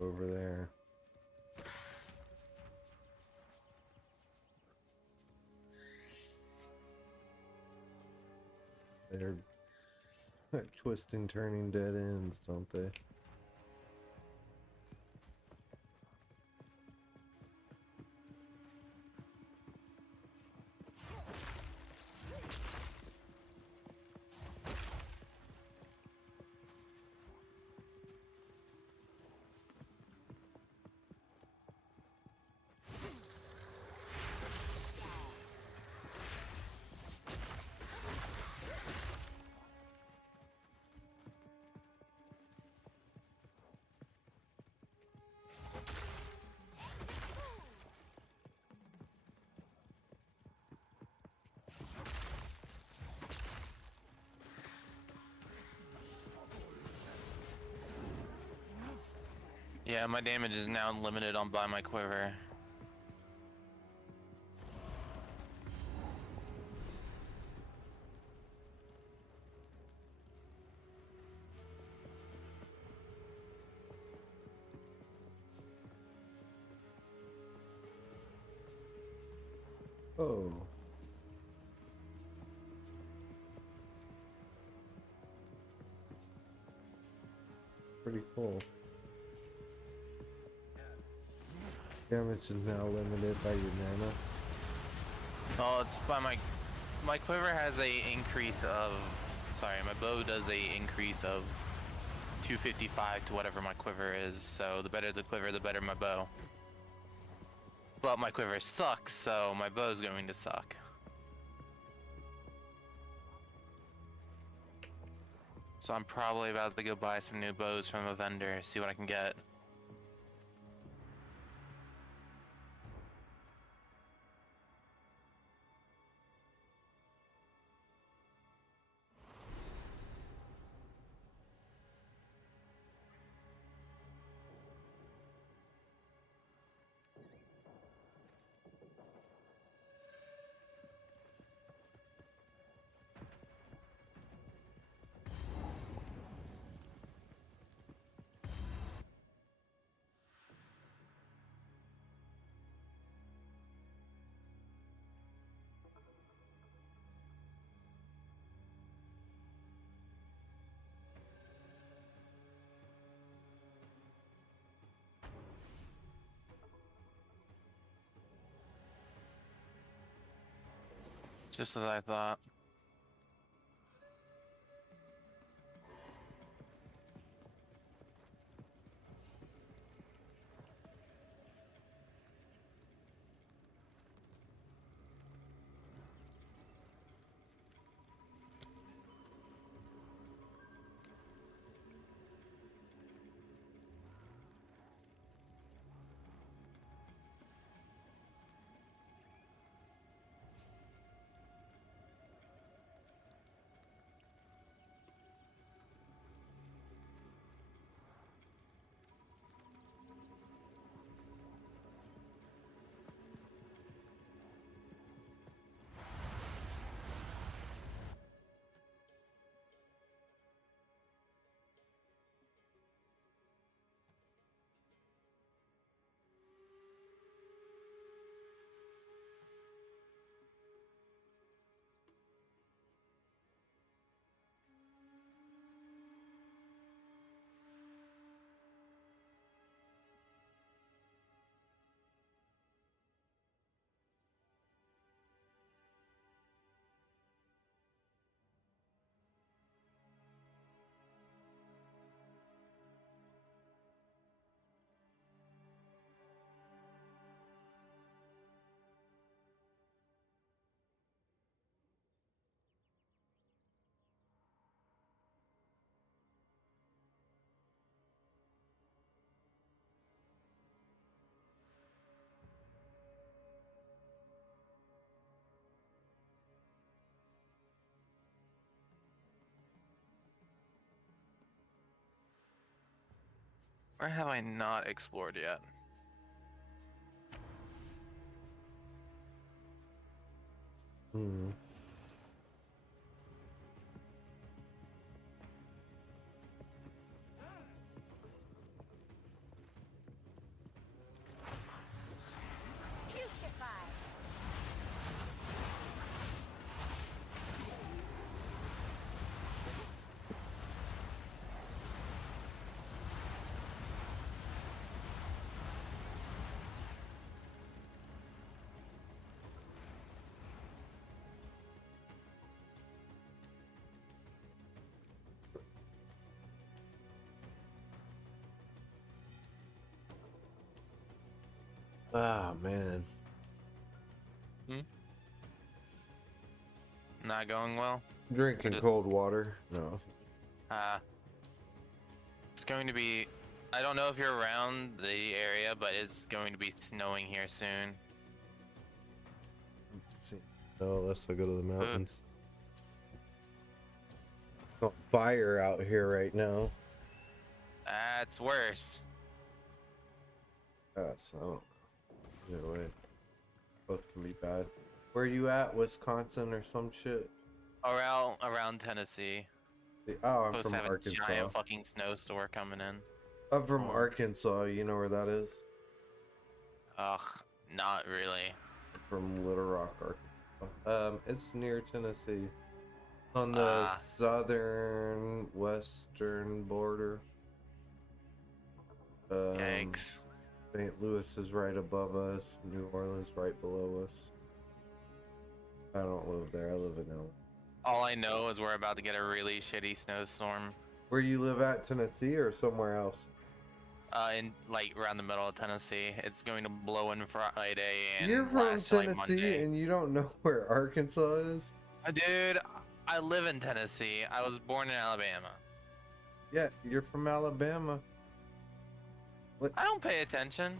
Over there. They're twisting, turning dead ends, don't they? Yeah, my damage is now limited on by my quiver. Oh. Pretty cool. Damage is now limited by your mana. Oh, it's by my quiver has a increase of, sorry, my bow does a increase of 255 to whatever my quiver is. So the better the quiver, the better my bow. But my quiver sucks, so my bow's going to suck. So I'm probably about to go buy some new bows from a vendor, see what I can get. Just as I thought. Where have I not explored yet? Hmm. Ah, man. Not going well? Drinking cold water. No. It's going to be... I don't know if you're around the area, but it's going to be snowing here soon. Oh, let's go to the mountains. Got fire out here right now. That's worse. Yes, I don't know. Either way, both can be bad. Where are you at? Wisconsin or some shit? Around Tennessee. Oh, I'm Supposed from to have Arkansas. a giant fucking snowstorm coming in. I'm from Arkansas. You know where that is? Ugh, not really. From Little Rock, Arkansas. It's near Tennessee. On the southern western border. Yikes. St. Louis is right above us. New Orleans right below us. I don't live there. I live in LA. All I know is we're about to get a really shitty snowstorm. Where you live at, Tennessee, or somewhere else? In like around the middle of Tennessee. It's going to blow in Friday and You're from last till, like, Tennessee Monday. and you don't know where Arkansas is? Dude, I live in Tennessee. I was born in Alabama. Yeah, you're from Alabama. What? I don't pay attention.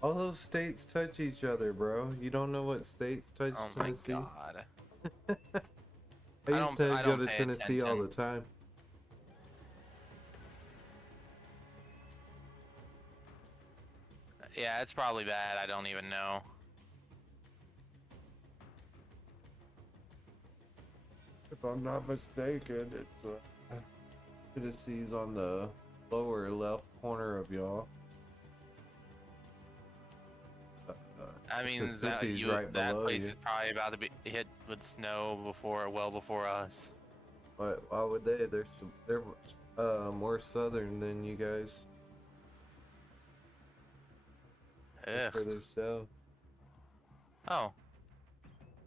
All those states touch each other, bro. You don't know what states touch Oh Tennessee? my god. I used to I go don't to pay Tennessee all the attention. time. Yeah, it's probably bad. I don't even know. If I'm not mistaken, it's Tennessee's on the lower left corner of y'all. I mean, Mississippi's right that below place you. is probably about to be hit with snow well before us. But why would they? They're more southern than you guys. Ugh. Further south. Oh.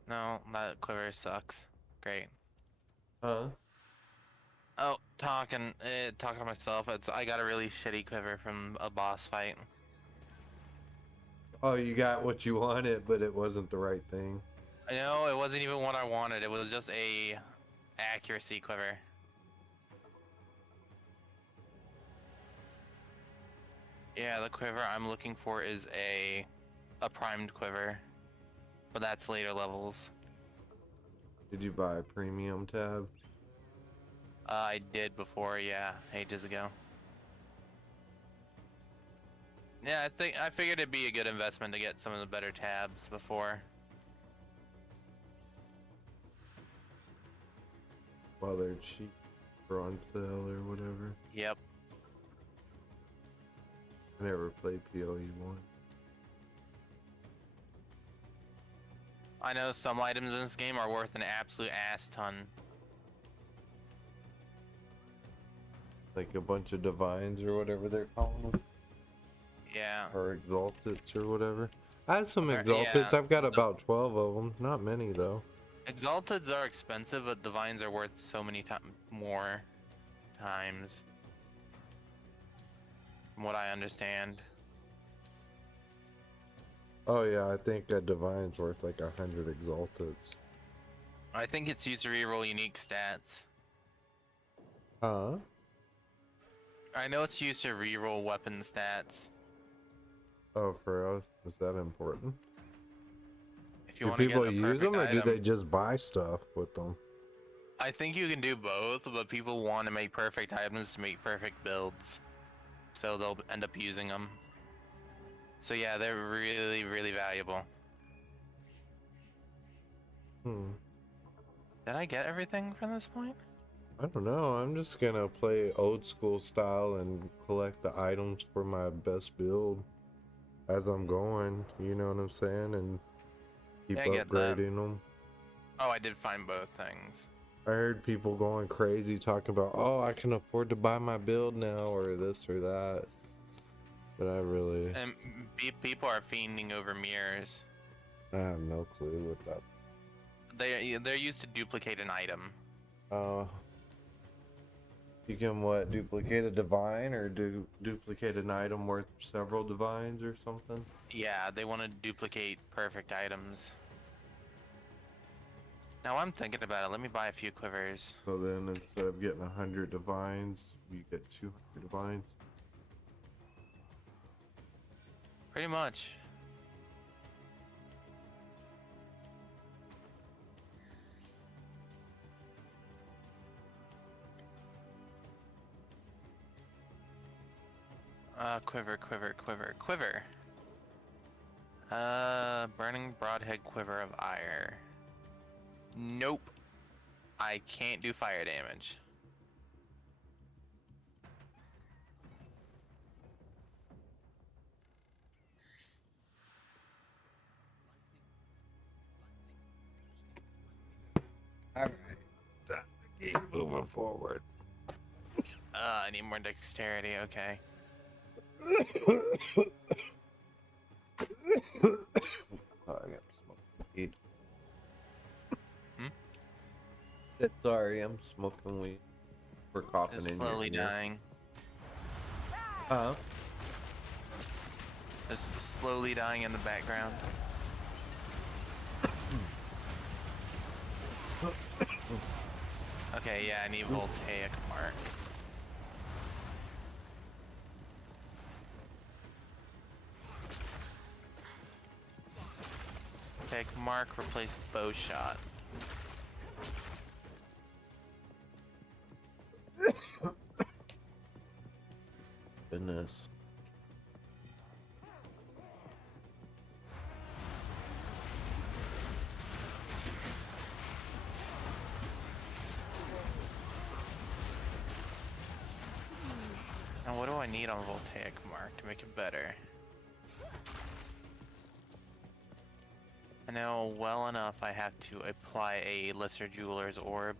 No, that quiver sucks. Great. Huh? Oh, talking to myself. I got a really shitty quiver from a boss fight. Oh, you got what you wanted, but it wasn't the right thing. No, it wasn't even what I wanted. It was just a accuracy quiver. Yeah, the quiver I'm looking for is a primed quiver, but that's later levels. Did you buy a premium tab? I did before, yeah, ages ago. Yeah, I figured it'd be a good investment to get some of the better tabs before. While they're cheap or on sale or whatever. Yep. I never played P.L.U.R. I know some items in this game are worth an absolute ass ton. Like a bunch of divines or whatever they're calling them. Yeah. Or exalteds or whatever. I have some Yeah. exalteds. I've got about 12 of them. Not many though. Exalteds are expensive, but divines are worth so many more times. From what I understand. Oh yeah, I think a divine's worth like 100 exalteds. I think it's used to reroll unique stats. Huh? I know it's used to reroll weapon stats. Oh, for us, is that important? If you Do want to get people the use perfect them, or item, do they just buy stuff with them? I think you can do both, but people want to make perfect items to make perfect builds. so they'll end up using them. So yeah, they're really, really valuable. Did I get everything from this point? I don't know. I'm just gonna play old school style and collect the items for my best build as I'm going. You know what I'm saying? And keep Yeah, I get that. upgrading them. Oh, I did find both things. I heard people going crazy talking about, oh, I can afford to buy my build now, or this or that. But I really, And people are fiending over mirrors. I have no clue what that. They're used to duplicate an item. You can what? Duplicate a divine, or duplicate an item worth several divines, or something? Yeah, they want to duplicate perfect items. Now I'm thinking about it. Let me buy a few quivers. So then instead of getting 100 divines, you get 200 divines. Pretty much. Quiver. Burning broadhead quiver of ire. Nope. I can't do fire damage. Alright. Keep moving forward. I need more dexterity, okay. Oh, I got smoking weed. Sorry, I'm smoking weed. We're coughing It's in slowly your ear. dying. Huh? Just slowly dying in the background. Okay, yeah, I need voltaic mark. Voltaic mark, replace bow shot. Goodness. Now what do I need on voltaic mark to make it better? I know well enough I have to apply a lesser jeweler's orb.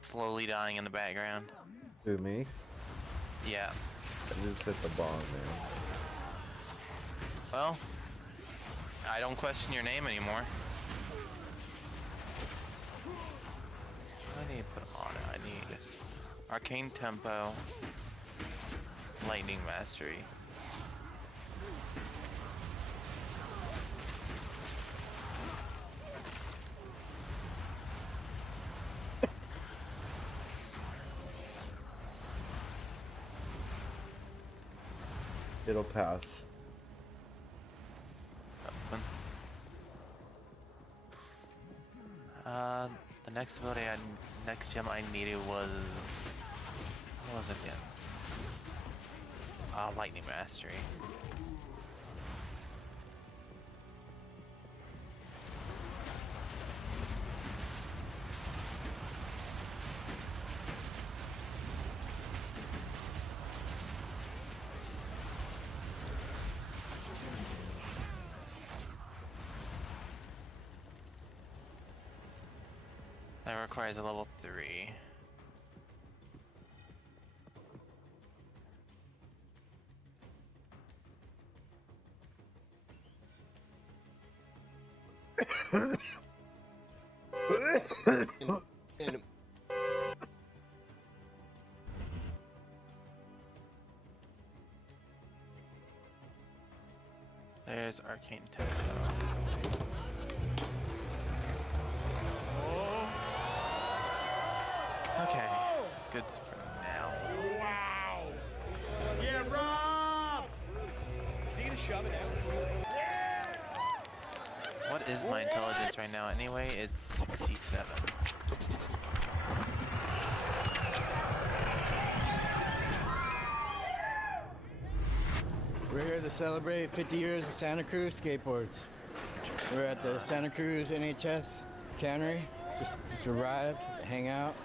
Slowly dying in the background. Who, me? Yeah. I just hit the bomb, man. Well, I don't question your name anymore. I need to put on it. I need arcane tempo, lightning mastery. It'll pass. The next ability next gem I needed was, what was it again? Lightning mastery. That requires a level 3. And There's arcane tempo. Okay, it's good for now. Wow! Yeah, Rob! Is he gonna shove it out? What is my intelligence right now anyway? It's 67. We're here to celebrate 50 years of Santa Cruz skateboards. We're at the Santa Cruz NHS cannery. Just arrived to hang out.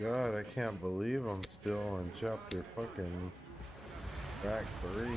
God, I can't believe I'm still on chapter fucking track 3.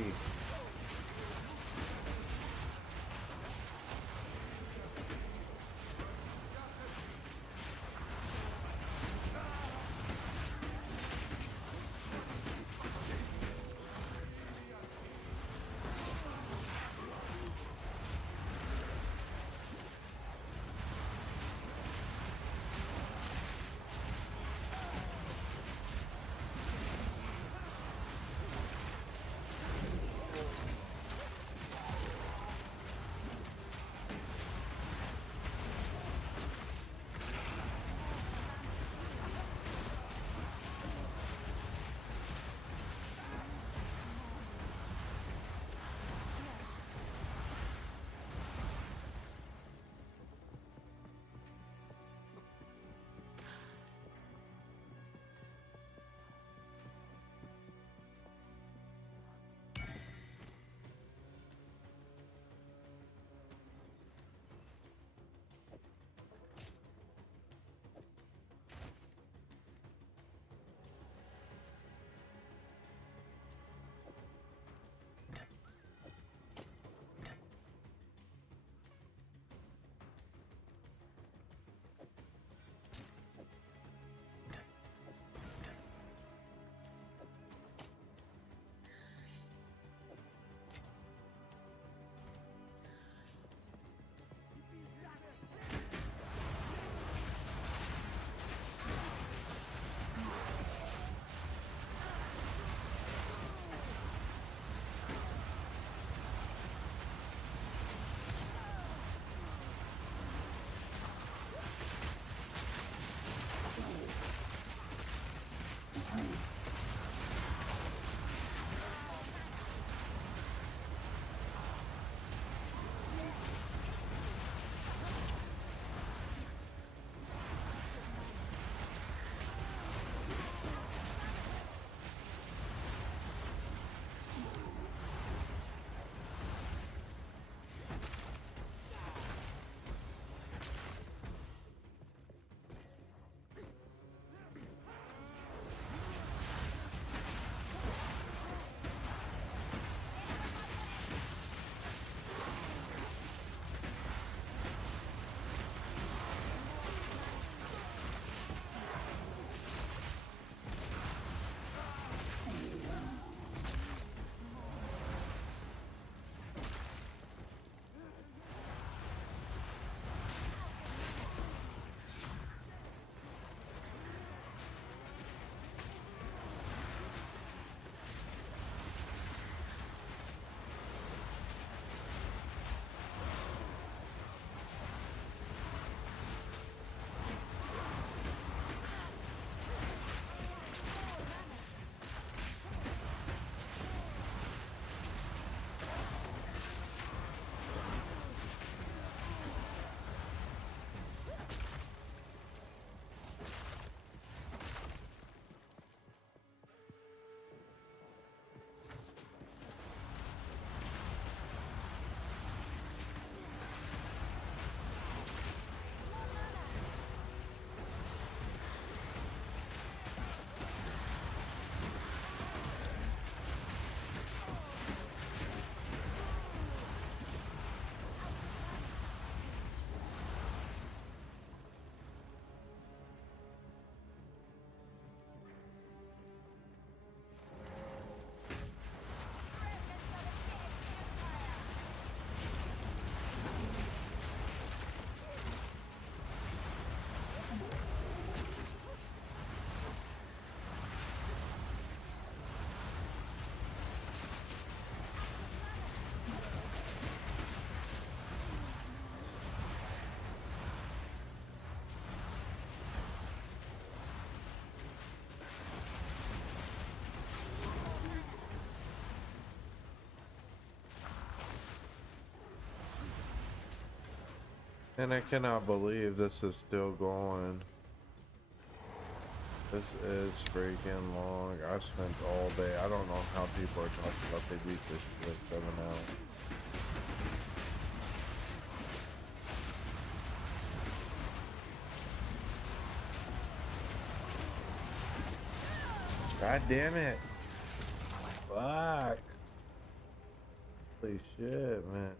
And I cannot believe this is still going. This is freaking long. I spent all day. I don't know how people are talking about they beat this shit 7 hours. God damn it. Fuck. Holy shit, man.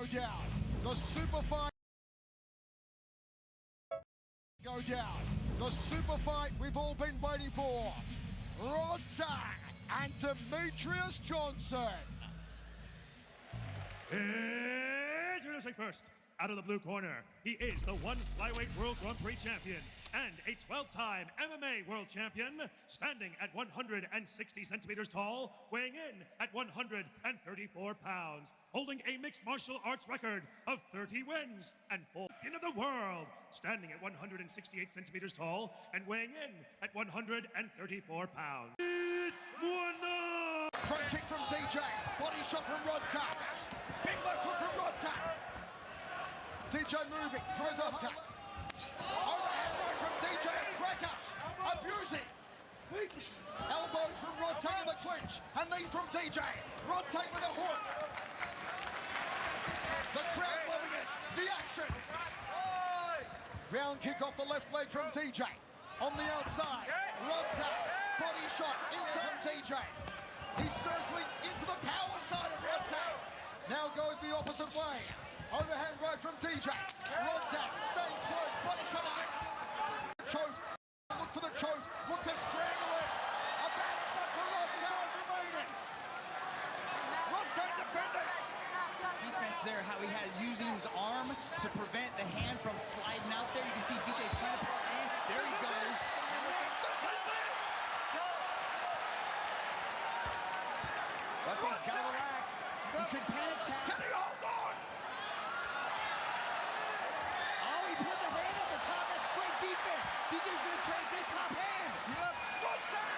Go down. The super fight. Go down. The super fight we've all been waiting for. Rodza and Demetrius Johnson. Introducing first, out of the blue corner, he is the one flyweight World Grand Prix champion and a 12-time MMA world champion, standing at 160 centimeters tall, weighing in at 134 pounds, holding a mixed martial arts record of 30 wins and 4 champion of the world, standing at 168 centimeters tall and weighing in at 134 pounds. Front kick from DJ, body shot from Rodza, big left hook from Rodza. DJ moving for his own tap. Overhand right from DJ, a cracker, abusing. Elbows from Rodtang in the clinch, and knee from DJ. Rodtang with a hook. The crowd loving it, the action. Round kick off the left leg from DJ. On the outside, Rodtang, body shot inside DJ. He's circling into the power side of Rodtang. Now goes the opposite way. Overhand right from DJ. Rodtang staying close, body shot again. Choke, look for the choke, look to strangle it. A back spot for Rodtang remaining. Rodtang defending. Defense there, how he has using his arm to prevent the hand from sliding out there. You can see DJ's trying to pull it in. There he goes. This is it! Rodtang's got to relax. He could panic tap. Can he hold on? He put the hand at the top. That's great defense. DJ's going to trade this top hand. Rodtang!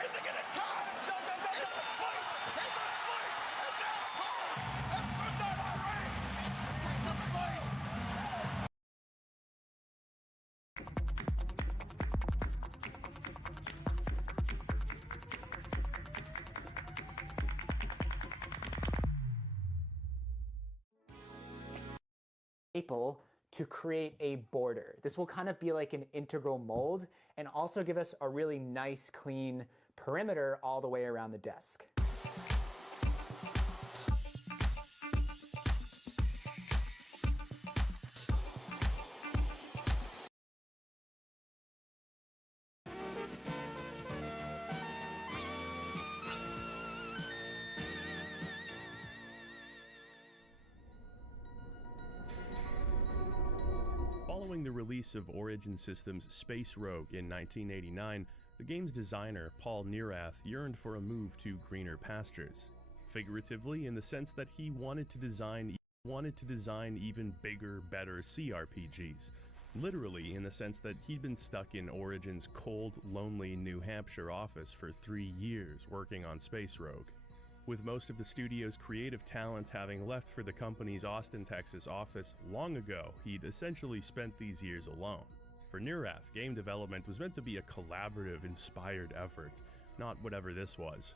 Is he going to tap? No. He's asleep. He's asleep. It's out cold. It's good night, irie. Takes a sleep. Maple to create a border. This will kind of be like an integral mold and also give us a really nice clean perimeter all the way around the desk. Following the release of Origin Systems' Space Rogue in 1989, the game's designer, Paul Neurath, yearned for a move to greener pastures. Figuratively, in the sense that he wanted to design even bigger, better CRPGs. Literally, in the sense that he'd been stuck in Origin's cold, lonely New Hampshire office for 3 years working on Space Rogue. With most of the studio's creative talent having left for the company's Austin, Texas office long ago, he'd essentially spent these years alone. For Neurath, game development was meant to be a collaborative, inspired effort, not whatever this was.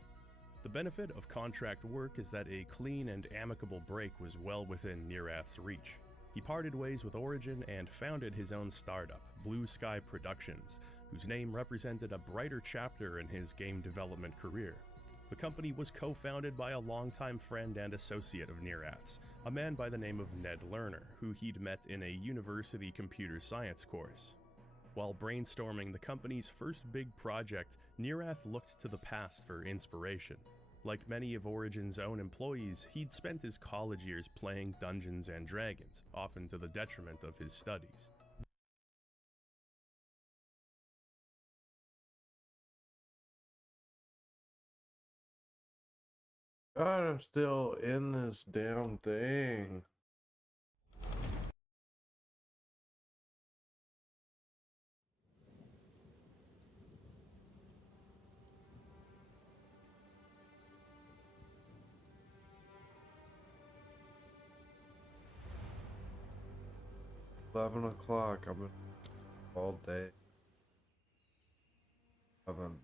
The benefit of contract work is that a clean and amicable break was well within Neurath's reach. He parted ways with Origin and founded his own startup, Blue Sky Productions, whose name represented a brighter chapter in his game development career. The company was co-founded by a longtime friend and associate of Neurath's, a man by the name of Ned Lerner, who he'd met in a university computer science course. While brainstorming the company's first big project, Neurath looked to the past for inspiration. Like many of Origin's own employees, he'd spent his college years playing Dungeons and Dragons, often to the detriment of his studies. God, I'm still in this damn thing. $11 I've been all day. I've been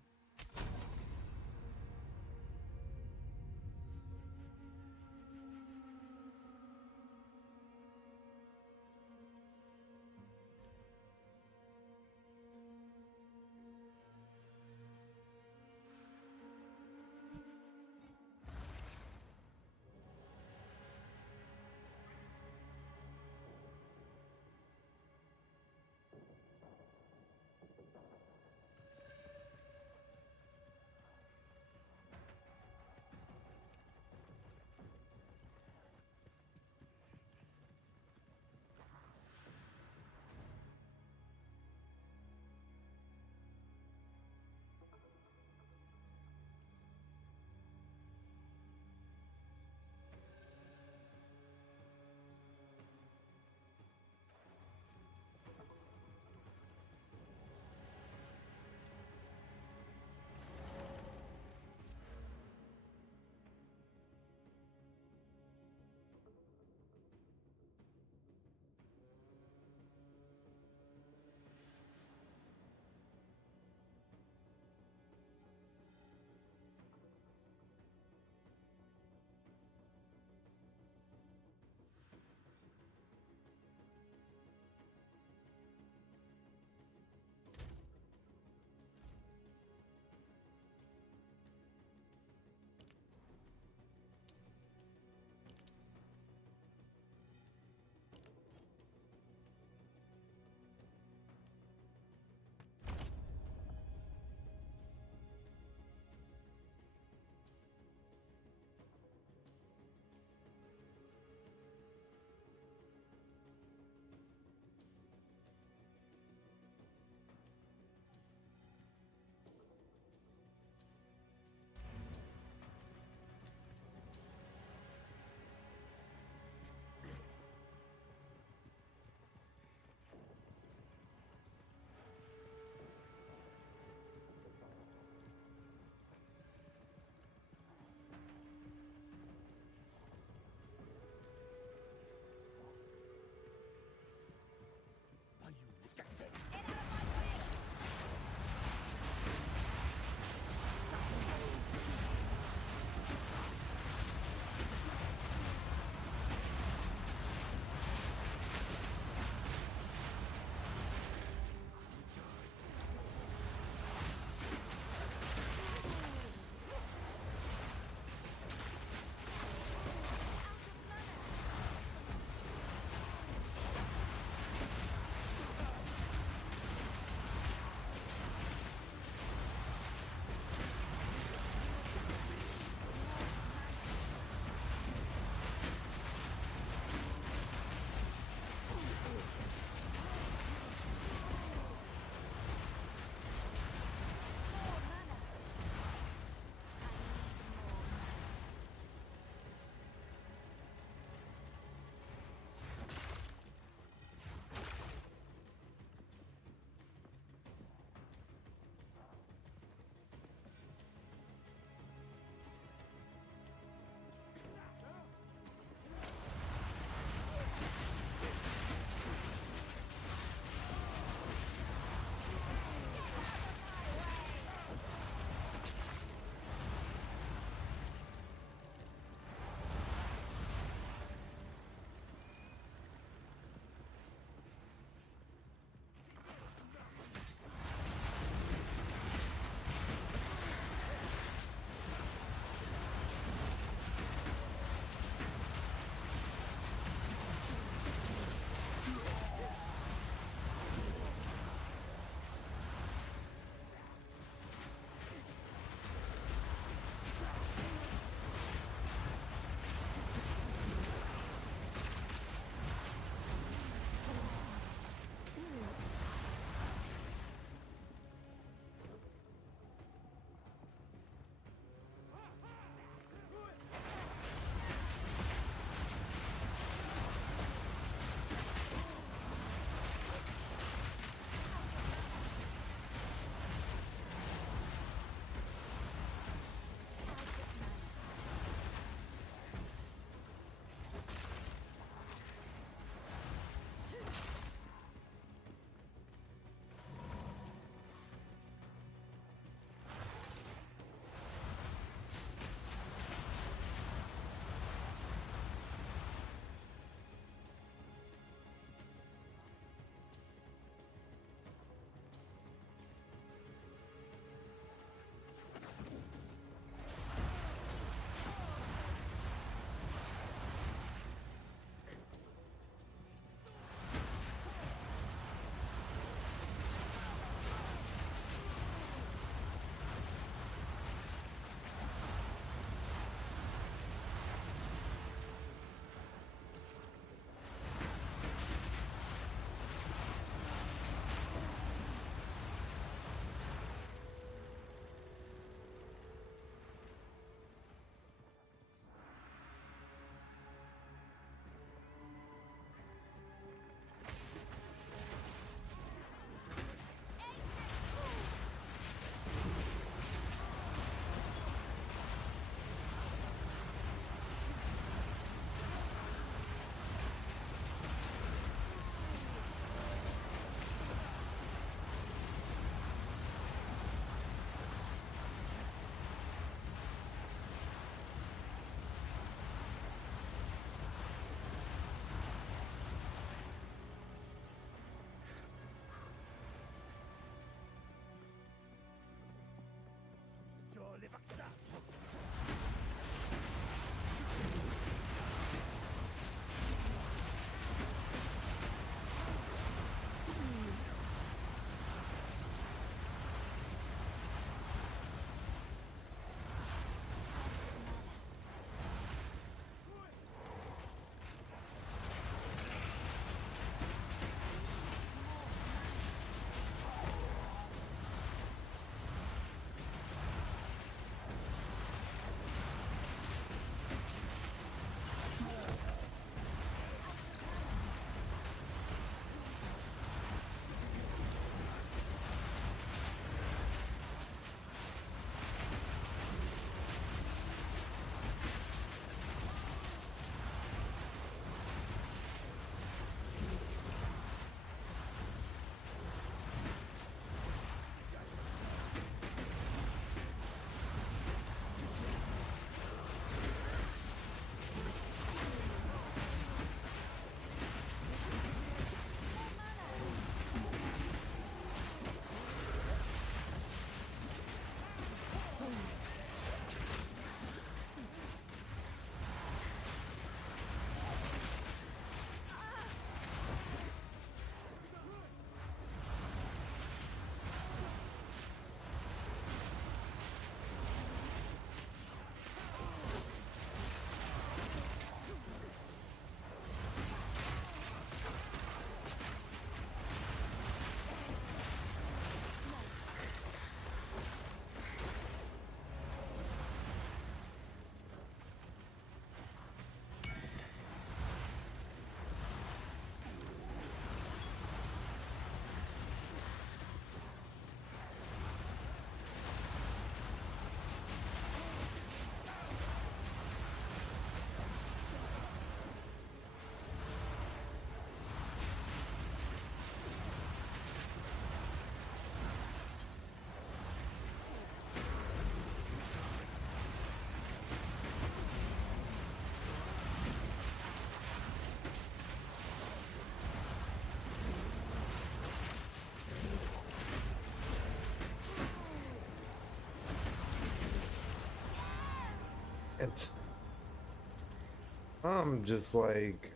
I'm just like,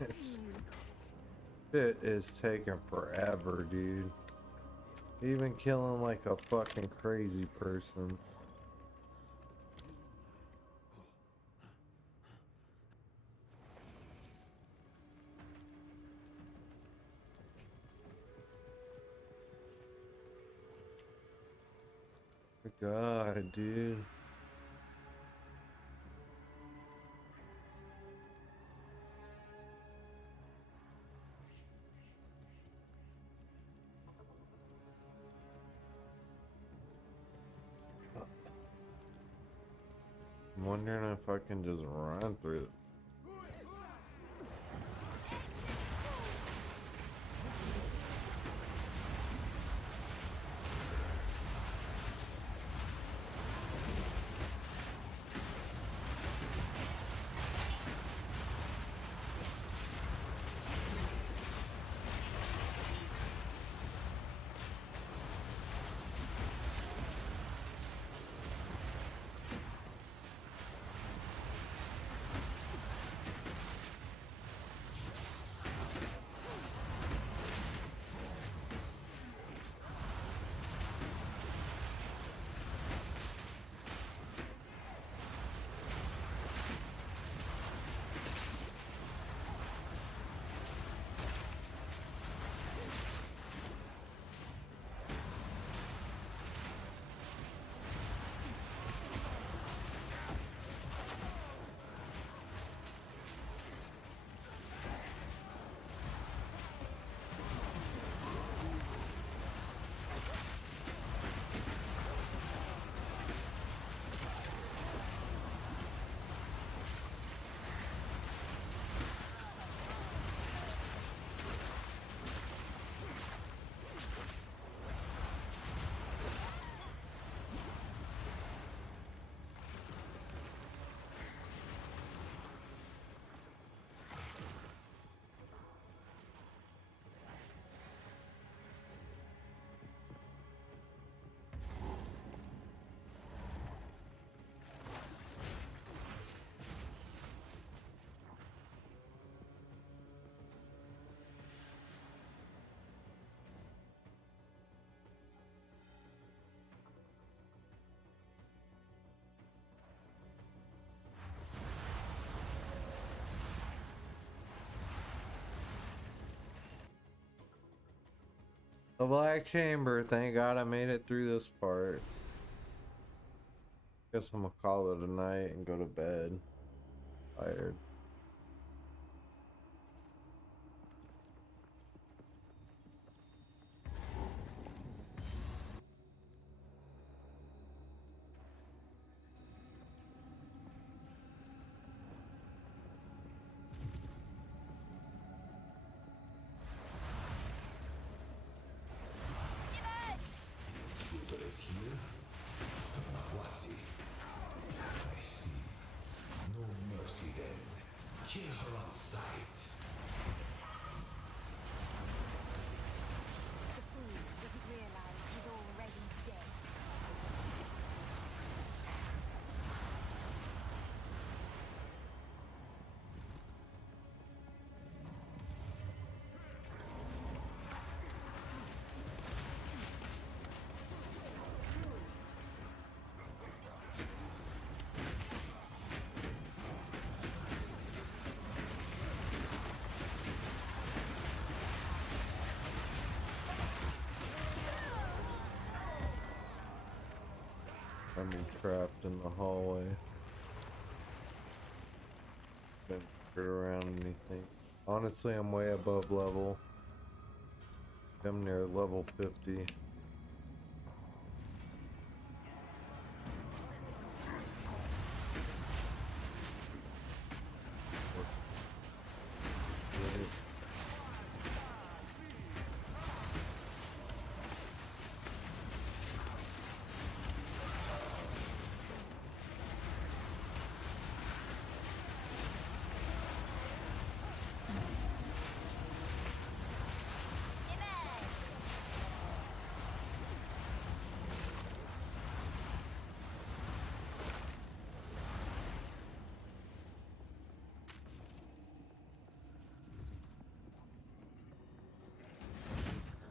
it's shit is taking forever, dude. Even killing like a fucking crazy person. God, dude. I'm wondering if I can just run through it. The Black Chamber, thank God I made it through this part. Guess I'm gonna call it a night and go to bed. Tired. Intruder is here? Davanakwatsi. I see. No mercy then. Kill her on sight. The fool doesn't realize he's already dead. I'm trapped in the hallway. Don't turn around anything. Honestly, I'm way above level. I'm near level 50.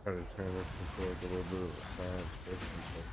Try to turn this into like a little bit of a science fiction thing.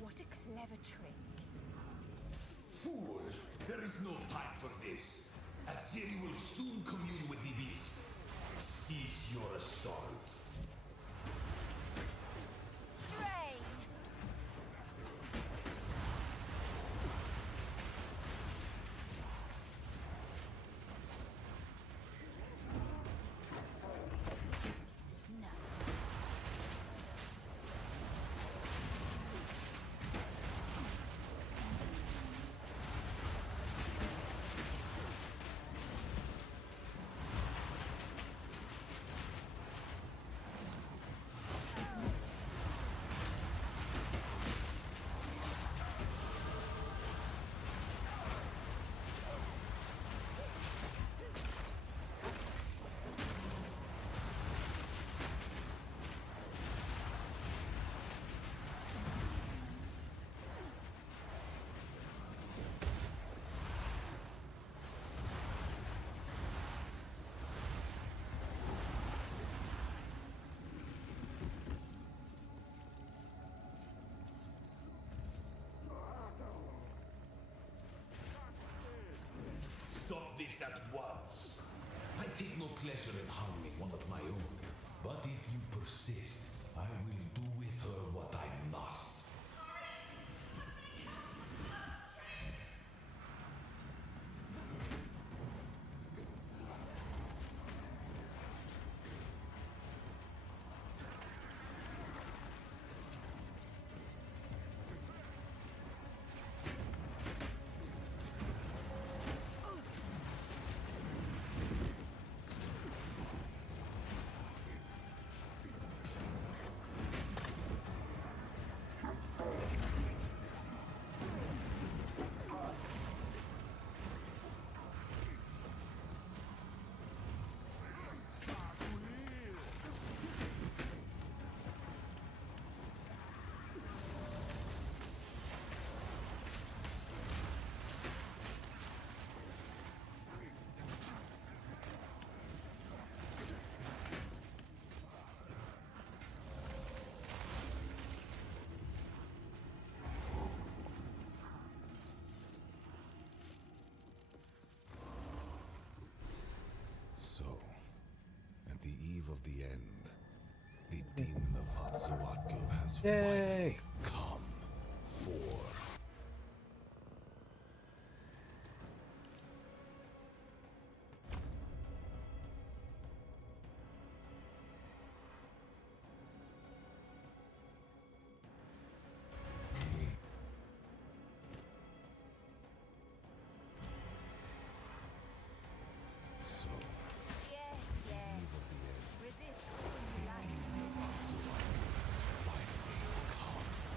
What a clever trick. Fool! There is no time for this. Aziri will soon commune with the beast. Cease your assault. Drain! Stop this at once. I take no pleasure in harming one of my own. But if you persist, I will do with her what I must. So, at the eve of the end, the demon of Hatsuatl has finally come for. So, Yes, yes. Resist. the demon of Hatsuatl has finally come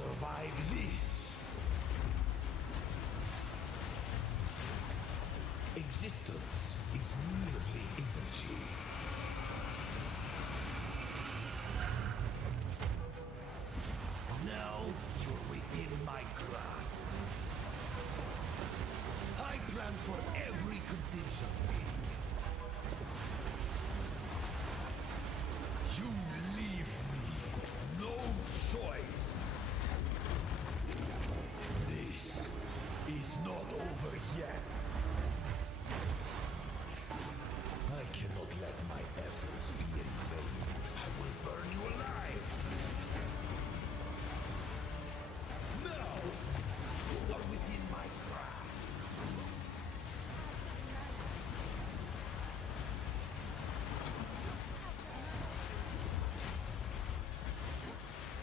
survive this. Existence is merely energy. Now you're within my grasp. I plan for every contingency. You leave me no choice. This is not over yet. I cannot let my efforts be in vain. I will burn you alive. Now, you are within my grasp.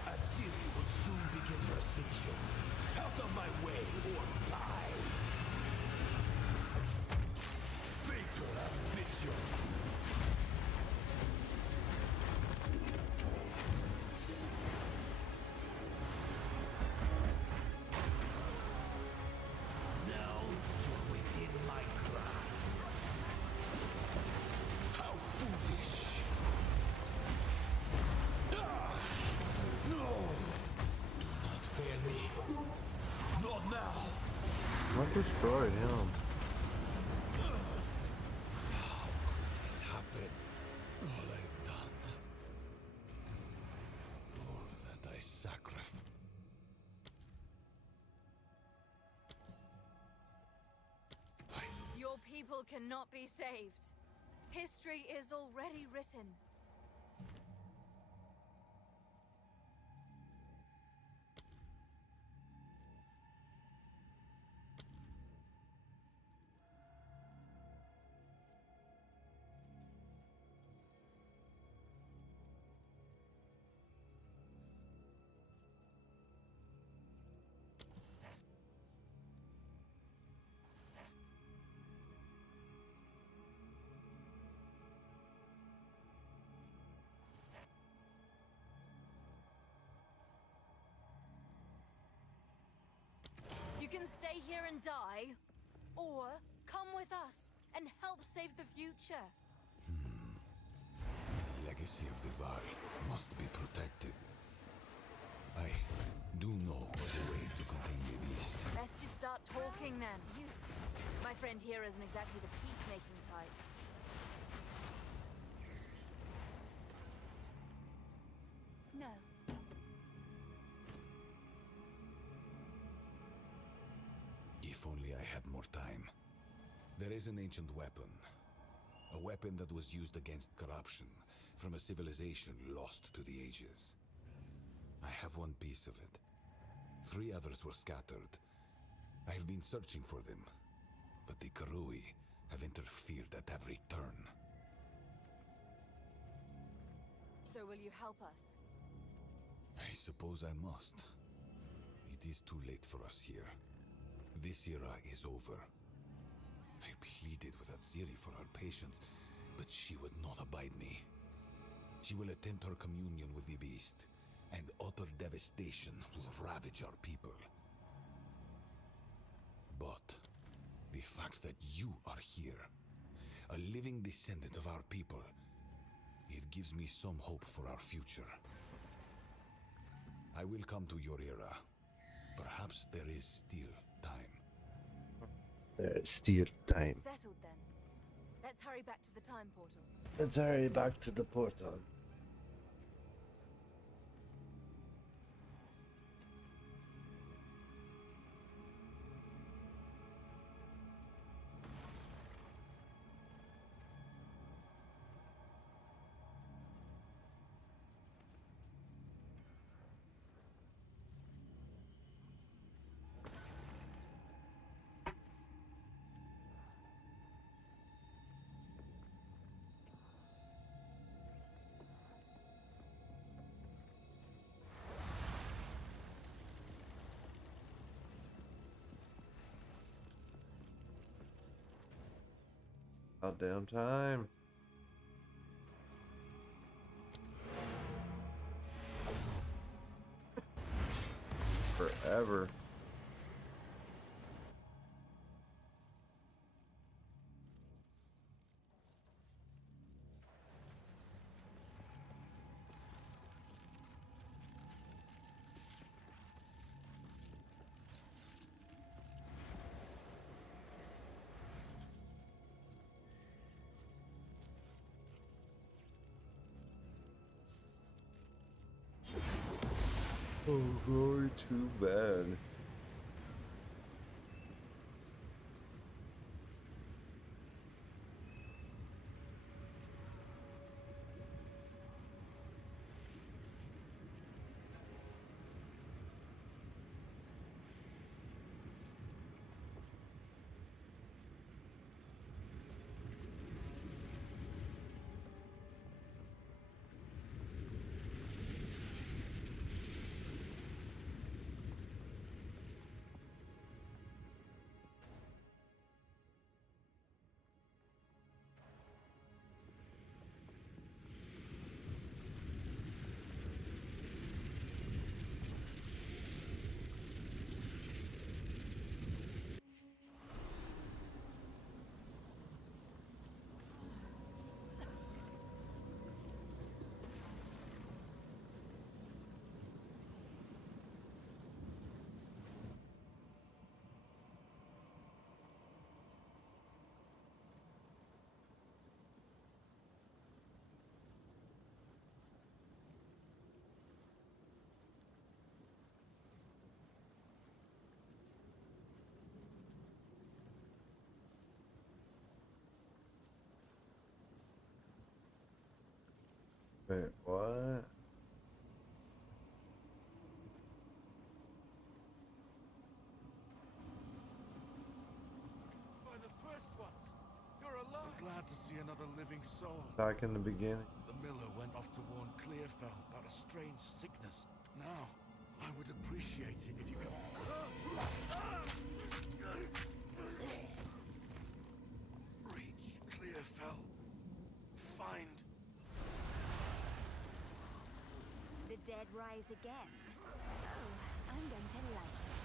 Atziri will soon begin her ascension. Out of my way or die. Fatal ambition. Now you're within my grasp. How foolish. Ah! No! Do not fail me. Not now. What destroyed him? How could this happen? All I've done. All that I sacrificed. Your people cannot be saved. History is already written. You can stay here and die, or come with us and help save the future. The legacy of the Val must be protected. I do know of a way to contain the beast. Best you start talking then. My friend here isn't exactly the peacemaking type. No. If only I had more time. There is an ancient weapon. A weapon that was used against corruption from a civilization lost to the ages. I have one piece of it. 3 others were scattered. I have been searching for them, but the Karui have interfered at every turn. So will you help us? I suppose I must. It is too late for us here. This era is over. I pleaded with Atziri for her patience, but she would not abide me. She will attempt her communion with the beast, and utter devastation will ravage our people. But the fact that you are here, a living descendant of our people, it gives me some hope for our future. I will come to your era. Perhaps there is still time. There's still time. Settled then. Let's hurry back to the time portal. Let's hurry back to the portal. About damn time. forever. Oh, glory, too bad. Wait, what? By the first ones, you're alive. I'm glad to see another living soul. Back in the beginning. The miller went off to warn Clearfell about a strange sickness. Now, I would appreciate it if you could... Reach Clearfell. Find... The dead rise again. Oh, I'm going to like it.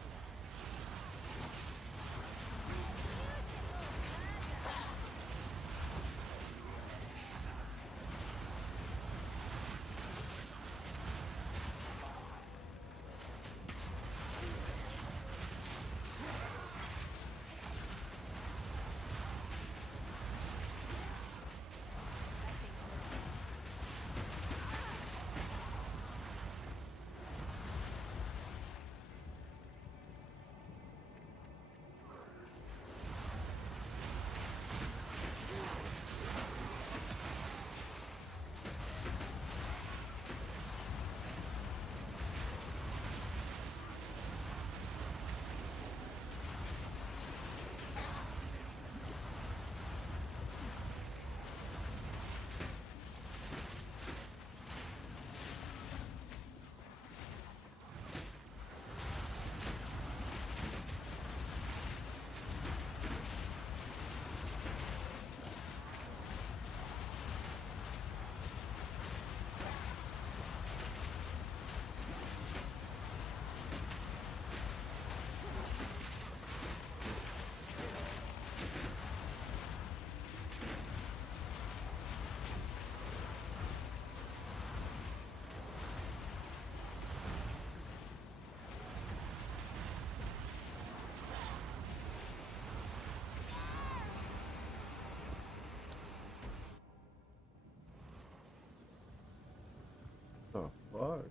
The fuck?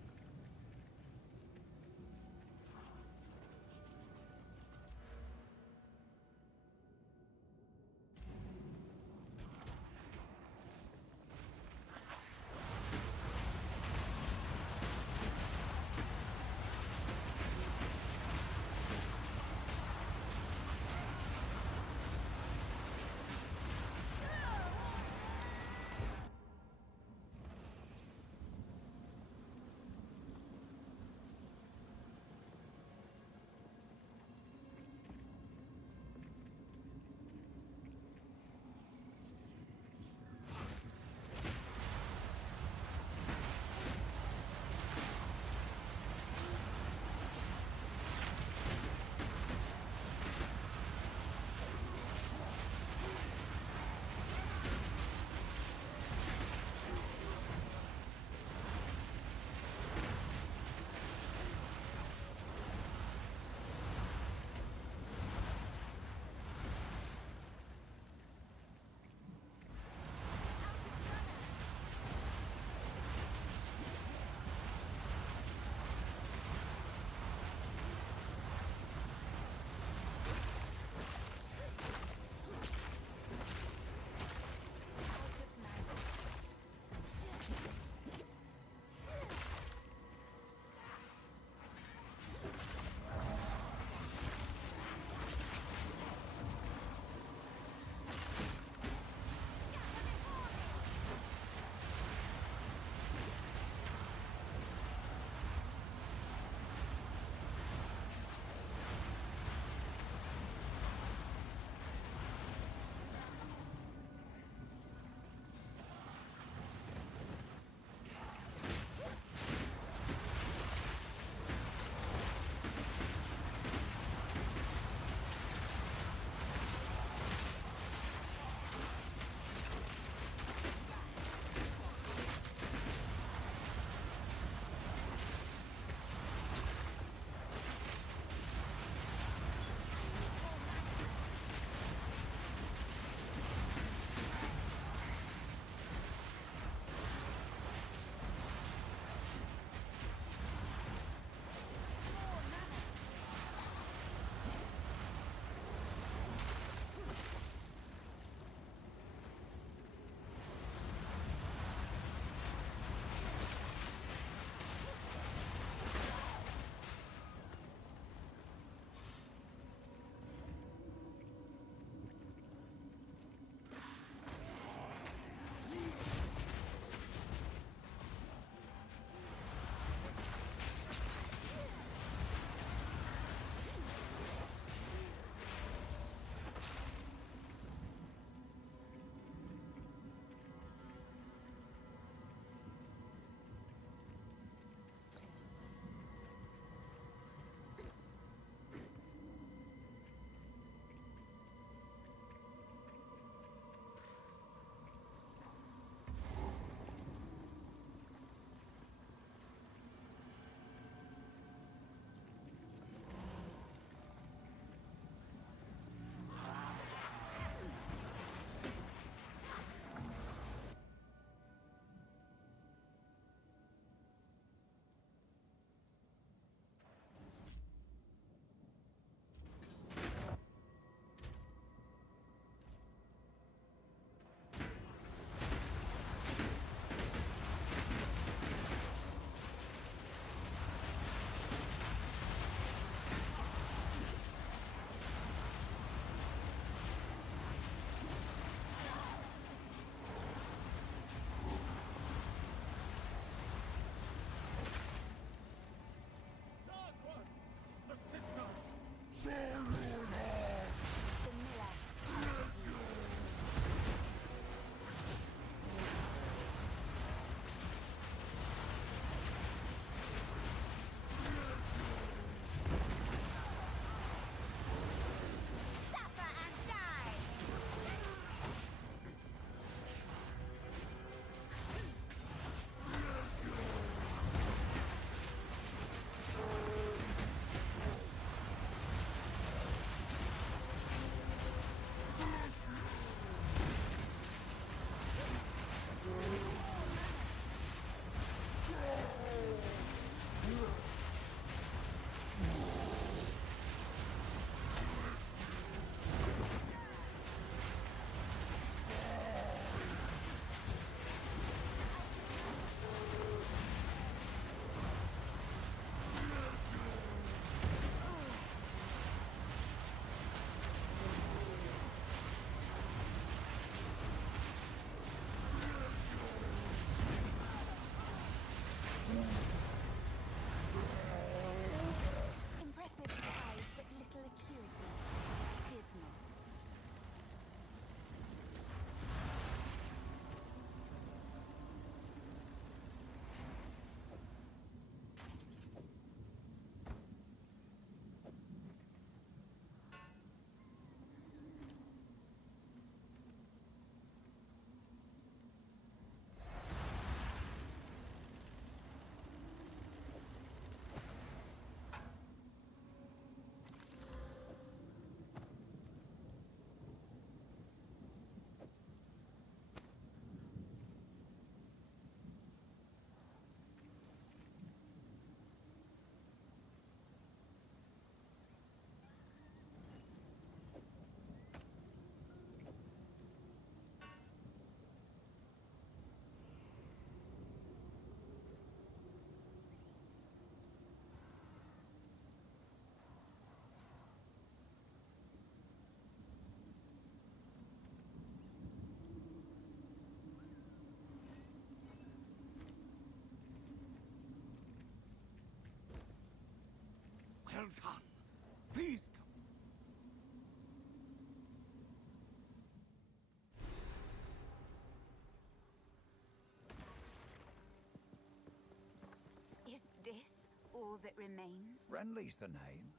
that remains. Friendly's the name.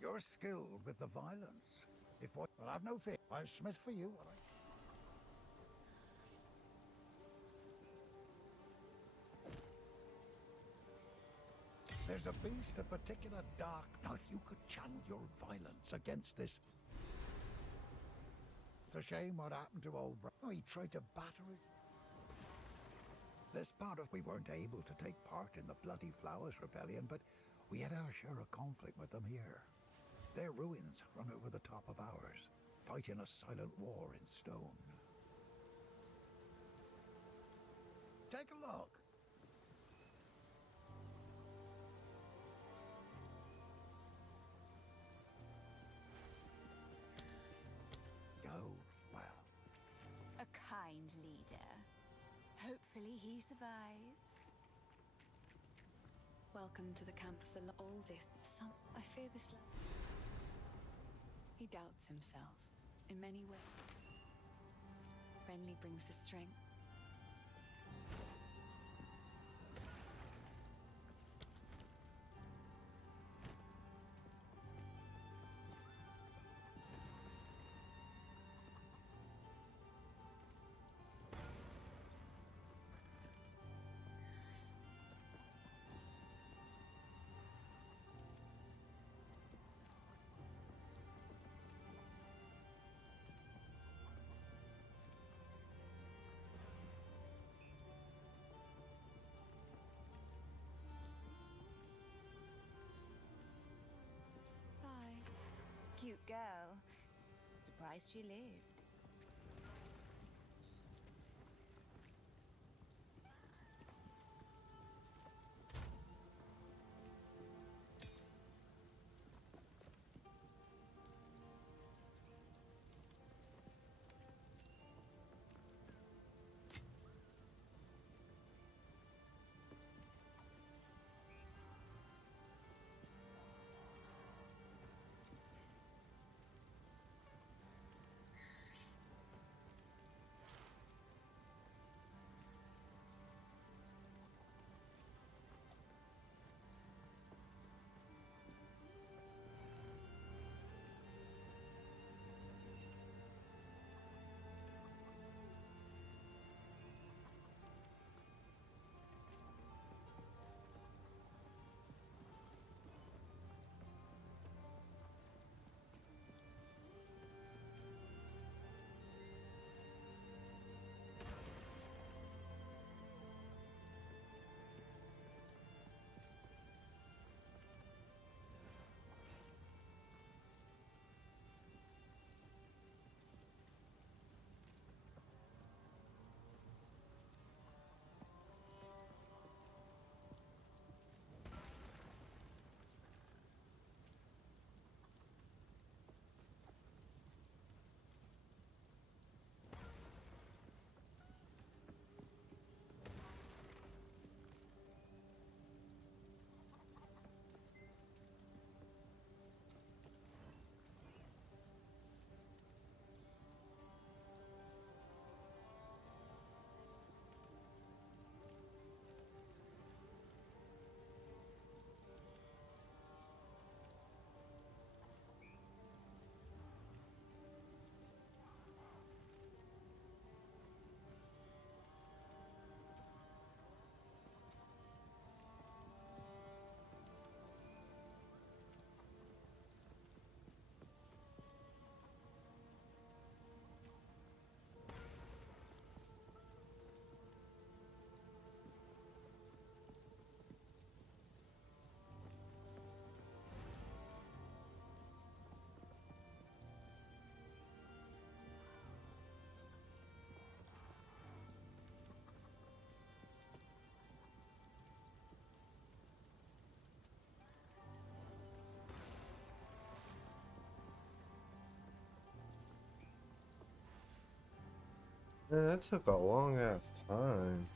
You're skilled with the violence. If what, well, I've no fear. I'll smith for you. There's a beast of particular dark. Now, if you could channel your violence against this. It's a shame what happened to old bro. Oh, he tried to batter us. This part of we weren't able to take part in the Bloody Flowers Rebellion, but we had our share of conflict with them here. Their ruins run over the top of ours, fighting a silent war in stone. Take a look. Go well. A kind leader. Hopefully he survives. Welcome to the camp of the all this. I fear this. He doubts himself in many ways. Friendly brings the strength. Cute girl. Surprised she lived. Man, that took a long ass time.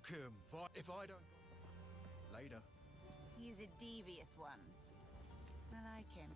welcome. If I don't... Later. He's a devious one. I like him.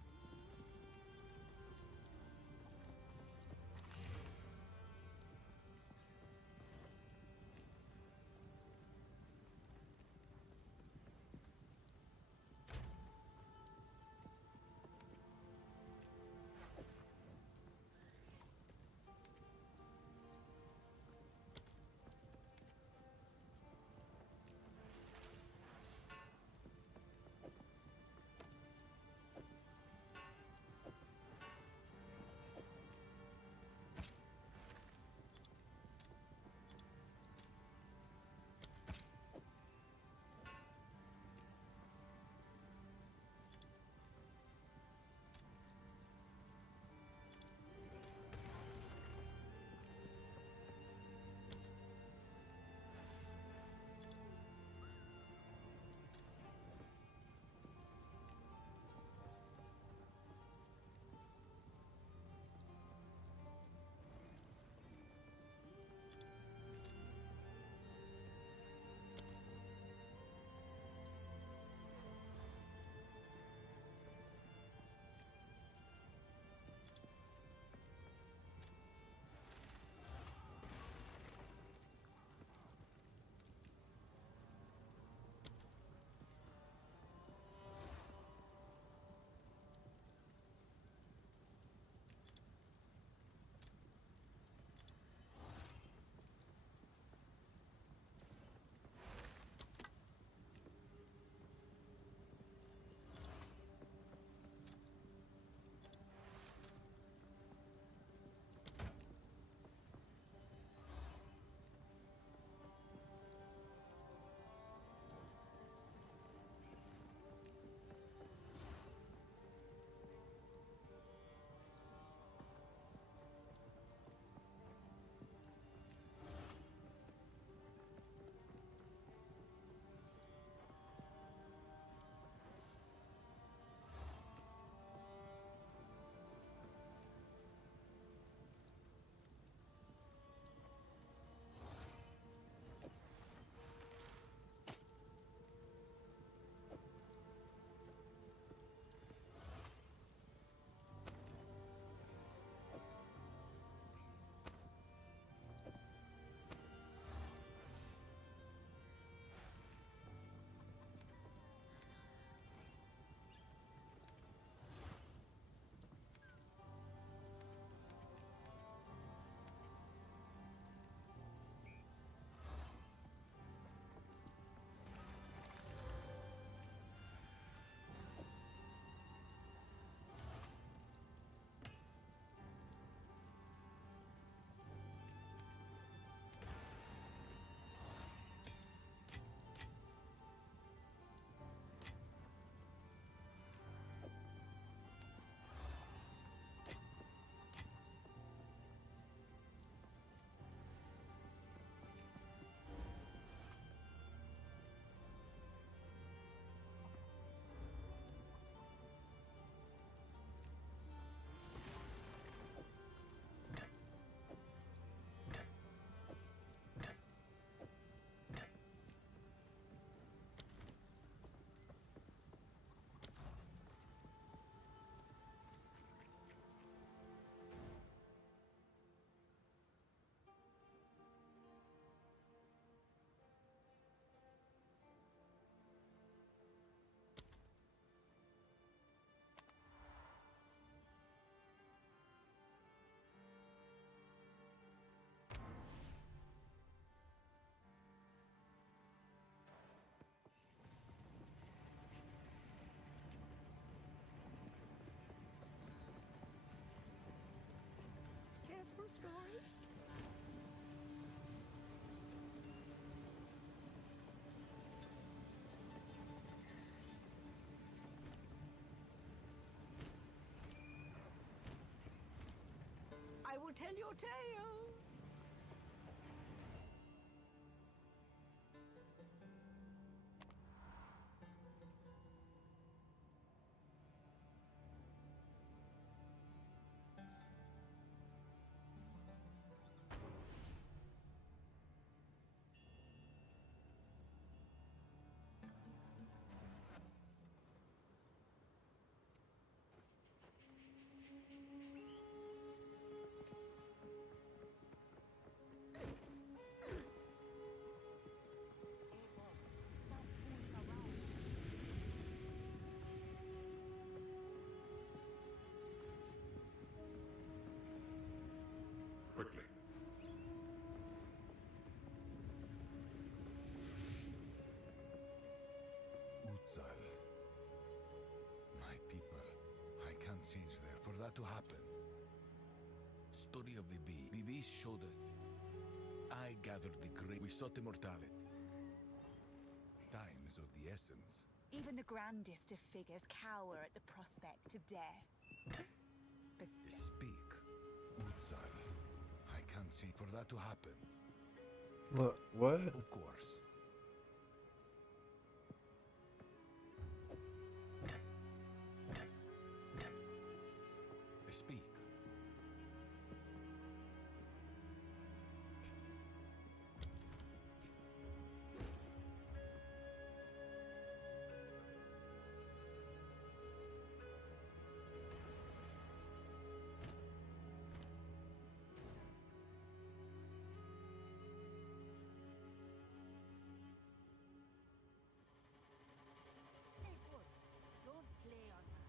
True story? I will tell your tale. that to happen. Story of the bee. The beast showed us. I gathered the great. We sought immortality. Time is of the essence. Even the grandest of figures cower at the prospect of death. Speak, Exile. I can't change for that to happen. What? Of course. Speak. Hey, boss, don't play on that.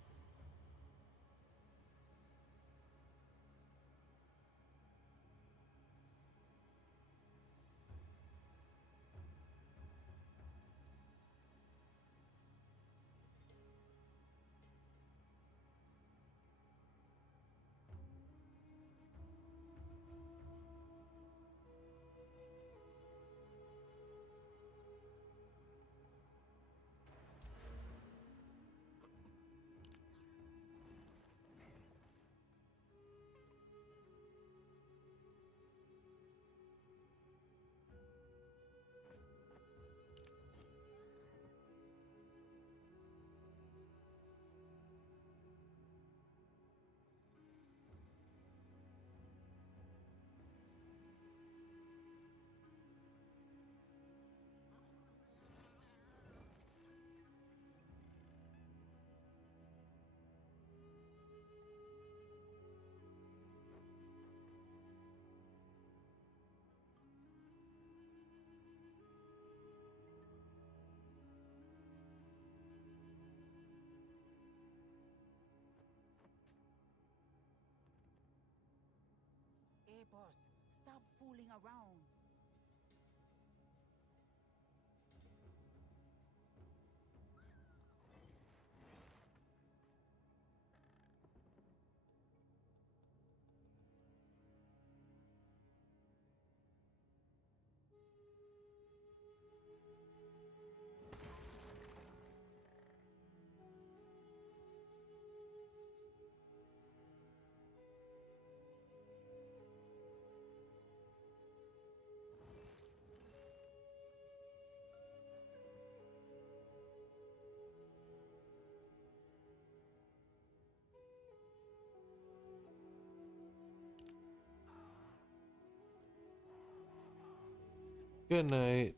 Hey, boss, stop fooling around. Good night.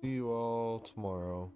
See you all tomorrow.